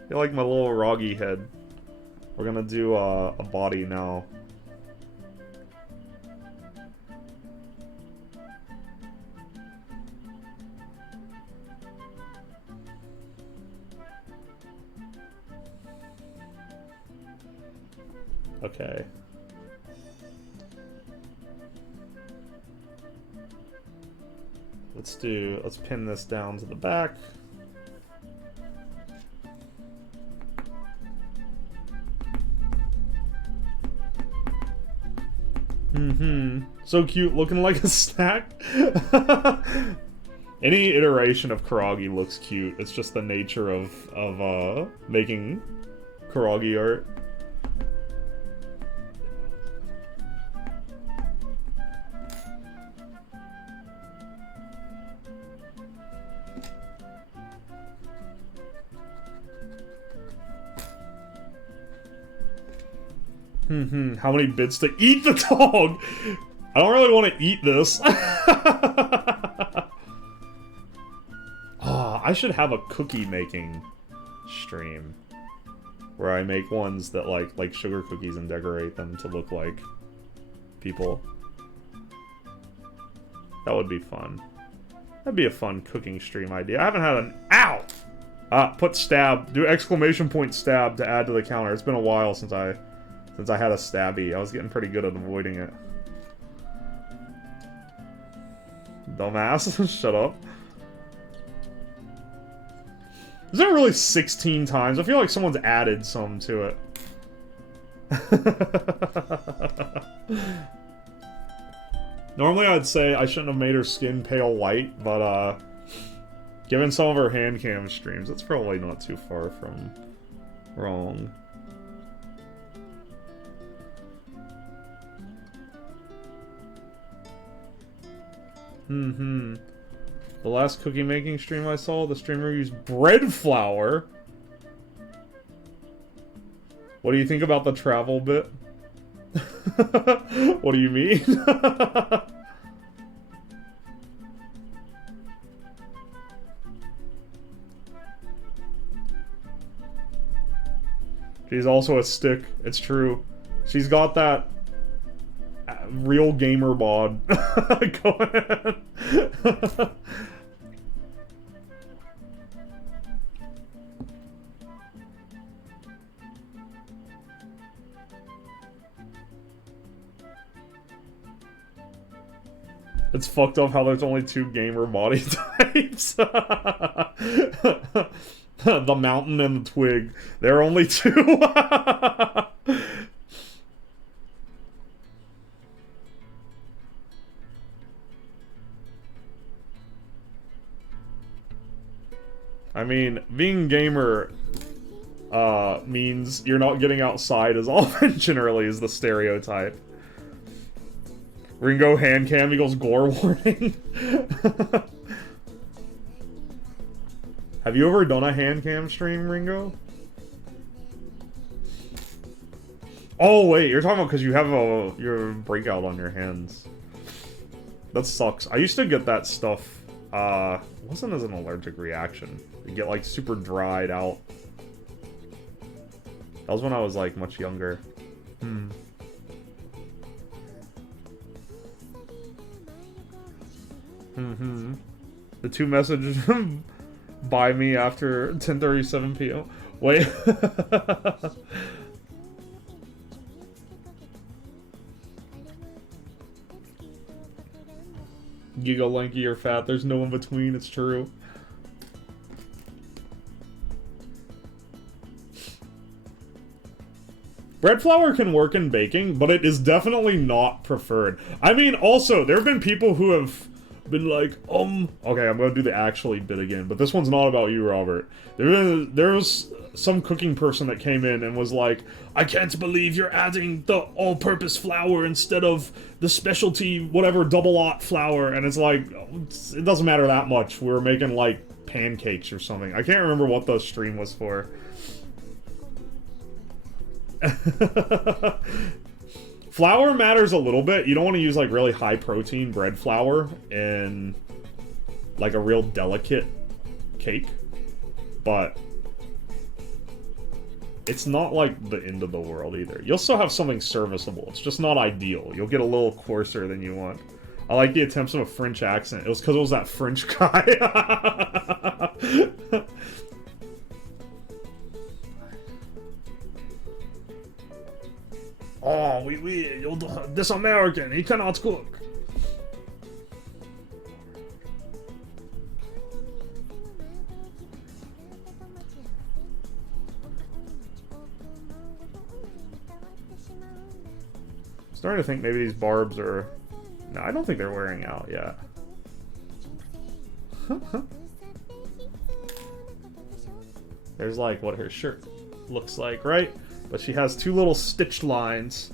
my little Roggy head. We're gonna do a body now. Okay. Let's pin this down to the back. So cute, looking like a snack. Any iteration of Kuragi looks cute. It's just the nature of making Kuragi art. How many bits to eat the dog? I don't really want to eat this. Oh, I should have a cookie making stream where I make ones that like sugar cookies and decorate them to look like people. That would be fun. That'd be a fun cooking stream idea. I haven't had an ow. Put stab. Do exclamation point stab to add to the counter. It's been a while since I had a stabby. I was getting pretty good at avoiding it. Dumbass. Shut up. Is that really 16 times? I feel like someone's added some to it. Normally I'd say I shouldn't have made her skin pale white, but given some of her hand cam streams, it's probably not too far from wrong. The last cookie making stream I saw, the streamer used bread flour. What do you think about the travel bit? What do you mean? She's also a stick. It's true. She's got that real gamer bod. Go ahead. It's fucked up how there's only 2 gamer body types. The mountain and the twig. There are only 2. I mean, being gamer means you're not getting outside as often, generally, is the stereotype. Ringo hand cam equals gore warning. Have you ever done a hand cam stream, Ringo? Oh wait, you're talking about because you have your breakout on your hands. That sucks. I used to get that stuff wasn't as an allergic reaction. You get like super dried out. That was when I was like much younger. The 2 messages by me after 10:37 p.m. Wait. Giga lanky or fat, there's no in between, it's true. Bread flour can work in baking, but it is definitely not preferred. I mean, also, there have been people who have been like, okay, I'm gonna do the actually bit again, but this one's not about you, Robert. There was some cooking person that came in and was like, I can't believe you're adding the all-purpose flour instead of the specialty whatever double-aught flour, and it's like, it doesn't matter that much. We were making like pancakes or something. I can't remember what the stream was for. Flour matters a little bit. You don't want to use like really high protein bread flour in like a real delicate cake, but it's not like the end of the world either. You'll still have something serviceable. It's just not ideal. You'll get a little coarser than you want. I like the attempts of a French accent. It was because it was that French guy. Oh, this American, he cannot cook. Starting to think maybe these barbs are... No, I don't think they're wearing out yet. There's like what her shirt looks like, right? But she has 2 little stitched lines.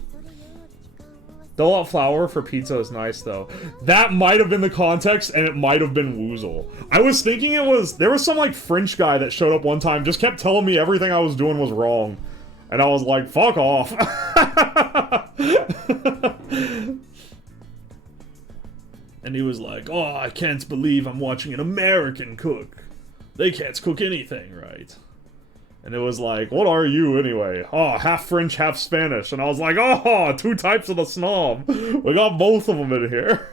Double-out flour for pizza is nice, though. That might have been the context, and it might have been Woozle. I was thinking it was... There was some, like, French guy that showed up one time, just kept telling me everything I was doing was wrong. And I was like, fuck off. And he was like, oh, I can't believe I'm watching an American cook. They can't cook anything right. And it was like, what are you anyway? Oh, half French, half Spanish. And I was like, oh, 2 types of the snob. We got both of them in here.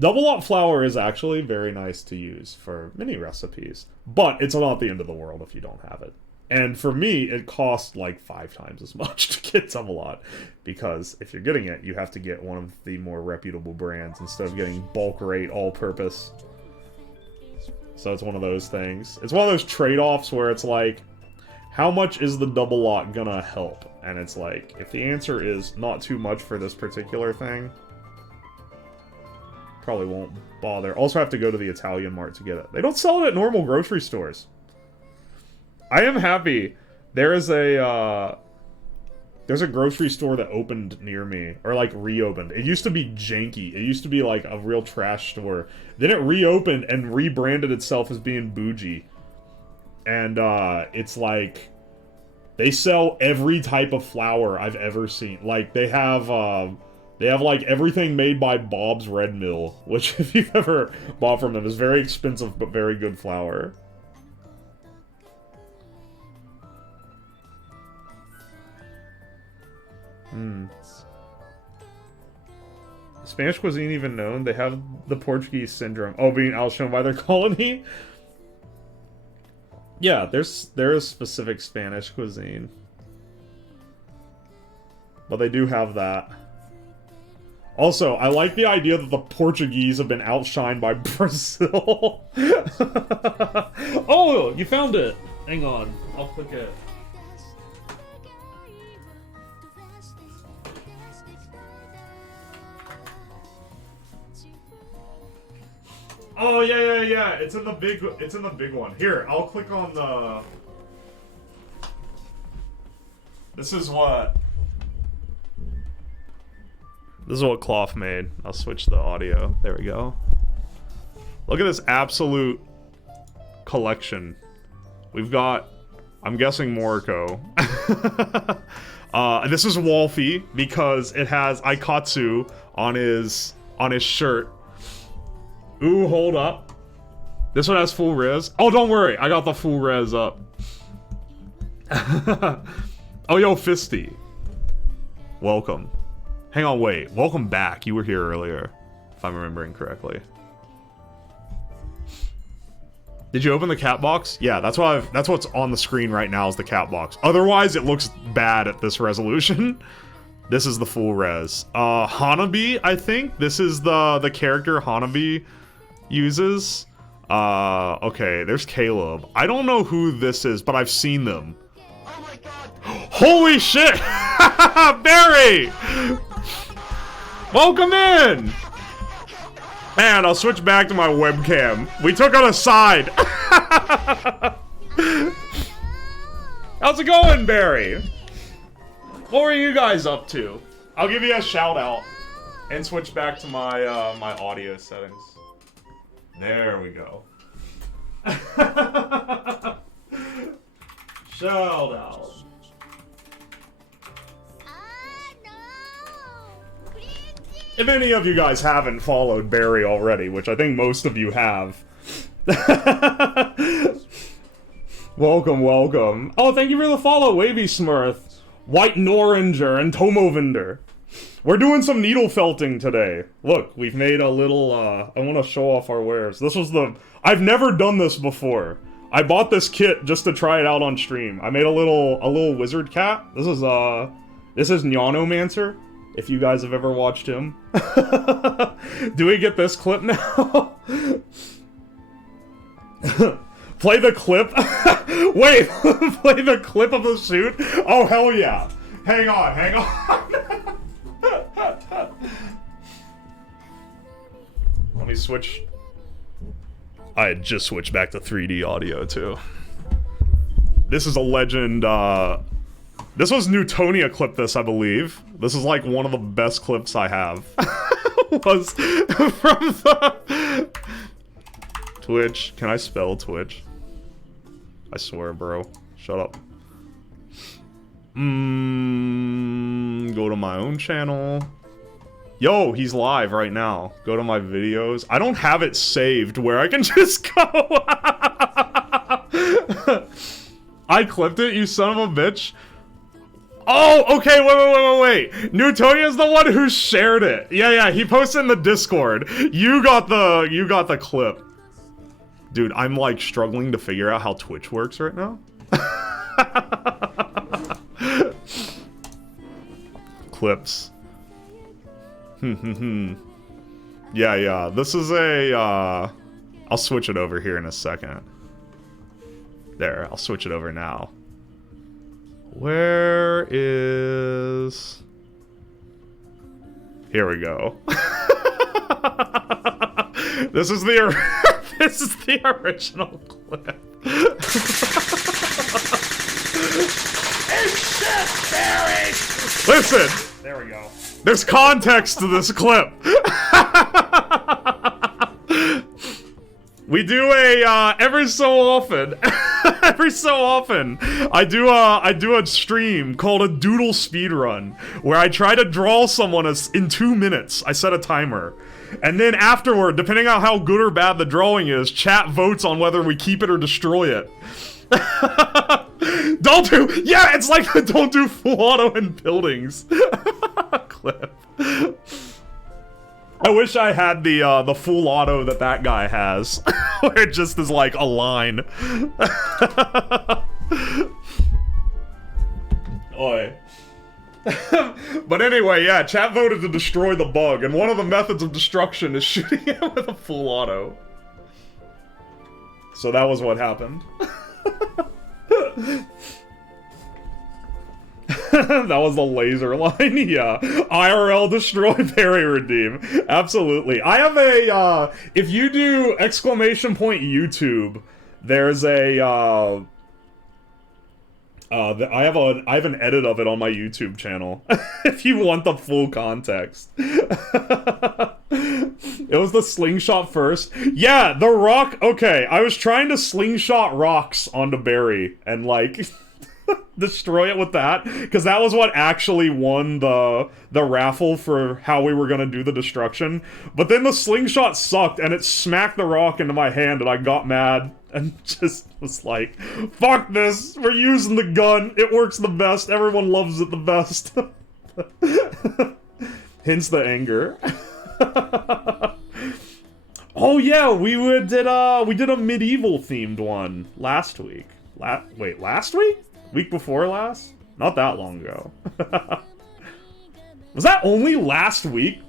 Double-aught flour is actually very nice to use for many recipes. But it's not the end of the world if you don't have it. And for me, it costs like 5 times as much to get double-aught. Because if you're getting it, you have to get one of the more reputable brands instead of getting bulk rate all-purpose. So it's one of those things. It's one of those trade-offs where it's like, how much is the double-aught gonna help? And it's like, if the answer is not too much for this particular thing, probably won't bother. Also have to go to the Italian Mart to get it. They don't sell it at normal grocery stores. I am happy. There's a grocery store that opened near me, or like reopened. It used to be janky. It used to be like a real trash store. Then it reopened and rebranded itself as being bougie. And it's like they sell every type of flour I've ever seen. Like they have like everything made by Bob's Red Mill, which if you've ever bought from them is very expensive but very good flour. Spanish cuisine even known? They have the Portuguese syndrome. Oh, being outshone by their colony? Yeah, there is specific Spanish cuisine. But they do have that. Also, I like the idea that the Portuguese have been outshined by Brazil. Oh, you found it! Hang on, I'll click it. Oh yeah. It's in the big one. Here, I'll click on the. This is what Cloth made. I'll switch the audio. There we go. Look at this absolute collection. We've got, I'm guessing Moriko. This is Wolfie because it has Aikatsu on his on his shirt. Ooh, hold up. This one has full res. Oh, don't worry. I got the full res up. Oh, yo, Fisty. Welcome. Hang on, wait. Welcome back. You were here earlier, if I'm remembering correctly. Did you open the cat box? Yeah, that's what's on the screen right now is the cat box. Otherwise, it looks bad at this resolution. This is the full res. Hanabi, I think. This is the character Hanabi uses. Okay, there's Caleb. I don't know who this is, but I've seen them. Oh my god! Holy shit! Barry! Welcome in! Man, I'll switch back to my webcam. We took on a side. How's it going, Barry? What were you guys up to? I'll give you a shout out and switch back to my my audio settings. There we go. Shout out. If any of you guys haven't followed Barry already, which I think most of you have. Welcome, welcome. Oh, thank you for the follow, Wavy Smurth, White Noranger, and Tomovinder. We're doing some needlefelting today. Look, we've made a little, I want to show off our wares. This was I've never done this before. I bought this kit just to try it out on stream. I made a little wizard cat. This is Nyanomancer, if you guys have ever watched him. Do we get this clip now? Play the clip? Wait, play the clip of the suit? Oh, hell yeah. Hang on, hang on. Let me switch. I had just switched back to 3D audio, too. This is a legend, this was Newtonia clipped this, I believe. This is like one of the best clips I have. Was from the... Twitch. Can I spell Twitch? I swear, bro. Shut up. Go to my own channel. Yo, he's live right now. Go to my videos. I don't have it saved where I can just go. I clipped it, you son of a bitch. Oh, okay, wait. Newtonia's the one who shared it. Yeah, he posted in the Discord. You got the clip. Dude, I'm like struggling to figure out how Twitch works right now. Clips. Yeah, this is a, I'll switch it over here in a second. There, I'll switch it over now. Where is... Here we go. This is the original clip. Hey, shit, Barry! Listen! There we go. There's context to this clip. We do a every so often I do a stream called a doodle speedrun where I try to draw someone in 2 minutes. I set a timer. And then afterward, depending on how good or bad the drawing is, chat votes on whether we keep it or destroy it. Yeah, it's like the don't do full auto in buildings clip. I wish I had the full auto that guy has, where it just is like a line. Oi. But anyway, yeah, chat voted to destroy the bug, and one of the methods of destruction is shooting it with a full auto. So that was what happened. That was the laser line, yeah. IRL destroy, Barry redeem. Absolutely. I have a, if you do !YouTube, there's a, I have an edit of it on my YouTube channel. If you want the full context. It was the slingshot first. Yeah, the rock, okay, I was trying to slingshot rocks onto Barry, and like... destroy it with that, because that was what actually won the raffle for how we were gonna do the destruction. But then the slingshot sucked, and it smacked the rock into my hand, and I got mad and just was like, fuck this, we're using the gun, it works the best, everyone loves it the best. Hence the anger. Oh yeah, we did a medieval themed one last week. Wait, last week? Week before last? Not that long ago. Was that only last week?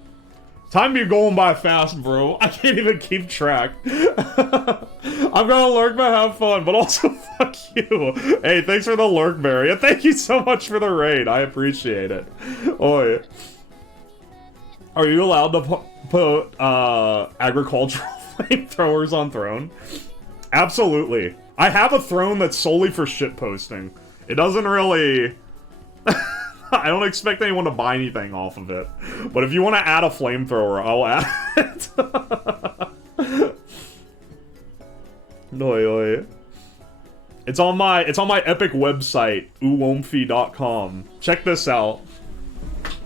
Time be going by fast, bro. I can't even keep track. I'm gonna lurk but have fun, but also fuck you. Hey, thanks for the lurk, Barry, and thank you so much for the raid. I appreciate it. Oi. Are you allowed to put agricultural flamethrowers on throne? Absolutely. I have a throne that's solely for shitposting. It doesn't really... I don't expect anyone to buy anything off of it. But if you want to add a flamethrower, I'll add it. Oi, oi. It's on my epic website, uwomfy.com. Check this out.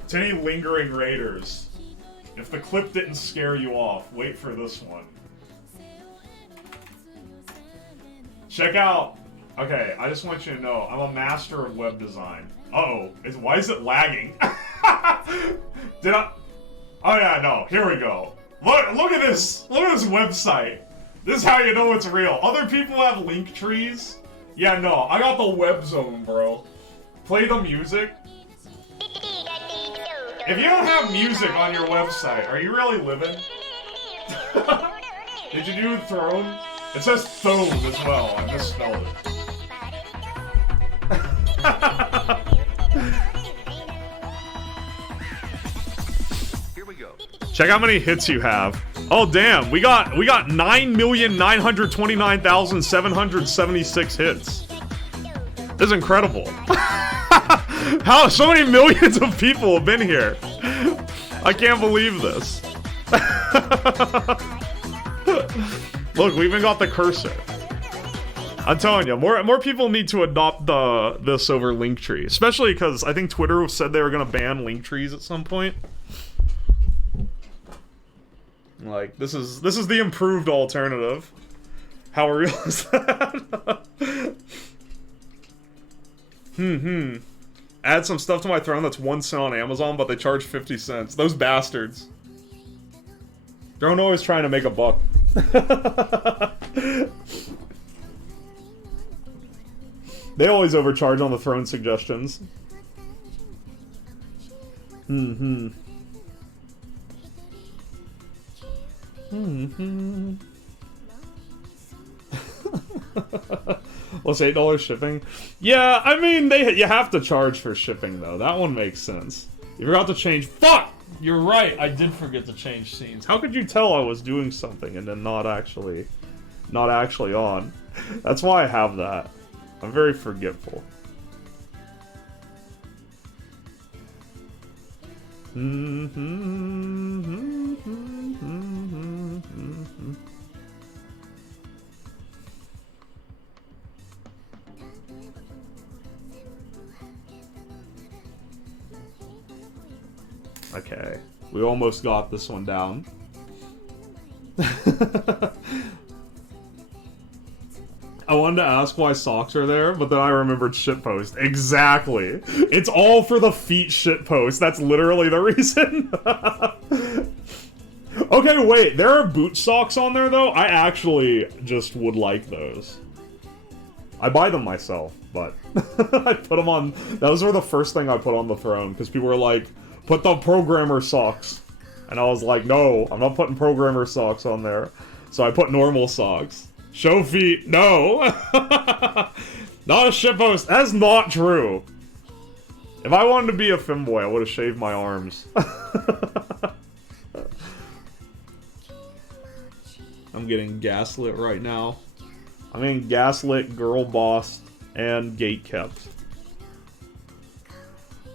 To any lingering raiders, if the clip didn't scare you off, wait for this one. Check out. Okay, I just want you to know, I'm a master of web design. Uh-oh, why is it lagging? Did I? Oh yeah, no, here we go. Look at this website. This is how you know it's real. Other people have link trees. Yeah, no, I got the web zone, bro. Play the music. If you don't have music on your website, are you really living? Did you do Throne? It says Throne as well, I misspelled it. Here we go. Check how many hits you have. Oh damn, we got 9,929,776 hits. This is incredible. How so many millions of people have been here? I can't believe this. Look, we even got the cursor. I'm telling you, more people need to adopt this over Linktree, especially because I think Twitter said they were gonna ban Linktrees at some point. Like this is the improved alternative. How real is that? Add some stuff to my throne that's 1 cent on Amazon, but they charge 50 cents. Those bastards. They're always trying to make a buck. They always overcharge on the throne suggestions. What's $8 shipping? Yeah, I mean, you have to charge for shipping though. That one makes sense. You forgot to change. Fuck! You're right. I did forget to change scenes. How could you tell I was doing something and then not actually on? That's why I have that. I'm very forgetful. Okay, we almost got this one down. I wanted to ask why socks are there, but then I remembered shitpost. Exactly. It's all for the feet shitpost. That's literally the reason. Okay, wait. There are boot socks on there, though? I actually just would like those. I buy them myself, but I put them on... Those were the first thing I put on the throne, because people were like, put the programmer socks. And I was like, no, I'm not putting programmer socks on there. So I put normal socks. Show feet, no! Not a shitpost, that's not true! If I wanted to be a femboy, I would have shaved my arms. I'm getting gaslit right now. I'm getting gaslit, girl bossed, and gate kept.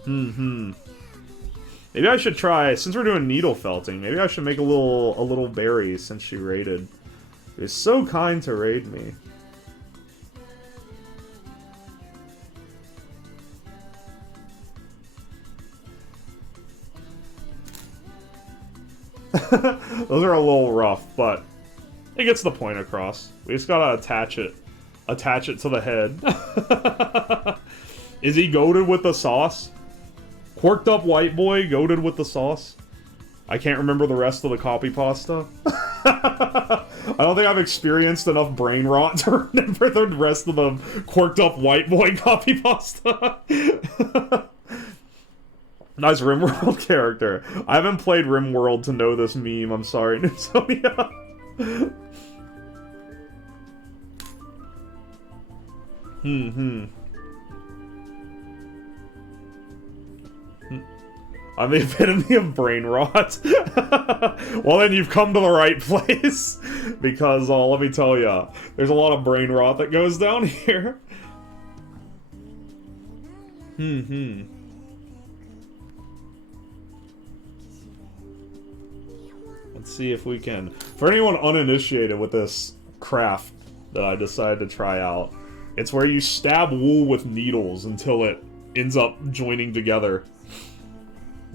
Maybe I should try, since we're doing Needlefelting, maybe I should make a little berry since she raided. It's so kind to raid me. Those are a little rough, but it gets the point across. We just gotta attach it to the head. Is he goated with the sauce? Quirked up white boy goated with the sauce? I can't remember the rest of the copy pasta. I don't think I've experienced enough brain rot to remember the rest of the quirked up white boy copy pasta. Nice RimWorld character. I haven't played RimWorld to know this meme. I'm sorry, Newsonia. I'm the epitome of brain rot. Well, then you've come to the right place. Because, let me tell ya, there's a lot of brain rot that goes down here. Let's see if we can... For anyone uninitiated with this craft that I decided to try out, it's where you stab wool with needles until it ends up joining together.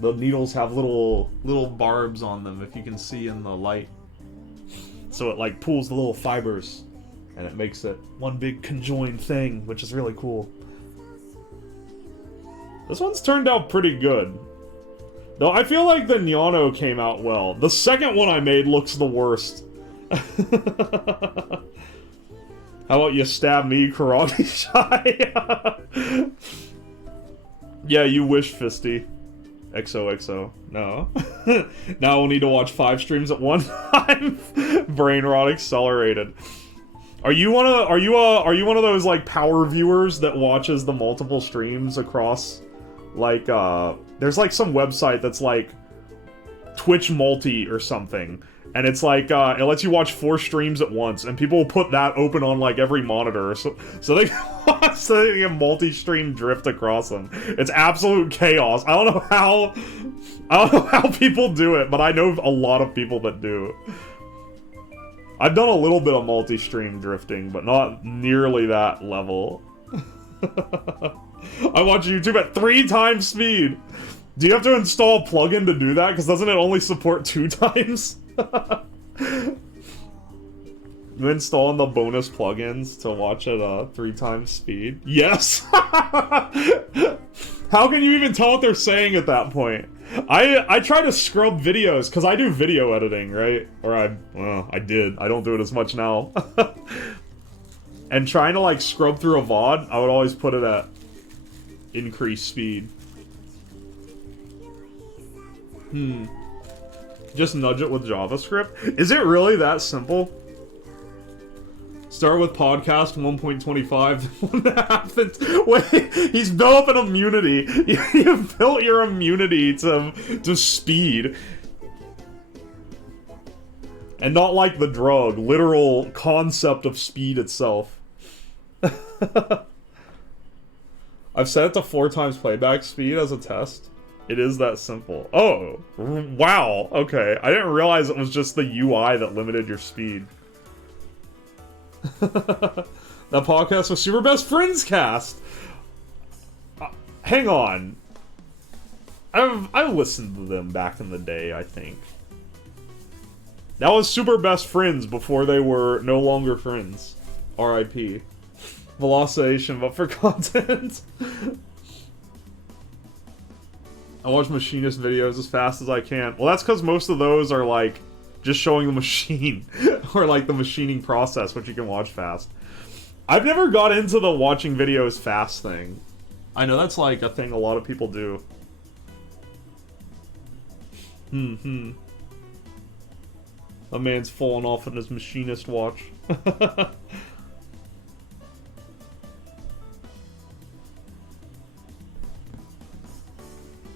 The needles have little barbs on them, if you can see in the light. So it like pulls the little fibers, and it makes it one big conjoined thing, which is really cool. This one's turned out pretty good. Though I feel like the Nyano came out well. The second one I made looks the worst. How about you stab me, Karate Shy? Yeah, you wish, Fisty. XOXO. No. Now we'll need to watch 5 streams at one time. Brain rot accelerated. Are you one of those like power viewers that watches the multiple streams across like there's like some website that's like Twitch Multi or something, and it's like it lets you watch 4 streams at once, and people will put that open on like every monitor so they can multi-stream drift across them. It's absolute chaos. I don't know how people do it, but I know a lot of people that do. I've done a little bit of multi-stream drifting, but not nearly that level. I watch YouTube at 3 times speed. Do you have to install a plugin to do that? Because doesn't it only support 2 times? You installing the bonus plugins to watch at 3 times speed? Yes! How can you even tell what they're saying at that point? I try to scrub videos, because I do video editing, right? Or I did. I don't do it as much now. And trying to like scrub through a VOD, I would always put it at increased speed. Just nudge it with JavaScript? Is it really that simple? Start with podcast 1.25, 1.5. Wait, he's built up an immunity. You've built your immunity to speed. And not like the drug, literal concept of speed itself. I've set it to 4 times playback speed as a test. It is that simple. Oh, wow. Okay, I didn't realize it was just the UI that limited your speed. That podcast was Super Best Friends cast. Hang on. I've listened to them back in the day, I think. That was Super Best Friends before they were no longer friends. R.I.P. Velocization, but for content. I watch machinist videos as fast as I can. Well, that's because most of those are like just showing the machine or like the machining process, which you can watch fast. I've never got into the watching videos fast thing. I know that's like a thing a lot of people do. A man's falling off in his machinist watch.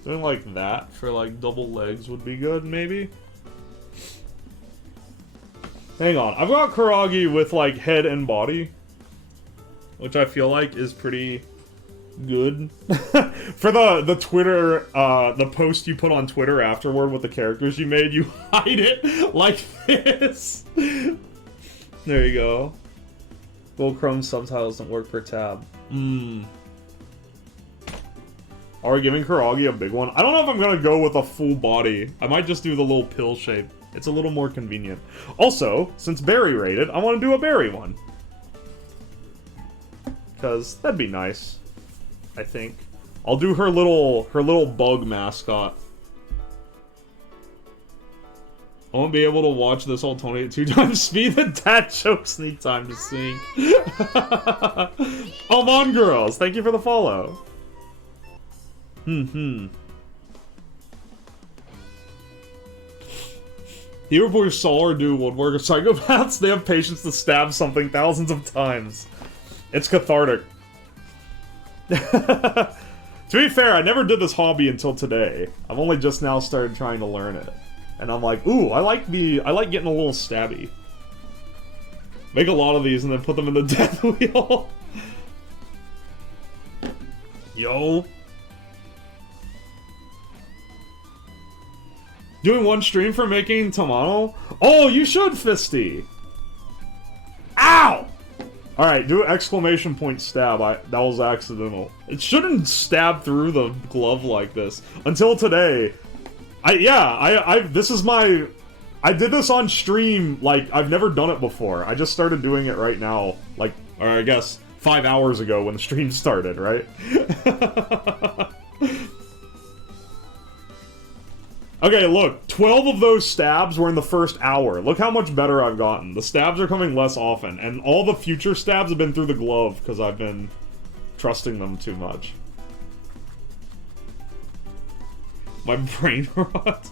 Doing like that for like double legs would be good, maybe? Hang on, I've got Karagi with like head and body, which I feel like is pretty good. For the Twitter, the post you put on Twitter afterward with the characters you made, you hide it like this. There you go. Google Chrome subtitles don't work per tab. Are we giving Kuragi a big one? I don't know if I'm gonna go with a full body. I might just do the little pill shape. It's a little more convenient. Also, since berry rated, I want to do a berry one. Because that'd be nice, I think. I'll do her little bug mascot. I won't be able to watch this all 20 at 2 times speed. The dad jokes need time to sing. Almond Girls, thank you for the follow. People who saw or do woodwork are psychopaths. They have patience to stab something thousands of times. It's cathartic. To be fair, I never did this hobby until today. I've only just now started trying to learn it. And I'm like, ooh, I like getting a little stabby. Make a lot of these and then put them in the death wheel. Yo. Doing one stream for making Tamano? Oh, you should, Fisty! Ow! Alright, do an exclamation point stab. That was accidental. It shouldn't stab through the glove like this. Until today. This is my... I did this on stream, like, I've never done it before. I just started doing it right now. Like, or I guess 5 hours ago when the stream started, right? Okay, look, 12 of those stabs were in the first hour. Look how much better I've gotten. The stabs are coming less often, and all the future stabs have been through the glove, because I've been trusting them too much. My brain rot.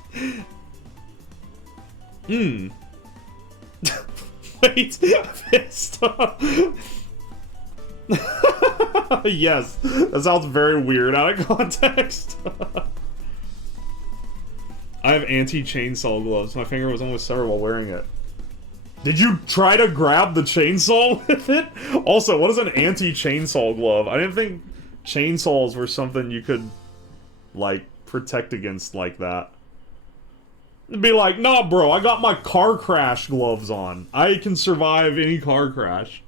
Wait, stop. Yes, that sounds very weird out of context. I have anti-chainsaw gloves. My finger was almost severed while wearing it. Did you try to grab the chainsaw with it? Also, what is an anti-chainsaw glove? I didn't think chainsaws were something you could, like, protect against like that. It'd be like, nah, bro, I got my car crash gloves on. I can survive any car crash.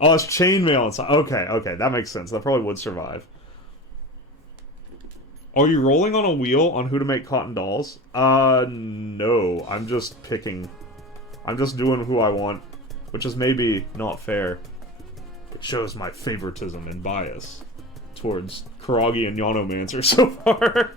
Oh, it's chainmail inside. Okay, that makes sense. That probably would survive. Are you rolling on a wheel on who to make cotton dolls? No. I'm just picking. I'm just doing who I want, which is maybe not fair. It shows my favoritism and bias towards Kuragi and Yanomancer so far.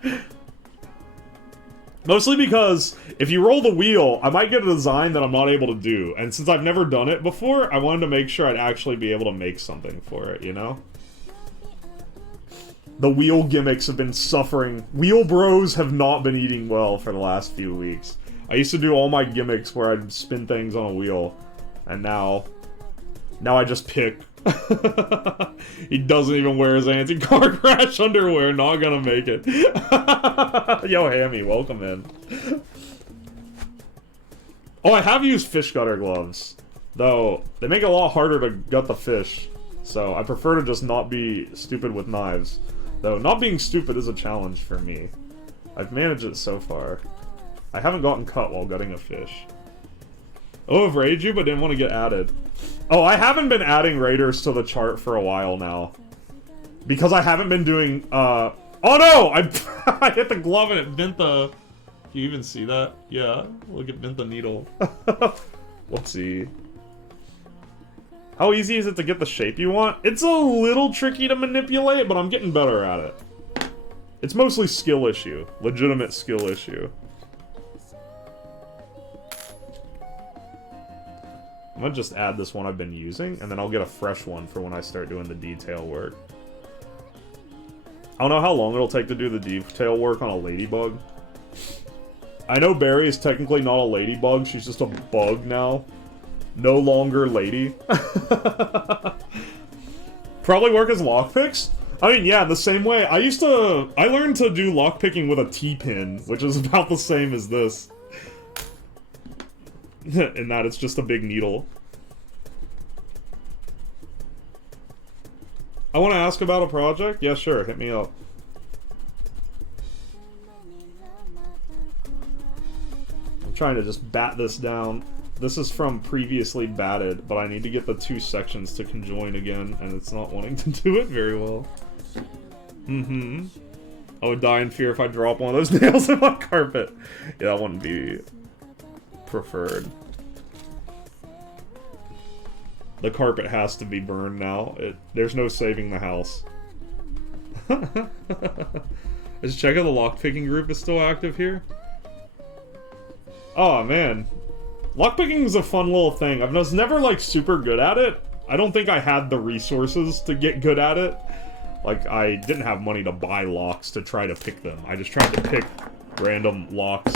Mostly because if you roll the wheel, I might get a design that I'm not able to do. And since I've never done it before, I wanted to make sure I'd actually be able to make something for it, you know? The wheel gimmicks have been suffering. Wheel bros have not been eating well for the last few weeks. I used to do all my gimmicks where I'd spin things on a wheel. And now I just pick. He doesn't even wear his anti-car crash underwear. Not gonna make it. Yo, Hammy, welcome in. Oh, I have used fish gutter gloves. Though, they make it a lot harder to gut the fish. So, I prefer to just not be stupid with knives. Though, not being stupid is a challenge for me. I've managed it so far. I haven't gotten cut while gutting a fish. Oh, I've raided you, but didn't want to get added. Oh, I haven't been adding raiders to the chart for a while now. Because I haven't been doing, Oh no! I hit the glove and it bent the... Can you even see that? Yeah, look, it bent the needle. Whoopsie. How easy is it to get the shape you want? It's a little tricky to manipulate, but I'm getting better at it. It's mostly skill issue. Legitimate skill issue. I'm gonna just add this one I've been using, and then I'll get a fresh one for when I start doing the detail work. I don't know how long it'll take to do the detail work on a ladybug. I know Barry is technically not a ladybug, she's just a bug now. No longer lady. Probably work as lockpicks? I mean, yeah, the same way. I learned to do lockpicking with a T-pin, which is about the same as this. In that it's just a big needle. I want to ask about a project? Yeah, sure, hit me up. I'm trying to just bat this down. This is from previously batted, but I need to get the two sections to conjoin again, and it's not wanting to do it very well. I would die in fear if I drop one of those nails in my carpet. Yeah, that wouldn't be preferred. The carpet has to be burned now. There's no saving the house. Let's check out the lockpicking group is still active here. Oh man. Lockpicking is a fun little thing. I was never like super good at it. I don't think I had the resources to get good at it. Like, I didn't have money to buy locks to try to pick them. I just tried to pick random locks.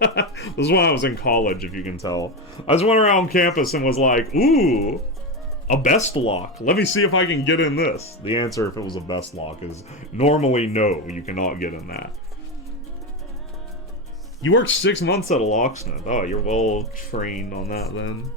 This is when I was in college, if you can tell. I just went around campus and was like, ooh, a best lock. Let me see if I can get in this. The answer, if it was a best lock, is normally no, you cannot get in that. You worked 6 months at a locksmith. Oh, you're well trained on that then.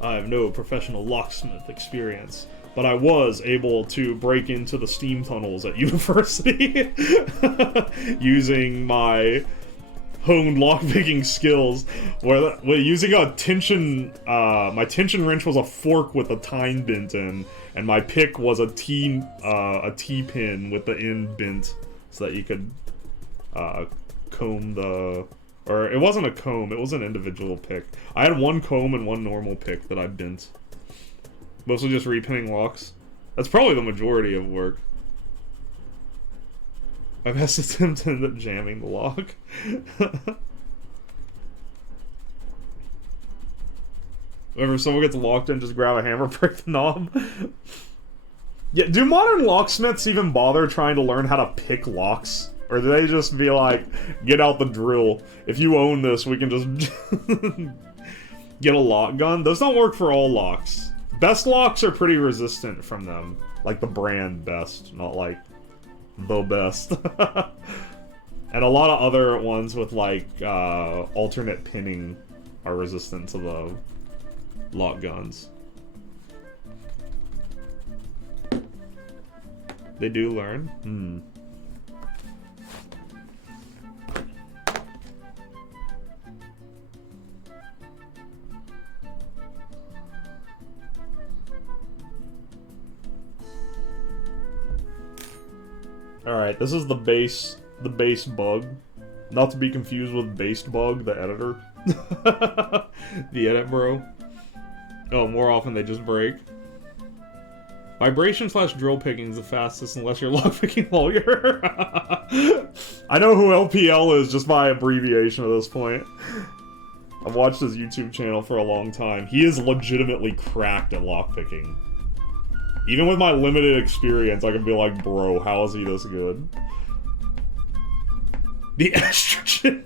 I have no professional locksmith experience, but I was able to break into the steam tunnels at university using my honed lockpicking skills, where using a tension, my tension wrench was a fork with a tine bent in, and my pick was a T-pin with the end bent, so that you could comb the... Or, it wasn't a comb, it was an individual pick. I had one comb and one normal pick that I bent. Mostly just repinning locks. That's probably the majority of work. My best attempt ended up jamming the lock. Whenever someone gets locked in, just grab a hammer, break the knob. Yeah, do modern locksmiths even bother trying to learn how to pick locks? Or do they just be like, get out the drill. If you own this, we can just get a lock gun? Those don't work for all locks. Best locks are pretty resistant from them. Like the brand Best, not like the best. And a lot of other ones with like alternate pinning are resistant to the lock guns. They do learn? Alright, this is the base bug. Not to be confused with Based Bug, the editor. The edit bro. Oh, more often they just break. Vibration / drill picking is the fastest unless you're a lockpicking lawyer. I know who LPL is just by abbreviation at this point. I've watched his YouTube channel for a long time. He is legitimately cracked at lockpicking. Even with my limited experience, I can be like, bro, how is he this good? The estrogen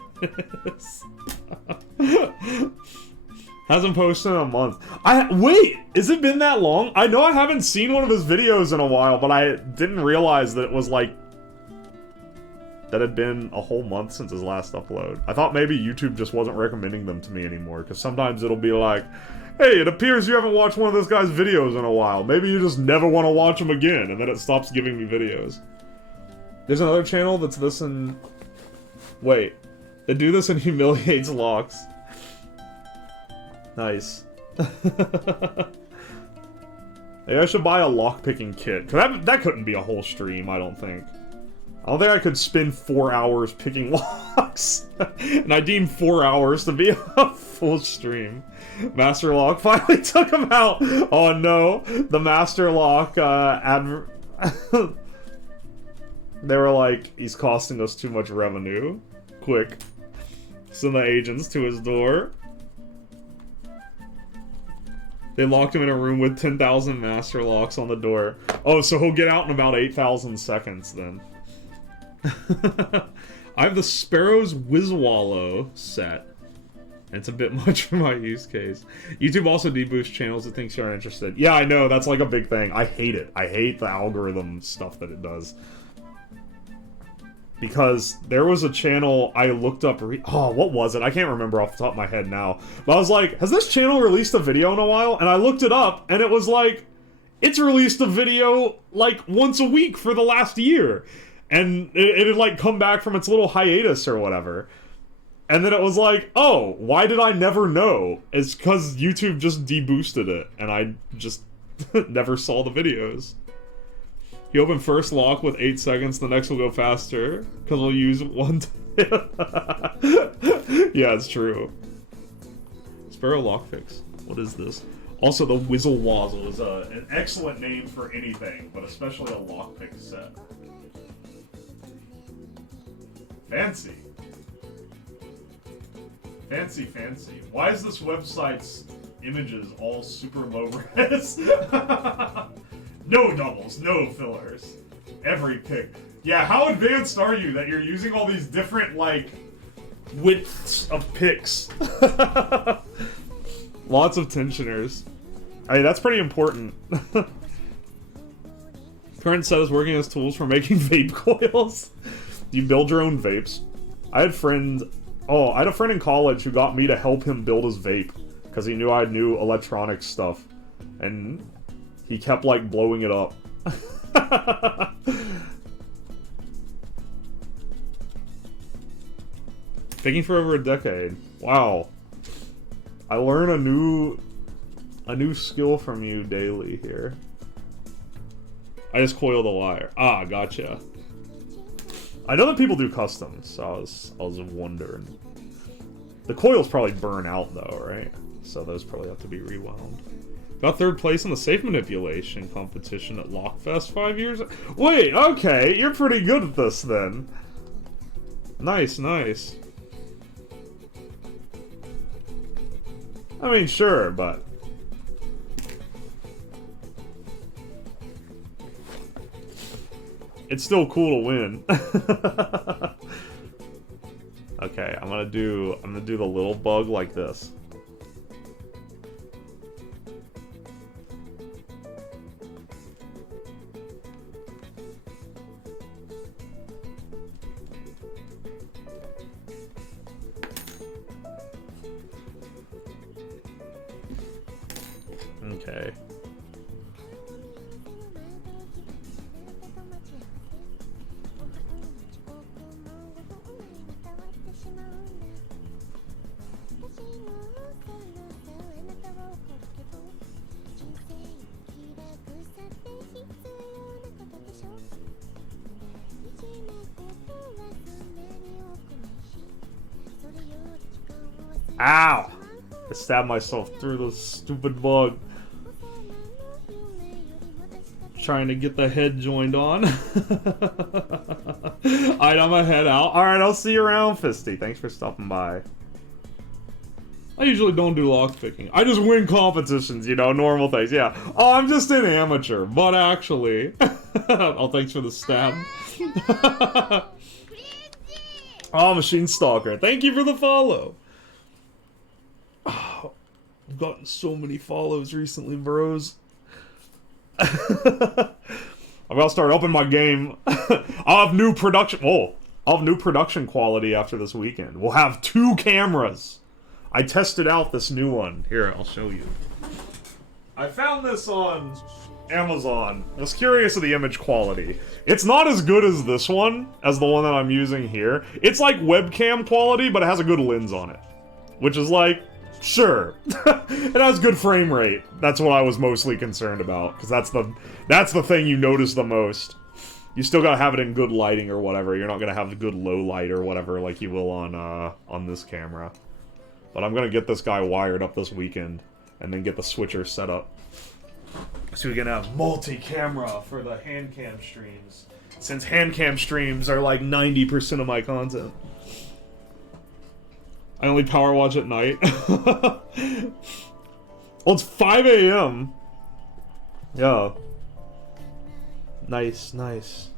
hasn't posted in a month. Wait, has it been that long? I know I haven't seen one of his videos in a while, but I didn't realize that it was like... that had been a whole month since his last upload. I thought maybe YouTube just wasn't recommending them to me anymore, because sometimes it'll be like, hey, it appears you haven't watched one of this guy's videos in a while. Maybe you just never want to watch him again, and then it stops giving me videos. There's another channel that's this and... Wait. They do this and humiliates locks. Nice. Maybe I should buy a lockpicking kit. Cause that couldn't be a whole stream, I don't think. I don't think I could spend 4 hours picking locks. And I deem 4 hours to be a full stream. Master Lock finally took him out. Oh no. The Master Lock they were like, he's costing us too much revenue. Quick. Send the agents to his door. They locked him in a room with 10,000 Master Locks on the door. Oh, so he'll get out in about 8,000 seconds then. I have the Sparrow's Whizwallow set. And it's a bit much for my use case. YouTube also deboosts channels it thinks you're interested. Yeah, I know, that's like a big thing. I hate it. I hate the algorithm stuff that it does. Because there was a channel I looked up... Oh, what was it? I can't remember off the top of my head now. But I was like, has this channel released a video in a while? And I looked it up, and it was like... It's released a video, like, once a week for the last year. And it had, like, come back from its little hiatus or whatever. And then it was like, oh, why did I never know? It's because YouTube just deboosted it, and I just never saw the videos. You open first lock with 8 seconds, the next will go faster, because we'll use one Yeah, it's true. Sparrow Lockfix. What is this? Also, the Whizzle Wazzle is an excellent name for anything, but especially a lockpick set. Fancy. Fancy, fancy. Why is this website's images all super low res? No doubles, no fillers. Every pick. Yeah, how advanced are you that you're using all these different, like, widths of picks? Lots of tensioners. I mean, that's pretty important. Current set is working as tools for making vape coils. Do you build your own vapes? I had a friend in college who got me to help him build his vape because he knew I knew electronic stuff, and he kept like blowing it up. Taking for over a decade. Wow. I learn a new skill from you daily here. I just coiled a wire. Ah, gotcha. I know that people do customs, so I was wondering. The coils probably burn out though, right? So those probably have to be rewound. Got 3rd place in the safe manipulation competition at Lockfest 5 years ago. Wait, okay, you're pretty good at this then. Nice, nice. I mean, sure, but... it's still cool to win. Okay, I'm gonna do the little bug like this. Okay. Ow! I stabbed myself through the stupid bug. Trying to get the head joined on. Alright, I'm gonna head out. Alright, I'll see you around, Fisty. Thanks for stopping by. I usually don't do lockpicking. I just win competitions, you know, normal things. Yeah. Oh, I'm just an amateur, but actually. Oh, thanks for the stab. Oh, Machine Stalker. Thank you for the follow. Oh, I've gotten so many follows recently, bros. I'm gonna start upping my game. I'll have new production. Oh, I'll have new production quality after this weekend. We'll have 2 cameras. I tested out this new one. Here, I'll show you. I found this on Amazon. I was curious of the image quality. It's not as good as this one, as the one that I'm using here. It's like webcam quality, but it has a good lens on it. Which is like, sure. It has good frame rate. That's what I was mostly concerned about, because that's the thing you notice the most. You still gotta have it in good lighting or whatever. You're not gonna have the good low light or whatever like you will on this camera. But I'm gonna get this guy wired up this weekend, and then get the switcher set up. So we can have multi-camera for the hand cam streams. Since hand cam streams are like 90% of my content. I only power watch at night. Well, it's 5 a.m. Yeah. Nice, nice.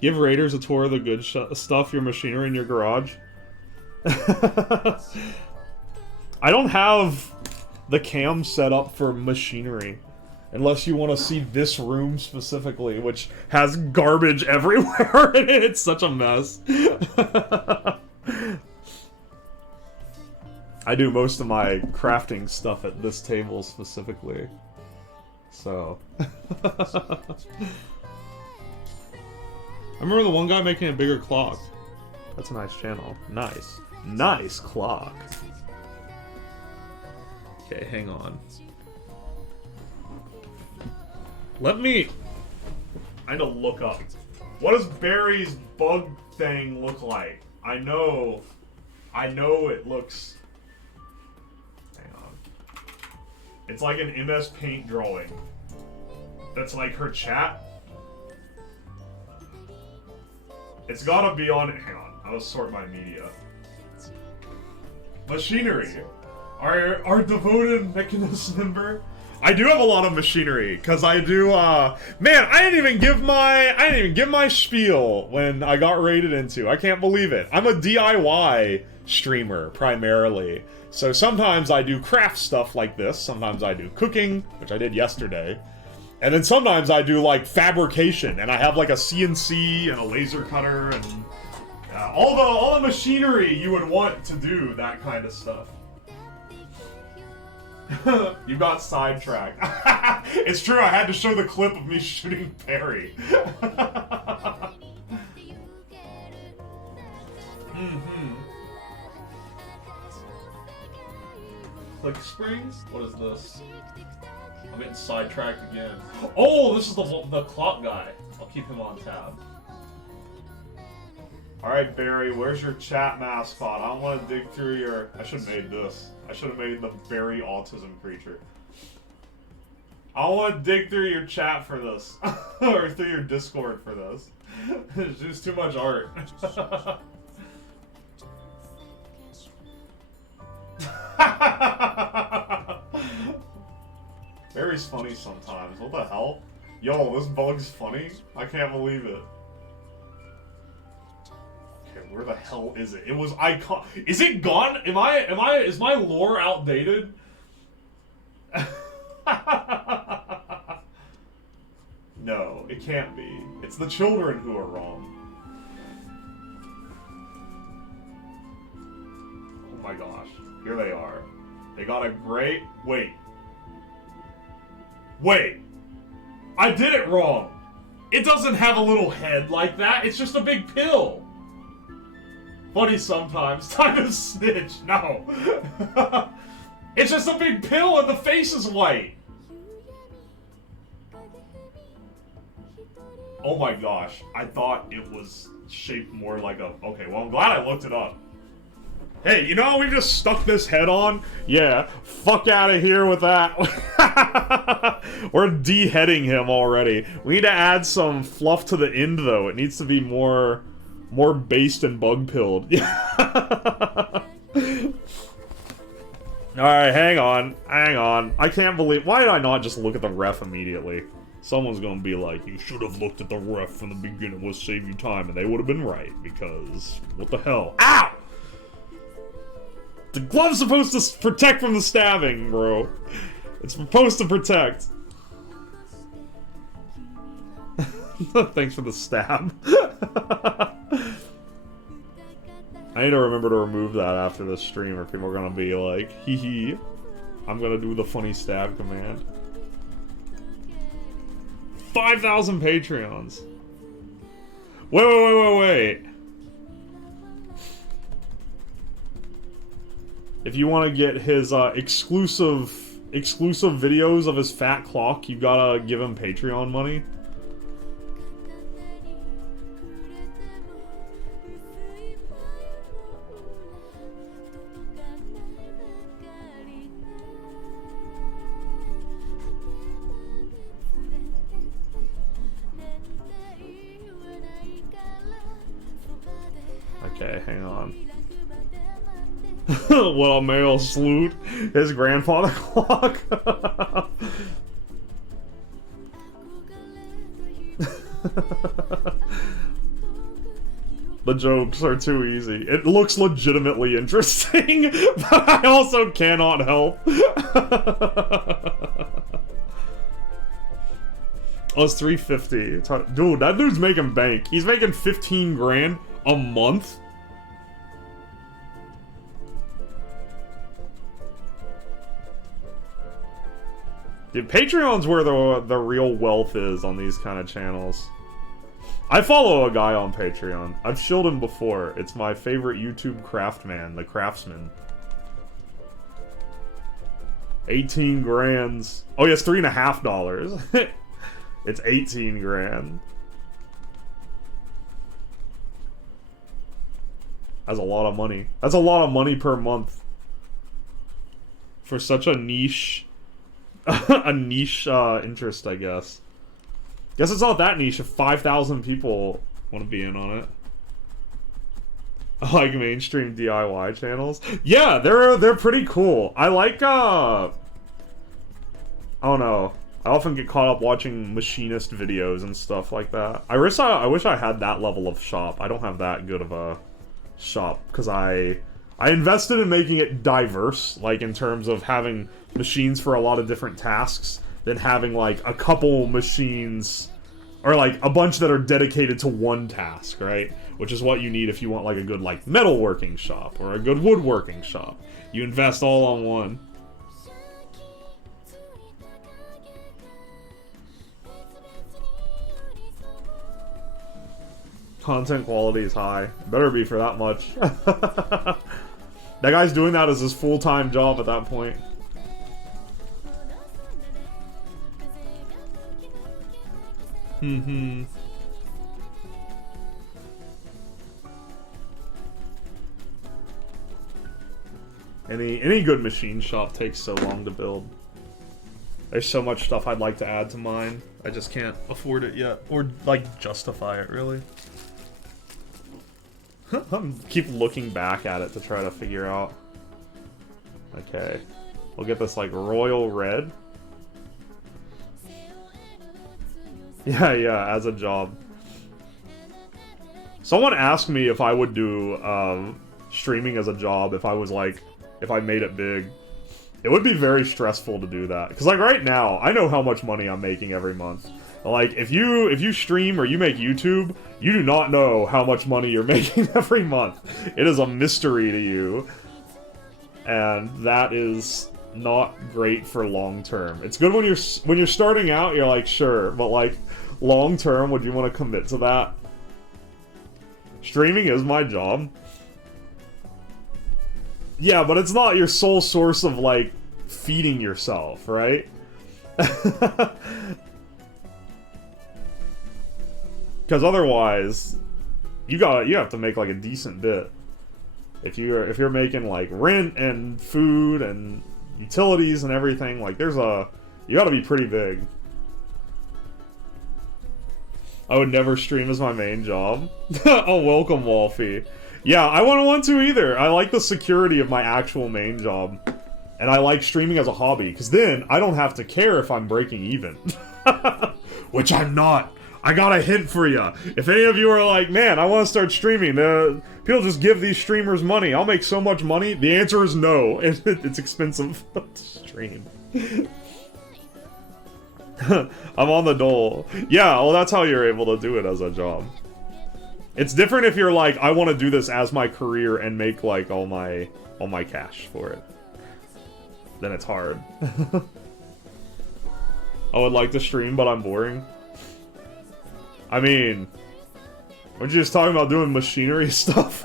Give Raiders a tour of the good stuff, your machinery in your garage. I don't have the cam set up for machinery. Unless you want to see this room specifically, which has garbage everywhere in it. It's such a mess. I do most of my crafting stuff at this table specifically. So. I remember the one guy making a bigger clock. That's a nice channel. Nice. Nice clock. Okay, hang on. Let me... I need to look up. What does Barry's bug thing look like? I know it looks... Hang on. It's like an MS Paint drawing. That's like her chat. It's gotta be on... Hang on. I'll sort my media. Machinery. Our devoted Mechanist member. I do have a lot of machinery, cause I do. Man, I didn't even give my spiel when I got raided into. I can't believe it. I'm a DIY streamer primarily, so sometimes I do craft stuff like this. Sometimes I do cooking, which I did yesterday, and then sometimes I do like fabrication, and I have like a CNC and a laser cutter and all the machinery you would want to do that kind of stuff. You got sidetracked. It's true, I had to show the clip of me shooting Perry. Click springs? What is this? I'm getting sidetracked again. Oh, this is the clock guy. I'll keep him on tab. Alright, Barry, where's your chat mascot? I don't want to dig through your... I should have made this. I should have made the Barry autism creature. I don't want to dig through your chat for this. Or through your Discord for this. It's just too much art. Barry's funny sometimes. What the hell? Yo, this bug's funny? I can't believe it. Where the hell is it? It was icon. Is it gone? Is my lore outdated? No, it can't be. It's the children who are wrong. Oh my gosh. Here they are. They got a great... Wait. I did it wrong. It doesn't have a little head like that. It's just a big pill. Funny sometimes. Time to snitch. No. It's just a big pill and the face is white. Oh my gosh. I thought it was shaped more like a... Okay, well, I'm glad I looked it up. Hey, you know we just stuck this head on? Yeah, fuck out of here with that. We're de-heading him already. We need to add some fluff to the end, though. It needs to be more based and bug-pilled. Alright, hang on. I can't believe... Why did I not just look at the ref immediately? Someone's gonna be like, you should have looked at the ref from the beginning, would save you time, and they would have been right, because... What the hell? Ow! The glove's supposed to protect from the stabbing, bro. It's supposed to protect. Thanks for the stab. I need to remember to remove that after this stream, or people are gonna be like, hee hee. I'm gonna do the funny stab command. 5,000 Patreons. Wait. If you want to get his exclusive videos of his fat clock, you gotta give him Patreon money. Okay, hang on. What a male salute. His grandfather clock. The jokes are too easy. It looks legitimately interesting, but I also cannot help. Oh, it's 350. Dude, that dude's making bank. He's making 15 grand a month. Dude, Patreon's where the real wealth is on these kind of channels. I follow a guy on Patreon. I've shilled him before. It's my favorite YouTube craftman, the Craftsman. 18 grands. Oh, yeah, it's $3.50. It's 18 grand. That's a lot of money. That's a lot of money per month. For such a niche... a niche interest, I guess. Guess it's not that niche if 5,000 people want to be in on it. I like mainstream DIY channels. Yeah, they're pretty cool. I like I don't know. I often get caught up watching machinist videos and stuff like that. I wish I had that level of shop. I don't have that good of a shop because I invested in making it diverse, like in terms of having machines for a lot of different tasks, than having like a couple machines or like a bunch that are dedicated to one task, right? Which is what you need if you want like a good like metalworking shop or a good woodworking shop. You invest all on one. Content quality is high. Better be for that much. That guy's doing that as his full-time job at that point. Mm-hmm. Any good machine shop takes so long to build. There's so much stuff I'd like to add to mine. I just can't afford it yet. Or, like, justify it, really. Keep looking back at it to try to figure out. Okay. We'll get this, like, royal red. Yeah, as a job. Someone asked me if I would do, streaming as a job if I was, like, if I made it big. It would be very stressful to do that. Because, like, right now, I know how much money I'm making every month. Like, if you stream or you make YouTube, you do not know how much money you're making every month. It is a mystery to you. And that is not great for long term. It's good when you're starting out, you're like, sure, but like long term, would you want to commit to that? Streaming is my job. Yeah, but it's not your sole source of like feeding yourself, right? Because otherwise, you have to make like a decent bit. If you're making like rent and food and utilities and everything, like you gotta be pretty big. I would never stream as my main job. Oh, welcome, Wolfie. Yeah, I wouldn't want to either. I like the security of my actual main job. And I like streaming as a hobby, because then I don't have to care if I'm breaking even. Which I'm not. I got a hint for you. If any of you are like, man, I want to start streaming, people just give these streamers money. I'll make so much money. The answer is no. It's expensive to stream. I'm on the dole. Yeah, well, that's how you're able to do it as a job. It's different if you're like, I want to do this as my career and make like all my cash for it. Then it's hard. I would like to stream, but I'm boring. I mean, weren't you just talking about doing machinery stuff?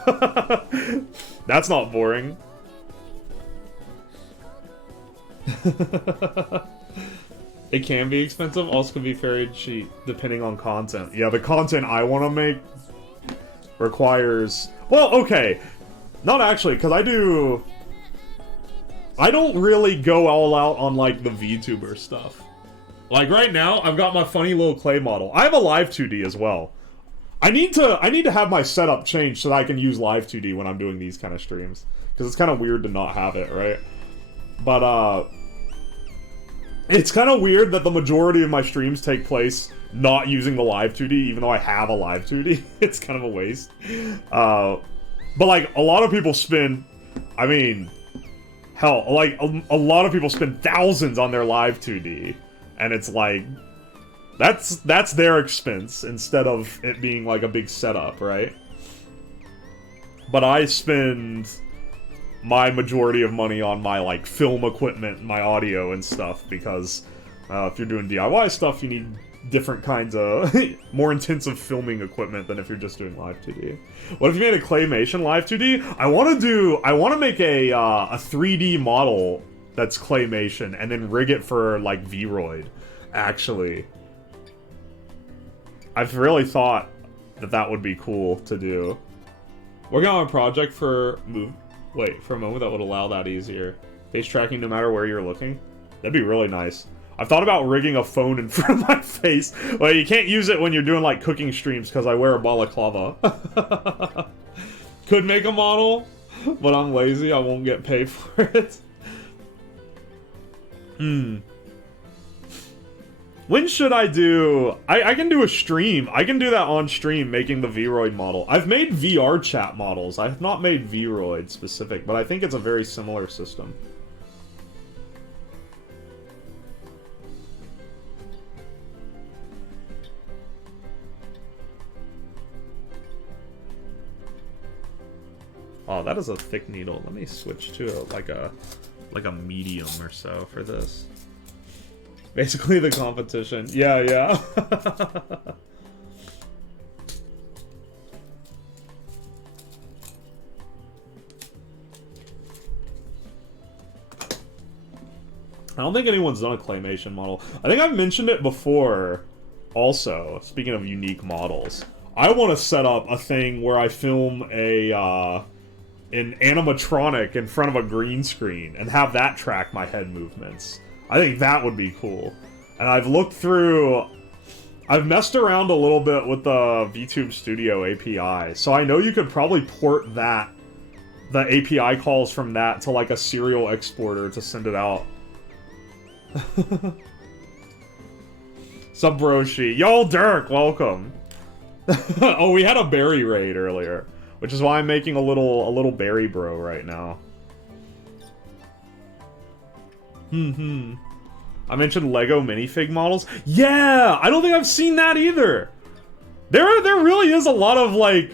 That's not boring. It can be expensive, also can be very cheap, depending on content. Yeah, the content I want to make requires... Well, okay. Not actually, because I don't really go all out on, like, the VTuber stuff. Like, right now, I've got my funny little clay model. I have a Live 2D as well. I need to have my setup changed so that I can use Live 2D when I'm doing these kind of streams. Because it's kind of weird to not have it, right? But, it's kind of weird that the majority of my streams take place not using the Live 2D, even though I have a Live 2D. It's kind of a waste. But, like, a lot of people spend... I mean... Hell, like, a lot of people spend thousands on their Live 2D. And it's like... That's their expense, instead of it being, like, a big setup, right? But I spend... my majority of money on my, like, film equipment, my audio and stuff, because if you're doing DIY stuff, you need different kinds of more intensive filming equipment than if you're just doing live 2D. What if you made a claymation live 2D? I want to make a 3D model that's claymation and then rig it for like VRoid. Actually, I've really thought that would be cool to do. Working on a project for for a moment that would allow that easier. Face tracking no matter where you're looking. That'd be really nice. I've thought about rigging a phone in front of my face. Well, you can't use it when you're doing like cooking streams because I wear a balaclava. Could make a model, but I'm lazy. I won't get paid for it. When should I do... I can do a stream. I can do that on stream, making the VRoid model. I've made VR chat models. I have not made VRoid specific, but I think it's a very similar system. Oh, that is a thick needle. Let me switch to like a medium or so for this. Basically the competition. Yeah, yeah. I don't think anyone's done a claymation model. I think I've mentioned it before also, speaking of unique models. I want to set up a thing where I film an animatronic in front of a green screen and have that track my head movements. I think that would be cool. And I've messed around a little bit with the VTube Studio API, so I know you could probably port the API calls from that to like a serial exporter to send it out. Sup, Broshi? Yo, Dirk, welcome. Oh, we had a berry raid earlier, which is why I'm making a little berry bro right now. I mentioned Lego minifig models. Yeah, I don't think I've seen that either. There really is a lot of like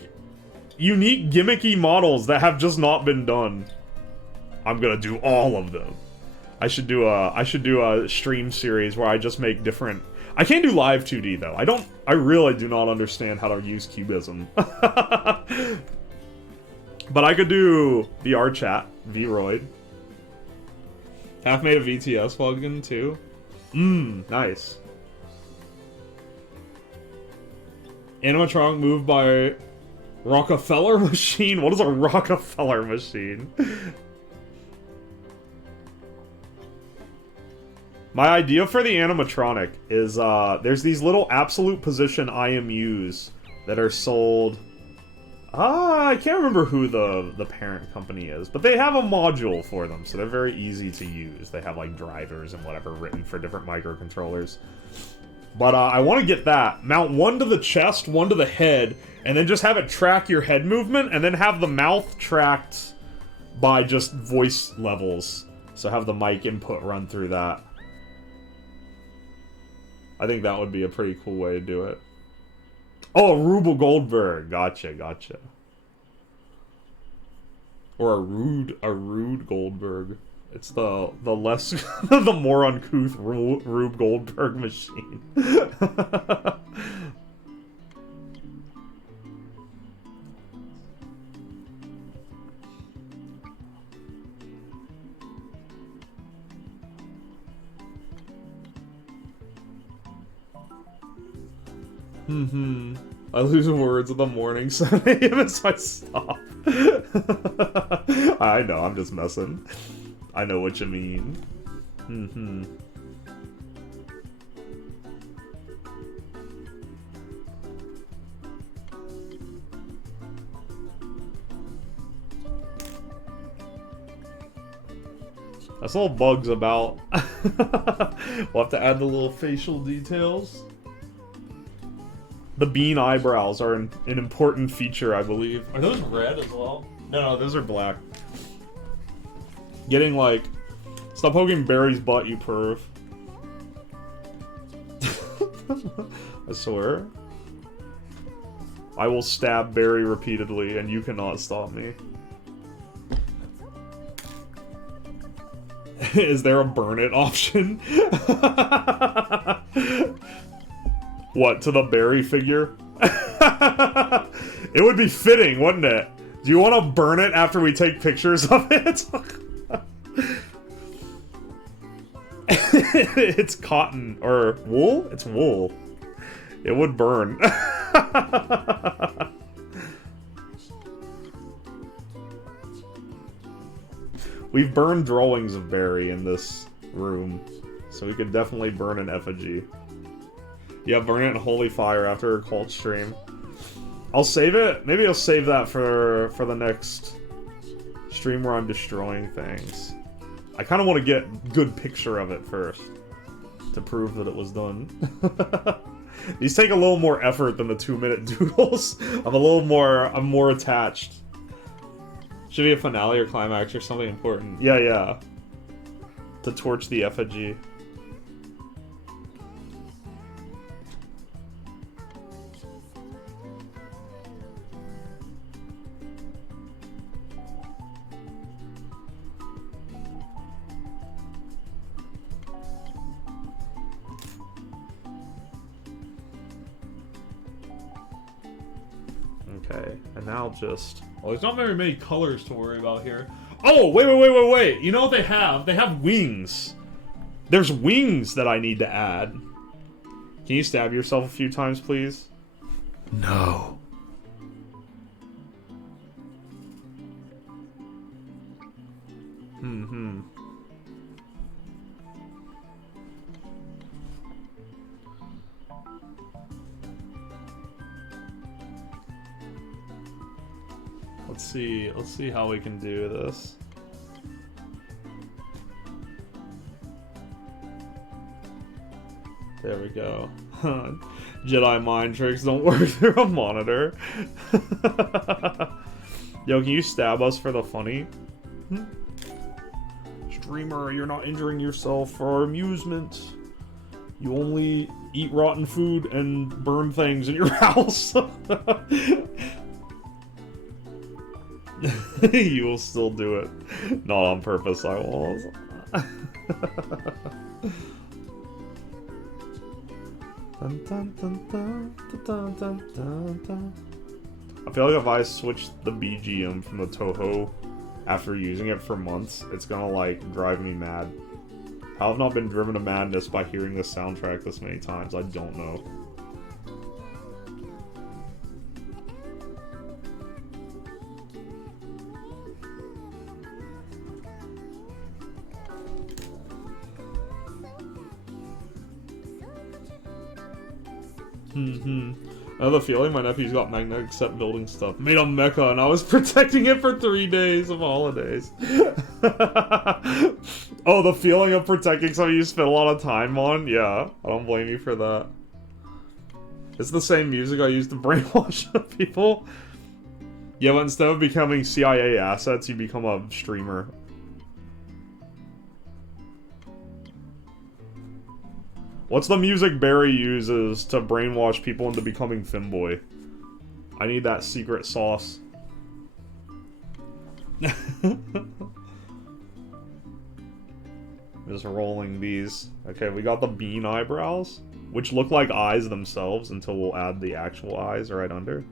unique gimmicky models that have just not been done. I'm gonna do all of them. I should do a stream series where I just make different. I can't do live 2D though. I really do not understand how to use cubism. But I could do VR chat, VRoid. Half made a VTS plugin too. Nice. Animatronic moved by Rockefeller machine. What is a Rockefeller machine? My idea for the animatronic is there's these little absolute position IMUs that are sold. I can't remember who the parent company is, but they have a module for them, so they're very easy to use. They have like drivers and whatever written for different microcontrollers. But I want to get that. Mount one to the chest, one to the head, and then just have it track your head movement, and then have the mouth tracked by just voice levels. So have the mic input run through that. I think that would be a pretty cool way to do it. Oh, Rube Goldberg. Gotcha. Or a rude Goldberg. It's the less the more uncouth Rube Goldberg machine. I lose words in the morning, 7 a.m. so I stop. I know, I'm just messing. I know what you mean. That's all bugs about. We'll have to add the little facial details. The bean eyebrows are an important feature, I believe. Are those red as well? No, those are black. Getting like... Stop poking Barry's butt, you perv. I swear. I will stab Barry repeatedly, and you cannot stop me. Is there a burn it option? What, to the Barry figure? It would be fitting, wouldn't it? Do you want to burn it after we take pictures of it? It's cotton. Or wool? It's wool. It would burn. We've burned drawings of Barry in this room, so we could definitely burn an effigy. Yeah, burn it in holy fire after a cult stream. I'll save it. Maybe I'll save that for the next stream where I'm destroying things. I kind of want to get a good picture of it first to prove that it was done. These take a little more effort than the 2-minute doodles. I'm more attached. Should be a finale or climax or something important. Yeah, yeah. To torch the effigy. Okay, and now just... Well, there's not very many colors to worry about here. Oh, wait. You know what they have? They have wings. There's wings that I need to add. Can you stab yourself a few times, please? No. Let's see how we can do this. There we go. Jedi mind tricks don't work through a monitor. Yo, can you stab us for the funny? Streamer, you're not injuring yourself for amusement. You only eat rotten food and burn things in your house. You will still do it. Not on purpose, I won't. I feel like if I switch the BGM from the Toho after using it for months, it's gonna, like, drive me mad. How have not been driven to madness by hearing this soundtrack this many times? I don't know. I have the feeling my nephew's got magnetic set building stuff. Made a mecha and I was protecting it for 3 days of holidays. Oh, the feeling of protecting something you spent a lot of time on? Yeah, I don't blame you for that. It's the same music I use to brainwash people. Yeah, but instead of becoming CIA assets, you become a streamer. What's the music Barry uses to brainwash people into becoming Femboy? I need that secret sauce. Just rolling these. Okay, we got the bean eyebrows, which look like eyes themselves until we'll add the actual eyes right under.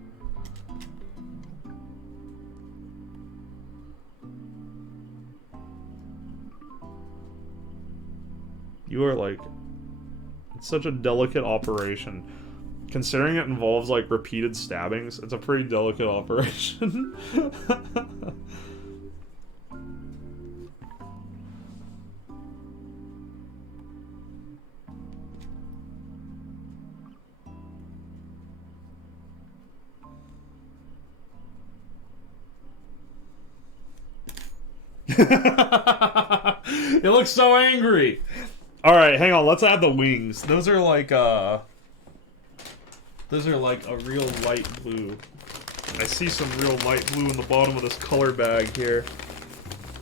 You are like... It's such a delicate operation. Considering it involves, like, repeated stabbings, it's a pretty delicate operation. It looks so angry! Alright, hang on, let's add the wings. Those are like a real light blue. I see some real light blue in the bottom of this color bag here.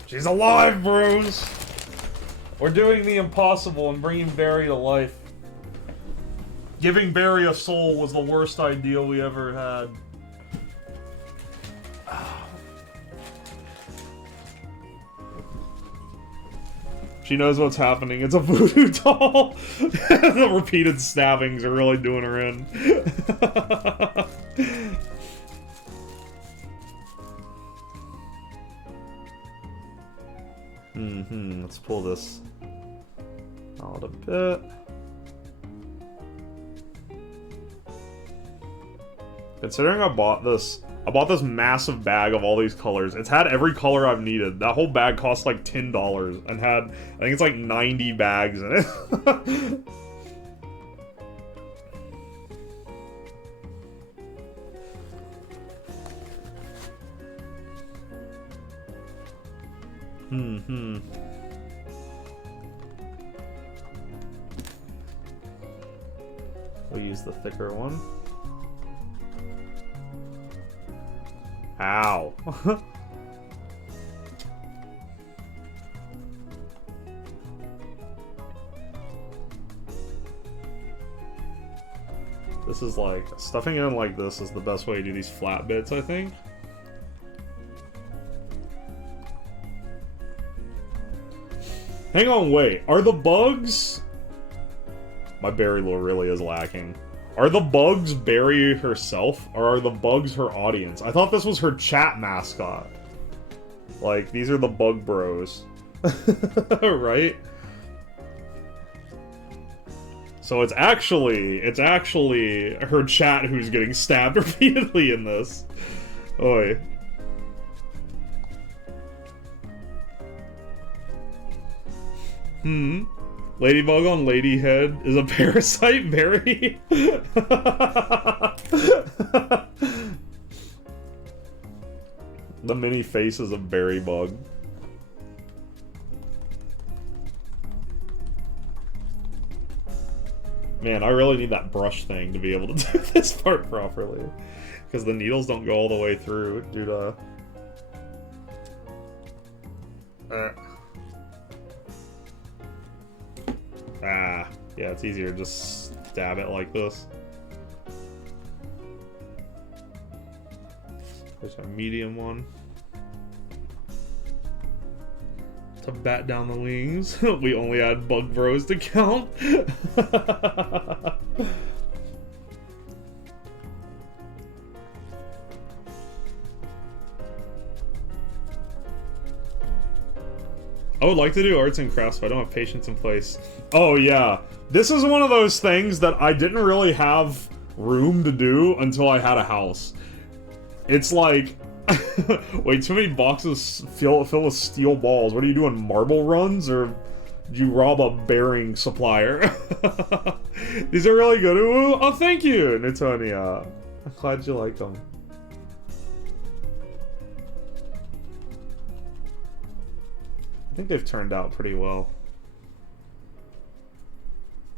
She's alive, bros! We're doing the impossible and bringing Barry to life. Giving Barry a soul was the worst idea we ever had. She knows what's happening. It's a voodoo doll. The repeated stabbings are really doing her in. Let's pull this out a bit. Considering I bought this massive bag of all these colors. It's had every color I've needed. That whole bag cost like $10 and had, I think it's like 90 bags in it. We'll use the thicker one. Ow. This is like, stuffing it in like this is the best way to do these flat bits, I think. Hang on, wait. Are the bugs... My berry lore really is lacking. Are the bugs Barry herself, or are the bugs her audience? I thought this was her chat mascot. Like, these are the bug bros. Right? So it's actually her chat who's getting stabbed repeatedly in this. Oi. Ladybug on lady head is a parasite berry. The many faces of berry bug. Man, I really need that brush thing to be able to do this part properly. Because the needles don't go all the way through due to... yeah, it's easier to just stab it like this. There's a medium one. To bat down the wings. We only had bug bros to count. I would like to do arts and crafts, but I don't have patience in place. Oh yeah, this is one of those things that I didn't really have room to do until I had a house. It's like, wait, too many boxes filled with steel balls. What are you doing, marble runs, or did you rob a bearing supplier? These are really good. Ooh, oh, thank you, Newtonia. I'm glad you like them. I think they've turned out pretty well.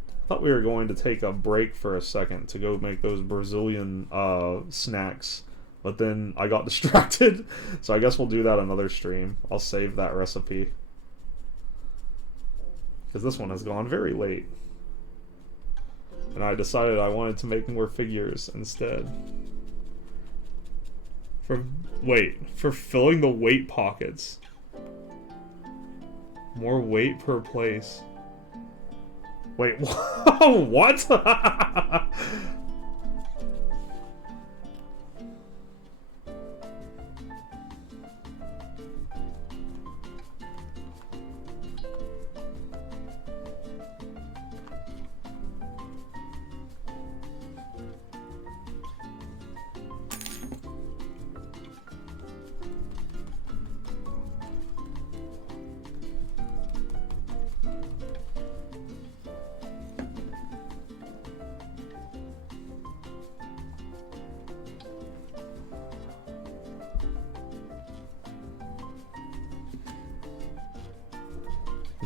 I thought we were going to take a break for a second to go make those Brazilian snacks, but then I got distracted, so I guess we'll do that another stream. I'll save that recipe, because this one has gone very late, and I decided I wanted to make more figures instead. For filling the weight pockets. More weight per place. Wait, what?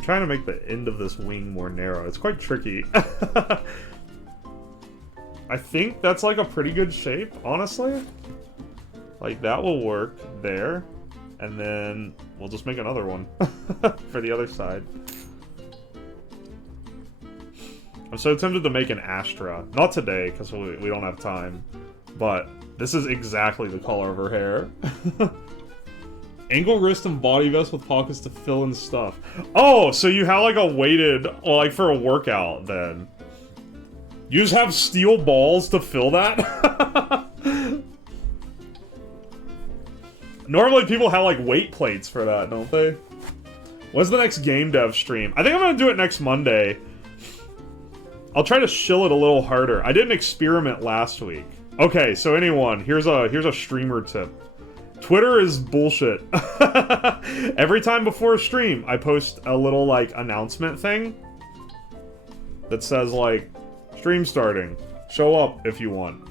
Trying to make the end of this wing more narrow. It's quite tricky. I think that's like a pretty good shape, honestly. Like, that will work there. And then we'll just make another one for the other side. I'm so tempted to make an Astra. Not today, because we don't have time. But this is exactly the color of her hair. Ankle, wrist, and body vest with pockets to fill in stuff. Oh, so you have like a weighted, well, like for a workout then. You just have steel balls to fill that? Normally people have like weight plates for that, don't they? When's the next game dev stream? I think I'm gonna do it next Monday. I'll try to shill it a little harder. I did an experiment last week. Okay, so anyone, here's a streamer tip. Twitter is bullshit. Every time before a stream, I post a little like announcement thing that says like, stream starting, show up if you want.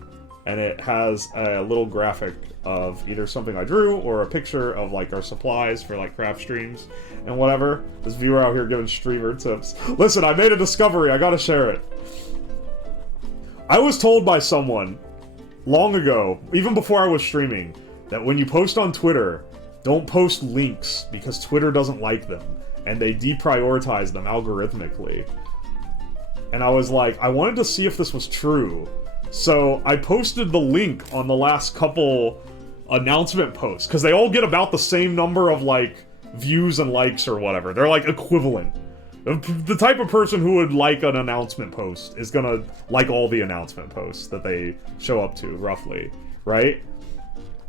And it has a little graphic of either something I drew or a picture of like our supplies for like craft streams and whatever. This viewer out here giving streamer tips. Listen, I made a discovery, I gotta share it. I was told by someone long ago, even before I was streaming, that when you post on Twitter, don't post links because Twitter doesn't like them and they deprioritize them algorithmically. And I was like, I wanted to see if this was true. So I posted the link on the last couple announcement posts because they all get about the same number of like views and likes or whatever. They're like equivalent. The type of person who would like an announcement post is gonna like all the announcement posts that they show up to, roughly, right?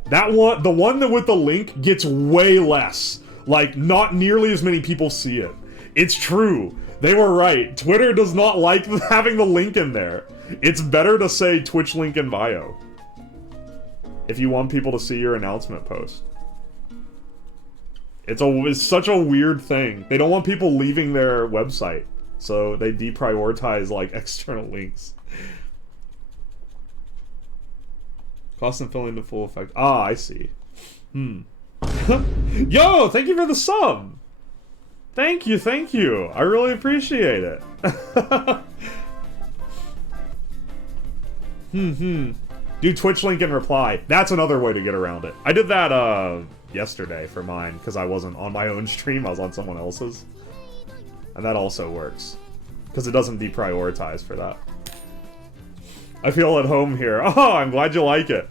That one, the one that with the link gets way less. Like, not nearly as many people see it. It's true. They were right. Twitter does not like having the link in there. It's better to say Twitch link in bio if you want people to see your announcement post. It's such a weird thing. They don't want people leaving their website, so they deprioritize like external links. Cost and filling to full effect. Ah, I see. Yo, thank you for the sub. Thank you, thank you. I really appreciate it. Do Twitch link in reply. That's another way to get around it. I did that yesterday for mine because I wasn't on my own stream. I was on someone else's, and that also works because it doesn't deprioritize for that. I feel at home here. Oh, I'm glad you like it.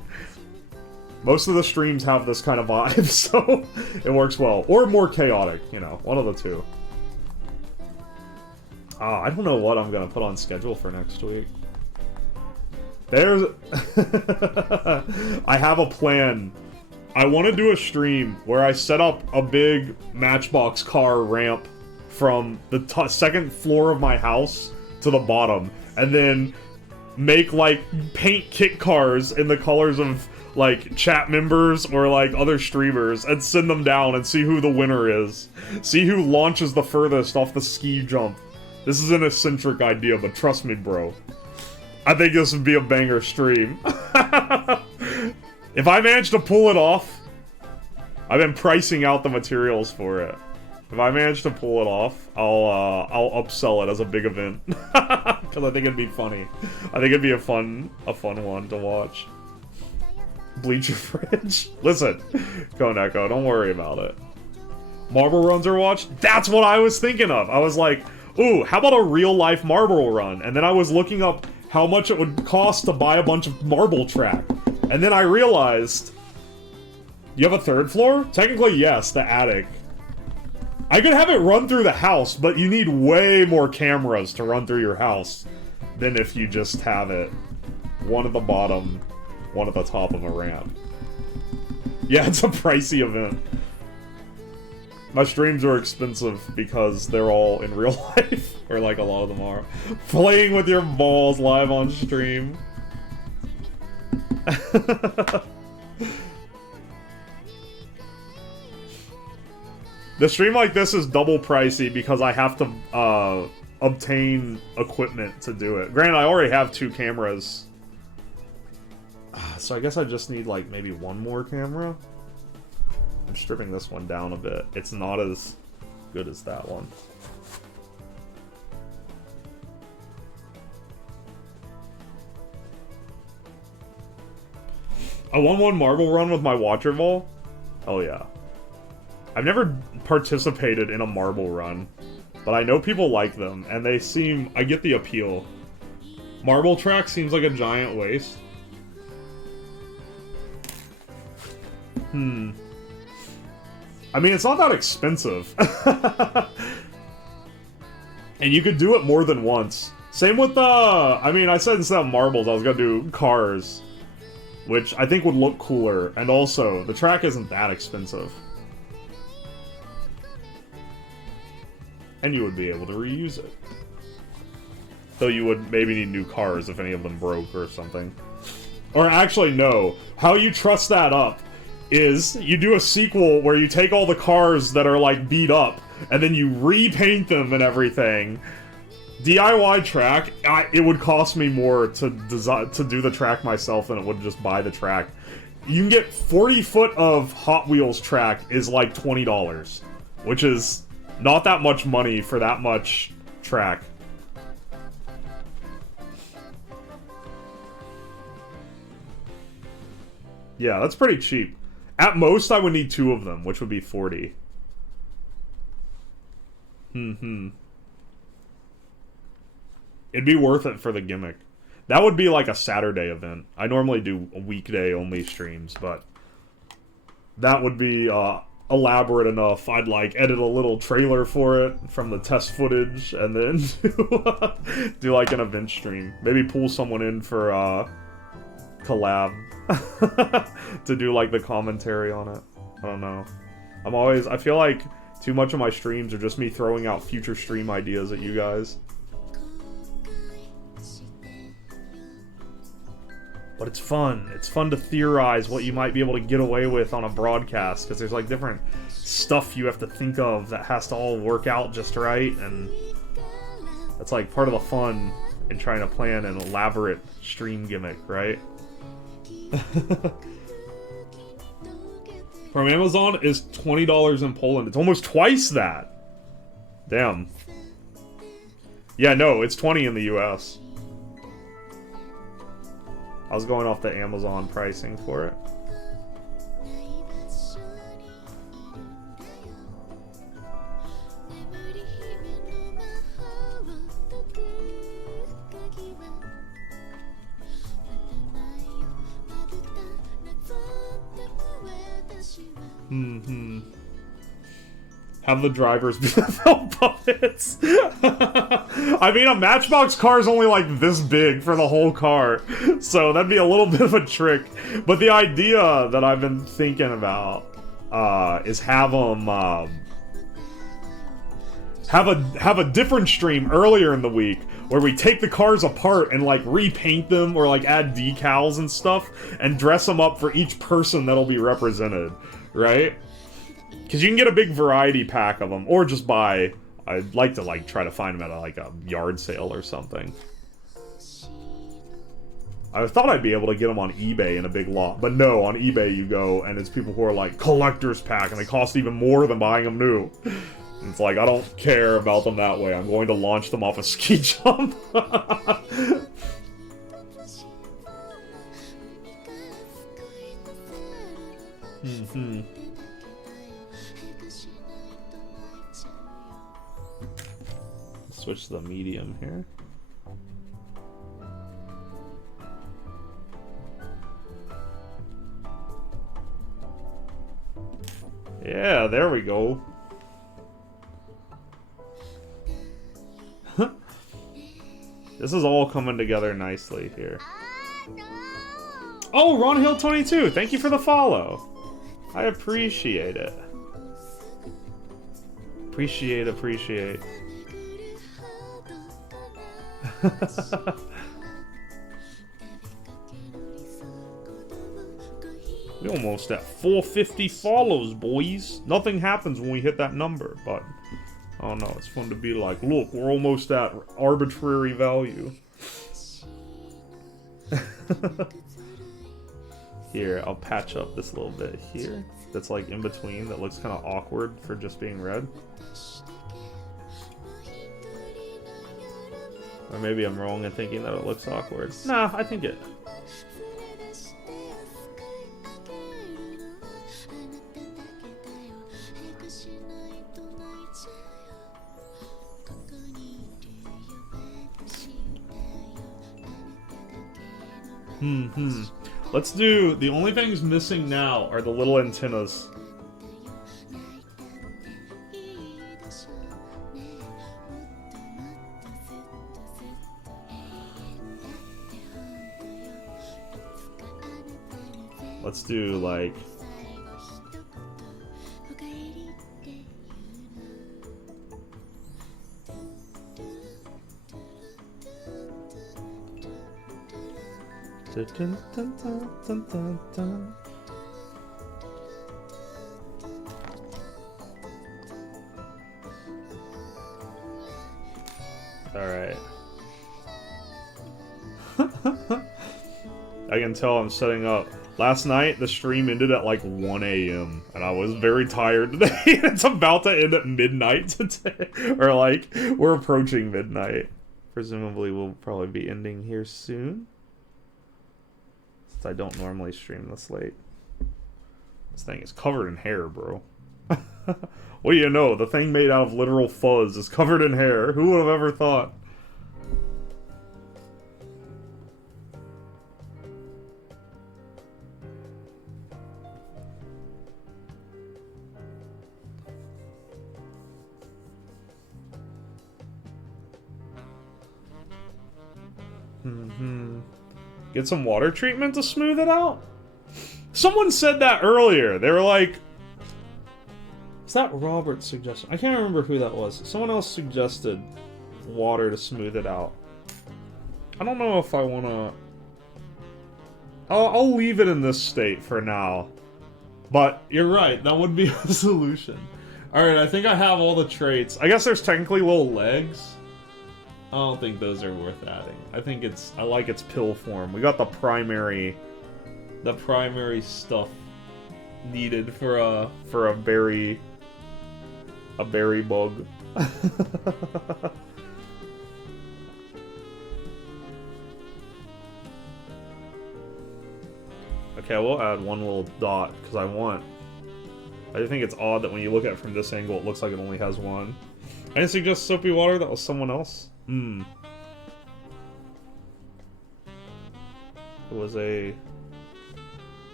Most of the streams have this kind of vibe, so it works well. Or more chaotic, you know, one of the two. I don't know what I'm gonna put on schedule for next week. There's... I have a plan. I want to do a stream where I set up a big Matchbox car ramp from the second floor of my house to the bottom, and then make, like, paint kit cars in the colors of, like, chat members or, like, other streamers, and send them down and see who the winner is. See who launches the furthest off the ski jump. This is an eccentric idea, but trust me, bro. I think this would be a banger stream. If I manage to pull it off, I've been pricing out the materials for it. If I manage to pull it off, I'll upsell it as a big event because I think it'd be funny. I think it'd be a fun one to watch. Bleach your fridge. Listen, Koneko, don't worry about it. Marble runs are watched. That's what I was thinking of. I was like, ooh, how about a real life marble run? And then I was looking up how much it would cost to buy a bunch of marble track. And then I realized, you have a third floor? Technically, yes, the attic. I could have it run through the house, but you need way more cameras to run through your house than if you just have it one at the bottom, one at the top of a ramp. Yeah, it's a pricey event. My streams are expensive because they're all in real life, or like a lot of them are. Playing with your balls live on stream. The stream like this is double pricey because I have to obtain equipment to do it. Granted, I already have 2 cameras. So I guess I just need like maybe 1 more camera. I'm stripping this one down a bit. It's not as good as that one. A 1-1 marble run with my Watcher Ball? Oh yeah. I've never participated in a marble run, but I know people like them, and they seem... I get the appeal. Marble track seems like a giant waste. I mean, it's not that expensive. And you could do it more than once. Same with I mean, I said instead of marbles, I was gonna do cars. Which I think would look cooler. And also, the track isn't that expensive. And you would be able to reuse it. Though you would maybe need new cars if any of them broke or something. Or actually, no. How you truss that up is you do a sequel where you take all the cars that are, like, beat up, and then you repaint them and everything. DIY track, it would cost me more to do the track myself than it would just buy the track. You can get 40 foot of Hot Wheels track is like $20, which is not that much money for that much track. Yeah, that's pretty cheap. At most, I would need 2 of them, which would be 40. It'd be worth it for the gimmick. That would be like a Saturday event. I normally do weekday only streams, but that would be elaborate enough. I'd like edit a little trailer for it from the test footage and then do like an event stream. Maybe pull someone in for collab to do like the commentary on it. I don't know. I feel like too much of my streams are just me throwing out future stream ideas at you guys. But it's fun. It's fun to theorize what you might be able to get away with on a broadcast, because there's like different stuff you have to think of that has to all work out just right, and that's like part of the fun in trying to plan an elaborate stream gimmick, right? From Amazon is $20 in Poland. It's almost twice that. Damn. Yeah, no, it's 20 in the US. I was going off the Amazon pricing for it. Have the drivers be the film puppets. I mean, a Matchbox car is only like this big for the whole car, so that'd be a little bit of a trick. But the idea that I've been thinking about is have them have a different stream earlier in the week where we take the cars apart and like repaint them or like add decals and stuff and dress them up for each person that'll be represented, right? Because you can get a big variety pack of them, or just buy. I'd like to like try to find them at like a yard sale or something. I thought I'd be able to get them on eBay in a big lot, but no, on eBay you go and it's people who are like collector's pack and they cost even more than buying them new. And it's like, I don't care about them that way. I'm going to launch them off a ski jump. Switch to the medium here. Yeah, there we go. This is all coming together nicely here. Oh, Ron Hill 22, thank you for the follow. I appreciate it. Appreciate. We almost at 450 follows, boys. Nothing happens when we hit that number, but I don't know, it's fun to be like, look, we're almost at arbitrary value. Here, I'll patch up this little bit here that's like in between that looks kind of awkward for just being red. Or maybe I'm wrong in thinking that it looks awkward. Nah, I think it... Let's do... The only things missing now are the little antennas. let's do like. Dun, dun, dun, dun, dun, dun. Alright. I can tell I'm setting up. Last night, the stream ended at like 1 a.m. and I was very tired today. It's about to end at midnight today. Or like, we're approaching midnight. Presumably we'll probably be ending here soon. Since I don't normally stream this late. This thing is covered in hair, bro. What do you know? The thing made out of literal fuzz is covered in hair. Who would have ever thought? Get some water treatment to smooth it out? Someone said that earlier. They were like... Is that Robert's suggestion? I can't remember who that was. Someone else suggested water to smooth it out. I don't know if I want to... I'll leave it in this state for now. But you're right. That would be a solution. Alright, I think I have all the traits. I guess there's technically little legs. I don't think those are worth adding. I think it's... I like its pill form. We got the primary stuff needed for a berry bug. Okay, we'll add one little dot because I think it's odd that when you look at it from this angle, it looks like it only has one. I didn't suggest soapy water. That was someone else. It was a...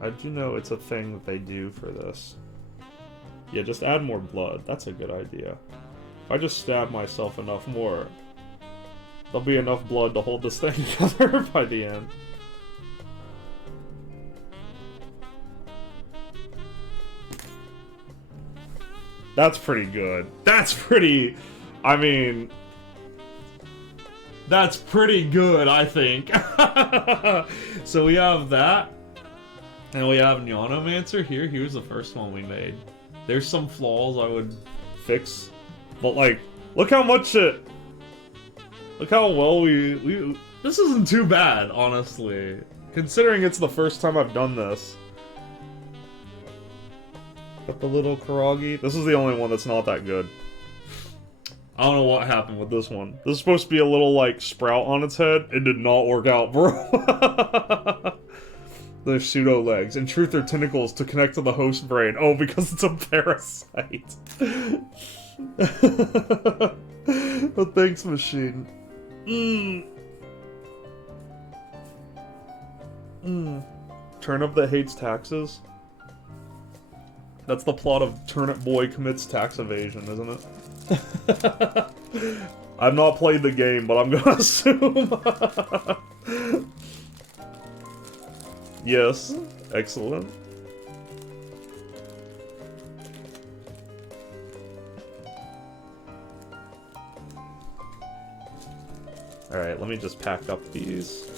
I do know it's a thing that they do for this. Yeah, just add more blood. That's a good idea. If I just stab myself enough more, there'll be enough blood to hold this thing together by the end. That's pretty good. That's pretty... I mean... That's pretty good, I think. So we have that. And we have Nyanomancer here. Here's the first one we made. There's some flaws I would fix. But like, look how much it... Look how well we... This isn't too bad, honestly. Considering it's the first time I've done this. Got the little Karagi. This is the only one that's not that good. I don't know what happened with this one. This is supposed to be a little, like, sprout on its head. It did not work out, bro. They're pseudo legs. In truth, they're tentacles to connect to the host brain. Oh, because it's a parasite. Oh, thanks, machine. Turnip that hates taxes. That's the plot of Turnip Boy Commits Tax Evasion, isn't it? I've not played the game, but I'm gonna assume. Yes, excellent. Alright, let me just pack up these.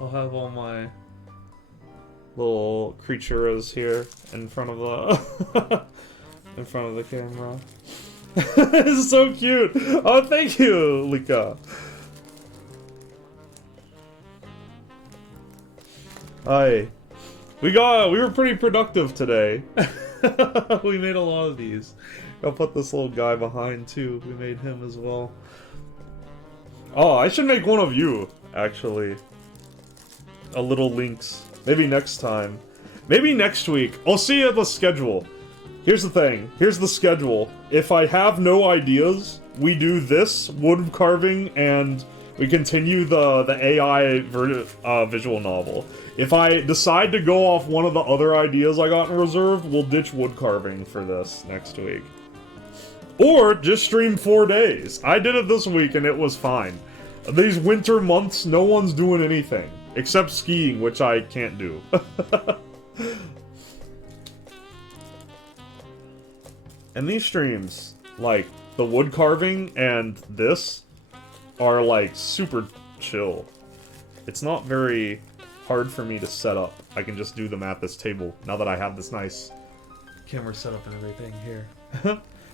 I'll have all my little creaturas here in front of the in front of the camera. It's so cute. Oh, thank you, Lika. Hi. We were pretty productive today. We made a lot of these. I'll put this little guy behind too. We made him as well. Oh, I should make one of you, actually. A little Lynx. Maybe next time. Maybe next week. I'll see you at the schedule. Here's the thing. Here's the schedule. If I have no ideas, we do this wood carving and we continue the AI visual novel. If I decide to go off one of the other ideas I got in reserve, we'll ditch wood carving for this next week. Or just stream 4 days. I did it this week and it was fine. These winter months, no one's doing anything. Except skiing, which I can't do. And these streams, like, the wood carving and this, are, like, super chill. It's not very hard for me to set up. I can just do them at this table, now that I have this nice camera setup and everything here.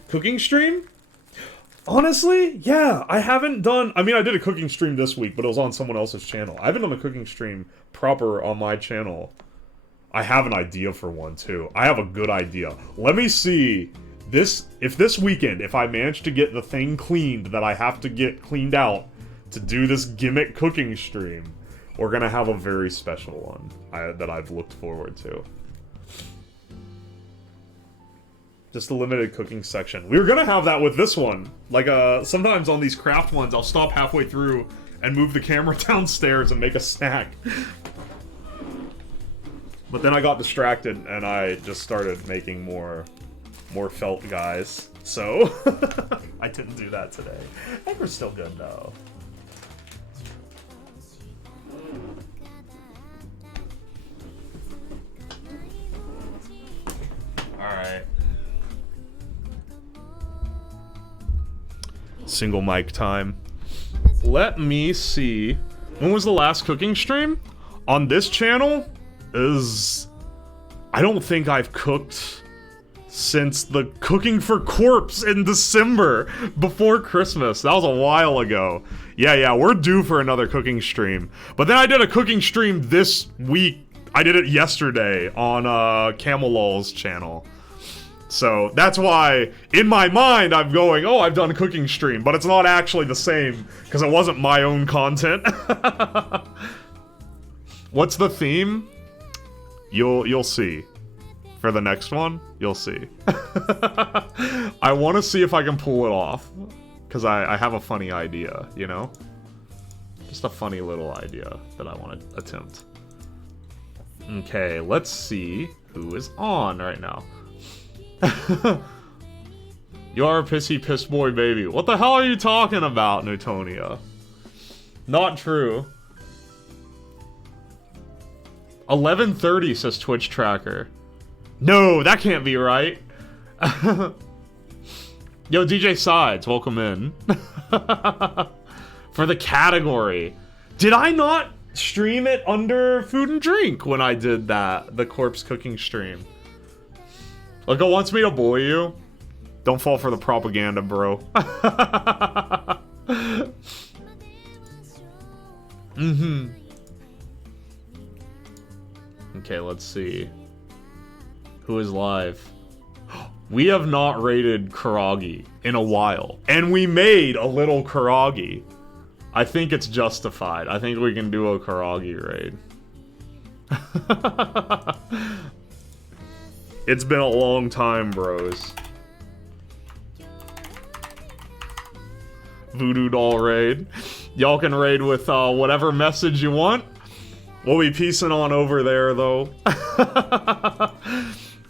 Cooking stream? Honestly, yeah, I haven't done... I mean, I did a cooking stream this week, but it was on someone else's channel. I haven't done a cooking stream proper on my channel. I have an idea for one, too. I have a good idea. Let me see... If this weekend, if I manage to get the thing cleaned that I have to get cleaned out to do this gimmick cooking stream, we're gonna have a very special one that I've looked forward to. Just a limited cooking section. We were gonna have that with this one. Like, sometimes on these craft ones, I'll stop halfway through and move the camera downstairs and make a snack. But then I got distracted and I just started making more felt guys, so I didn't do that today. I think we're still good though. Alright. Single mic time. Let me see. When was the last cooking stream? On this channel is... I don't think I've cooked since the Cooking for Corpse in December, before Christmas. That was a while ago. Yeah, we're due for another cooking stream. But then I did a cooking stream this week. I did it yesterday on Camelol's channel. So that's why, in my mind, I'm going, oh, I've done a cooking stream. But it's not actually the same, because it wasn't my own content. What's the theme? You'll see. For the next one, you'll see. I want to see if I can pull it off. Because I have a funny idea, you know? Just a funny little idea that I want to attempt. Okay, let's see who is on right now. You are a pissy piss boy baby. What the hell are you talking about, Newtonia? Not true. 11:30 says Twitch tracker. No, that can't be right. Yo, DJ Sides, welcome in. For the category. Did I not stream it under food and drink when I did that? The corpse cooking stream. Look, it wants me to bully you. Don't fall for the propaganda, bro. Okay, let's see. Who is live? We have not raided Kuragi in a while. And we made a little Kuragi. I think it's justified. I think we can do a Kuragi raid. It's been a long time, bros. Voodoo doll raid. Y'all can raid with whatever message you want. We'll be peacing on over there, though.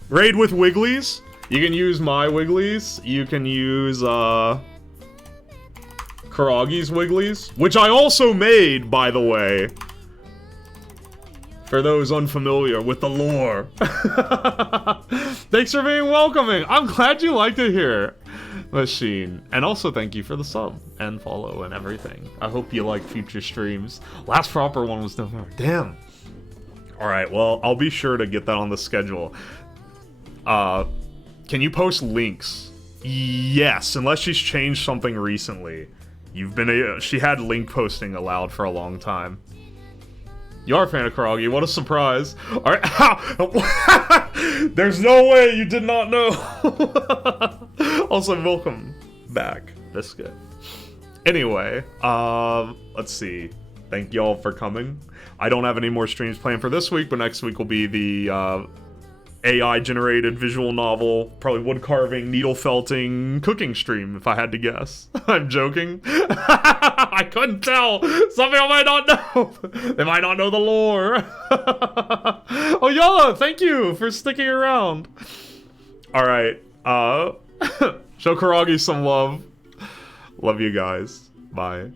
Raid with Wigglies. You can use my Wigglies. You can use, Karagi's Wigglies. Which I also made, by the way. For those unfamiliar with the lore. Thanks for being welcoming. I'm glad you liked it here, Machine. And also thank you for the sub and follow and everything. I hope you like future streams. Last proper one was November. Damn. Alright, well, I'll be sure to get that on the schedule. Can you post links? Yes, unless she's changed something recently. She had link posting allowed for a long time. You are a fan of Kuragi, what a surprise. Alright, there's no way you did not know. Also, welcome back, Biscuit. Anyway, let's see. Thank y'all for coming. I don't have any more streams planned for this week, but next week will be the, AI-generated visual novel, probably wood carving, needle felting, cooking stream, if I had to guess. I'm joking. I couldn't tell. Some people might not know. They might not know the lore. Oh, Yola, thank you for sticking around. All right. Show Karagi some love. Love you guys. Bye.